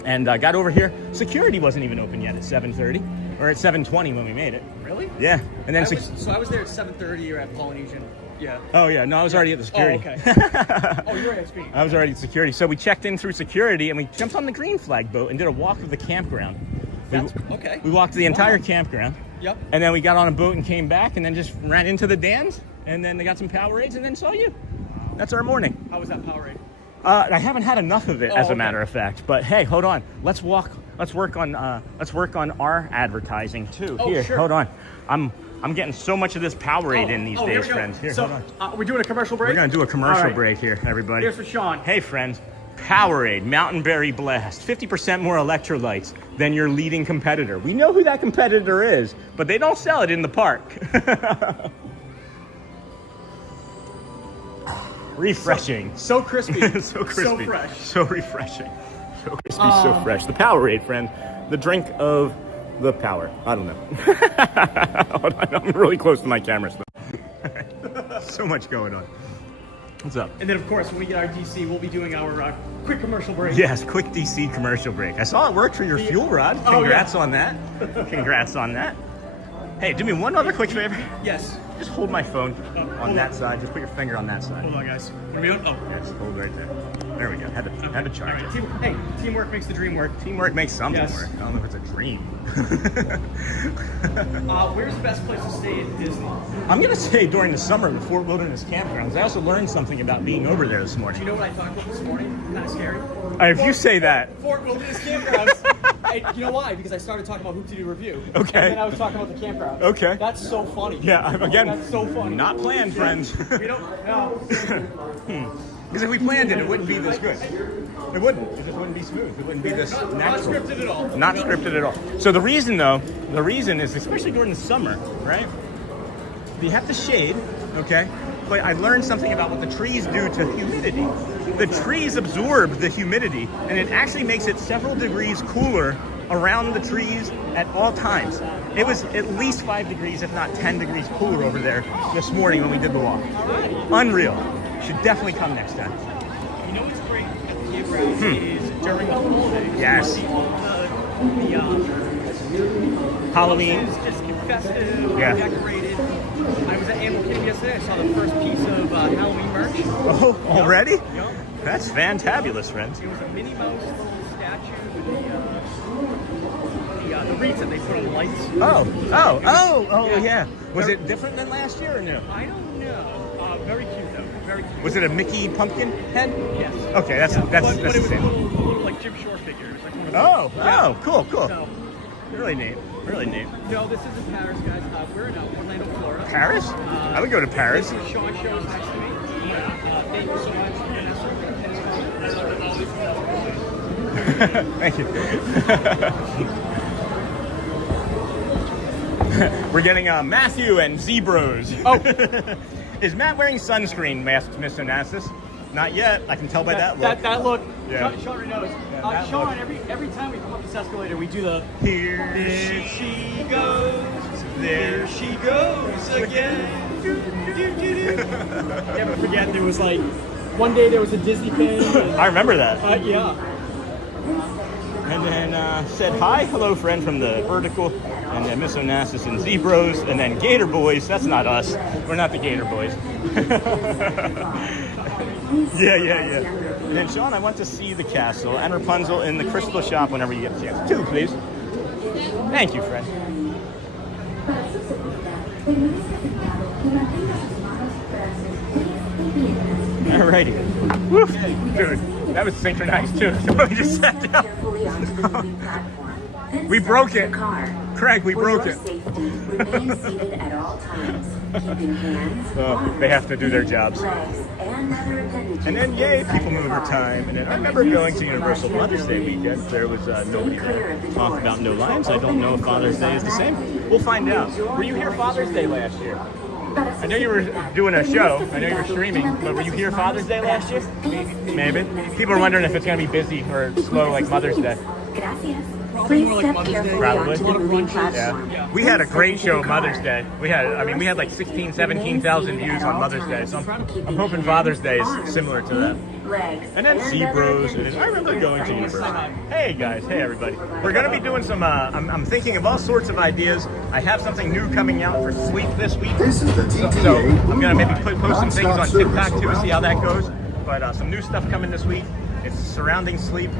and I got over here. Security wasn't even open yet at 7:30, or at 7:20 when we made it. Really? Yeah, and then I was there at 7:30. You're at Polynesian. Yeah. Oh yeah, no, I was already at the security. Oh, okay. Oh, you're at screen. I was already at security, so we checked in through security, and we jumped on the green flag boat and did a walk of the campground. Okay. We walked the entire campground. Yep. And then we got on a boat and came back, and then just ran into the dams, and then they got some Powerades, and then saw you. That's our morning. How was that Powerade? I haven't had enough of it, as a okay. matter of fact. But hey, hold on. Let's work on our advertising too. Oh, Here, sure. hold on. I'm getting so much of this Powerade in these here days, we go. friends. Here, so, hold on. we're doing a commercial break? We're gonna do a commercial All right. break here, everybody. Here's for Sean. Hey, friends. Powerade Mountain Berry Blast, 50% more electrolytes than your leading competitor. We know who that competitor is, but they don't sell it in the park. Refreshing. So crispy. So crispy. So fresh. So refreshing. So crispy, so fresh. The Powerade, friend. The drink of the power. I don't know. Hold on, I'm really close to my camera still. So much going on. What's up? And then, of course, when we get our DC, we'll be doing our quick commercial break. Yes, quick DC commercial break. I saw it worked for your fuel rod. Congrats on that. Congrats on that. Hey, do me one other quick favor. Yes. Just hold my phone on hold that on. side. Just put your finger on that side. Hold on, guys. What are we doing? Oh. Yes, hold right there. There we go. Had to charge. All right. Teamwork makes the dream work. Teamwork makes something Yes. work. I don't know if it's a dream. Where's the best place to stay at Disney? I'm going to say during the summer, the Fort Wilderness Campgrounds. I also learned something about being over there this Do morning. you know what I talked about this morning? Kind of scary. If you say that. Fort Wilderness Campgrounds. And you know why? Because I started talking about Hoop to Do Review. Okay. And then I was talking about the campgrounds. Okay. That's so funny. Yeah, again, That's so funny. not planned, friends. We don't. No. Because if we planned it, it wouldn't be this good. It wouldn't. It just wouldn't be smooth. It wouldn't be this Not natural. scripted at all. Not scripted at all. So the reason is, especially during the summer, right? You have to shade, okay? But I learned something about what the trees do to humidity. The trees absorb the humidity, and it actually makes it several degrees cooler around the trees at all times. It was at least 5 degrees, if not 10 degrees cooler over there this morning when we did the walk. Unreal. Should definitely come next time. You know what's great at the campgrounds is during the holidays. Yes. The Halloween. It's just festive, Yeah. decorated. I was at Animal Kingdom yesterday. I saw the first piece of Halloween merch. Oh, already? Yep. That's fantabulous, friends. It was a Minnie Mouse little statue with the wreaths that they put on the lights. Oh, yeah. Was it different than last year or no? I don't know. Very cute though. very cute. Was it a Mickey pumpkin head? Yes. Okay, that's But the it was same. a little like Jim Shore figure. It was like one of Oh, those. Yeah. oh, cool. So, Really neat. Really neat. no, this is in Paris, guys. We're in Orlando, Florida. Paris? I would go to Paris. This is Sean Show's next to me. Thank you so much. Thank you. We're getting Matthew and Zebros. Oh. Is Matt wearing sunscreen, Miss Onassis? Not yet. I can tell by that look. That look. Yeah. Sean already knows. that Sean, look. every time we come up this escalator, we do the. Here she goes. There she goes again. Never forget, there was like one day there was a Disney thing. I remember that. Yeah. And then said hi, hello friend from the vertical, and then Miss Onassis and Zebros, and then Gator Boys. That's not us. We're not the Gator Boys. yeah. And then Sean, I want to see the castle and Rapunzel in the crystal shop whenever you get a chance. 2, please. Thank you, friend. Alrighty. Woo. Dude, that was synchronized too. We just sat down. We broke it. Craig, we broke it. They have to do their jobs. And then, yay, PeopleMover time. And then I remember going to Universal Father's Day weekend. There was nobody there. Talk about no lines. I don't know if Father's Day is the same. We'll find out. Were you here Father's Day last year? I know you were doing a show. I know you were streaming. But were you here Father's Day last year? Maybe. People are wondering if it's going to be busy or slow like Mother's Day. Probably more like Mother's Day. Probably. A lot of brunches. Yeah. We had a great show Mother's Day. We had like 16, 17,000 views on Mother's Day. So I'm hoping Father's Day is similar to that. And then Zebros. And then I remember going to Universal. Hey guys, hey everybody. We're going to be doing some, I'm thinking of all sorts of ideas. I have something new coming out for sleep this week. This is the TTA. So I'm going to maybe post some things on TikTok too, see how that goes. But some new stuff coming this week. It's surrounding sleep.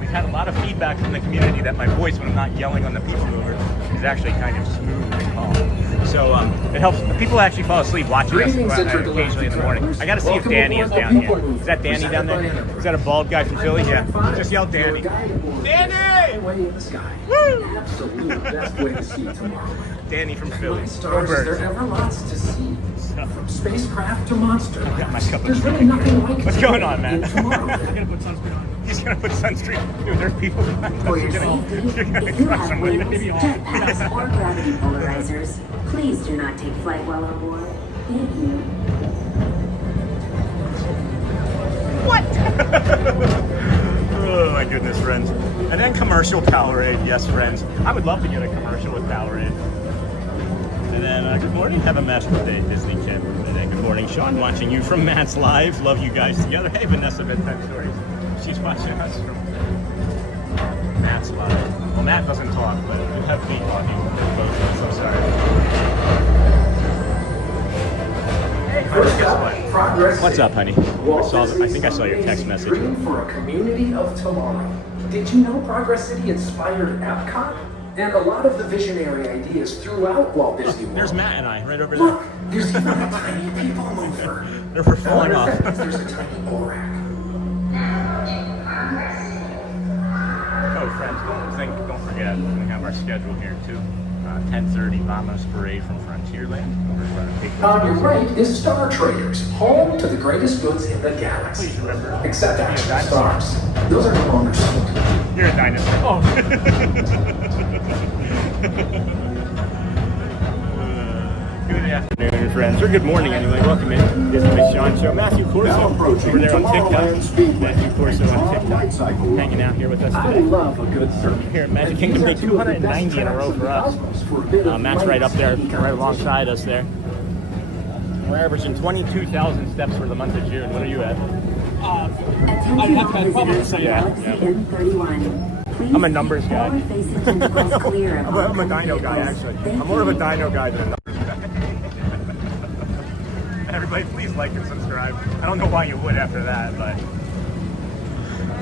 We've had a lot of feedback from the community that my voice, when I'm not yelling on the PeopleMover, is actually kind of smooth and calm. So it helps. People actually fall asleep watching us occasionally in the morning. I got to see if Danny is down here. Is that Danny down there? Is that a bald guy from Philly? Yeah. Just yell Danny. Danny! Way in the sky. Woo! Absolute best way to see tomorrow. Danny from Philly. Go Stars, Birds. there ever lots to see. From spacecraft to monster. Got my cup of There's tea. really nothing like What's going on, man? tomorrow. I'm gonna put sunscreen on. He's gonna put sunscreen. Dude, there's people behind us. For You're your gonna safety, if you have wings, jetpacks, or gravity polarizers, please do not take flight while on board. Thank you. Oh my goodness, friends. And then commercial Powerade, yes, friends. I would love to get a commercial with Powerade. And then good morning, have a masterful day, Disney Kid. And then good morning, Sean, watching you from Matt's Live. Love you guys together. Hey, Vanessa, Bedtime Stories. She's watching us from Matt's Live. Well, Matt doesn't talk, but we have me talking. Both of us, I'm sorry. First up, progress. What's up, honey? I think I saw your text message. Dream for a community of tomorrow. Did you know Progress City inspired Epcot? And a lot of the visionary ideas throughout Walt Disney World. There's Matt and I, right over Look, there. there's even a tiny PeopleMover. They're falling off. There's a tiny Borak. Oh, friends, don't forget, we have our schedule here too. 10:30 Vamos Parade from Frontierland. On your right is Star Traders, home to the greatest goods in the galaxy. Please remember. Except actual stars. Those are no longer sold. You're a dinosaur. Oh. Good afternoon, friends, or good morning anyway. Welcome in. This is the Sean Show. Matthew Corsa over there on TikTok. Matthew Corsa on TikTok, hanging out here with us I today. love a good service. Here at Magic Kingdom Day, 290 in a row for us. Matt's right up there, right alongside us there. We're averaging 22,000 steps for the month of June. What are you at? Attention all visitors from Yeah, Galaxy yeah. N31. Please I'm a numbers keep guy. all facing tentacles clear of I'm a all dino guy, vehicles. actually. Thank I'm more of a you. dino guy than a numbers guy. Everybody, please like and subscribe. I don't know why you would after that, but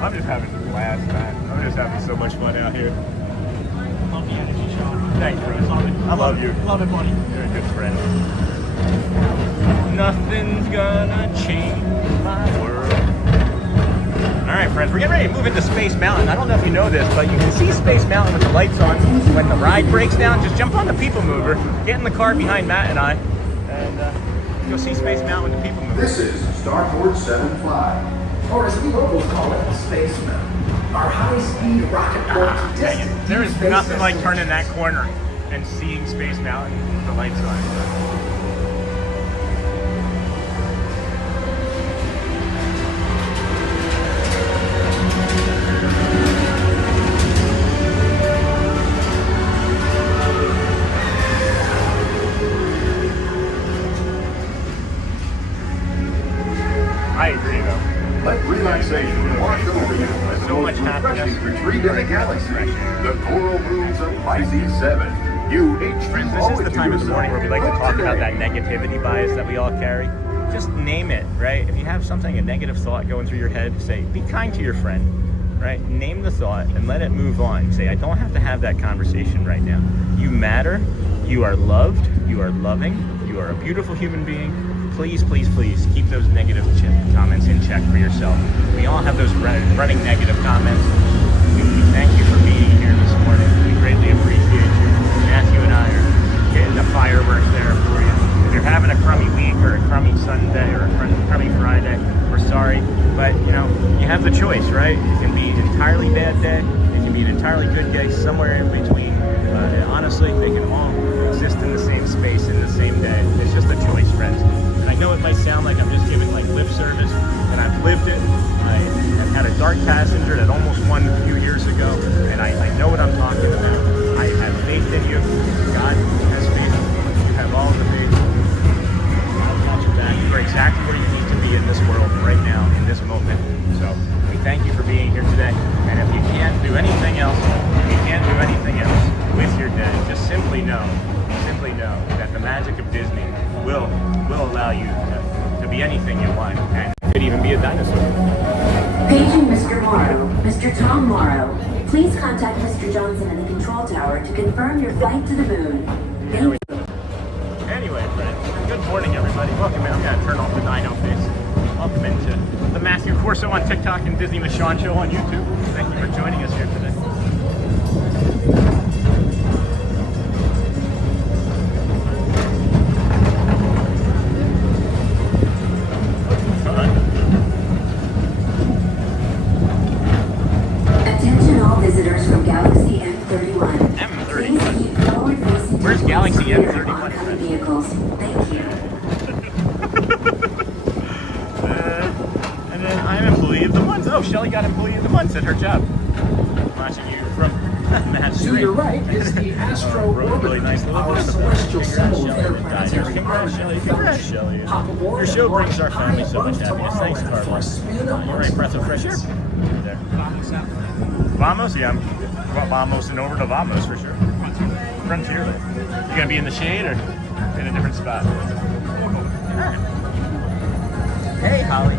I'm just having a blast, man. I'm just having so much fun out here. Love the energy, Sean. Thanks, bro. Love it. I love you. Love it, buddy. You're a good friend. Nothing's gonna change my world. Alright friends, we're getting ready to move into Space Mountain. I don't know if you know this, but you can see Space Mountain with the lights on. When the ride breaks down, just jump on the PeopleMover, get in the car behind Matt and I, and you'll see Space Mountain with the PeopleMover. This is Starboard 75. Or as we locals call it, Space Mountain. Our high-speed rocket boat to Dang it. distant There is space nothing like turning destinations. that corner and seeing Space Mountain with the lights on. I agree though. Let relaxation wash over you as the So most much happiness. refreshing retreat in the galaxy. The coral rooms of Pisces 7. Friends, this is the time of the morning where we like to talk about that negativity bias that we all carry. Just name it, right? If you have something, a negative thought going through your head, say, be kind to your friend, right? Name the thought and let it move on. Say, I don't have to have that conversation right now. You matter. You are loved. You are loving. You are a beautiful human being. Please, please, please keep those negative comments in check for yourself. We all have those running negative comments. We thank you for being here this morning. We greatly appreciate you. Matthew and I are getting the fireworks there for you. If you're having a crummy week or a crummy Sunday or a crummy Friday, we're sorry. But, you know, you have the choice, right? It can be an entirely bad day. It can be an entirely good day, somewhere in between. And honestly, they can all exist in the same space, in the same day. It's just a choice, friends. And I know it might sound like I'm just giving like lip service, and I've lived it. I have had a dark passenger that almost won a few years ago, and I know what I'm talking about. I have faith in you. God has faith in you. You have all the faith. I'll watch you back. You are exactly where you need to be in this world right now, in this moment. So we thank you for being here today. And if you can't do anything else, with your day, just simply know that the magic of Disney will allow you to be anything you want, and you could even be a dinosaur. Paging Mr. Morrow, Mr. Tom Morrow. Please contact Mr. Johnson in the control tower to confirm your flight to the moon. Thank you. Anyway, friends, good morning, everybody. Welcome in. I'm going to turn off the dino face. Welcome into the Matthew Corsa on TikTok and Disney with Sean Show on YouTube. Thank you for joining us here today. Attention all visitors from Galaxy M31. M31. Please keep forward-facing. Where's Galaxy clear of M31? oncoming vehicles. Thank you. And then I'm employee of the month. Oh, Shelly got employee of the month at her job. Watching you from Matt To your right is the Astro really Orbiter, nice little our bit. celestial symbol of Congrats, interplanetary Congrats, Shelly. Congrats, Shelly. Hop aboard Your show and brings our watch family so much High happiness. Thanks, Tomorrow Carla. for a spin You're right, breath of fresh air. There. Vamos, yeah. Vamos and over to Vamos for sure. Frontierland. You gonna be in the shade or in a different spot? Alright. Hey, Holly.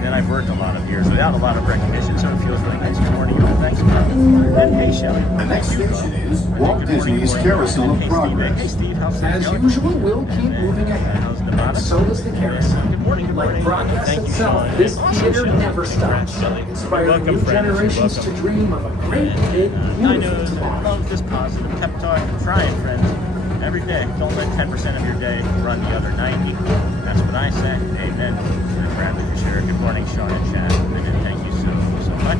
And I've worked a lot of years without a lot of recognition, so it feels really nice. Good morning, y'all. Thanks, and hey, Shelly. The next station is Walt Disney's Carousel of Hey, Progress. Steve. How's As going? usual, we'll keep moving How's ahead. Nevada? And so does the carousel. Good morning. Like progress Thank you, itself, Sean. this Awesome, theater Shelly. never stops, Shelly. inspiring Welcome, new friends. generations Welcome. to dream of a great, big, I beautiful know, I tomorrow. love this positive pep talk. Try it, friends. Every day. Don't let 10% of your day run the other 90. That's what I say. Amen. And Bradley for sure. Good morning, Sean and Chad. And thank you so much.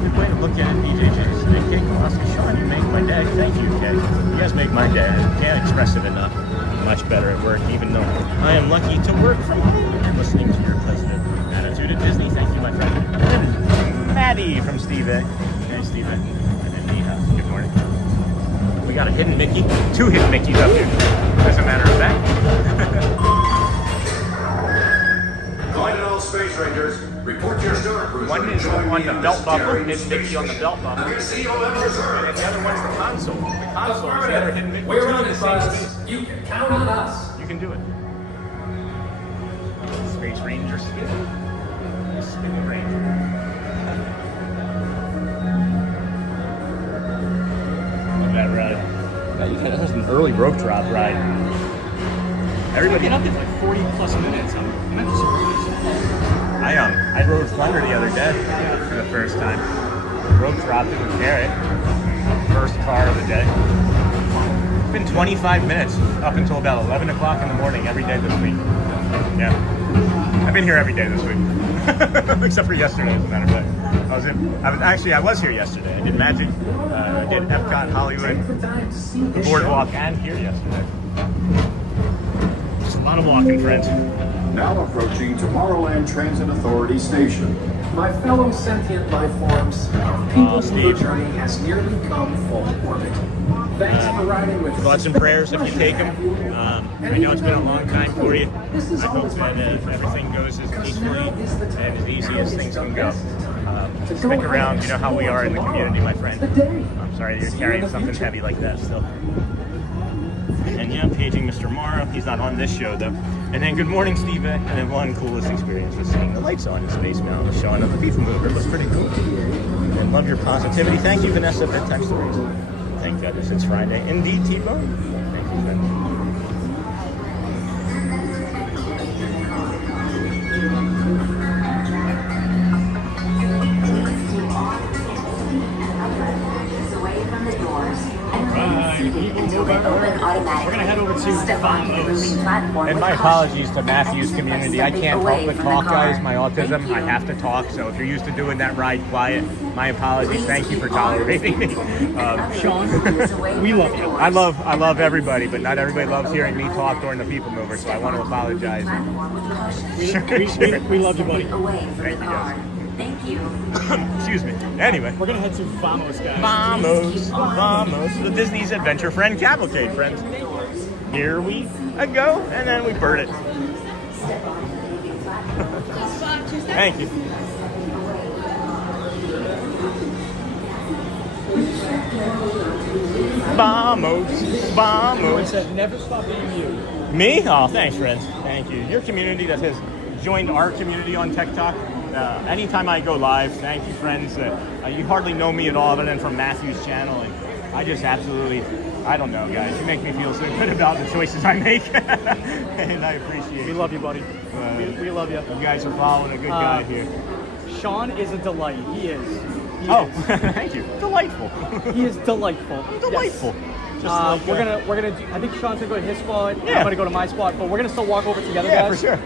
Good way to look at it, DJJs. And Kate Kowalski. Sean, you make my day. Thank you, Kate. You guys make my day. I can't express it enough. Much better at work, even though I am lucky to work from home and listening to your president. Attitude at Disney. Thank you, my friend. And then Maddie from Steve A. Hey, Steve A. And then Neha. Good morning. We got a hidden Mickey. 2 hidden Mickeys up here, as a matter of fact. Calling all Space Rangers. Report your star cruiser. One is on the belt buckle, hidden Mickey on the belt buckle. I'm going to see you on reserve. And the other one's the console. The console is the other hidden Mickey. We're Two on in it, the same Buzz. space. You can count on us. You can do it. Space Rangers. Spinning Ranger. Love that ride. That was an early rope drop ride. Everybody. Get up there like 40 plus minutes. I'm at the surprise. I rode Thunder the other day for the first time. Rope dropped it with Garrett. First car of the day. It's been 25 minutes up until about 11 o'clock in the morning every day this week. Yeah. I've been here every day this week. Except for yesterday, as a matter of fact. I was here yesterday. I did Magic, I did Epcot, Hollywood, the Boardwalk, and here yesterday. Just a lot of walking, friends. Now approaching Tomorrowland Transit Authority Station. My fellow sentient life forms, PeopleMover journey has nearly come full orbit. Thanks for riding with us. Thoughts and prayers if you take them. I know it's been a long time for you. I hope that everything goes as peacefully and as easy as things can go. Stick around, you know how we are in the community, my friend. I'm sorry that you're carrying something heavy like that still. And yeah, paging Mr. Morrow. He's not on this show though. And then good morning, Steve. And then one coolest experience was seeing the lights on in Space Mountain, showing up the PeopleMover. It was pretty cool. And love your positivity. Thank you, Vanessa, for text stories. Thank goodness it's Friday. Indeed, T-Bone. Thank you, friend. We're gonna head over to Farmhouse. And my apologies to Matthew's community. I can't help but talk, guys. My autism, I have to talk. So if you're used to doing that ride quiet, my apologies. Thank you for tolerating me. Sean, we love you. I love everybody, but not everybody loves hearing me talk during the PeopleMover. So I want to apologize. We love you, buddy. Thank you, guys. Thank you. Excuse me. Anyway. We're gonna head to Vamos, guys. Vamos. The Disney's Adventure Friend Cavalcade, friends. Here we go, and then we burn it. Thank you. Vamos. Said, never stop being you. Me? Oh, thanks, friends. Thank you. Your community that has joined our community on TikTok. Anytime I go live, thank you, friends. You hardly know me at all other than from Matthew's channel, and I just absolutely, I don't know, guys. You make me feel so good about the choices I make, and I appreciate it. We love you, buddy. We love you. You guys are following a good guy here. Sean is a delight. He is. Thank you. Delightful. He is delightful. Delightful. Yes. We're gonna do. I think Sean's gonna go to his spot. Yeah. I'm gonna go to my spot, but we're gonna still walk over together, Yeah, guys. for sure.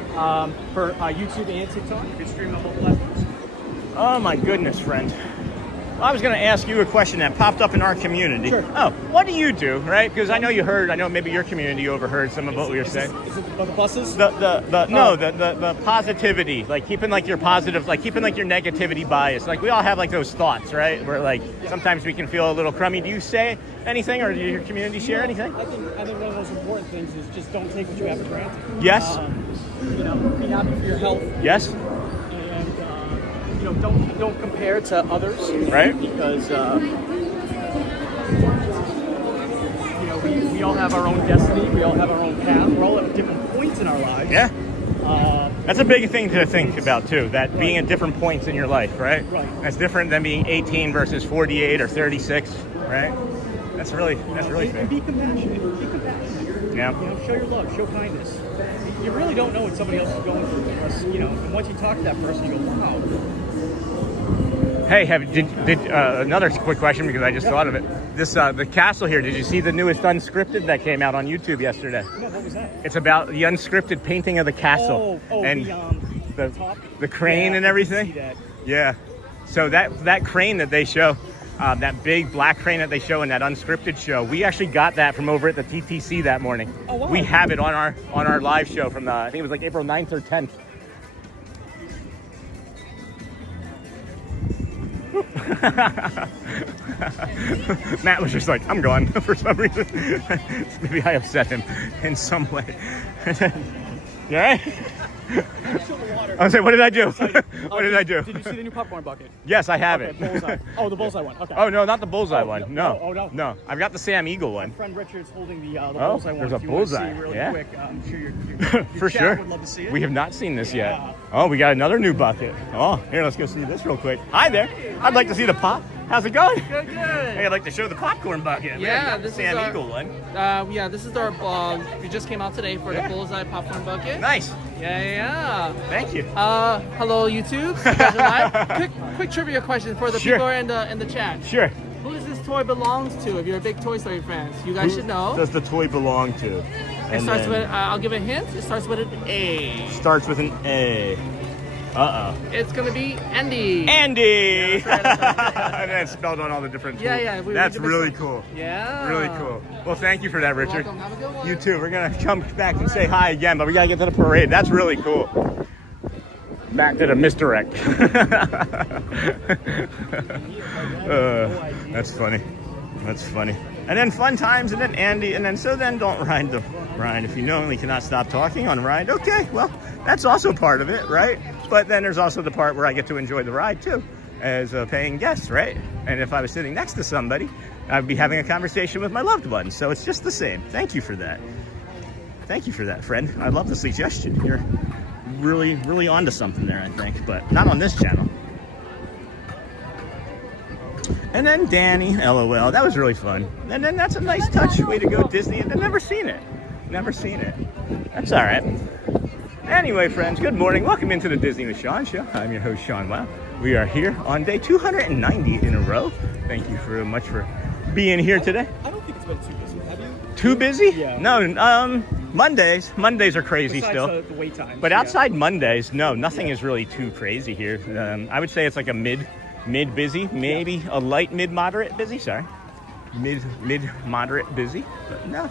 For YouTube and TikTok, you can stream on both platforms. Oh my goodness, friend. I was going to ask you a question that popped up in our community. Sure. Oh, what do you do, right? Because I know you heard, I know maybe your community overheard some of what we were saying. Is it about the buses? The positivity, like keeping like your positive, like keeping like your negativity bias. Like we all have like those thoughts, right? Where like sometimes we can feel a little crummy. Do you say anything, or do your community share anything? I think one of the most important things is just don't take what you have for granted. Yes. Be happy for your health. Yes. Don't compare to others, right? Because we all have our own destiny. We all have our own path. We're all at different points in our lives. Yeah. That's a big thing to think about too. That being at different points in your life, right? Right. That's different than being 18 versus 48 or 36, right? That's really fair. And be compassionate. Be compassionate. Yeah. Show your love. Show kindness. You really don't know what somebody else is going through unless and once you talk to that person, you go, wow. Hey, did another quick question because I just thought of it. This the castle here. Did you see the newest unscripted that came out on YouTube yesterday? No, what was that? It's about the unscripted painting of the castle and the crane and everything. I see that. Yeah. So that crane that they show, that big black crane that they show in that unscripted show, we actually got that from over at the TTC that morning. Oh, wow. We have it on our live show from I think it was like April 9th or 10th. Matt was just like, I'm gone for some reason. Maybe I upset him in some way. You all right? I was like, what did I do? What did I do? Did you see the new popcorn bucket? Yes, I have it. Bullseye. Oh, the Bullseye one. Okay. Oh, no, not the Bullseye one. No. Oh, no. No, I've got the Sam Eagle one. My friend Richard's holding the Bullseye one. There's a If you want to see Bullseye. really Yeah. quick, I'm sure your For chat sure. would love to see it. We have not seen this yet. Oh, we got another new bucket. Oh, here, let's go see this real quick. Hi there. I'd like to see the pop. How's it going? Good, good. Hey, I'd like to show the popcorn bucket. Yeah, this San is our Eagle one. Yeah, this is our we just came out today for the Bullseye popcorn bucket. Nice. Yeah. Thank you. Hello YouTube. You guys are live. quick trivia question for the people in the chat. Sure. Who does this toy belongs to? If you're a big Toy Story fan, you guys should know. Does the toy belong to? It starts with. I'll give a hint. It starts with an A. Starts with an A. It's gonna be Andy. Andy. Yeah, and then spelled on all the different tools. Yeah. That's really cool. Yeah. Really cool. Well, thank you for that, Richard. Welcome. Have a good one. You too. We're gonna come back and say hi again, but we gotta get to the parade. That's really cool. Back to the misdirect. That's funny. That's funny. And then fun times, and then Andy, and then don't ride the ride. If you knowingly cannot stop talking on ride, okay, well, that's also part of it, right? But then there's also the part where I get to enjoy the ride too, as a paying guest, right? And if I was sitting next to somebody, I'd be having a conversation with my loved ones. So it's just the same. Thank you for that. Thank you for that, friend. I love the suggestion. You're really, really onto something there, I think, but not on this channel. And then Danny, LOL, that was really fun. And then that's a nice touch, way to go Disney, and I've never seen it. Never seen it. That's all right. Anyway, friends, good morning. Welcome into the Disney with Sean show. I'm your host, Sean Wow. We are here on day 290 in a row. Thank you very much for being here today. I don't think it's been too busy, have you? Too busy? Yeah. No, Mondays are crazy. Besides still. The wait times, but outside Mondays, no, nothing is really too crazy here. I would say it's like a mid busy, maybe a light mid moderate busy. Sorry, mid moderate busy, but no.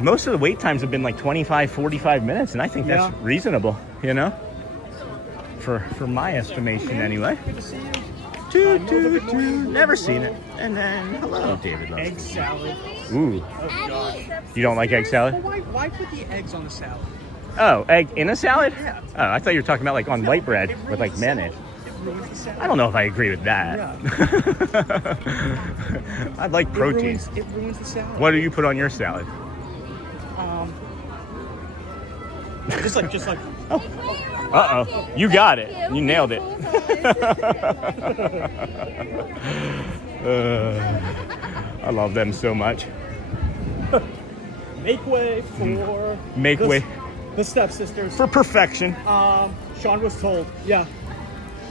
Most of the wait times have been like 25-45 minutes, and I think that's reasonable, you know, for my estimation anyway. Good to see you. Never seen it. And then hello, David. Egg salad. Ooh. Oh gosh. You don't like egg salad? Well, why put the eggs on the salad? Oh, egg in a salad? Yeah. Oh, I thought you were talking about like on white bread with like mayonnaise. It ruins the salad. I don't know if I agree with that. Yeah. I like protein. It ruins the salad. What do you put on your salad? Just like. Oh. Uh-oh. You got it. You nailed it. I love them so much. Make way for the stepsisters. For perfection. Sean was told. Yeah.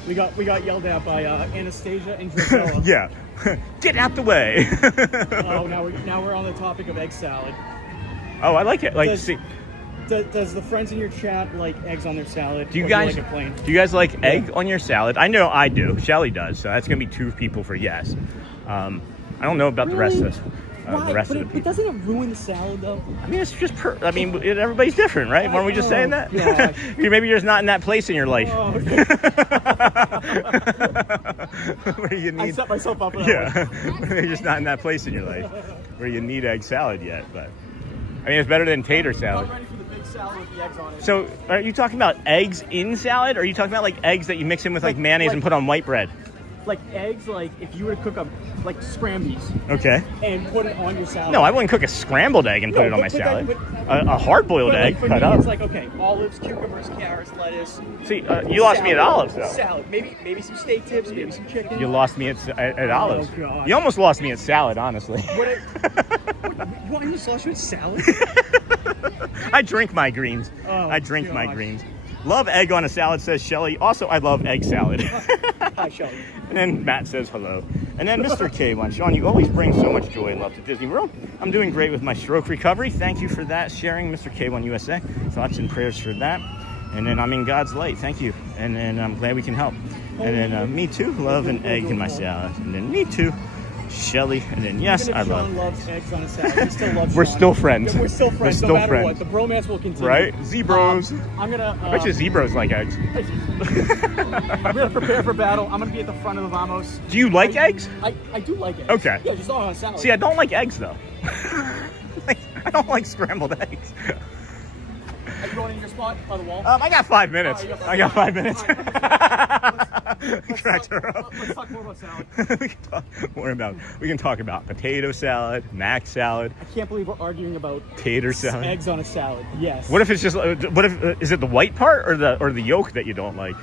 We got yelled at by Anastasia and Gisela. Yeah. Get out the way. Oh, now we're on the topic of egg salad. Oh, I like it. Does the friends in your chat like eggs on their salad? Do you guys like it plain? Do you guys like egg on your salad? I know I do. Shelly does. So that's gonna be 2 people for yes. I don't know about the rest of us. The rest of the people. But doesn't it ruin the salad though? I mean, it's just everybody's different, right? Weren't we just saying that? Yeah. Maybe you're just not in that place in your life. Oh, okay. Where you need. I set myself up for that. Yeah. You're just not in that place in your life where you need egg salad yet, but I mean, it's better than tater salad. I'm ready for the big salad with the eggs on it. So, are you talking about eggs in salad, or are you talking about like eggs that you mix in with like mayonnaise and put on white bread? Like eggs, like if you were to cook up like scrambies. Okay. And put it on your salad. No, I wouldn't cook a scrambled egg and put it on my salad. A hard-boiled egg for cut me, up. It's like, okay, olives, cucumbers, carrots, lettuce. See, you lost me at olives though. Salad, maybe some steak tips, maybe some chicken. You lost me at olives. Oh, God. You almost lost me at salad, honestly. You want me to lost you at salad? I drink my greens. Oh, I drink my gosh. greens. Love egg on a salad, says Shelly. Also, I love egg salad. Hi, Shelly. And then Matt says hello. And then Mr. K1, Sean, you always bring so much joy and love to Disney World. I'm doing great with my stroke recovery. Thank you for that, sharing, Mr. K1 USA. Thoughts and prayers for that. And then I'm in God's light. Thank you. And then I'm glad we can help. And then me too, love an egg in my salad. And then me too, Shelly. And then yes, Even if I love Sean loves eggs on a salad, he still loves We're Sean. still friends. Yeah, we're still friends. We're no still matter friends. what, the bromance will continue. Right? Zebros. I'm gonna. I bet you zebras like eggs. I'm gonna prepare for battle. I'm gonna be at the front of the Vamos. Do you like eggs? I do like eggs. Okay. Yeah, just all on a salad. See, I don't like eggs though. I don't like scrambled eggs. Are you going in your spot by the wall? I got 5 minutes. I got 5 minutes. Let's talk more about salad. We can talk about potato salad, mac salad. I can't believe we're arguing about tater salad. Eggs on a salad. Yes. What if it's just? What if is it the white part or the yolk that you don't like?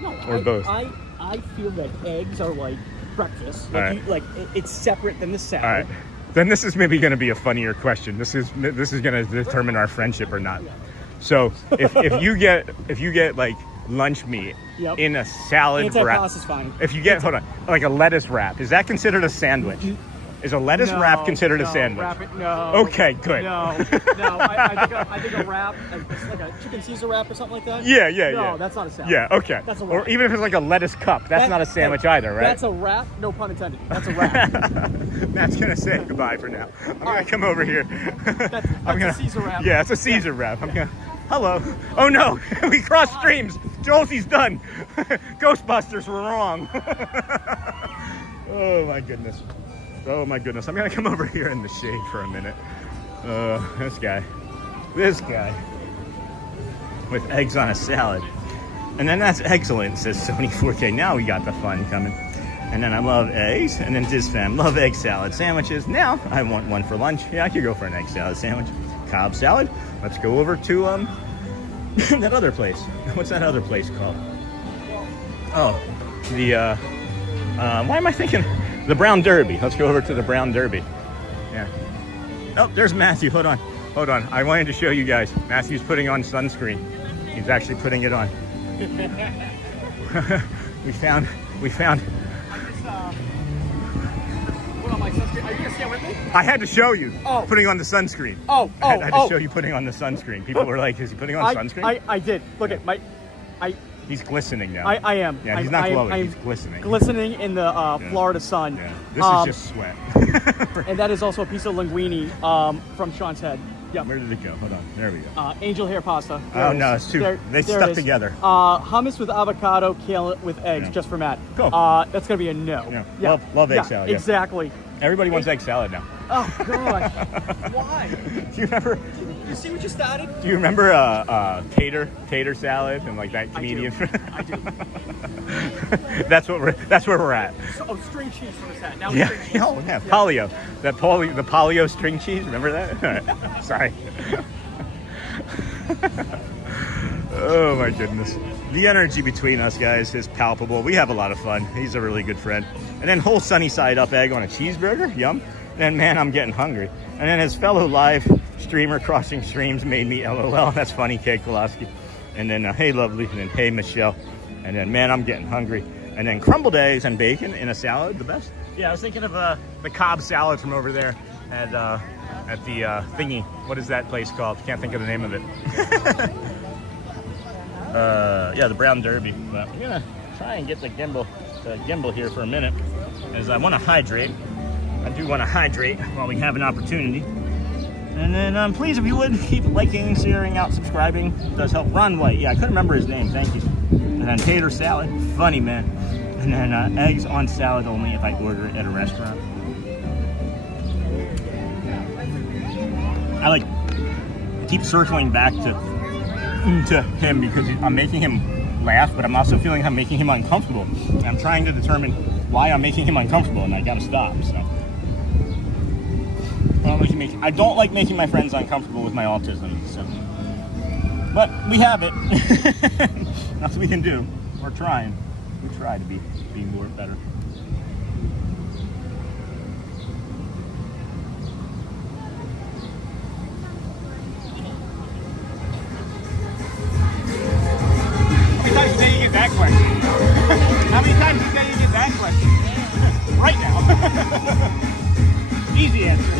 No, or both? I feel that eggs are like breakfast. All Like, right. it's separate than the salad. All right. Then this is maybe going to be a funnier question. This is going to determine our friendship or not. So if you get like lunch meat Yep. in a salad wrap, Anti-pasta is fine. if you get like a lettuce wrap, is that considered a sandwich? Is a lettuce wrap considered a sandwich? No. Okay, good. No. I think a wrap, like a chicken Caesar wrap or something like that. Yeah. No, that's not a salad. Yeah, okay. That's a wrap. Or even if it's like a lettuce cup, that's not a sandwich either, right? That's a wrap, no pun intended. That's a wrap. Matt's gonna say goodbye for now. I'm gonna come over here. That's a Caesar wrap. Yeah, it's a Caesar wrap. I'm gonna. Hello. Oh no, we crossed streams. Jolsey's done. Ghostbusters were wrong. Oh my goodness. Oh my goodness. I'm gonna come over here in the shade for a minute. This guy with eggs on a salad. And then that's excellent, says Sony 4K. Now we got the fun coming. And then I love eggs. And then Dizfam, love egg salad sandwiches. Now I want one for lunch. Yeah, I could go for an egg salad sandwich. Cobb salad. Let's go over to that other place. What's that other place called? Oh, the why am I thinking? The Brown Derby. Let's go over to the Brown Derby. Yeah. Oh, there's Matthew. Hold on. I wanted to show you guys. Matthew's putting on sunscreen. He's actually putting it on. We found. Put on my sunscreen. Are you gonna stand with me? I had to show you putting on the sunscreen. I had to show you putting on the sunscreen. People were like, "Is he putting on sunscreen?" I did. Look at my. He's glistening now. I am. Yeah, he's not glowing. He's glistening. Glistening in the Florida sun. Yeah. This is just sweat. And that is also a piece of linguine from Sean's head. Yeah. Where did it go? Hold on. There we go. Angel hair pasta. Oh no, it's too. They stuck together. Hummus with avocado, kale with eggs, just for Matt. Cool. That's gonna be a no. Yeah. Love egg salad. Yeah. Exactly. Everybody wants egg salad now. Oh gosh. Why? Do you remember? You see what you started? Do you remember tater salad and like that comedian? I do. That's where we're at. So, string cheese for this hat. Now Yeah. string cheese. Oh yeah. Polio. The polio string cheese. Remember that? Sorry. Oh my goodness. The energy between us guys is palpable. We have a lot of fun. He's a really good friend. And then whole sunny side up egg on a cheeseburger. Yum. And man, I'm getting hungry. And then his fellow live streamer crossing streams made me LOL. That's funny, Kate Koloski. And then hey lovely. And then hey Michelle. And then man, I'm getting hungry. And then crumbled eggs and bacon in a salad, the best. Yeah, I was thinking of the Cobb salad from over there at the thingy. What is that place called? Can't think of the name of it. Yeah, the Brown Derby. But I'm gonna try and get the gimbal here for a minute, as I want to hydrate. I do want to hydrate while we have an opportunity. And then please, if you would, keep liking, sharing out, subscribing. It does help. Ron White. Yeah, I couldn't remember his name. Thank you. And then tater salad. Funny, man. And then eggs on salad only if I order it at a restaurant. I keep circling back to him because I'm making him laugh, but I'm also feeling I'm making him uncomfortable. And I'm trying to determine why I'm making him uncomfortable, and I gotta stop. So I don't like making my friends uncomfortable with my autism. So, but we have it. That's what we can do. We're trying. We try to be more better. How many times a day you get that question? How many times a day you get that question? Right now. Easy answer.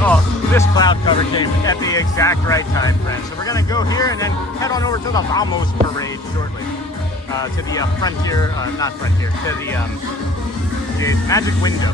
Oh, this cloud cover came at the exact right time, friends. So we're gonna go here and then head on over to the Vamos parade shortly. To the Frontier, not Frontier, to the Magic Window.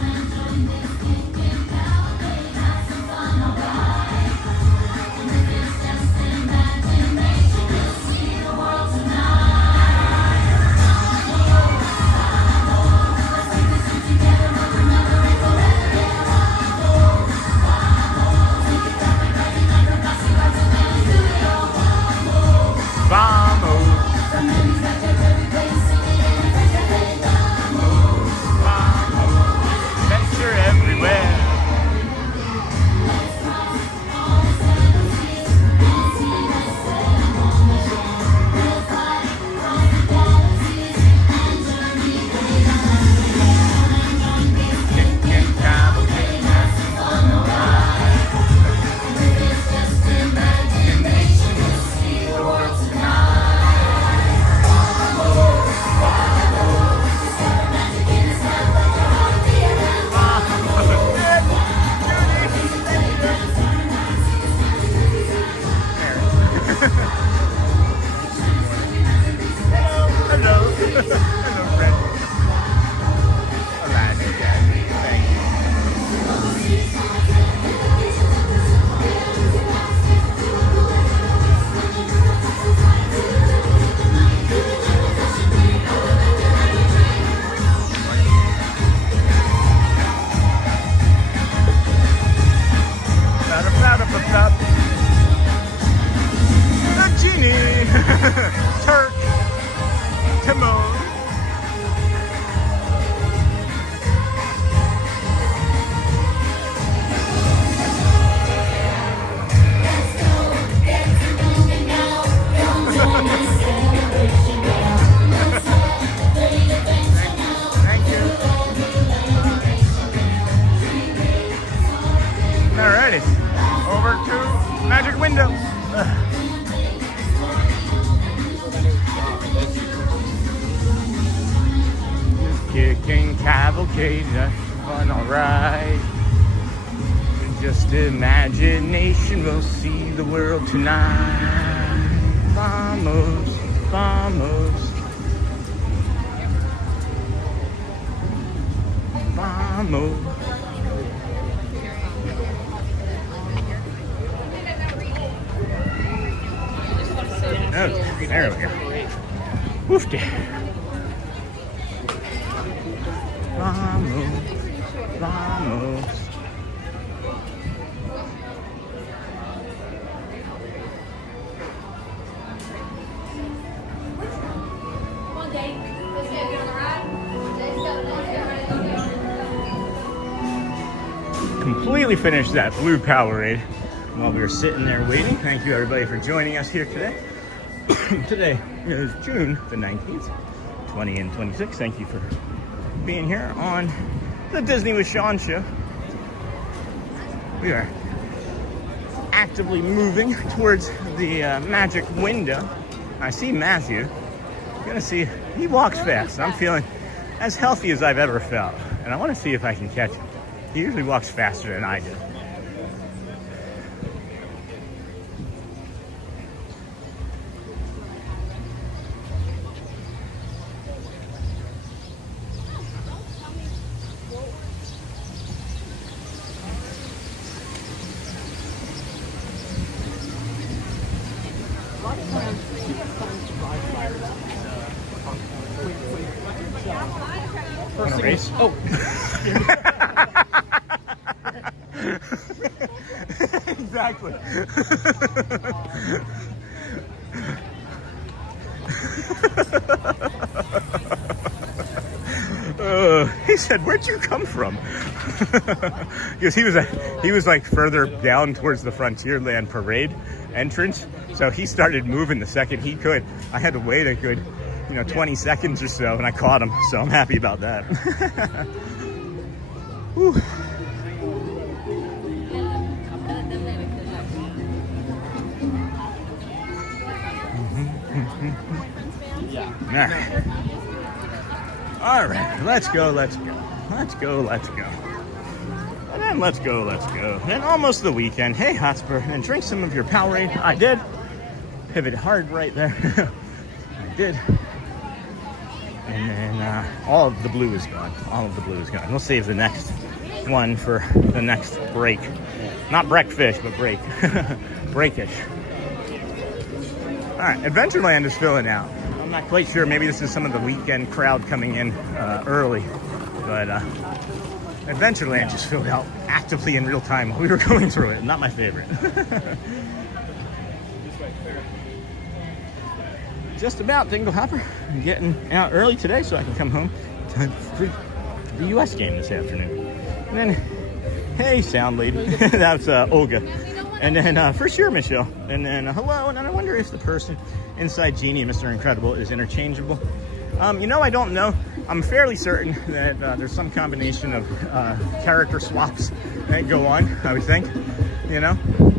just fun, alright. Just imagination, we'll see the world tonight. Vamos, vamos. Vamos. Okay, there we go. Woof there. Vamos, vamos. Completely finished that blue Powerade while we were sitting there waiting. Thank you everybody for joining us here today. Today is June the 19th, 20 and 26. Thank you for being here on the Disney with Sean show. We are actively moving towards the magic window. I see Matthew. I'm gonna see, he walks fast. I'm feeling as healthy as I've ever felt. And I wanna see if I can catch him. He usually walks faster than I do. Race? Oh. Exactly. He said, "Where'd you come from?" Because he was like further down towards the Frontierland parade entrance, so he started moving the second he could. I had to wait a good 20 seconds or so, and I caught him, so I'm happy about that. Whew. All right, let's go. And then let's go. And almost the weekend. Hey, Hotspur, and drink some of your Powerade. I did. Pivot hard right there. I did. And then all of the blue is gone. We'll save the next one for the next break. Not breakfast, but break. Breakish. All right, Adventureland is filling out. I'm not quite sure. Maybe this is some of the weekend crowd coming in early. But Adventureland just filled out actively in real time while we were going through it. Not my favorite. Just about, Dingle Hopper. I'm getting out early today so I can come home for the U.S. game this afternoon. And then, hey, sound lady. That's Olga. And then, for sure, Michelle. And then, hello. And then I wonder if the person inside Genie and Mr. Incredible is interchangeable. I don't know. I'm fairly certain that there's some combination of character swaps that go on, I would think.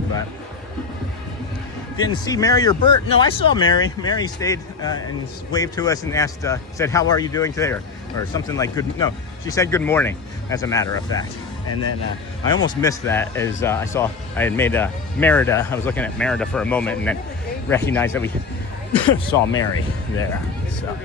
But didn't see Mary or Bert. No, I saw Mary. Mary stayed and waved to us and asked, said, "How are you doing today?" Or something like good. No, she said good morning, as a matter of fact. And then I almost missed that as I had made Merida. I was looking at Merida for a moment and then recognized that we saw Mary there. So.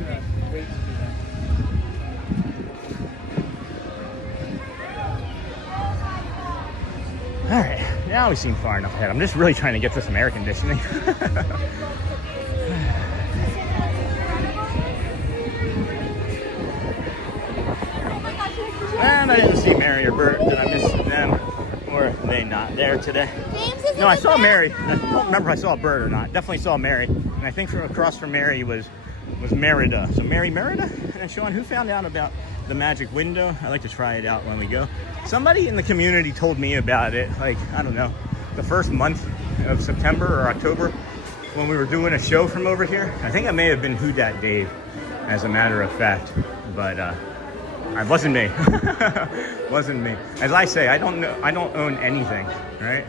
All right, now we seem far enough ahead. I'm just really trying to get to some air conditioning. And I didn't see Mary or Bert. Did I miss them? Or are they not there today? No, I saw Mary. I don't remember if I saw Bert or not. Definitely saw Mary. And I think from across from Mary was Merida. So Merida? And Sean, who found out about the magic window? I like to try it out when we go. Somebody in the community told me about it, like, I don't know, the first month of September or October when we were doing a show from over here. I think it may have been Hoodat Dave, as a matter of fact, but it wasn't me. Wasn't me. As I say, I don't own anything, right?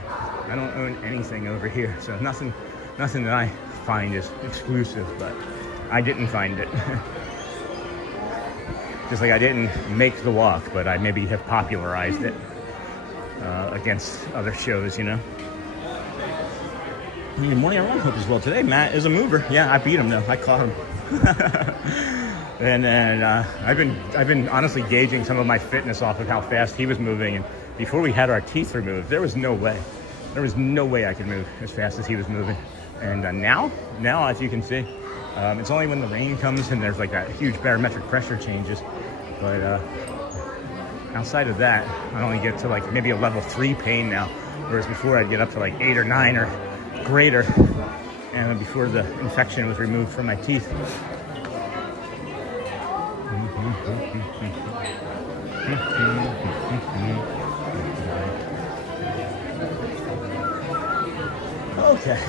I don't own anything over here, so nothing that I find is exclusive, but I didn't find it. Just like I didn't make the walk, but I maybe have popularized it against other shows, you know. Good morning, everyone. Hope as well today. Matt is a mover. Yeah, I beat him though. I caught him. and I've been honestly gauging some of my fitness off of how fast he was moving. And before we had our teeth removed, there was no way I could move as fast as he was moving. And now, as you can see, it's only when the rain comes and there's like that huge barometric pressure changes. But outside of that, I only get to like maybe a level 3 pain now, whereas before I'd get up to like 8 or 9 or greater, and before the infection was removed from my teeth. Okay.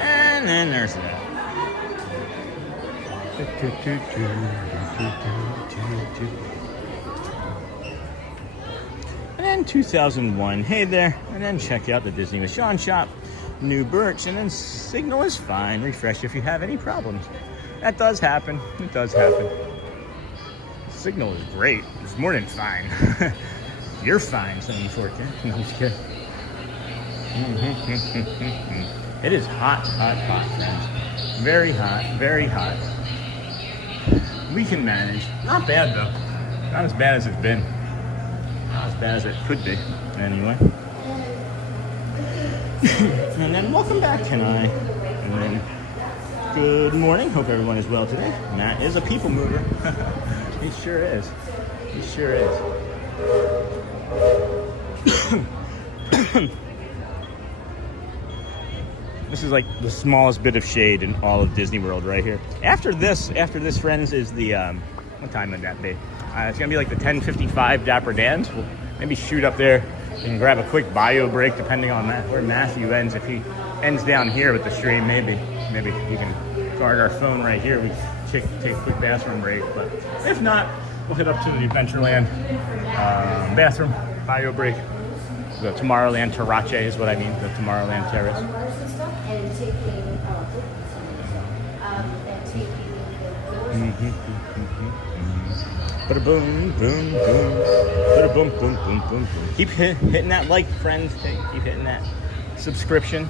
And then there's that. And then 2001, hey there. And then check out the Disney with Sean shop, New Birch, and then Signal is fine. Refresh if you have any problems. That does happen. It does happen. Signal is great. It's more than fine. You're fine, 74K. No, I'm just kidding. It is hot, friends. Very hot, very hot. We can manage. Not bad though. Not as bad as it's been. Not as bad as it could be. Anyway. And then welcome back, can I? And then good morning. Hope everyone is well today. Matt is a people mover. He sure is. He sure is. This is like the smallest bit of shade in all of Disney World right here. After this, friends, is the, what time would that be? It's gonna be like the 10:55 Dapper Dans. We'll maybe shoot up there and grab a quick bio break, depending on where Matthew ends. If he ends down here with the stream, maybe we can guard our phone right here. We take a quick bathroom break. But if not, we'll head up to the Adventureland bathroom bio break. The Tomorrowland Terrace is what I mean. The Tomorrowland Terrace. Bada boom, boom, boom. Bada boom, boom, boom, boom, boom. Keep hitting that like, friends. Keep hitting that subscription.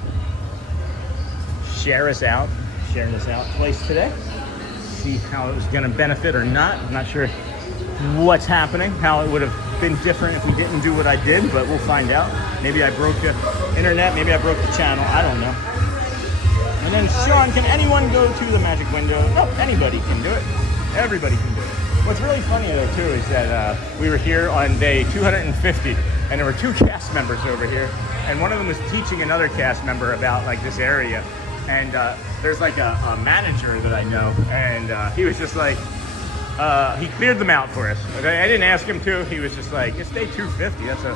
Share us out. Sharing this out twice today. See how it was going to benefit or not. I'm not sure what's happening, how it would have been different if we didn't do what I did, but we'll find out. Maybe I broke the internet. Maybe I broke the channel. I don't know. And then, Sean, can anyone go to the magic window? No, anybody can do it. Everybody can do it. What's really funny, though, too, is that we were here on day 250, and there were 2 cast members over here, and one of them was teaching another cast member about, like, this area. And there's, like, a manager that I know, and he was just like, he cleared them out for us. Okay? I didn't ask him to. He was just like, it's day 250. That's a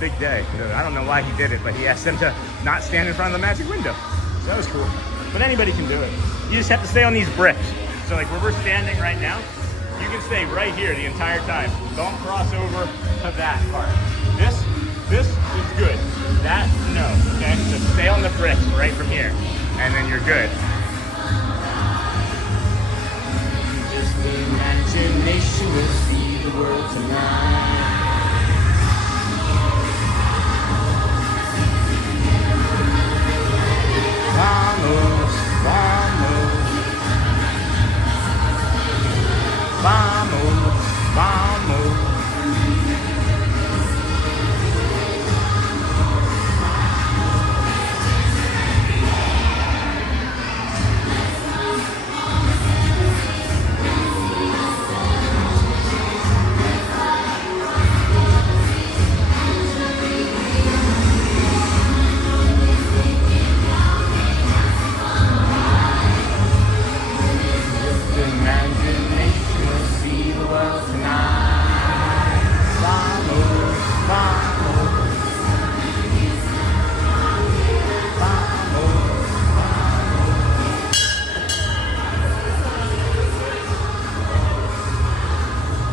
big day. I don't know why he did it, but he asked them to not stand in front of the magic window. So that was cool. But anybody can do it. You just have to stay on these bricks. So like where we're standing right now, you can stay right here the entire time. Don't cross over to that part. This is good. That, no. Okay? Just stay on the bricks right from here. And then you're good. Just the imagination will see the world tonight. Vamos, vamos, vamos, vamos.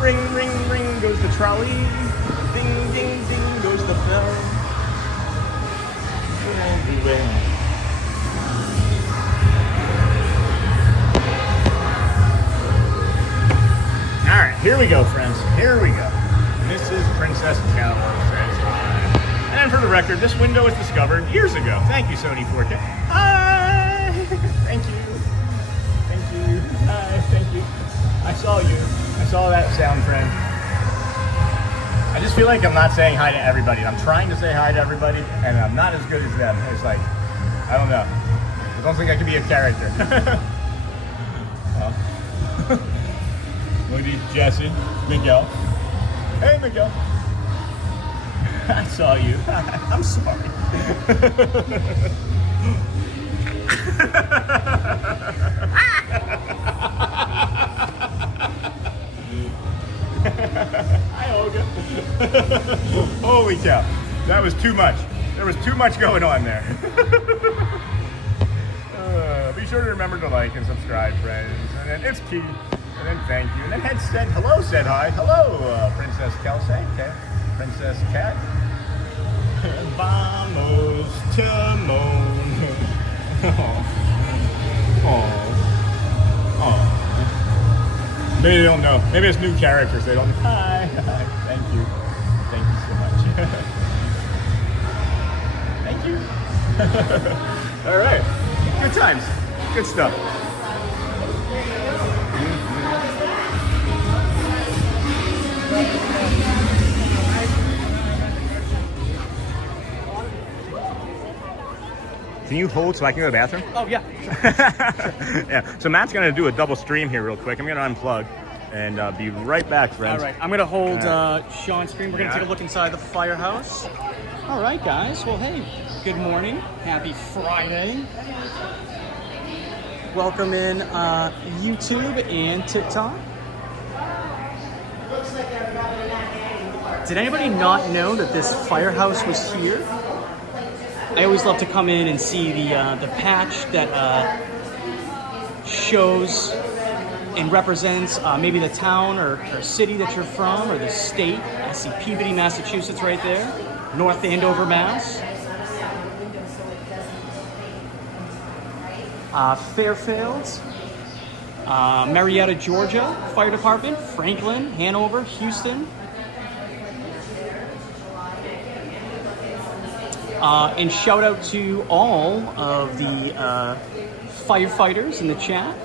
Ring, ring, ring goes the trolley. Ding, ding, ding goes the bell. way. All right, here we go, friends. Here we go. This is Princess Cavalcade's time. And for the record, this window was discovered years ago. Thank you, Sony 4K. Hi! Thank you. Thank you. Hi, thank you. I saw you. I saw that sound, friend. I just feel like I'm not saying hi to everybody. I'm trying to say hi to everybody, and I'm not as good as them. It's like, I don't know. I don't think I can be a character. Woody, Jesse, Miguel. Hey, Miguel. I saw you. I'm sorry. Hi, Olga. Holy cow. That was too much. There was too much going on there. Be sure to remember to like and subscribe, friends. And then it's key. And then thank you. And then Head said hello, said hi. Hello, Princess Kelsey. Okay. Princess Cat. Vamos Timon. Oh. Maybe they don't know. Maybe it's new characters. They don't know. Hi. Thank you. Thank you so much. Thank you. All right. Good times. Good stuff. Can you hold so I can go to the bathroom? Oh, yeah. Yeah. So Matt's going to do a double stream here real quick. I'm going to unplug and be right back, friends. All right. I'm going to hold Sean's screen. We're going to take a look inside the firehouse. All right, guys. Well, hey, good morning. Happy Friday. Welcome in YouTube and TikTok. Did anybody not know that this firehouse was here? I always love to come in and see the patch that shows and represents maybe the town or city that you're from or the state. I see Peabody, Massachusetts right there. North Andover, Mass. Fairfield. Marietta, Georgia Fire Department. Franklin, Hanover, Houston. And shout out to all of the firefighters in the chat,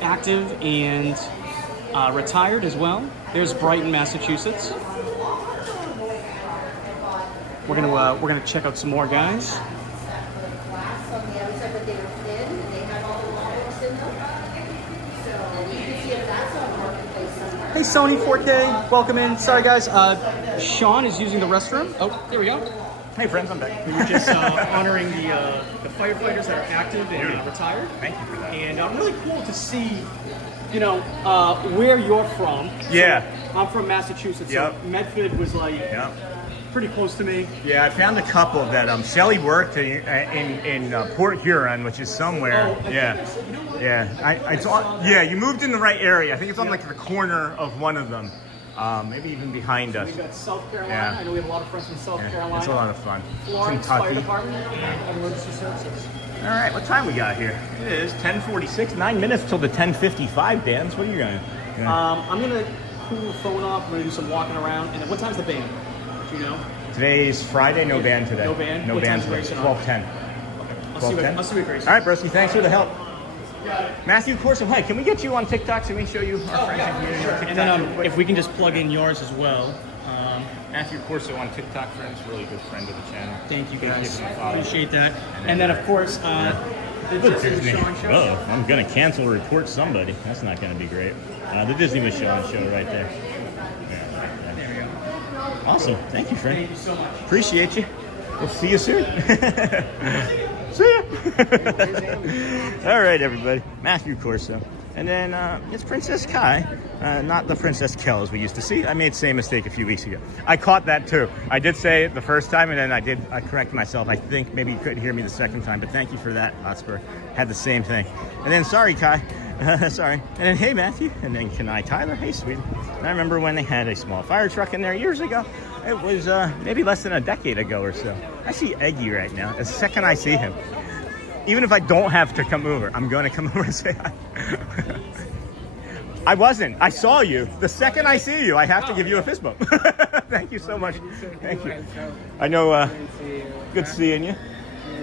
active and retired as well. There's Brighton, Massachusetts. We're gonna check out some more guys. Hey Sony 4K, welcome in. Sorry guys, Sean is using the restroom. Oh, there we go. Hey friends, I'm back. We were just honoring the firefighters that are active and retired. Thank you for that. And really cool to see, you know, where you're from. Yeah. So, I'm from Massachusetts. Yep. So Medford was like pretty close to me. Yeah, I found a couple that Shelly worked in Port Huron, which is somewhere. Oh, yeah. You know what? Yeah, you moved in the right area. I think it's on like the corner of one of them. Maybe even behind us. We've got South Carolina. Yeah. I know we have a lot of friends from South Carolina. It's a lot of fun. Florence Fire Kentucky. Department, Emergency Services. All right, what time we got here? It is 10:46. 9 minutes till the 10:55. Dance. What are you going to? I'm gonna cool the phone off. We're gonna do some walking around. And then what time's the band? Do you know? Today's Friday. No band today. No band? No What band time's today. Grayson on? 12:10. I'll see what Grayson. All right, broski. Thanks for the help. Matthew Corsa, hi. Can we get you on TikTok so we can show you our friends and community on TikTok? And then if we can just plug in yours as well. Matthew Corso on TikTok, friends, really good friend of the channel. Thank you guys. Give him a follow. Appreciate that. And then of course, the Disney with Sean show. Oh, I'm gonna cancel or report somebody. That's not gonna be great. The Disney with Sean show right there. There we go. Awesome. Thank you, friend. Thank you so much. Appreciate you. We'll see you soon. See ya. All right, everybody. Matthew Corso. And then it's Princess Kai, not the Princess Kel as we used to see. I made the same mistake a few weeks ago. I caught that too. I did say it the first time, and then I corrected myself. I think maybe you couldn't hear me the second time, but thank you for that, Oscar. Had the same thing. And then sorry, Kai. Sorry. And then hey, Matthew. And then Kenai Tyler. Hey, sweetie. And I remember when they had a small fire truck in there years ago. It was maybe less than a decade ago or so. I see Eggy right now. The second I see him, even if I don't have to come over, I'm going to come over and say hi. I wasn't. I saw you. The second I see you, I have to give you a fist bump. Thank you so much. Thank you. I know. Good seeing you.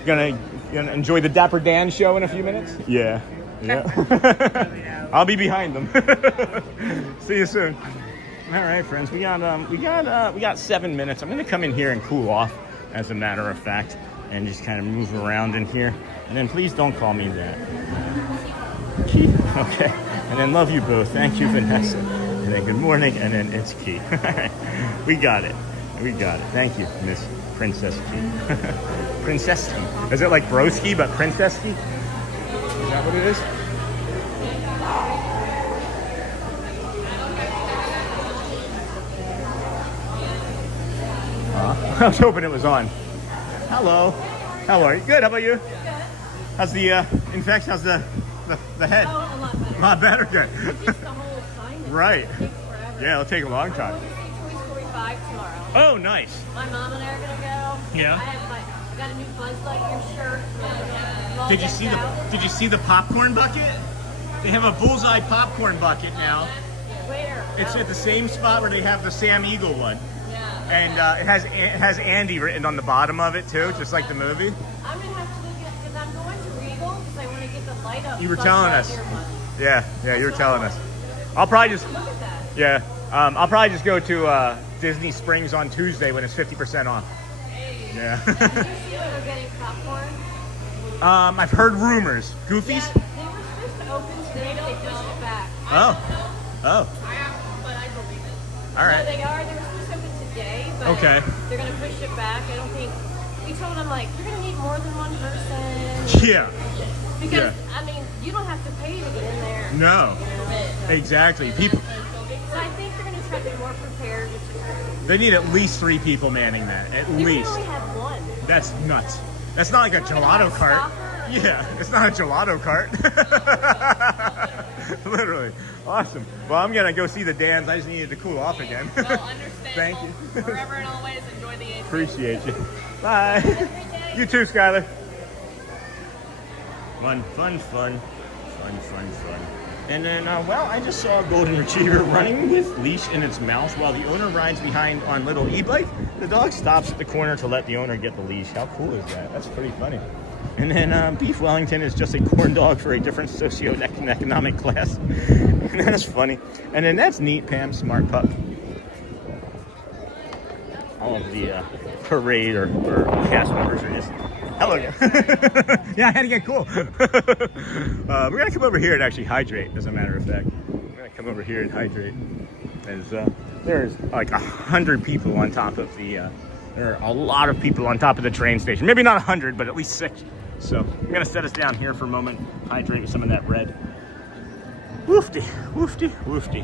Gonna enjoy the Dapper Dans show in a few minutes? Yeah. Yeah. I'll be behind them. See you soon. All right, friends. We got 7 minutes. I'm gonna come in here and cool off, as a matter of fact, and just kind of move around in here. And then please don't call me that. Okay. And then love you both. Thank you, Vanessa. And then good morning. And then it's Key. We got it. We got it. Thank you, Miss Princess Key. Princess Key. Is it like broski but Princess Key? Is that what it is? I was hoping it was on. Hello. How are you? Good. How about you? Good. How's the infection? How's the head? Oh, a lot better. A lot better? Good. It's just the whole assignment. Right. It takes forever. Yeah, it'll take a long time. We're going to see Toy Story 5 tomorrow. Oh, nice. My mom and I are going to go. Yeah. I got a new Buzz Lightyear shirt. I'm all Did you decked see out. Did you see the popcorn bucket? They have a Bullseye popcorn bucket now. Where? It's at the same spot where they have the Sam Eagle one. Yeah. And it has Andy written on the bottom of it too, just like the movie. I'm going to have to look at, because I'm going to Regal because I want to get the light up. You were Buzz telling us. Lightyear one. Yeah, you were telling us. I'll probably just Look at that. yeah. I'll probably just go to Disney Springs on Tuesday when it's 50% off. Hey. Yeah. Did you see that we're getting popcorn? I've heard rumors. Goofies? Yeah, they were supposed to open today, but they pushed it back. Oh. Oh. But I believe it. All right. No, they are. They were supposed to open today, but Okay. they're going to push it back. I don't think. We told them, like, you're going to need more than one person. Yeah. Because, Yeah. I mean, you don't have to pay to get in there. No. So Exactly. People. I think they're going to try to be more prepared, which is great. They need at least 3 people manning that. At They least. only have one. That's nuts. That's not like a gelato cart. Yeah, it's not a gelato cart. Literally. Awesome. Well, I'm going to go see the Dans. I just needed to cool off again. Well, understand. Thank you. Forever and always enjoy the AC. Appreciate you. Bye. You too, Skylar. Fun. And then, well, I just saw a golden retriever running with leash in its mouth while the owner rides behind on little e-bike. The dog stops at the corner to let the owner get the leash. How cool is that? That's pretty funny. And then Beef Wellington is just a corn dog for a different socio-economic class. And that's funny. And then that's neat, Pam, smart pup. All of the parade or cast members are just... Hello. Yeah, I had to get cool. We're going to come over here and actually hydrate, as a matter of fact. We're going to come over here and hydrate. There's like 100 people on top of the... there are a lot of people on top of the train station. Maybe not 100, but at least 6. So I'm going to set us down here for a moment, hydrate with some of that red. Woofty.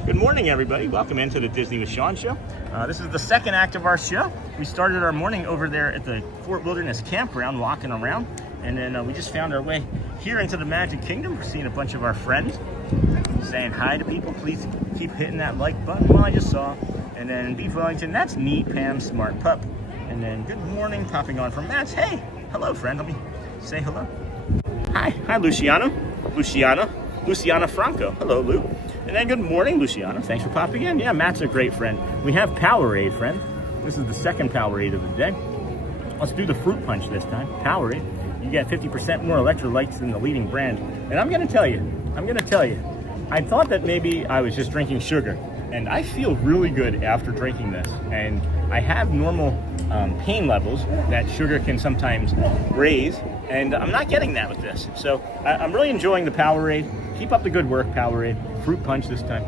Good morning, everybody. Welcome into the Disney with Sean show. This is the second act of our show. We started our morning over there at the Fort Wilderness Campground, walking around. And then we just found our way here into the Magic Kingdom. We're seeing a bunch of our friends, saying hi to people. Please keep hitting that like button. Well, I just saw. And then Beef Wellington, that's neat, Pam, smart pup. And then good morning, popping on from Matt's. Hey, hello, friend. Let me say hello. Hi, Luciana Franco. Hello, Lou. And then good morning, Luciana. Thanks for popping in. Yeah, Matt's a great friend. We have Powerade, friend. This is the second Powerade of the day. Let's do the fruit punch this time. Powerade. You get 50% more electrolytes than the leading brand. And I'm going to tell you, I thought that maybe I was just drinking sugar. And I feel really good after drinking this. And I have normal pain levels that sugar can sometimes raise. And I'm not getting that with this. So I'm really enjoying the Powerade. Keep up the good work, Powerade. Fruit punch this time.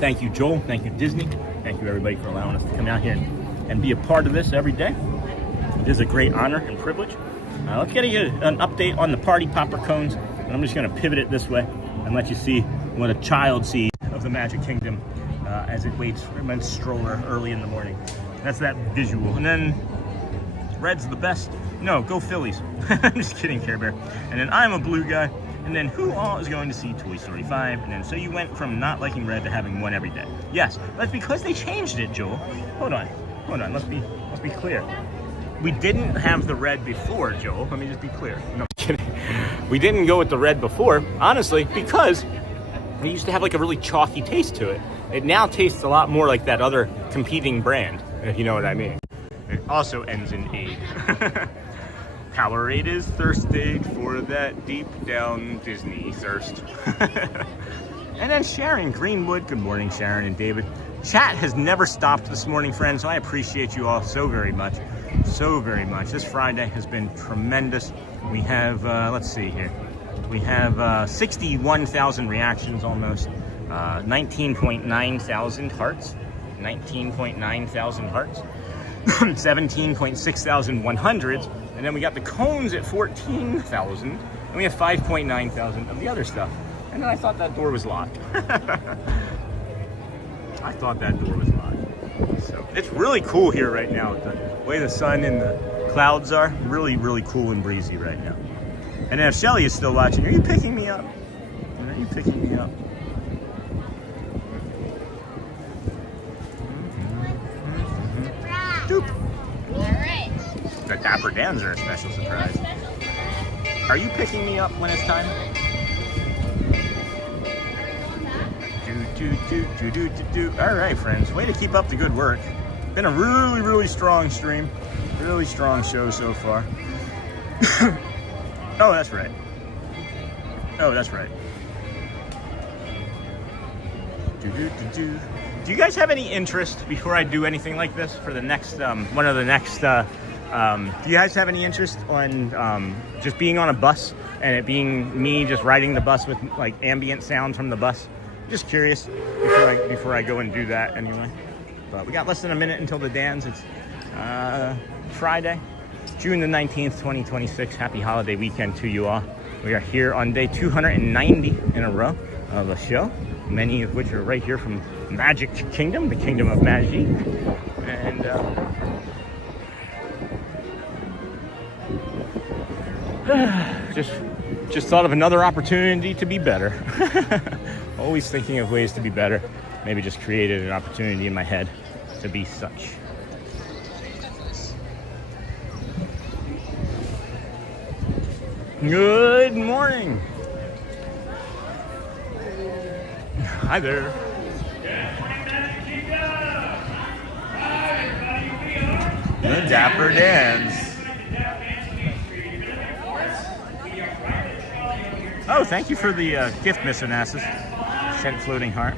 Thank you, Joel. Thank you, Disney. Thank you, everybody, for allowing us to come out here and be a part of this every day. It is a great honor and privilege. Let's get an update on the party popper cones. And I'm just going to pivot it this way and let you see what a child sees of the Magic Kingdom as it waits for its stroller early in the morning. That's that visual. And then red's the best. No, go Phillies. I'm just kidding, Care Bear. And then I'm a blue guy. And then who all is going to see Toy Story 5? And then so you went from not liking red to having one every day. Yes, that's because they changed it, Joel. Hold on. Let's be clear. We didn't have the red before, Joel. Let me just be clear. No, I'm kidding. We didn't go with the red before, honestly, because it used to have like a really chalky taste to it. It now tastes a lot more like that other competing brand, if you know what I mean. It also ends in aid. Powerade is thirst aid for that deep down Disney thirst. And then Sharon Greenwood. Good morning, Sharon and David. Chat has never stopped this morning, friends, so I appreciate you all so very much. So very much. This Friday has been tremendous. We have, let's see here. We have 61,000 reactions almost. 19.9 hearts. 19.9 thousand hearts. 17.6 thousand 100s. And then we got the cones at 14,000. And we have 5.9 thousand of the other stuff. And then I thought that door was locked. I thought that door was locked. So it's really cool here right now with the way the sun and the clouds are. Really, really cool and breezy right now. And then if Shelly is still watching, are you picking me up? Are you picking me up? Doop. Alright. The Dapper Dans are a special surprise. Are you picking me up when it's time? All right, friends. Way to keep up the good work. Been a really, really strong stream. Really strong show so far. Oh, that's right. Oh, that's right. Do you guys have any interest, before I do anything like this, for the next, do you guys have any interest on just being on a bus and it being me just riding the bus with like ambient sound from the bus? Just curious before I go and do that anyway. But we got less than a minute until the Dans. It's Friday, June the 19th, 2026. Happy holiday weekend to you all. We are here on day 290 in a row of the show, many of which are right here from Magic Kingdom, the Kingdom of Magic. And just thought of another opportunity to be better. Always thinking of ways to be better. Maybe just created an opportunity in my head to be such. Good morning. Hi there. The Dapper Dans. Oh, thank you for the gift, Miss Onassis. Sent floating heart.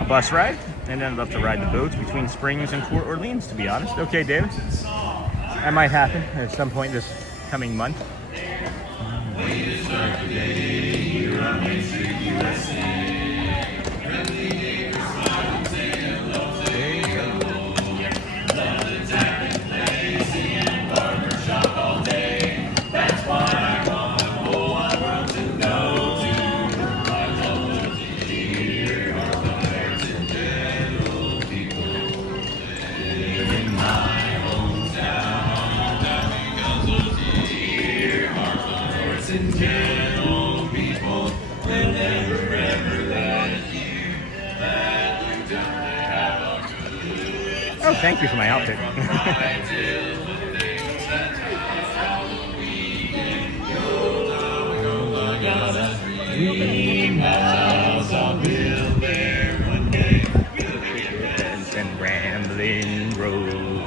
A bus ride, and then I'd love to ride the boats between Springs and Port Orleans, to be honest. Okay, David. That might happen at some point this coming month. Oh, thank you for my outfit. And rambling road.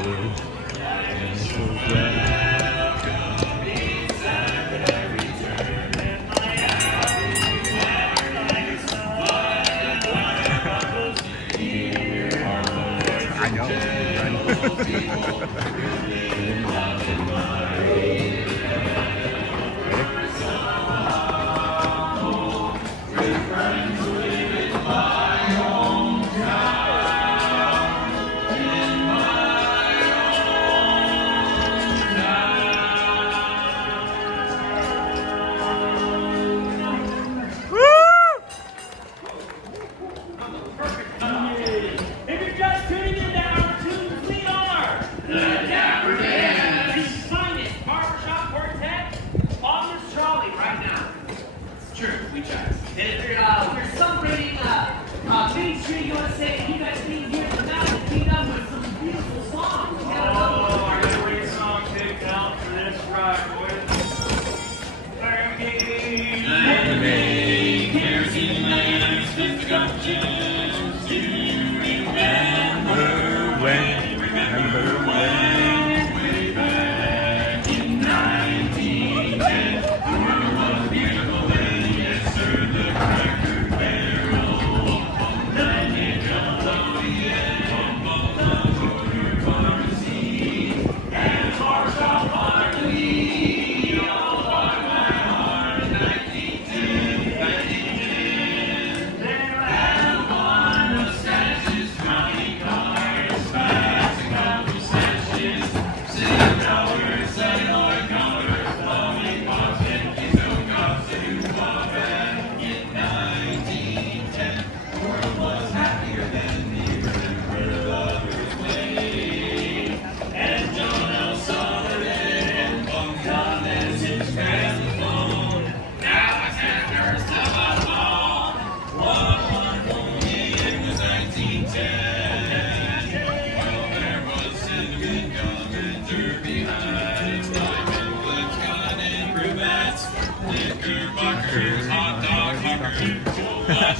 I know.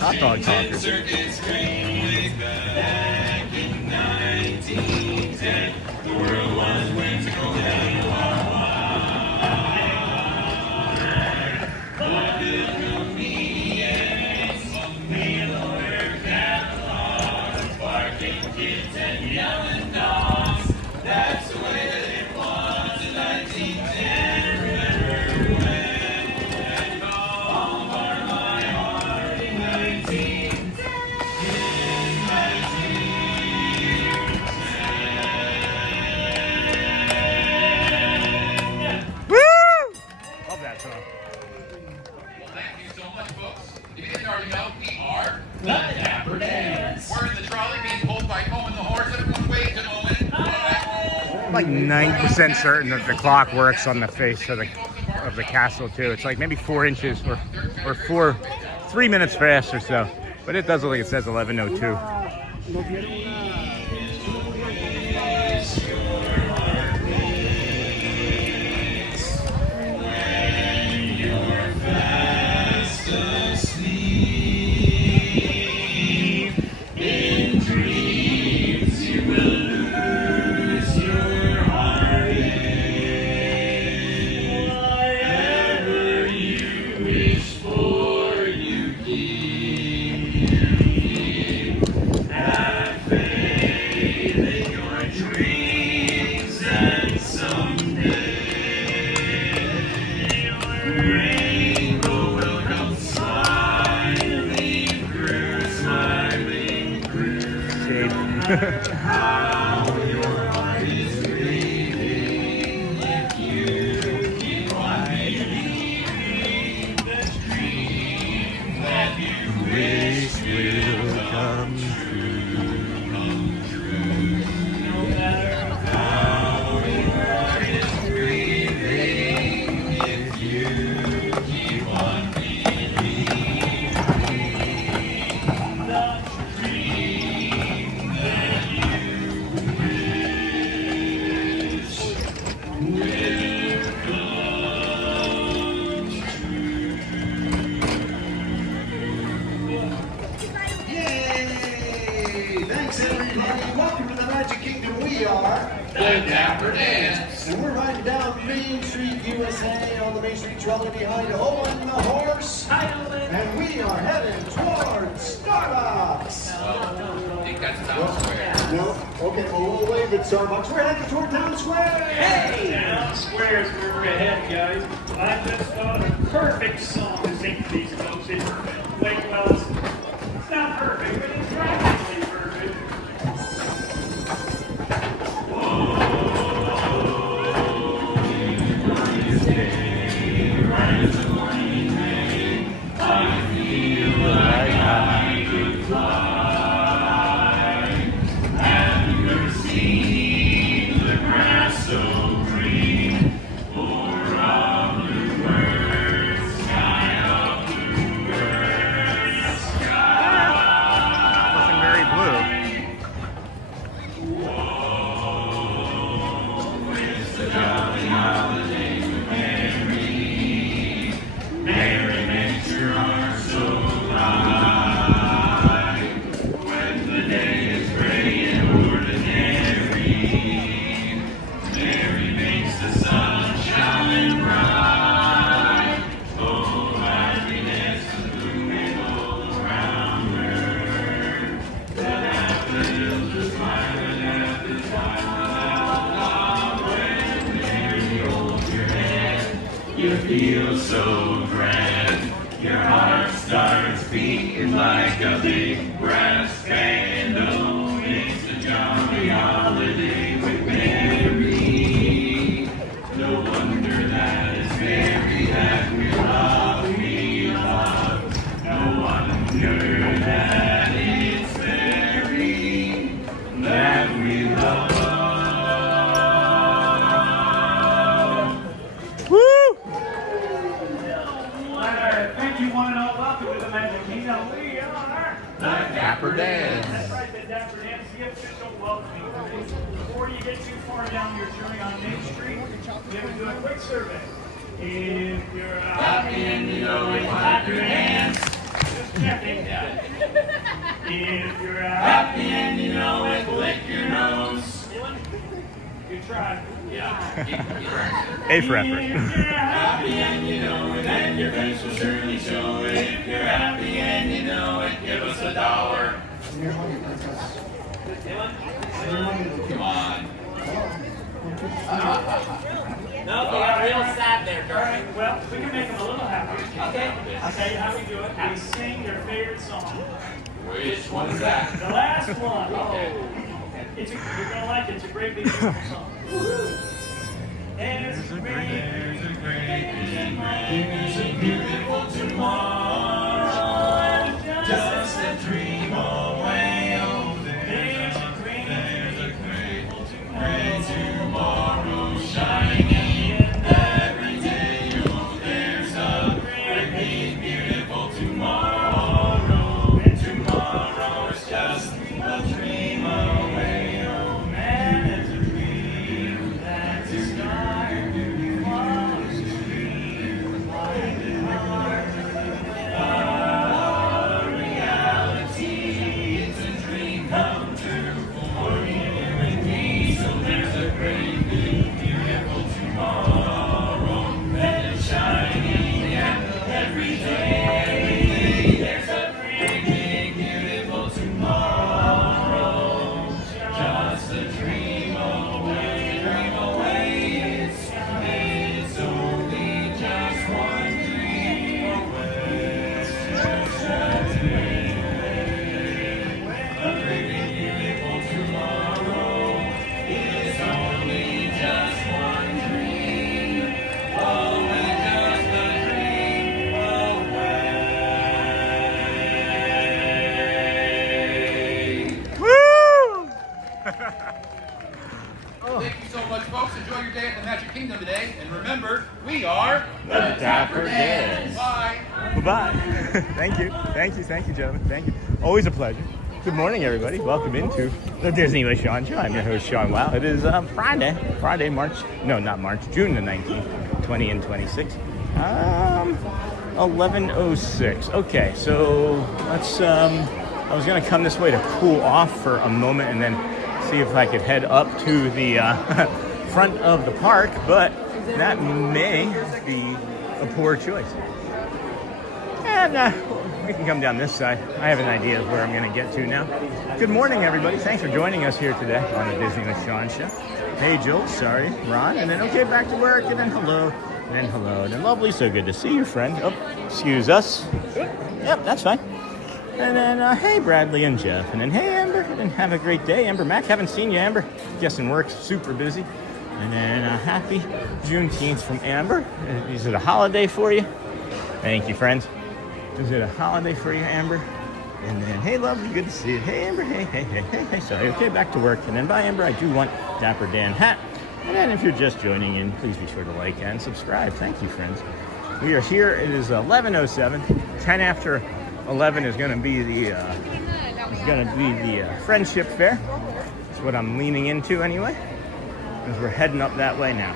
Hot dog talker. Back in 1910, the world was went to go down the wire. But the comedians made the work at large, barking kids and yelling dogs. That's the way that it was in 1910. The Dapper Dans. We're in the trolley being pulled by Mo and the horse. Everyone wait a moment. I'm like 90% certain that the clock works on the face of the castle too. It's like maybe 4 inches or 3 minutes fast or so. But it does look like it says 11:02. The Dapper Dans. And we're riding down Main Street, U.S.A. on the Main Street trolley behind Owen the horse. And we are heading towards Starbucks. I think that's Town Square. No, okay, we'll wave at Starbucks. We're heading toward Town Square. Hey! Town Square is where we're headed, guys. I just thought of a perfect song to sing to these folks. It's not perfect, but it's practically perfect. You feel so grand. Your heart starts beating like a big brass band. Oh, it's a jolly holiday with Mary. No wonder that it's Mary that we love. No wonder that it's Mary that we love. Thank you, one and all. Welcome to the Magic Kingdom. We are The Dapper Dans. That's right, the Dapper Dans, the official welcoming committee. Before you get too far down your journey on Main Street, we have to do a quick survey. If you're happy and you know it, clap your hands. Just checking. If you're happy and you know it, lick your nose. Good try. Yeah. A for effort. If you're happy and you know it, then your face will surely show it. If you're happy and you know it, give us $1. Come on. No, they got real sad there, All Dark. right, well, we can make them a little happier. Okay. I'll tell you how we do it. We sing your favorite song. Which one is that? The last one. Oh. You're going to like it. It's a great big beautiful song. There's a great beautiful tomorrow. Just a dream away. Oh, there's a great tomorrow shining every day. Oh, there's a great big beautiful tomorrow. And tomorrow is just a dream away. Oh man, it's a dream that's a star. Follows the dream like the heart. Reality, it's a dream come true for you and me. So there's a great big beautiful tomorrow that is shining every day. There's a great big beautiful tomorrow. Just a dream away. It's only just one dream away. Just a dream away. A great big beautiful tomorrow is only just one dream away. Just a dream away. Woo! Thank you so much, folks. Enjoy your day at the Magic Kingdom today. And remember, we are The Dapper Dans. Bye. Bye-bye. Thank you, gentlemen. Thank you. Always a pleasure. Good morning, everybody. Welcome into the Disney with Sean Show. I'm your host, Sean Wow. It is June the 19th, 20 and 26. 11:06. Okay, so let's, I was going to come this way to cool off for a moment and then see if I could head up to the front of the park, but that may be a poor choice. And we can come down this side. I have an idea of where I'm going to get to now. Good morning, everybody. Thanks for joining us here today on the Disney with Sean Show. Hey, Joel. Sorry, Ron. And then, okay, back to work. And then hello. And then hello. And then lovely. So good to see you, friend. Oh, excuse us. Yep, that's fine. And then, hey, Bradley and Jeff. And then, hey, Amber. And then have a great day, Amber Mac. Haven't seen you, Amber. Guessing work's super busy. And then happy Juneteenth from Amber. Is it a holiday for you? Thank you, friends. Is it a holiday for you, Amber? And then, hey, lovely, good to see you. Hey, Amber, hey. Sorry, okay, back to work. And then, bye, Amber. I do want Dapper Dan hat. And then, if you're just joining in, please be sure to like and subscribe. Thank you, friends. We are here. It is 11:07. 10 after 11 is going to be the friendship fair. That's what I'm leaning into anyway, as we're heading up that way now.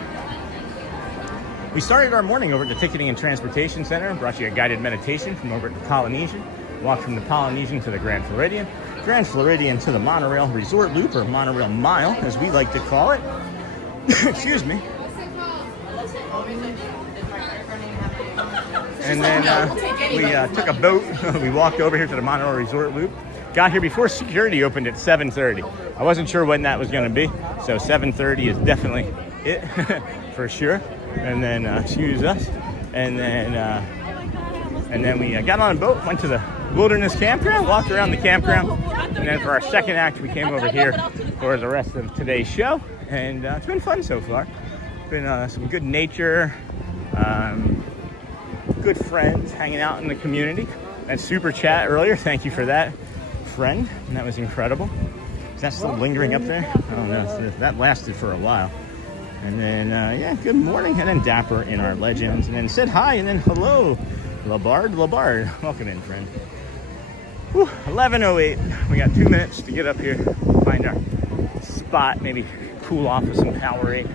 We started our morning over at the Ticketing and Transportation Center and brought you a guided meditation from over at the Polynesian. Walked from the Polynesian to the Grand Floridian, Grand Floridian to the Monorail Resort Loop, or Monorail Mile, as we like to call it. Excuse me. And then we took a boat. We walked over here to the Monorail Resort Loop. Got here before security opened at 7:30. I wasn't sure when that was going to be, so 7:30 is definitely it for sure. and then excuse us, and then we got on a boat, went to the Wilderness Campground, walked around the campground, and then for our second act, we came over here for the rest of today's show, and it's been fun so far. It's been some good nature, good friends hanging out in the community. And super chat earlier, thank you for that, friend, and that was incredible. Is that still lingering up there? I don't know, that lasted for a while. And then, yeah, good morning, and then Dapper in our legends, and then said hi, and then hello, Labard, welcome in, friend. Whew, 11:08, we got 2 minutes to get up here, find our spot, maybe cool off with some Powerade,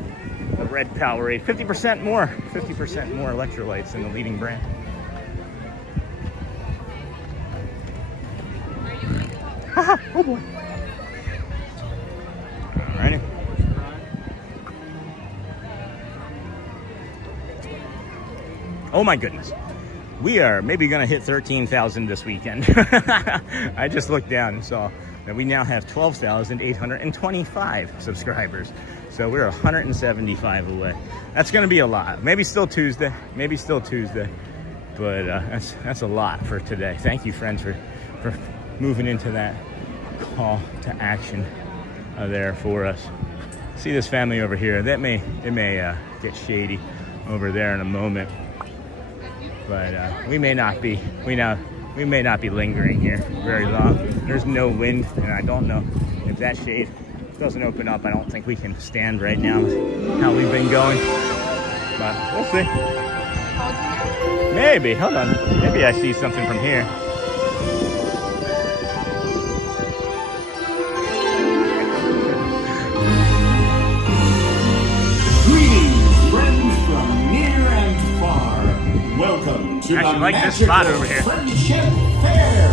the red Powerade, 50% more electrolytes than the leading brand. Haha, oh boy. Alrighty. Oh my goodness. We are maybe going to hit 13,000 this weekend. I just looked down and saw that we now have 12,825 subscribers. So we're 175 away. That's going to be a lot. Maybe still Tuesday. But that's a lot for today. Thank you, friends, for moving into that call to action there for us. See this family over here. It may get shady over there in a moment. But we may not be lingering here very long. There's no wind, and I don't know if that shade doesn't open up. I don't think we can stand right now with how we've been going. But we'll see. Maybe, hold on. Maybe I see something from here. Greetings, friends from near and far. Welcome to I actually the like this spot over here. Friendship Fair.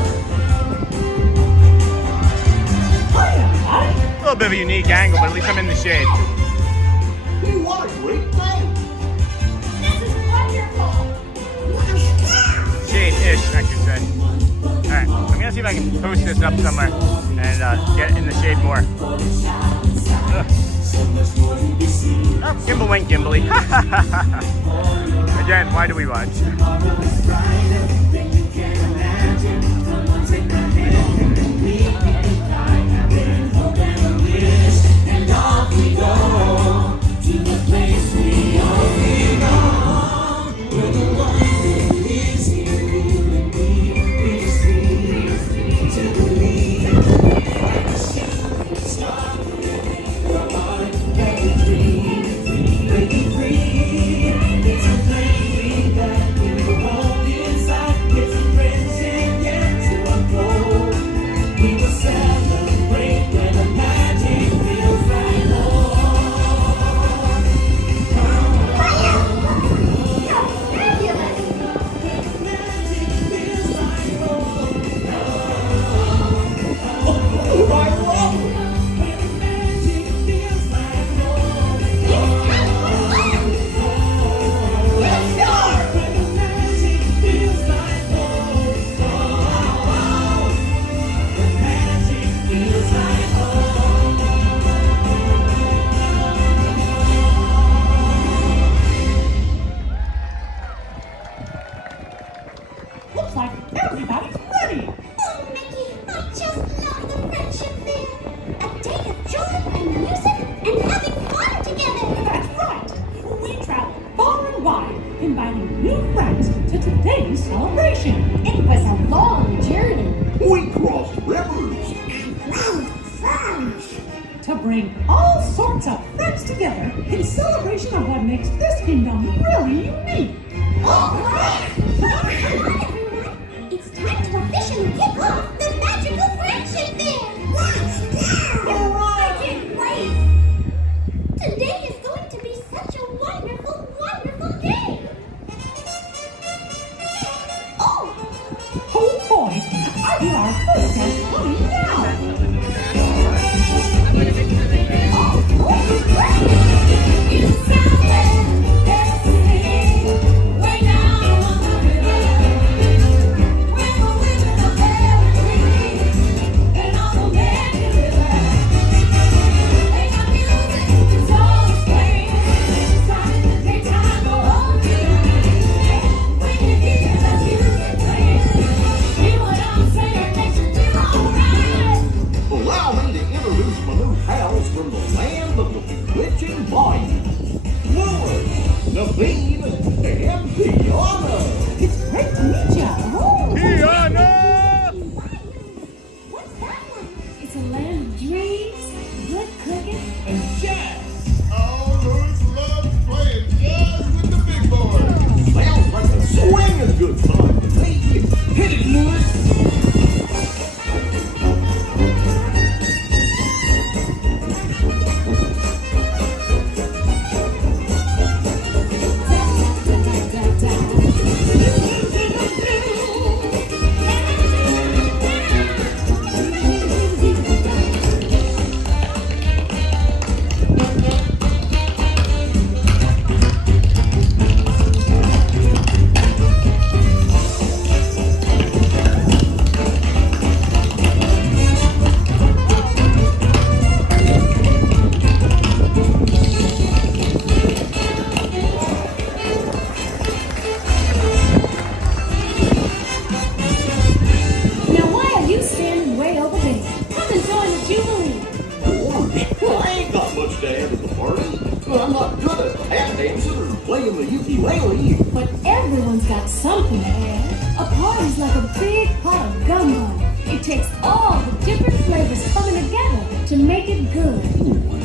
A little bit of a unique angle, but at least I'm in the shade. We want a great day. This is wonderful! Shade-ish, I should say. Alright, I'm gonna see if I can post this up somewhere and get in the shade more. Ugh. Oh, gimbal went gimbally. Again, why do we watch? Oh, Queen and Tiana. It's great to meet ya. Oh. Tiana! What's that one? It's a land of dreams, good cooking, And jazz. All those love playing jazz with the big boys. Sounds like a swinging good time to me. Hit it, Lewis. I'm not good at tap dancing or playing the ukulele. But everyone's got something to add. A party's like a big pot of gumbo. It takes all the different flavors coming together to make it good.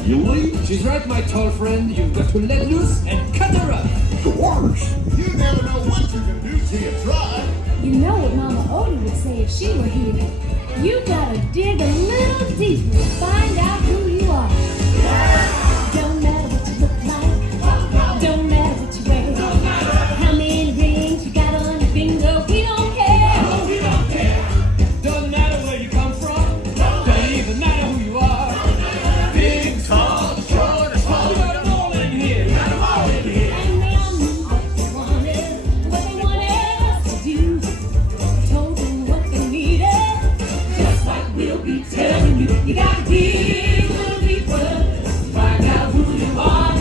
Really? She's right, my tall friend. You've got to let loose and cut her up. Gosh, you never know what you can do till you try. You know what Mama Odie would say if she were here. You gotta dig a little deeper to find out who you are. Don't matter what you look like. Don't matter what you wear. How many rings you got on your finger. We don't care. No, we don't care. Doesn't matter where you come from. Doesn't even matter who you are. Big, tall, short, or small. We got them all in here. We got them all in here. And they all knew what they wanted us to do. Told them what they needed. Just like we'll be telling you. You gotta dig a little deeper. Find out who you are.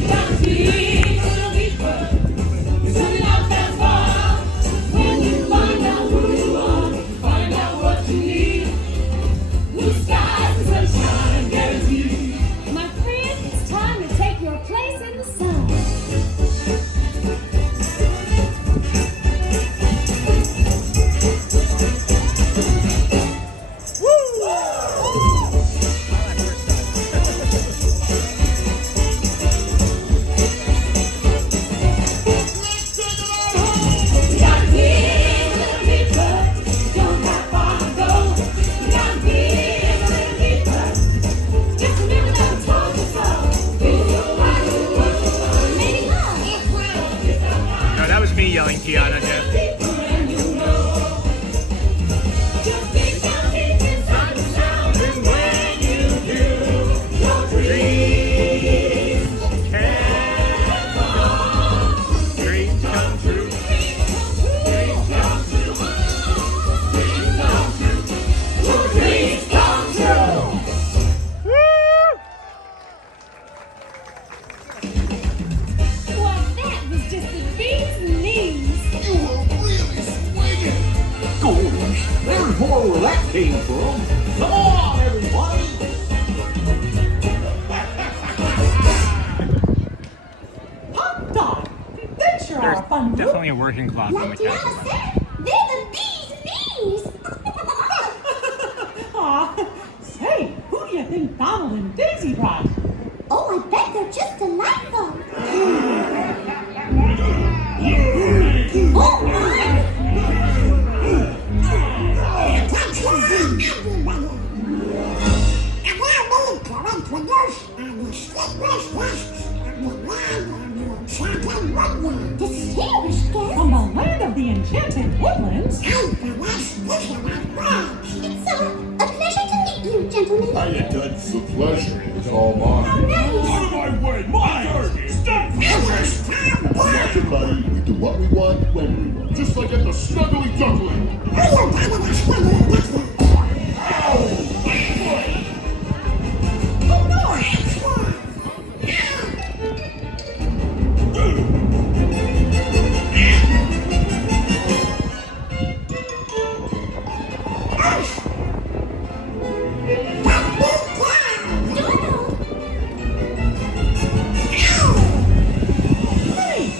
You gotta dig a little deeper. You're swimming out that far. When you find out who you are, find out what you need. Blue skies and sunshine guaranteed. My friend, it's time to take your place in the sun. You gotta dig a little deeper. You don't have far to go. You gotta dig a little deeper. Just remember that we told you so. Feel right, maybe love. No, that was me yelling Tiana, Jeff. Deeper and you know. Just dig down deep inside the sound. And when you do, your dreams Dreams come true. dreams come true. Well, that was just the bee's knees. You were really swinging. Gosh, there's more where that came from. Come on, everybody. Hot dog. They sure are fun. Definitely a working class on the Like Tiana castle. said, they're the bee's knees. Aw, say, who do you think Donald and Daisy brought? Oh, I bet they're just delightful. Distinguished guest. From the land of the enchanted woodlands. It's a pleasure to meet you, gentlemen. Hiya, Dutch. The pleasure is all mine. How nice. Out of my way! My turn! Stop! Everybody, we do what we want, when we want. Just like at the Snuggly Duckling. Hey,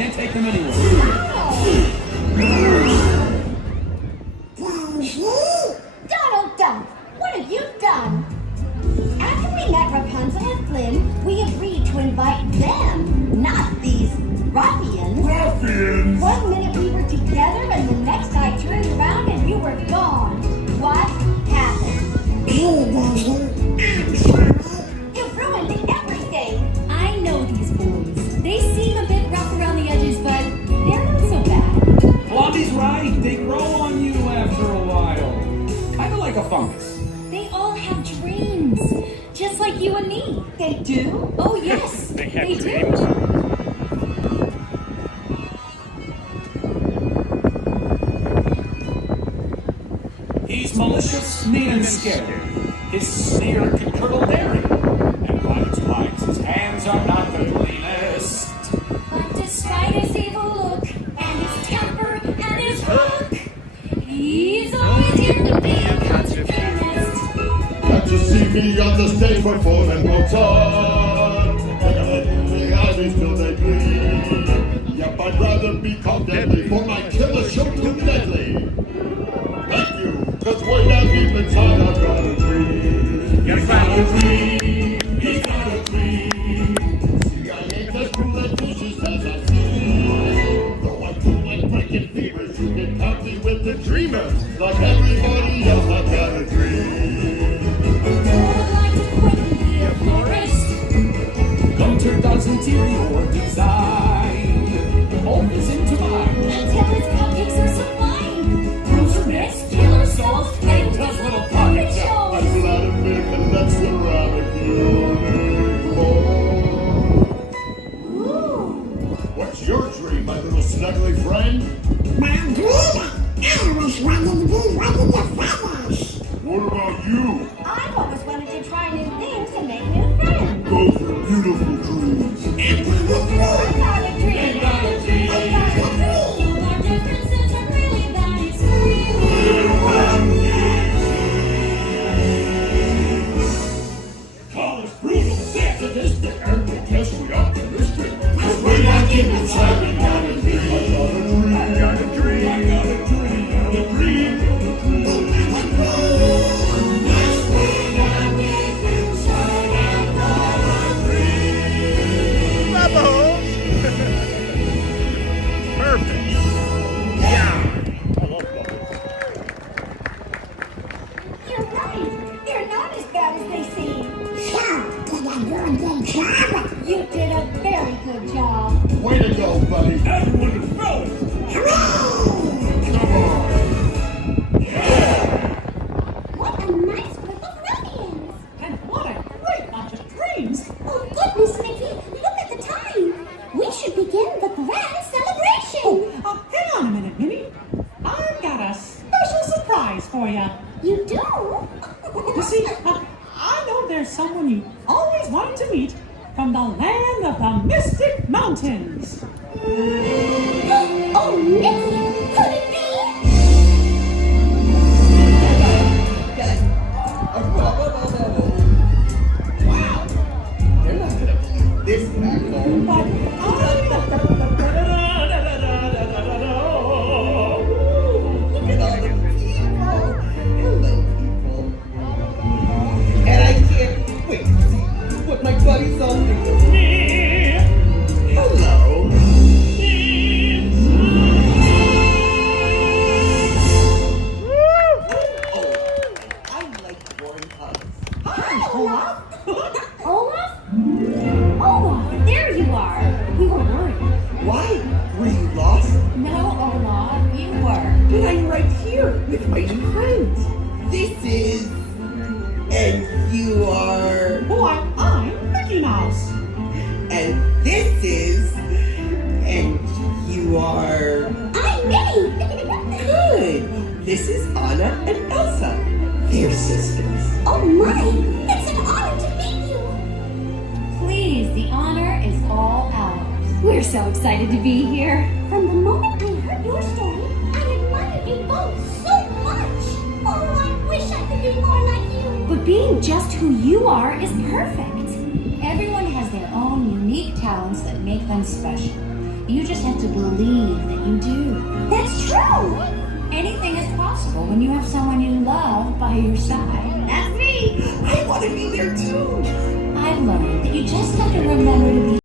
can't take them anywhere. Donald Duck, what have you done? After we met Rapunzel and Flynn, we agreed to invite them, not these ruffians. Ruffians? 1 minute we were together, and the next I turned around and you were gone. What happened? You ruined everything. I know these boys. They seem a bit rough around the edges, but they're not so bad. Blondie's right. They grow on you after a while. Kind of like a fungus. They all have dreams, just like you and me. They do? Oh, yes, They have do. dreams. He's malicious, mean, and scary. His sneer can curdle dairy. And by its lights, his hands are not the cleanest. But despite his evil look, and his temper, and his hook, he's always here to be a consequence. Got to see me on the stage performing Mozart. Take a look in the eyes till they bleed. Yep, I'd rather be called deadly for my killer show too deadly. Thank you, cause way down deep inside I've got a dream. Yes, He's got a dream. He's got a dream. See, I ain't as cool and vicious as I seem. Though I'm cool and breaking fevers, you can count me with the dreamers. Like everybody else, I've got a dream. I'd like to quickly be a florist. Gunter does interior design. Hope is into mine. Until his cupcakes are sublime. Bruiser Mix, Killer Souls, And those little pocket shows. I'm glad to make a that's ceramic What's your dream, my little snuggly friend? My dream? I always wanted to be one of your feathers. What about you? I've always wanted to try new things and make new friends. Those are beautiful dreams. I got a dream. I got a dream. I got a dream. Our differences are really that extreme. Call us brutal, sadistic, and grotesquely optimistic. Cause we're not getting inside, we got a dream. I got a dream. I got a dream. I got a dream. Perfect. Yeah. I love bubbles. You're right. They're not as bad as they seem. You did a very good job. Way to go, buddy. Everyone is fellas. Come on. What a nice group of ruffians. And what a great bunch of dreams. Oh, goodness, Mickey. Look at the time. We should begin the grand celebration. Hang on a minute, Minnie. I've got a special surprise for you. You do? You see, I know there's someone you always wanted to meet from the land of the Mystic Mountains. Oh, Mickey, could it be? Wow, they're not gonna believe this battle. But Look at all the people. Hello, people. And I can't wait to see what my buddies all think of me. Hello. Oh, I like warm hugs. hi, Olaf. Olaf? Olaf, there you are. We were worried. Why? Were you lost? No, Olaf, you were. But I'm right here with my new friends. This is... And you are... Why, I'm Mickey Mouse. And this is... And you are... I'm Minnie. Good. This is Anna and Elsa. They're sisters. Oh, my. It's an honor to meet you. Please, the honor is all ours. We're so excited to be here. From the moment I heard your story, I admired you both so much. Oh, I wish I could be more like you. But being just who you are is perfect. Everyone has their own unique talents that make them special. You just have to believe that you do. That's true. Anything is possible when you have someone you love by your side. That's me. I want to be there too. I've learned that you just have to remember to be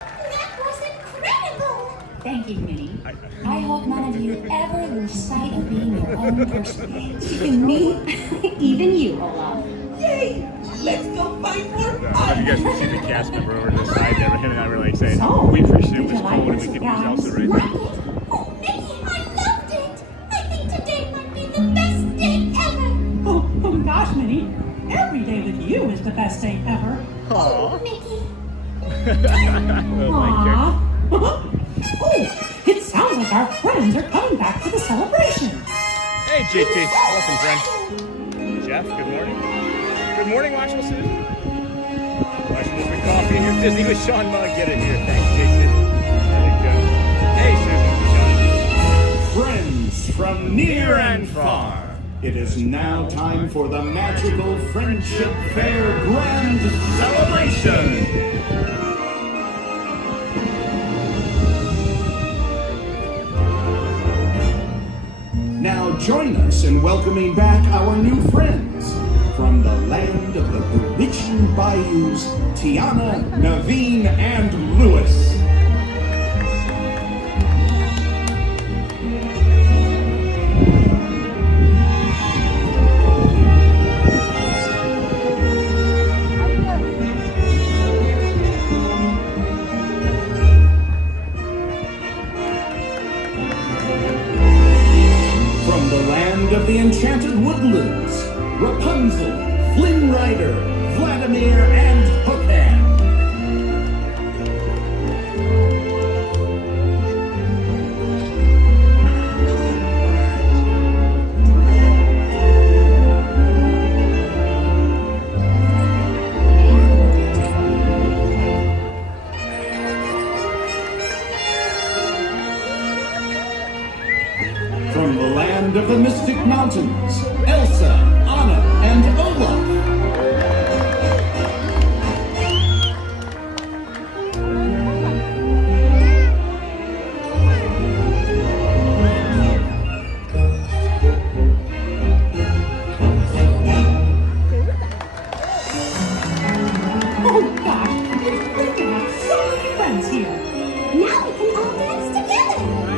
That was incredible. Thank you, Minnie. I hope none of you ever lose sight of being your own person. Even me? Even you, Olaf. Yay! Let's go find more I fun. don't know if you guys can see the cast member over to the side there, but him and I were like saying, So, we appreciate it did was you cold like and the we could use surprise? Elsa right Like now. it? Oh, Mickey, I loved it. I think today might be the best day ever. Oh gosh, Minnie. Every day with you is the best day ever. Oh, Mickey. Aww. Oh, it sounds like our friends are coming back for the celebration. Hey, JT. Welcome, friend. Jeff, good morning. Good morning, Watchful Susan. Watchful with the coffee in your Disney with Sean mug. Get it here. Thanks, JT. There you go. Hey, Susan. Sean. Friends from near and far, it is now time for the magical Friendship Fair Grand Celebration! Now join us in welcoming back our new friends from the land of the bewitching bayous, Tiana, Naveen, and Lewis. Of the enchanted woodlands, Rapunzel, Flynn Rider, Vladimir, and Hoodat. From the land of the Mystic Mountains, Elsa, Anna, and Olaf. Oh gosh, it's great to have so many friends here. Now we can all dance together.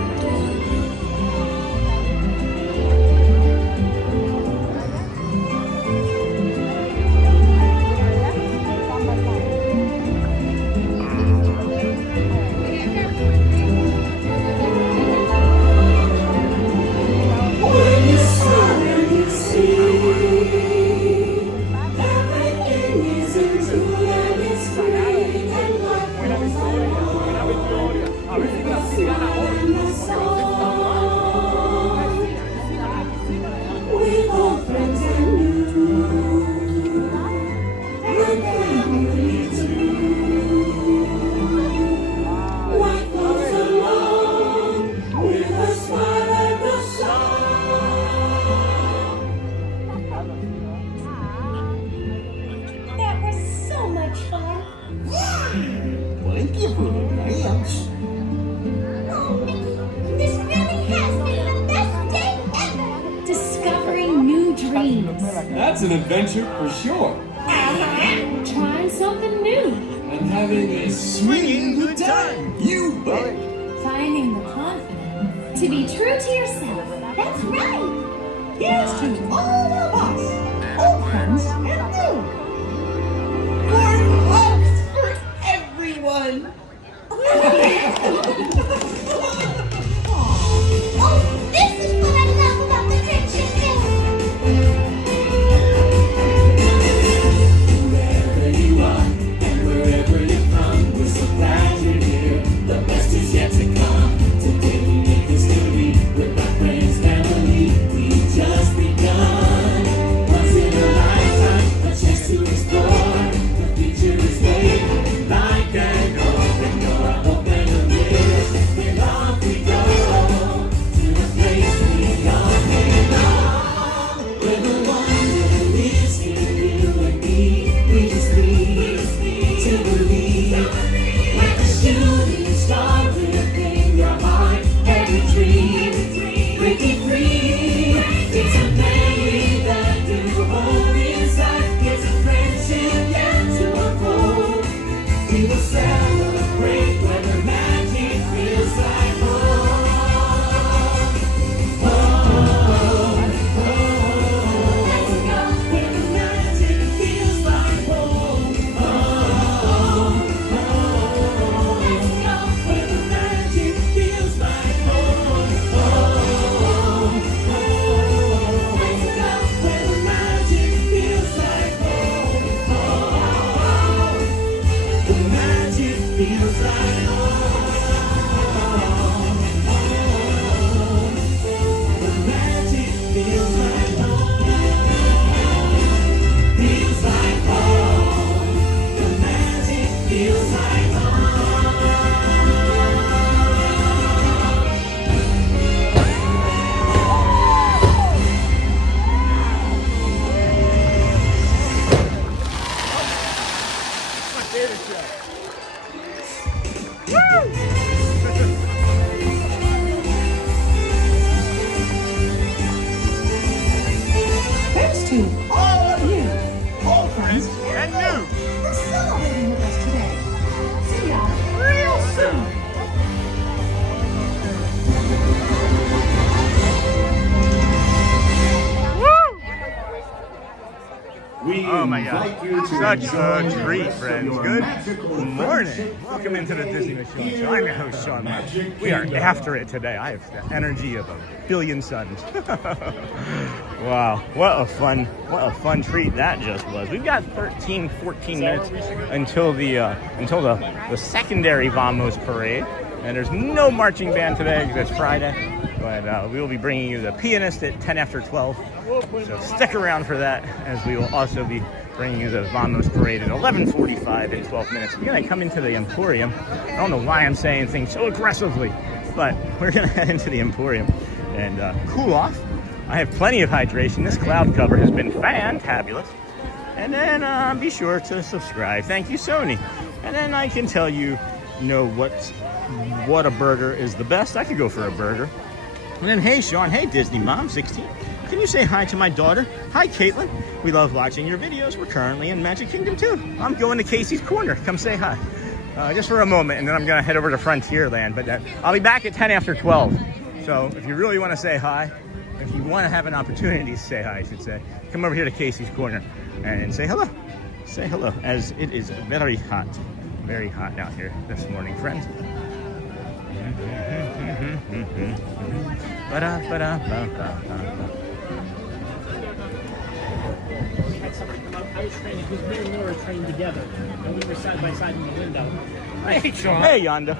That's an adventure for sure. Trying something new. And having a swinging good time. You bet. Finding the confidence to be true to yourself. That's right. Here's to all of us, old friends and new. More hugs for everyone. Oh, this is what I love about the friendship film. Wherever you are and wherever you're from, we're so glad you're here. The best is yet to come. Today we make history with our friends, family. We've just begun. Once in a lifetime, a chance to explore. The future is waiting like an open door. Open a wish, and off we go to the place we all belong. Where the wonder lives in you and me. We just need to believe. Like a shooting star within your heart, every dream breaking free. It's a memory that you hold inside. It's a friendship yet to unfold. We will celebrate when the magic feels like home. Let's go where the magic feels like home. Let's go where the magic feels like home. Let's go where the magic feels like home. The magic feels like home. The magic feels like home. Feels like home. The magic feels like Thanks to all of you, old friends and new, for celebrating with us today. See ya real soon. Oh my God, such a treat, friends. Good morning. Welcome into the Disney Machine Show. I'm your host, Sean Mark. We are after it today. I have the energy of a billion suns. Wow, what a fun treat that just was. We've got 13, 14 minutes until the secondary Vamos parade. And there's no marching band today because it's Friday. But we will be bringing you the pianist at 10 after 12. So stick around for that, as we will also be bringing you the Vamos Parade at 11:45 in 12 minutes. We're going to come into the Emporium. I don't know why I'm saying things so aggressively, but we're going to head into the Emporium and cool off. I have plenty of hydration. This cloud cover has been fantabulous. And then be sure to subscribe. Thank you, Sony. And then I can tell you, what a burger is the best. I could go for a burger. And then, hey, Sean. Hey, Disney Mom 16. Can you say hi to my daughter? Hi, Caitlin. We love watching your videos. We're currently in Magic Kingdom, too. I'm going to Casey's Corner. Come say hi. Just for a moment, and then I'm going to head over to Frontierland. But I'll be back at 10 after 12. So if you really want to say hi, if you want to have an opportunity to say hi, I should say, come over here to Casey's Corner and say hello. Say hello, as it is very hot out here this morning, friends. I was training, because me and Laura trained together, and we were side by side in the window. Hey, Sean. Hey, Yonda.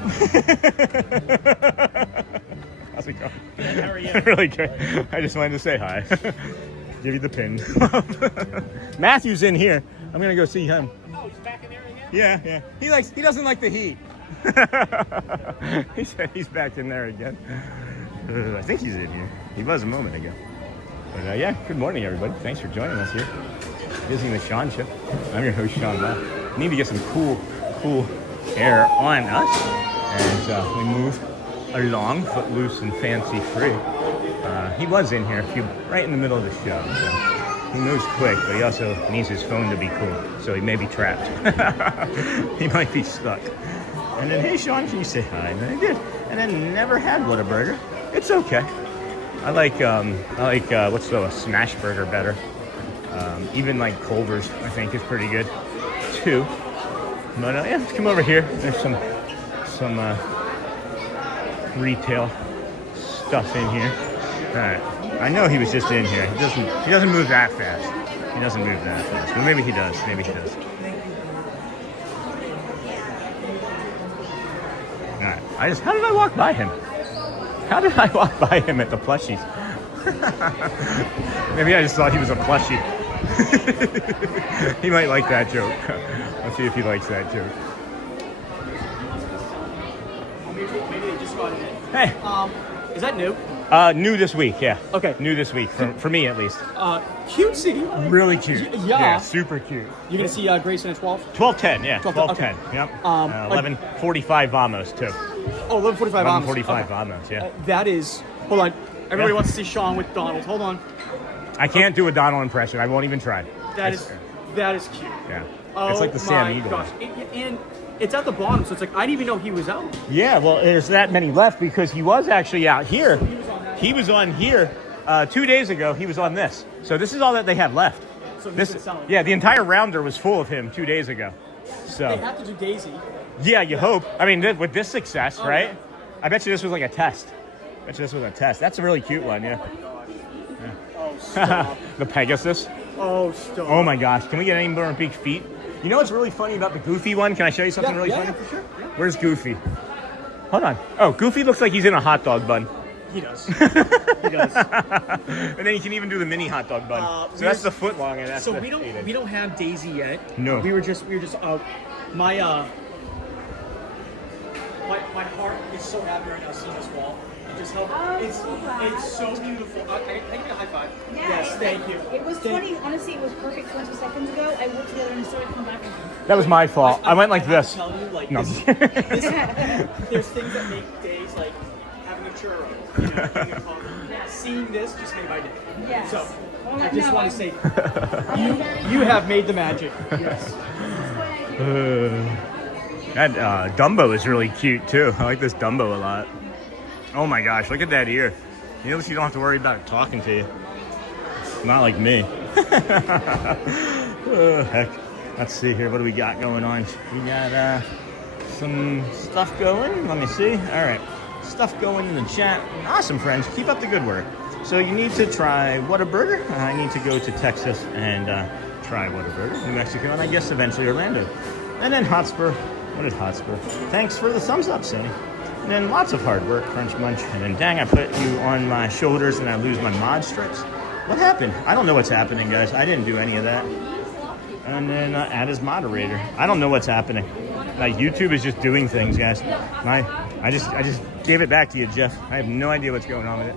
How's it going? Good, how are you? Really good. I just wanted to say hi. Give you the pin. Matthew's in here. I'm gonna go see him. Oh, he's back in there again? Yeah. He doesn't like the heat. He said he's back in there again. I think he's in here. He was a moment ago. But yeah, good morning, everybody. Thanks for joining us here. Visiting the Sean Show. I'm your host, Sean Wow. We need to get some cool air on us as we move along, footloose and fancy free. He was in here right in the middle of the show. So He moves quick, but he also needs his phone to be cool. So he may be trapped. He might be stuck. And then, hey, Sean, can you say hi? And then I did. And then never had Whataburger. It's okay. I like what's the smash burger better. Even like Culver's, I think, is pretty good too. But yeah, let's come over here. There's some retail stuff in here. All right. I know he was just in here. He doesn't move that fast. He doesn't move that fast. But maybe he does. Maybe he does. All right. How did I walk by him? How did I walk by him at the plushies? Maybe I just thought he was a plushie. He might like that joke. Let's see if he likes that joke. Maybe they just got it in. Hey. Is that new? New this week, yeah. Okay. New this week, for me at least. Cutesy. Really cute. Yeah. Super cute. You're going to see Grayson at 12? 12:10, yeah. 12:10, okay. Yep. 11:45 Vamos, too. Oh, 11:45 Vamos. 11:45 Vamos, yeah. That is... Hold on. Everybody wants to see Sean with Donald. Hold on. I can't do a Donald impression. I won't even try. That is cute. Yeah. Oh, it's like the Sam Eagle. Gosh. And it's at the bottom, so it's like, I didn't even know he was out. Yeah, well, there's that many left because he was actually out here. He was on here 2 days ago. He was on this. So this is all that they have left. So he's been selling. Yeah, the entire rounder was full of him 2 days ago. So they have to do Daisy. Yeah, you hope. I mean, with this success, right? Yeah. I bet you this was like a test. That's a really cute one, yeah. Oh, stop. The Pegasus. Oh, stop. Oh my gosh, can we get any more big feet? You know what's really funny about the Goofy one? Can I show you something really funny? Yeah, for sure. Yeah. Where's Goofy? Hold on. Oh, Goofy looks like he's in a hot dog bun. He does. He does. And then he can even do the mini hot dog bun. So that's the foot long, and that's so the we don't have Daisy yet. No. We were just my heart is so happy right now seeing this wall. It just helped. It's so beautiful. Can I give you a high five? Yeah, yes, thank you. It was 20. Honestly, it was perfect 20 seconds ago. I worked together and started coming back. That was my fault. I went like this. I tell you, like, No. there's things that make days like having a churro. You know, having a coffee. Seeing this just made my day. Yes. So I just want to say, you have made the magic. Yes. That Dumbo is really cute too. I like this Dumbo a lot. Oh my gosh, look at that ear. You know, you don't have to worry about it talking to you. Not like me. Oh, heck. Let's see here. What do we got going on? We got some stuff going. Let me see. All right. Stuff going in the chat. Awesome, friends. Keep up the good work. So you need to try Whataburger. I need to go to Texas and try Whataburger. New Mexico, and I guess eventually Orlando. And then Hotspur. What is Hotspur? Thanks for the thumbs up, Sonny. And then lots of hard work, Crunch Munch. And then dang, I put you on my shoulders and I lose my mod strips. What happened? I don't know what's happening, guys. I didn't do any of that. And then add as moderator. I don't know what's happening. Like, YouTube is just doing things, guys. I just gave it back to you, Jeff. I have no idea what's going on with it.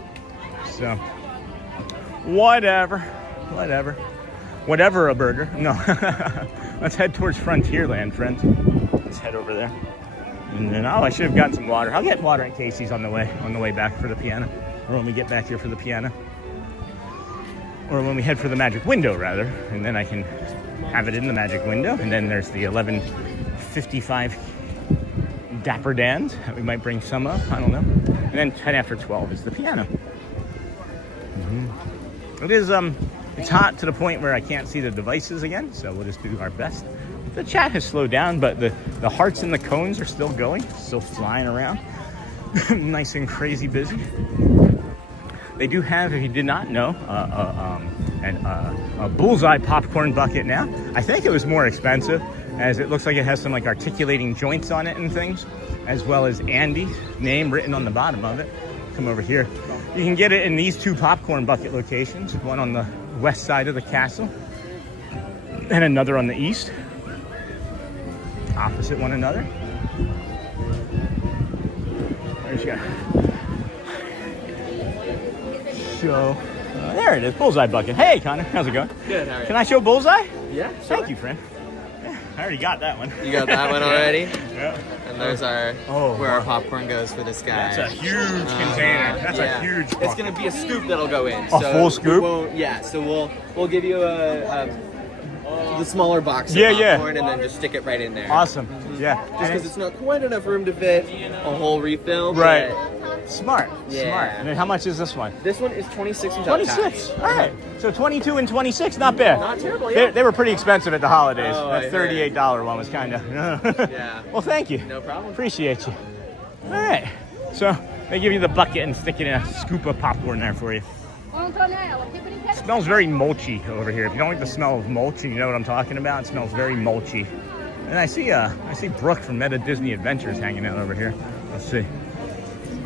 So, whatever a burger. No. Let's head towards Frontierland, friends. Let's head over there. And then, I should have gotten some water. I'll get water at Casey's on the way back for the piano. Or when we get back here for the piano. Or when we head for the magic window, rather. And then I can have it in the magic window. And then there's the 11:55 Dapper Dans. We might bring some up. I don't know. And then 10 after 12 is the piano. Mm-hmm. It is, it's hot to the point where I can't see the devices again. So we'll just do our best. The chat has slowed down, but the hearts and the cones are still going. Still flying around. Nice and crazy busy. They do have, if you did not know, a Bullseye popcorn bucket now. I think it was more expensive, as it looks like it has some like articulating joints on it and things, as well as Andy's name written on the bottom of it. Come over here. You can get it in these two popcorn bucket locations, one on the west side of the castle, and another on the east, opposite one another. There's your... So, there it is, Bullseye bucket. Hey, Connor, how's it going? Good, how are you? Can I show Bullseye? Yeah, Thank you, friend. Yeah. I already got that one. You got that one already? Yeah. And there's our where our popcorn goes for this guy. That's a huge container. That's a huge bucket. It's gonna be a scoop that'll go in. A full scoop? So we'll give you the smaller box of popcorn and then just stick it right in there. Awesome. Yeah. Just because it's not quite enough room to fit a whole refill. Right. But Smart. Yeah. Smart. And then how much is this one? This one is 26 without 26. tax. All right. So 22 and 26, not bad. Not terrible, yeah. They were pretty expensive at the holidays. Oh, that $38 one was kind of. Yeah. Well, thank you. No problem. Appreciate you. All right. So they give you the bucket and stick it in a scoop of popcorn there for you. It smells very mulchy over here. If you don't like the smell of mulch, you know what I'm talking about. It smells very mulchy. And I see Brooke from Meta Disney Adventures hanging out over here. Let's see.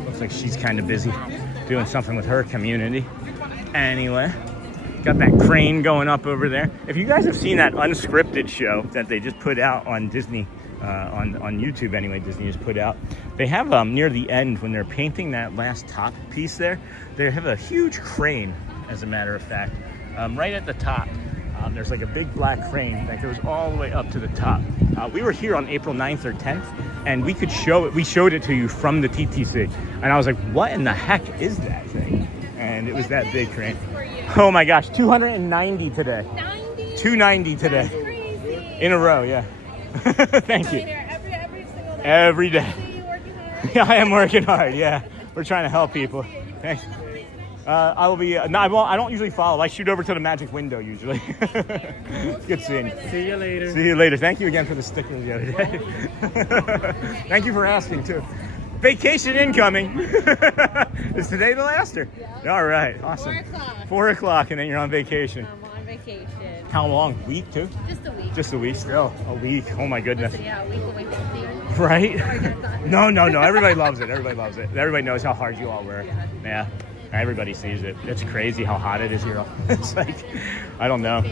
Looks like she's kind of busy doing something with her community. Anyway, got that crane going up over there. If you guys have seen that unscripted show that they just put out on Disney, on YouTube anyway, Disney just put out, they have near the end when they're painting that last top piece there, they have a huge crane, as a matter of fact, right at the top. There's like a big black crane that goes all the way up to the top. We were here on April 9th or 10th, and we could show it. We showed it to you from the TTC, and I was like, "What in the heck is that thing?" And it was that big crane. Oh my gosh, 290 today. 290 today. That's crazy. In a row, yeah. Thank you. Every single day. Every day. Yeah, I am working hard. Yeah, we're trying to help people. Thanks. I will be. No, I don't usually follow. I shoot over to the magic window usually. It's good seeing you. See you later. See you later. Thank you again for the sticker the other day. Thank you for asking too. Vacation incoming. Is today the last? All right. Awesome. 4 o'clock. 4 o'clock, and then you're on vacation. I'm on vacation. How long? Week too? Just a week. Just a week. Still a week. Oh my goodness. Listen, yeah, a week away from theater. Right? No. Everybody loves it. Everybody loves it. Everybody knows how hard you all work. Yeah. Everybody sees it. It's crazy how hot it is here. It's like, I don't know.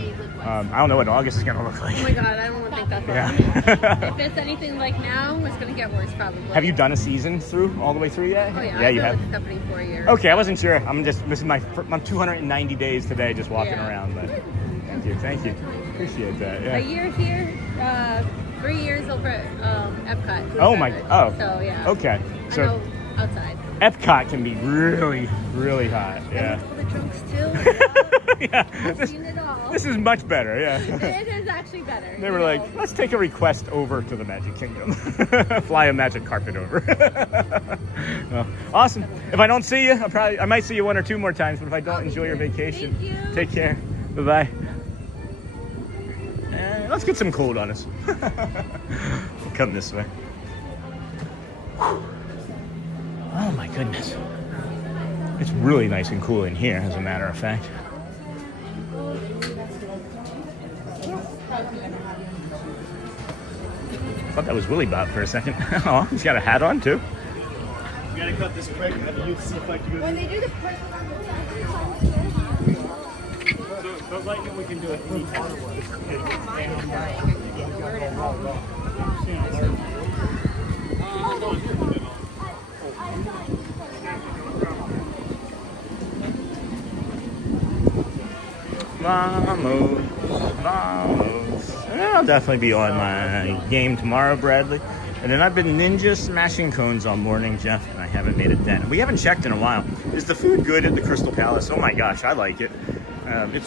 I don't know what August is going to look like. Oh my God, I don't want to think that's Yeah. If it's anything like now, it's going to get worse probably. Have you done a season all the way through yet? Oh yeah, Yeah, I've you been have. with the company 4 years. Okay, I wasn't sure. This is my 290 days today just walking around. But thank you. Appreciate that. Yeah. A year here, 3 years over at Epcot. Oh my. Oh. So yeah. Okay. So I know outside. Epcot can be really, really hot. Yeah. The trunks too. Yeah. I've seen it all. This is much better. Yeah. It is actually better. They were like, let's take a request over to the Magic Kingdom. Fly a magic carpet over. Well, awesome. If I don't see you, I might see you 1 or 2 more times, but if I don't, enjoy your vacation. Thank you. Take care. Bye-bye. And let's get some cold on us. We'll come this way. Oh my goodness. It's really nice and cool in here, as a matter of fact. Thought that was Willy Bob for a second. Oh, he's got a hat on too. We gotta cut this quick. Have the youth see if I can do When they do the So like it, we can do it anytime. Vamos. I'll definitely be on my game tomorrow, Bradley. And then I've been ninja smashing cones all morning, Jeff, and I haven't made a dent. We haven't checked in a while. Is the food good at the Crystal Palace? Oh my gosh, I like it.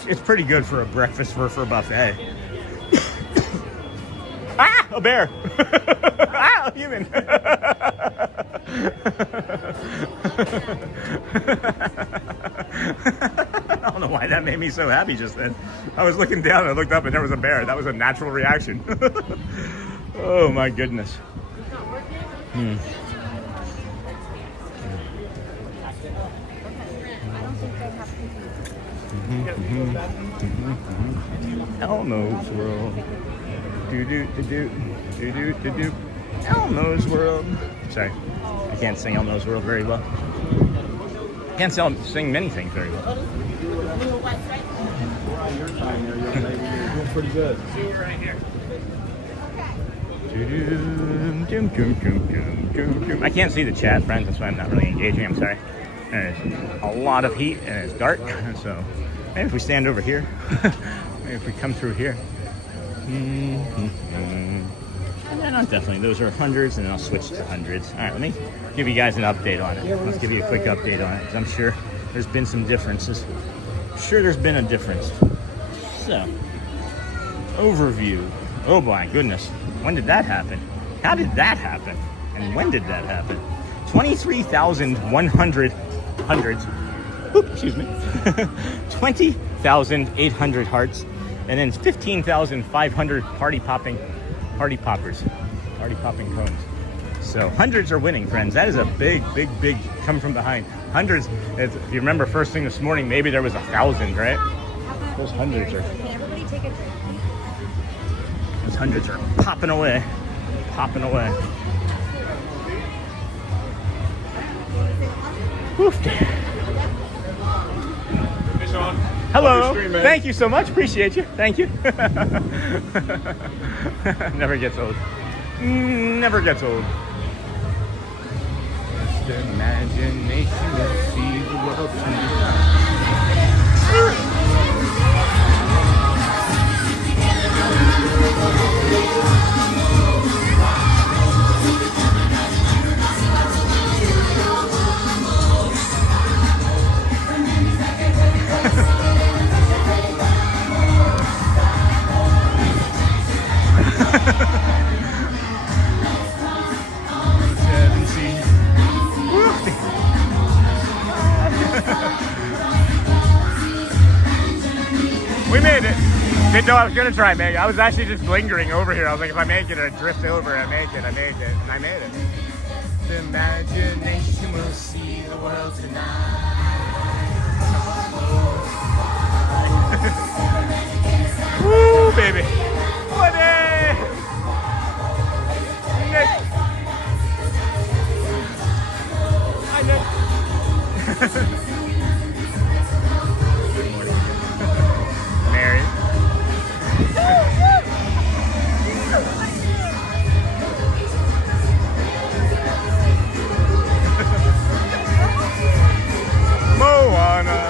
It's pretty good for a breakfast for a buffet. Ah, a bear! Ah, a human! I don't know why that made me so happy just then. I was looking down and I looked up and there was a bear. That was a natural reaction. Oh my goodness. Elmo's World. Do-do-do-do. Elmo's World. Sorry, I can't sing Elmo's World very well. I can't sing many things very well. Your time there, young lady. You're doing pretty good. See, we're right here. I can't see the chat, friends. That's why I'm not really engaging. I'm sorry. There's a lot of heat and it's dark. So maybe if we stand over here, maybe if we come through here. Yeah, not definitely. Those are hundreds, and then I'll switch to hundreds. All right, let me give you guys an update on it. Let's give you a quick update on it, because I'm sure there's been some differences. I'm sure there's been a difference. So, overview. Oh my goodness. When did that happen? How did that happen? And when did that happen? 23,100 hundreds. Oop, excuse me. 20,800 hearts. And then 15,500 party popping cones. So hundreds are winning, friends. That is a big come from behind. Hundreds, if you remember first thing this morning, maybe there was 1,000, right? Those hundreds are. Everybody take a drink. Those hundreds are popping away. Woof. Hey, Sean. Hello. Thank you so much. Appreciate you. Thank you. Never gets old. Never gets old. Just imagination will see the world tonight. Seven Seas. We made it. Didn't know I was gonna try, Meg. I was actually just lingering over here. I was like, if I make it or drift over, I make it, and I made it. The imagination will see the world tonight. Woo, baby. What a Nick. Hi, Nick. Good morning. Mary. Moana.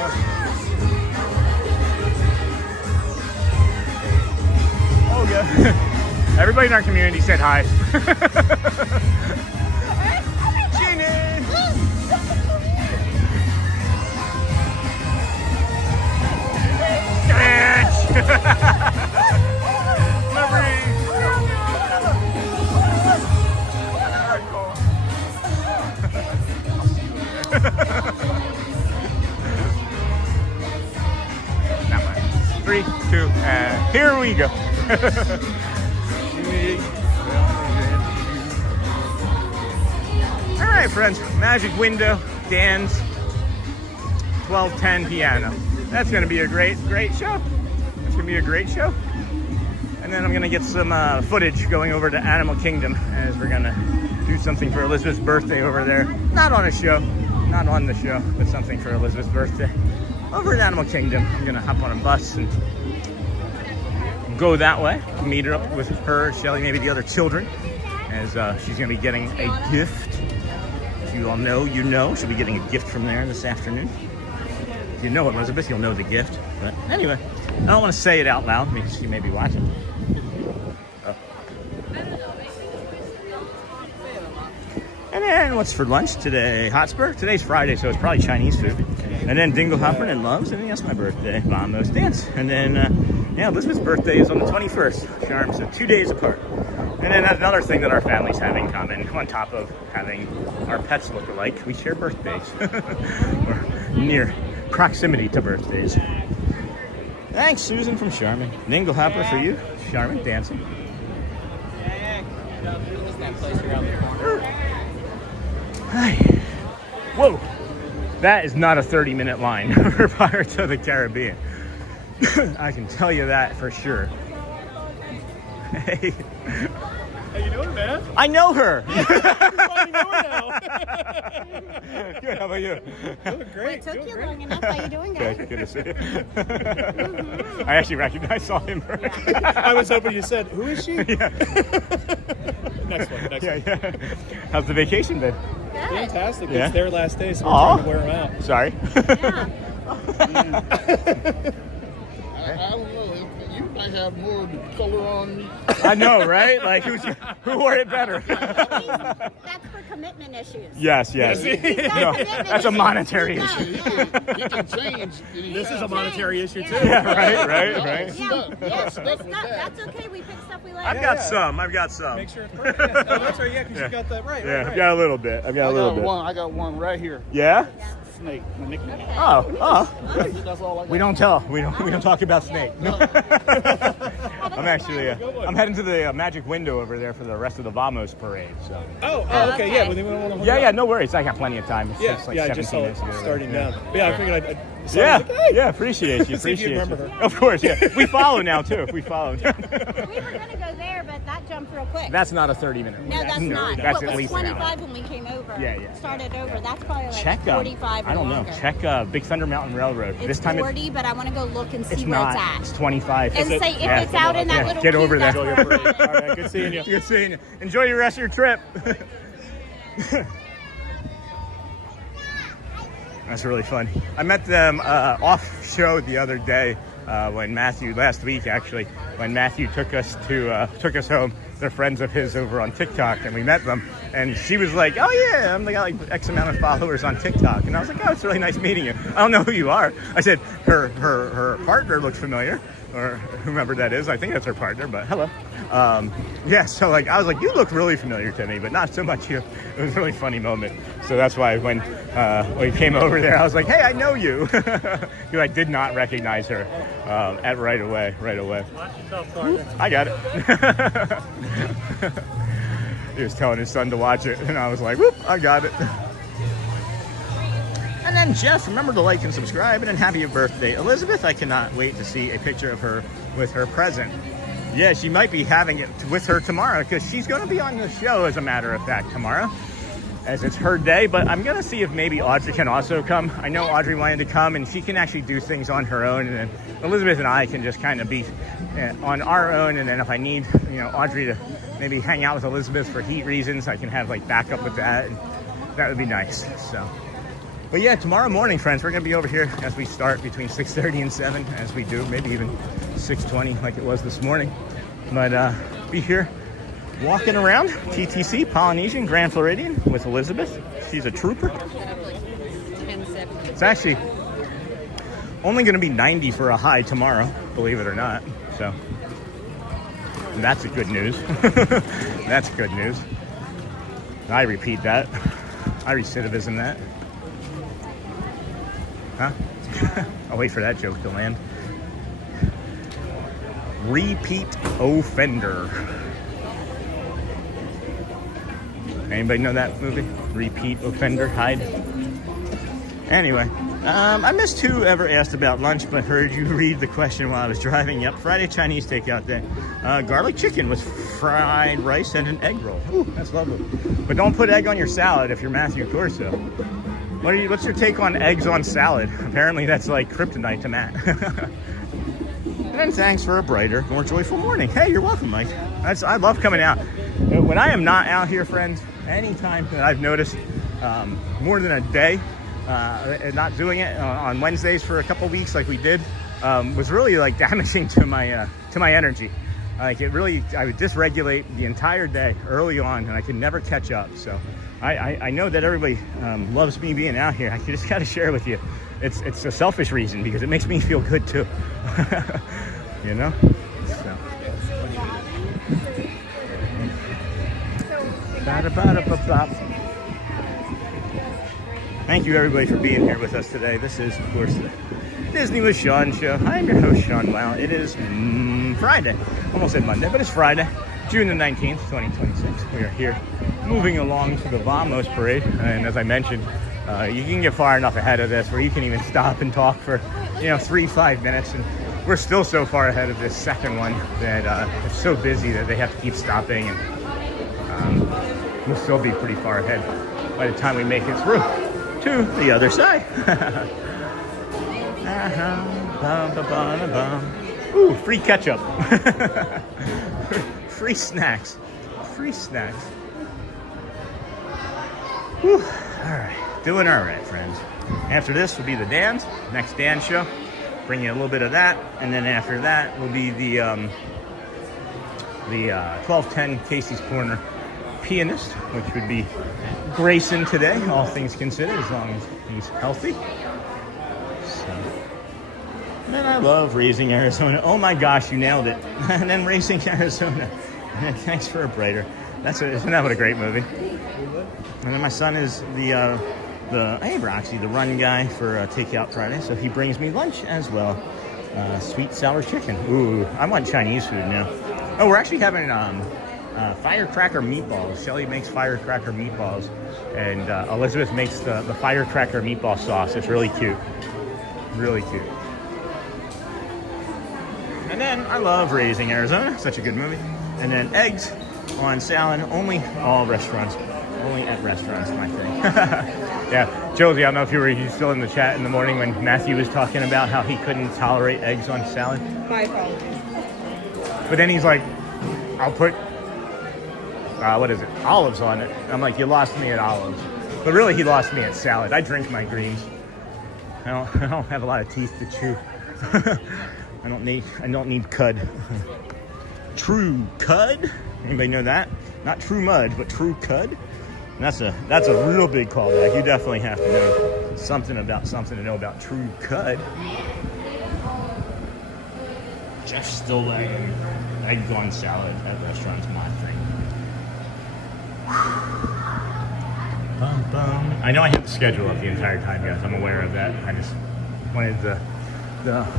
Oh yeah. Everybody in our community said hi. Three, two, and here we go. All right, friends. Magic Window, Dan's 12:10 piano. That's going to be a great show. It's going to be a great show. And then I'm going to get some footage going over to Animal Kingdom as we're going to do something for Elizabeth's birthday over there. Not on a show, not on the show, but something for Elizabeth's birthday. Over at Animal Kingdom, I'm going to hop on a bus and go that way, meet her up with her, Shelly, maybe the other children, as she's going to be getting a gift. If you all know, you know, she'll be getting a gift from there this afternoon. If you know Elizabeth, you'll know the gift. But anyway, I don't want to say it out loud because she may be watching. Oh. And then what's for lunch today? Hotspur? Today's Friday, so it's probably Chinese food. And then Dingle Hopper and Loves, and then that's my birthday, Vamos Dance. And then, yeah, Elizabeth's birthday is on the 21st, Charm, so 2 days apart. And then that's another thing that our families have in common, on top of having our pets look alike, we share birthdays, or near proximity to birthdays. Thanks, Susan from Charmin. Dingle Hopper for you, Charmin, dancing. Hi. Whoa. That is not a 30-minute line for Pirates of the Caribbean. I can tell you that for sure. Hey. How you doing, man? I know her. You finally know her now. Good, how about you? Doing great. Well, it took you long enough. How you doing, guys? Good to see you. I actually recognized, saw him. I was hoping you said, who is she? Yeah. Next one. Yeah. How's the vacation been? Fantastic. Yeah? It's their last day, so we're Aw. trying to wear them out. Sorry. I don't know. I have more color on me. I know, right? Like, who wore it better? That's for commitment issues. Yes. No, that's a monetary issue. He can change. This is a monetary issue too. Yeah, right. That's okay. We pick stuff we like. I've got some. Make sure it's perfect. Yes. Oh, that's right. Yeah, because you got that right. Yeah, right. I've got a little bit. I got one right here. Yeah? Snake. My nickname. Oh. That's all I got. We don't talk about Snake. I'm actually I'm heading to the magic window over there for the rest of the Vamos parade. So. Okay. Yeah, but then we don't want to. Yeah. No worries. I got plenty of time. It's just like 17 just saw minutes it ago. starting down. But yeah, I figured I'd Appreciate you. See if you remember her. Of course, yeah. We follow now too. We follow. We were gonna go there, but that jumped real quick. That's not a 30-minute. No, that's not. That's What at was least 25 when we came over? Yeah. Started over. That's probably like Check 45 or I don't longer. know. Check Big Thunder Mountain Railroad. It's this time 40, but I want to go look and see it's where not. it's at. It's 25. And say if it's out in that little get queue, over there. that's where I'm at. All right, good seeing you. Good seeing you. Enjoy the rest of your trip. That's really fun. I met them off show the other day when Matthew, last week actually, when Matthew took us home. They're friends of his over on TikTok, and we met them. And she was like, "Oh yeah, I'm got like X amount of followers on TikTok." And I was like, "Oh, it's really nice meeting you. I don't know who you are." I said, "Her partner looks familiar." Or whomever that is, I think that's her partner, but hello. So like I was like, you look really familiar to me, but not so much you. It was a really funny moment. So that's why when we came over there, I was like, hey, I know you. Because I did not recognize her right away. Watch yourself, partner. I got it. He was telling his son to watch it, and I was like, whoop, I got it. And then Jeff, remember to like and subscribe, and then happy birthday, Elizabeth. I cannot wait to see a picture of her with her present. Yeah, she might be having it with her tomorrow because she's going to be on the show, as a matter of fact, tomorrow, as it's her day. But I'm going to see if maybe Audrey can also come. I know Audrey wanted to come, and she can actually do things on her own, and then Elizabeth and I can just kind of be on our own. And then if I need, Audrey to maybe hang out with Elizabeth for heat reasons, I can have like backup with that, and that would be nice. So. But yeah, tomorrow morning, friends, we're going to be over here as we start between 6:30 and 7, as we do, maybe even 6:20 like it was this morning. But be here walking around TTC, Polynesian, Grand Floridian with Elizabeth. She's a trooper. It's actually only going to be 90 for a high tomorrow, believe it or not. So that's a good news. That's good news. I repeat that. I recidivism that. Huh? I'll wait for that joke to land. Repeat offender. Anybody know that movie? Repeat offender, Hyde. Anyway, I missed who ever asked about lunch, but heard you read the question while I was driving. Yep, Friday Chinese takeout day. Garlic chicken with fried rice and an egg roll. Ooh, that's lovely. But don't put egg on your salad if you're Matthew Corsa. What's your take on eggs on salad? Apparently that's like kryptonite to Matt. And then thanks for a brighter, more joyful morning. Hey, you're welcome, Mike. I love coming out. When I am not out here, friends, anytime that I've noticed more than a day, not doing it on Wednesdays for a couple weeks like we did, was really like damaging to my energy. Like I would dysregulate the entire day early on, and I could never catch up. So I know that everybody loves me being out here. I just got to share with you. It's a selfish reason because it makes me feel good too. So. Thank you everybody for being here with us today. This is, of course, the Disney with Sean show. I'm your host, Sean Wow. It is Friday. Almost said Monday, but it's Friday, June the 19th, 2026. We are here moving along to the Vamos parade. And as I mentioned, you can get far enough ahead of this where you can even stop and talk for, 3-5 minutes. And we're still so far ahead of this second one that it's so busy that they have to keep stopping. And we'll still be pretty far ahead by the time we make it through to the other side. Ooh, free ketchup. Free snacks. Whew. All right, doing all right, friends. After this will be the Dans, next Dans show. bring you a little bit of that, and then after that will be the 1210 Casey's Corner pianist, which would be Grayson today, all things considered, as long as he's healthy. So, man, I love Raising Arizona. Oh my gosh, you nailed it. And then Raising Arizona. Thanks for a brighter. Isn't that what a great movie? And then my son is the run guy for Takeout Friday, so he brings me lunch as well. Sweet sour chicken. Ooh, I want Chinese food now. Oh, we're actually having firecracker meatballs. Shelly makes firecracker meatballs, and Elizabeth makes the firecracker meatball sauce. It's really cute. Really cute. And then I love Raising Arizona. Such a good movie. And then eggs on salad. Only at restaurants, my thing. Yeah, Josie, I don't know if you were still in the chat in the morning when Matthew was talking about how he couldn't tolerate eggs on salad. My apologies. But then he's like, I'll put, olives on it. I'm like, you lost me at olives. But really, he lost me at salad. I drink my greens. I don't have a lot of teeth to chew. I don't need cud. True cud? Anybody know that? Not true mud, but true cud? And that's a real big callback. You definitely have to know something to know about true cud. Jeff's still letting eggs on salad at restaurants, my thing. Bum, bum. I know I had the schedule up the entire time, guys. I'm aware of that. I just wanted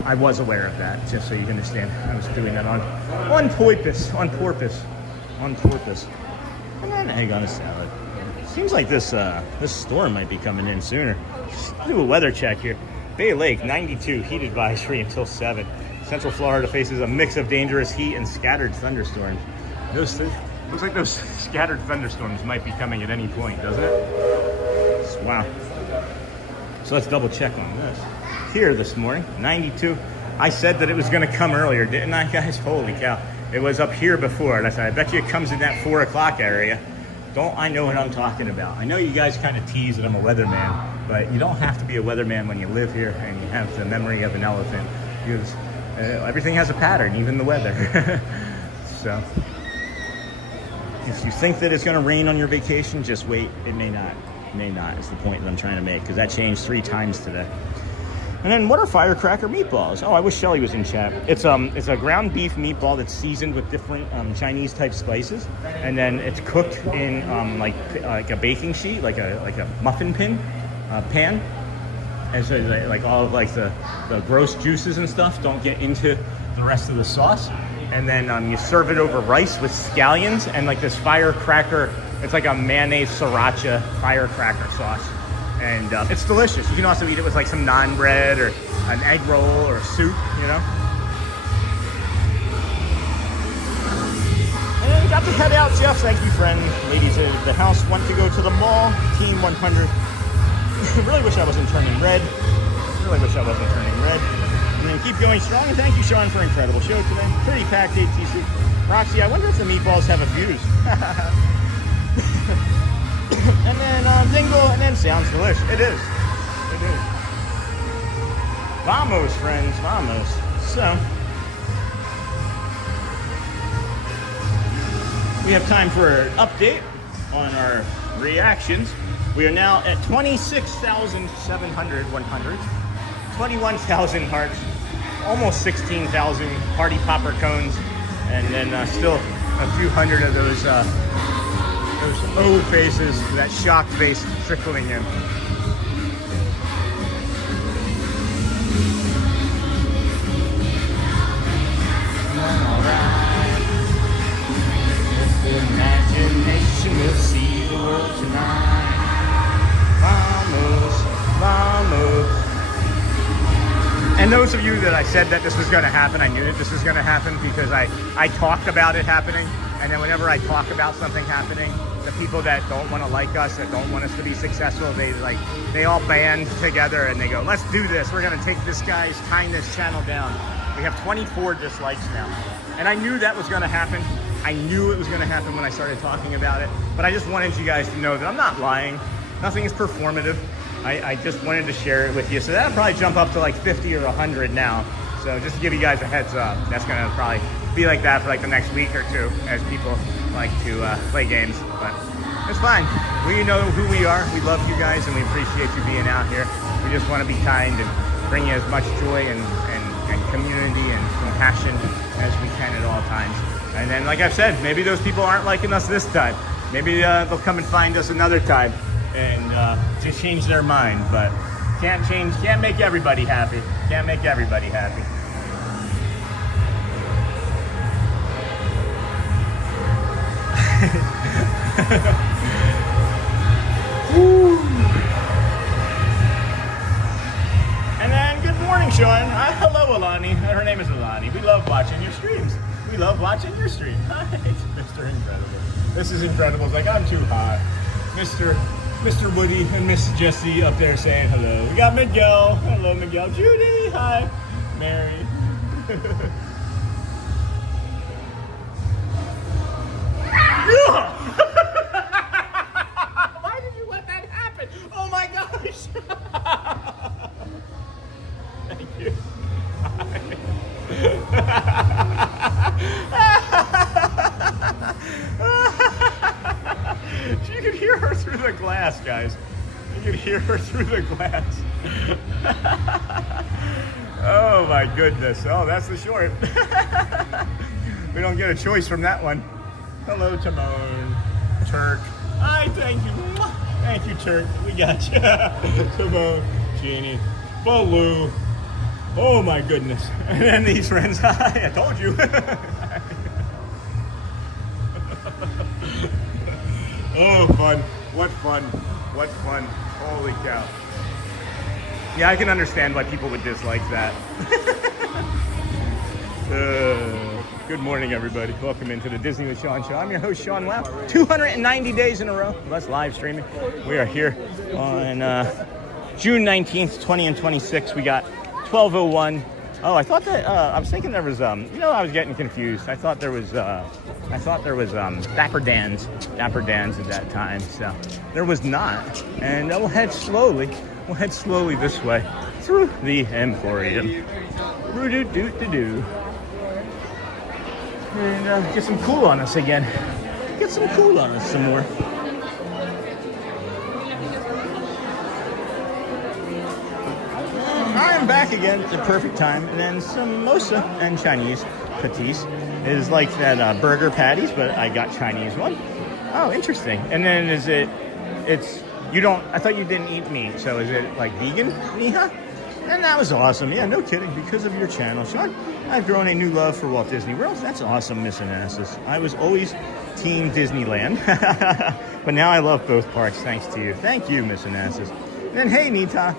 I was aware of that, just so you can understand. I was doing that on porpoise. And then egg on a salad. Seems like this storm might be coming in sooner. Just do a weather check here. Bay Lake, 92, heat advisory until 7. Central Florida faces a mix of dangerous heat and scattered thunderstorms. Looks like those scattered thunderstorms might be coming at any point, doesn't it? Wow. So let's double check on this. Here this morning, 92. I said that it was going to come earlier, didn't I, guys? Holy cow. It was up here before, and I said, I bet you it comes in that 4 o'clock area. Don't I know what I'm talking about? I know you guys kind of tease that I'm a weatherman, but you don't have to be a weatherman when you live here and you have the memory of an elephant, because everything has a pattern, even the weather. So, if you think that it's going to rain on your vacation, just wait. It may not. It may not, is the point that I'm trying to make, because that changed 3 times today. And then what are firecracker meatballs? Oh, I wish Shelly was in chat. It's a ground beef meatball that's seasoned with different Chinese type spices, and then it's cooked in like a baking sheet, like a muffin pan, and so like all of like the gross juices and stuff don't get into the rest of the sauce. And then you serve it over rice with scallions and like this firecracker. It's like a mayonnaise sriracha firecracker sauce. And it's delicious. You can also eat it with like some naan bread or an egg roll or a soup, you know. And we got to head out, Jeff. Thank you, friend. Ladies of the house want to go to the mall. Team 100. Really wish I wasn't turning red. And then keep going strong. And thank you, Sean, for an incredible show today. Pretty packed ATC. Roxy, I wonder if the meatballs have a fuse. And then Dingle, and then sounds delicious. It is. Vamos, friends, vamos. So, we have time for an update on our reactions. We are now at 26,700 100s, 21,000 hearts, almost 16,000 party popper cones, and then still a few hundred of those O faces, that shocked face trickling in. Alright, with imagination we'll see the world tonight. Vamos, vamos. And those of you that I said that this was going to happen, I knew that this was going to happen because I talked about it happening. And then whenever I talk about something happening, the people that don't want to like us, that don't want us to be successful, they all band together and they go, let's do this. We're going to take this guy's kindness channel down. We have 24 dislikes now. And I knew that was going to happen. I knew it was going to happen when I started talking about it. But I just wanted you guys to know that I'm not lying. Nothing is performative. I just wanted to share it with you. So that'll probably jump up to like 50 or 100 now. So just to give you guys a heads up, that's gonna probably be like that for like the next week or two as people like to play games. But it's fine. We know who we are. We love you guys and we appreciate you being out here. We just want to be kind and bring you as much joy and community and compassion as we can at all times. And then, like I've said, maybe those people aren't liking us this time. Maybe they'll come and find us another time and to change their mind. But can't make everybody happy. Can't make everybody happy. Woo. And then good morning, Sean. Hello, Alani. Her name is Alani. We love watching your streams. We love watching your stream. Hi, Mr. Incredible. This is incredible. It's like I'm too hot. Mr. Woody and Miss Jessie up there saying hello. We got Miguel. Hello, Miguel. Judy. Hi. Mary. Why did you let that happen? Oh my gosh. Thank you. You could hear her through the glass, guys. You could hear her through the glass. Oh my goodness. Oh, that's the short. We don't get a choice from that one. Hello, Timon. Turk. Hi, thank you. Thank you, Turk. We got you. Timon, Jeannie, Baloo. Oh my goodness. And then these friends. Hi, I told you. Oh, fun. What fun. What fun. Holy cow. Yeah, I can understand why people would dislike that. Good morning, everybody. Welcome into the Disney with Sean Show. I'm your host, Sean Wow. 290 days in a row. That's live streaming. We are here on June 19th, 20 and 26. We got 12:01. Oh, I thought that I was thinking there was I was getting confused. I thought there was Dapper Dans at that time. So there was not. And we'll head slowly this way through the Emporium. Roo-doo-doo-doo-doo. And get some cool on us again. Get some cool on us some more. I am back again at the perfect time. And then samosa and Chinese patis is like that burger patties, but I got Chinese one. Oh, interesting. And then I thought you didn't eat meat, so is it like vegan, Niha? And that was awesome. Yeah, no kidding. Because of your channel, Sean, I've grown a new love for Walt Disney World. That's awesome, Miss Onassis. I was always Team Disneyland, but now I love both parks thanks to you. Thank you, Miss Onassis. And then, hey, Niha,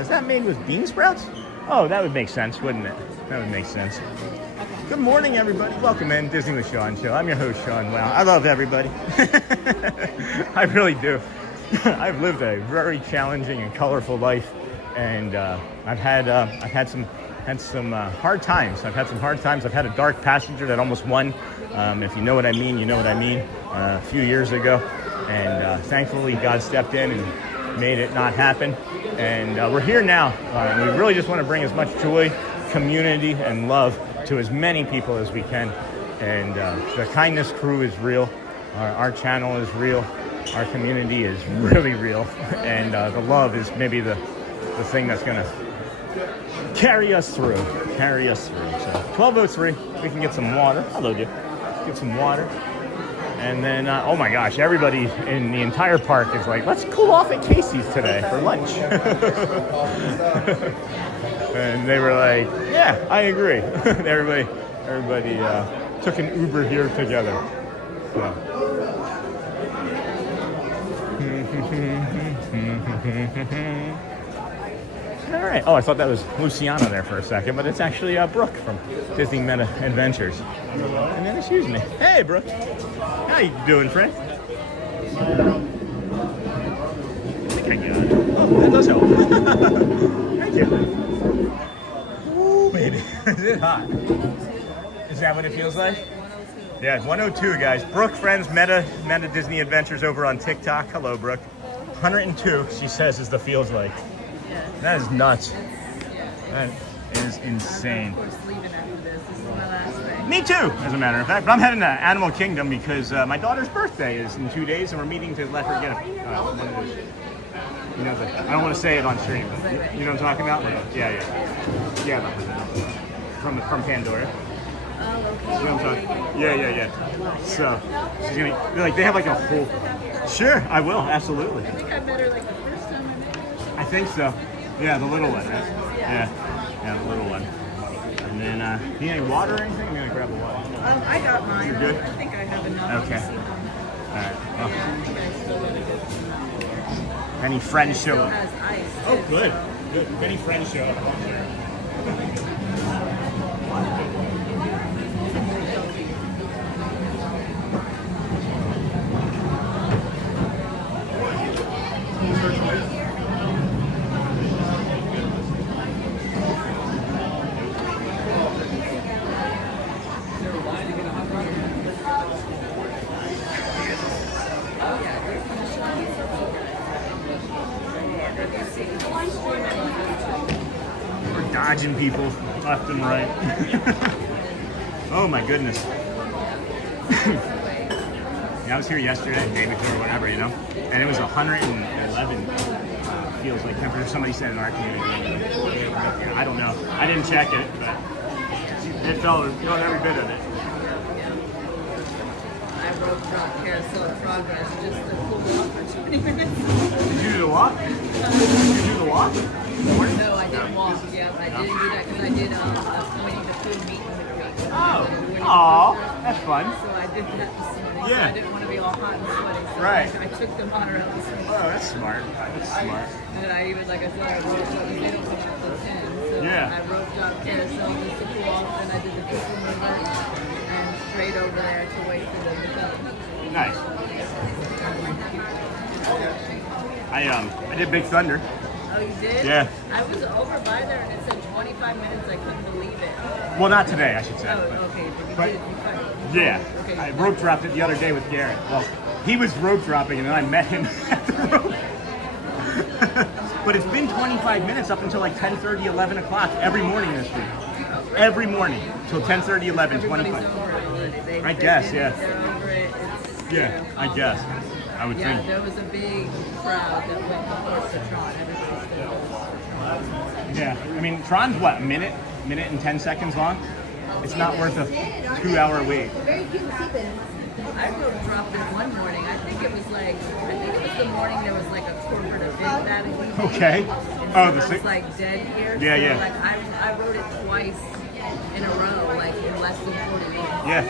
is that made with bean sprouts? Oh, that would make sense, wouldn't it? That would make sense. Good morning, everybody. Welcome in Disney with Sean Show. I'm your host, Sean Wow. I love everybody. I really do. I've lived a very challenging and colorful life. And I've had some hard times. I've had some hard times. I've had a dark passenger that almost won. If you know what I mean, you know what I mean. A few years ago, and thankfully God stepped in and made it not happen. And we're here now. And we really just want to bring as much joy, community, and love to as many people as we can. And the kindness crew is real. Our channel is real. Our community is really real. And the love is maybe the thing that's gonna carry us through. So 12:03, we can get some water. Hello, dear. Get some water. And then, oh my gosh, everybody in the entire park is like, let's cool off at Casey's today for lunch. And they were like, yeah, I agree. everybody took an Uber here together. So. All right. Oh, I thought that was Luciana there for a second, but it's actually Brooke from Disney Meta Adventures. And then, excuse me. Hey, Brooke. How you doing, friend? I think I got it. Oh, that does help. Thank you. Ooh, baby. Is it hot? Is that what it feels like? Yeah, 102, guys. Brooke Friends Meta Disney Adventures over on TikTok. Hello, Brooke. 102, she says, is the feels like. That is nuts. That is insane. Of course, leaving after this. This is my last day. Me too, as a matter of fact. But I'm heading to Animal Kingdom because my daughter's birthday is in 2 days, and we're meeting to let her get one of those. You know, I don't want to say it on stream, but you know what I'm talking about? Yeah. From Pandora. Oh, okay. You know what I'm talking? Yeah. So she's gonna like they have like a whole. Sure, I will absolutely. I think I met her like the first time I met her. I think so. Yeah, the little one, right? Yeah, the little one. And then, you need any water or anything? I'm gonna grab a water. I got mine. You're good? I think I have enough. Okay. To see them. All right. Yeah, I think I still gotta get some. Any friends show up? Has ice. Oh, too, good. so. Good. If any friends show up, I'm there. We're dodging people left and right. Oh my goodness. Yeah, I was here yesterday, day before, whatever, you know, and it was 111. Feels like temperature. Somebody said in our community. Yeah, I don't know. I didn't check it, but it felt every bit of it. I wrote drop carousel in progress just to cool off for 20 minutes. Did you do the walk? Did you do the walk? No, I didn't walk. Yeah, I didn't do that because I did pointing the food meet and the great. Oh, that's fun. So I did that this morning. Yeah. So I didn't want to be all hot and sweaty. So Right. I took the monorail this morning. Oh, that's smart. That's smart. And then I even, like I said, I roped up. They don't come out till 10. So Yeah. I roped up carousel just to cool off. And I did the PeopleMover and straight over there to wait for them to come. Nice. I did Big Thunder. Oh, you did? Yeah. I was over by there and it said 25 minutes. I couldn't believe it. Well, not today, I should say. Oh, but- okay. but- You Yeah, Okay. I rope dropped it the other day with Garrett. Well, he was rope dropping and then I met him at the rope. But it's been 25 minutes up until like 10:30, 11 o'clock every morning this week. Every morning till 10:30, 11, 25. I guess, yeah. They're over it. It's, Yeah, I guess. I would yeah, think. there was a big crowd that went before the Tron. Everybody stood over for Tron. Yeah, I mean, Tron's what, minute and 10 seconds long? It's not worth a 2-hour wait. I rope dropped it one morning. I think it was the morning there was like a corporate event that evening. Okay. And Oh, so the it was like dead here. Yeah, so yeah. Like I wrote it twice in a row, like in less than 40 minutes. Yeah.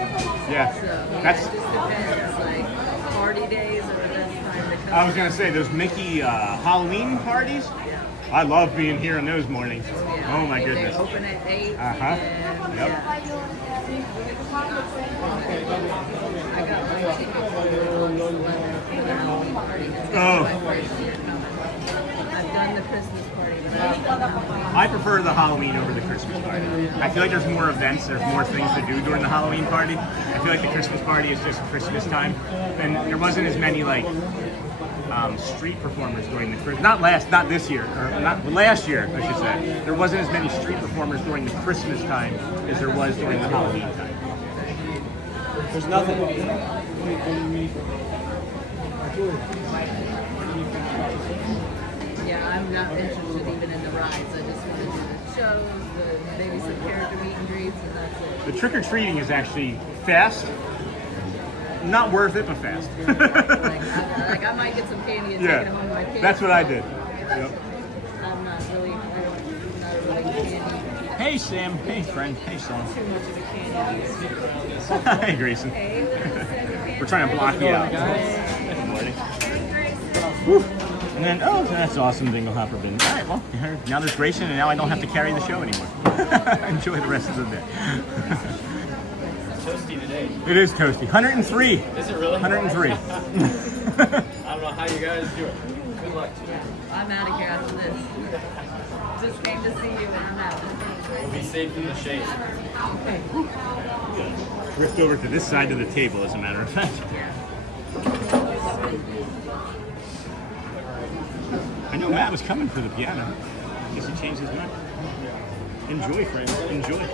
So yeah, That's. it just depends. Like party days are the best time to come. I was gonna say those Mickey Halloween parties. I love being here on those mornings. Oh my goodness. They open at 8. Uh huh. Yep. I got my ticket for the Halloween party. Oh. My first year coming. I've done the Christmas party, but I don't know. I prefer the Halloween over the Christmas party. I feel like there's more events, there's more things to do during the Halloween party. I feel like the Christmas party is just Christmas time, and there wasn't as many like street performers during the Christmas. Not this year, or not last year, I should say. There wasn't as many street performers during the Christmas time as there was during the Halloween time. There's nothing. Yeah, I'm not interested even in the rides. I just want to do the shows, maybe some character meet and greets, and that's it. The trick-or-treating is actually fast. Not worth it, but fast. Like I might get some candy and take it home with my kids. That's what I did. Yep. I'm not really, not a really candy. Hey Sam, hey friend, hey Sean. Too much of a candy eater. Hey Grayson. We're trying to block you out. Good morning. Woo. And then, oh, that's awesome, Bingo Hopper bin. All right, well, now there's Grayson, and now I don't have to carry the show anymore. Enjoy the rest of the day. Toasty today. It is toasty. 103. Is it really? 103. I don't know how you guys do it. Good luck to you. I'm out of here after this. Just came to see you and I'm out. We'll be safe in the shade. Okay. Drift over to this side of the table, as a matter of fact. I know Matt was coming for the piano. I guess he changed his mind. Enjoy, friends. Enjoy.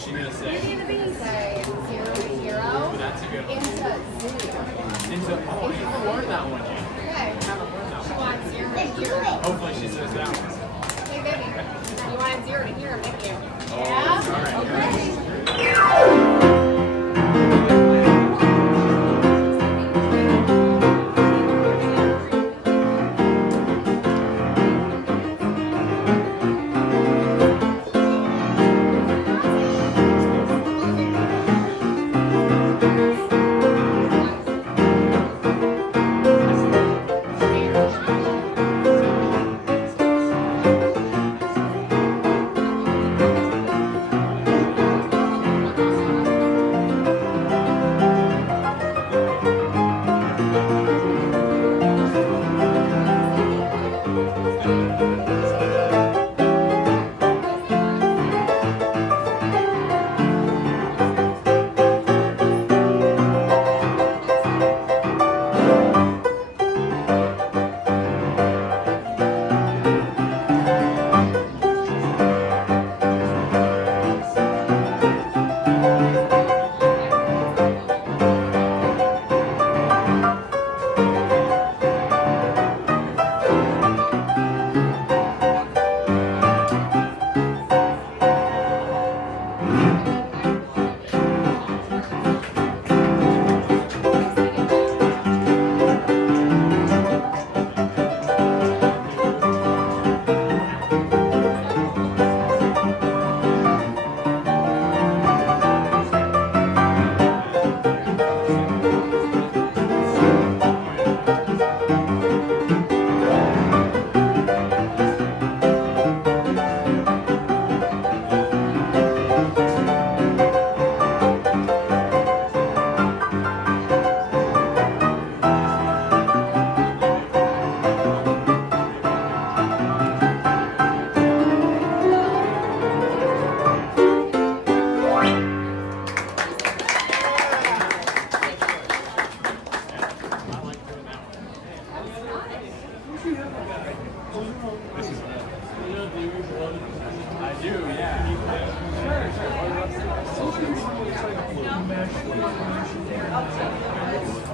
What's she gonna say? Beauty and the Beast. Say 0 to 0. That's a good one. Into zoo. Oh, you haven't learned that one yet. Okay. She wants 0 to 0. Hopefully she says that one. Hey, baby. You wanted 0 to hero, didn't you? Oh, Yeah? sorry. Okay.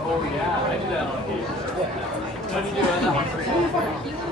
Oh yeah, I do that on here. How do you do on that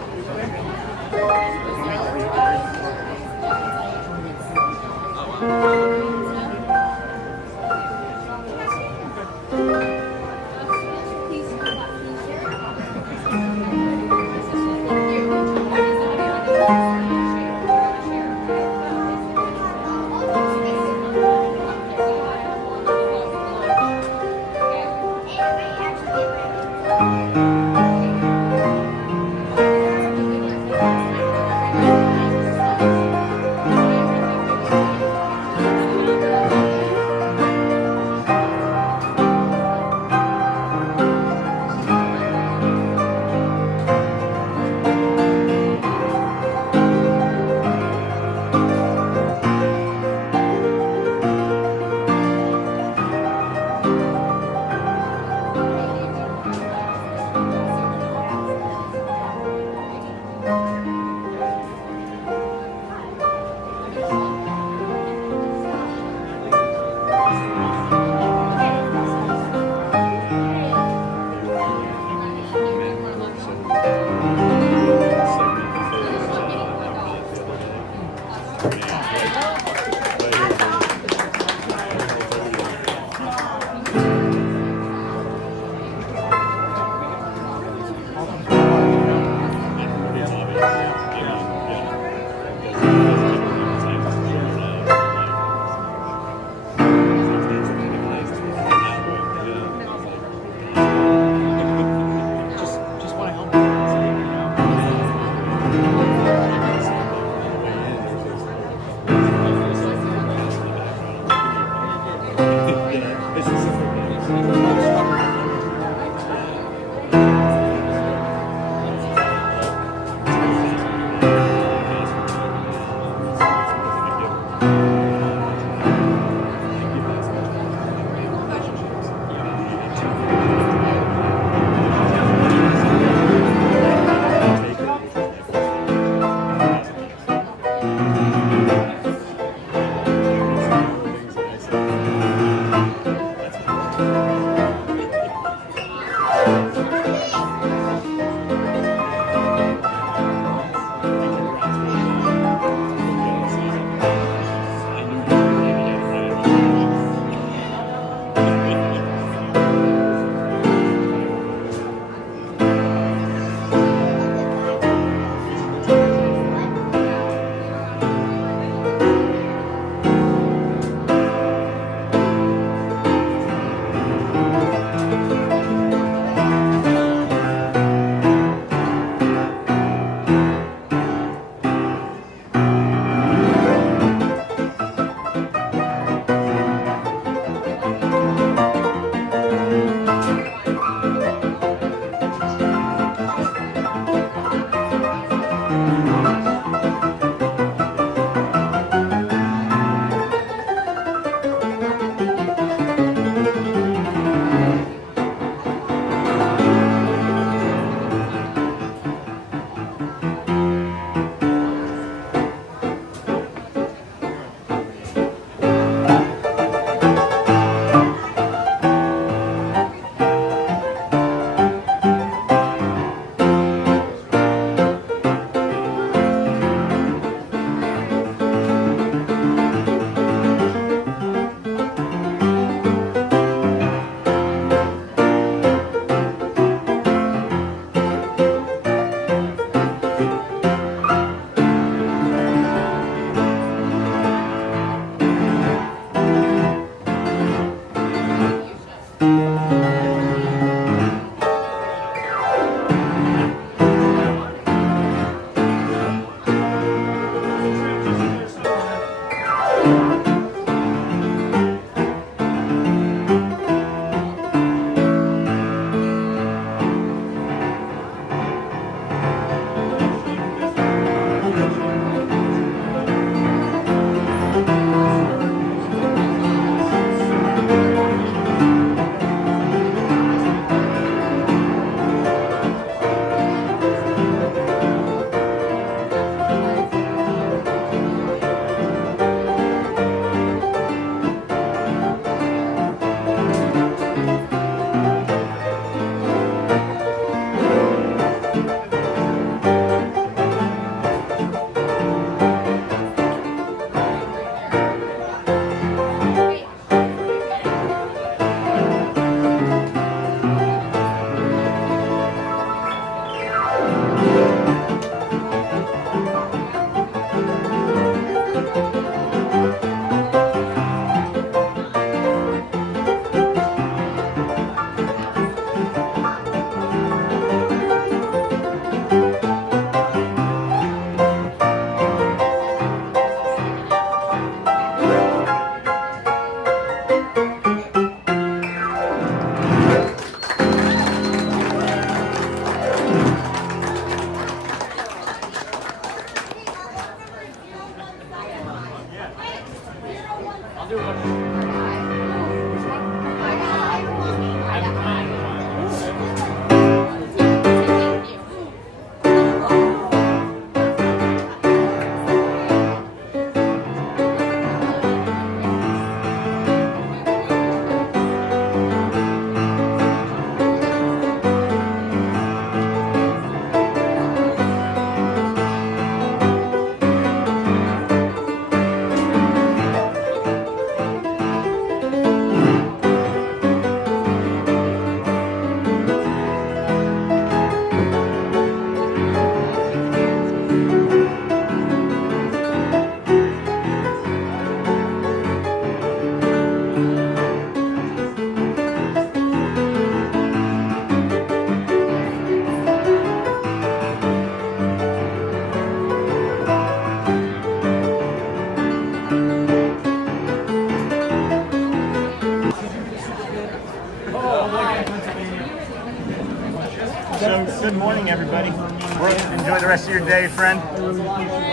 So, good morning, everybody. Enjoy the rest of your day, friend.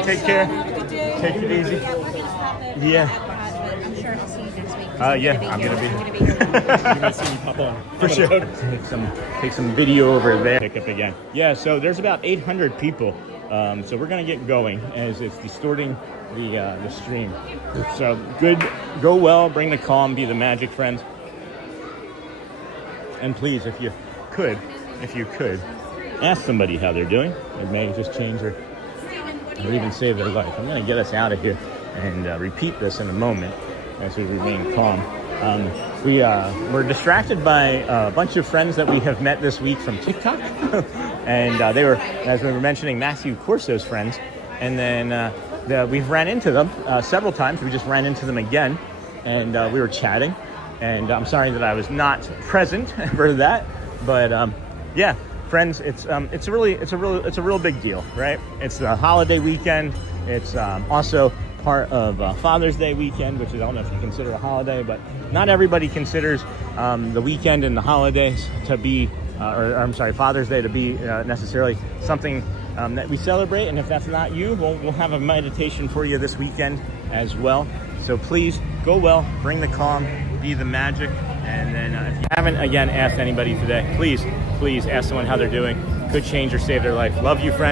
Take care. Take it easy. Yeah. I'm sure I'll see you next week. Yeah, I'm gonna be. You're gonna see me pop on. For sure. Take some video over there. Pick up again. Yeah. So there's about 800 people. So we're gonna get going as it's distorting the stream. So good. Go well. Bring the calm. Be the magic, friends. And please, if you could, ask somebody how they're doing. It may just change or even save their life. I'm going to get us out of here and repeat this in a moment as we remain calm. We're distracted by a bunch of friends that we have met this week from TikTok. And they were, as we were mentioning, Matthew Corso's friends. And then we've ran into them several times. We just ran into them again. And we were chatting. And I'm sorry that I was not present for that. But yeah, friends, it's a real big deal, right? It's the holiday weekend. It's also part of Father's Day weekend, which is, I don't know if you consider a holiday, but not everybody considers the weekend and the holidays to be, Father's Day to be necessarily something that we celebrate. And if that's not you, we'll have a meditation for you this weekend as well. So please go well, bring the calm, be the magic. And then if you haven't, again, asked anybody today, please ask someone how they're doing. Could change or save their life. Love you, friends.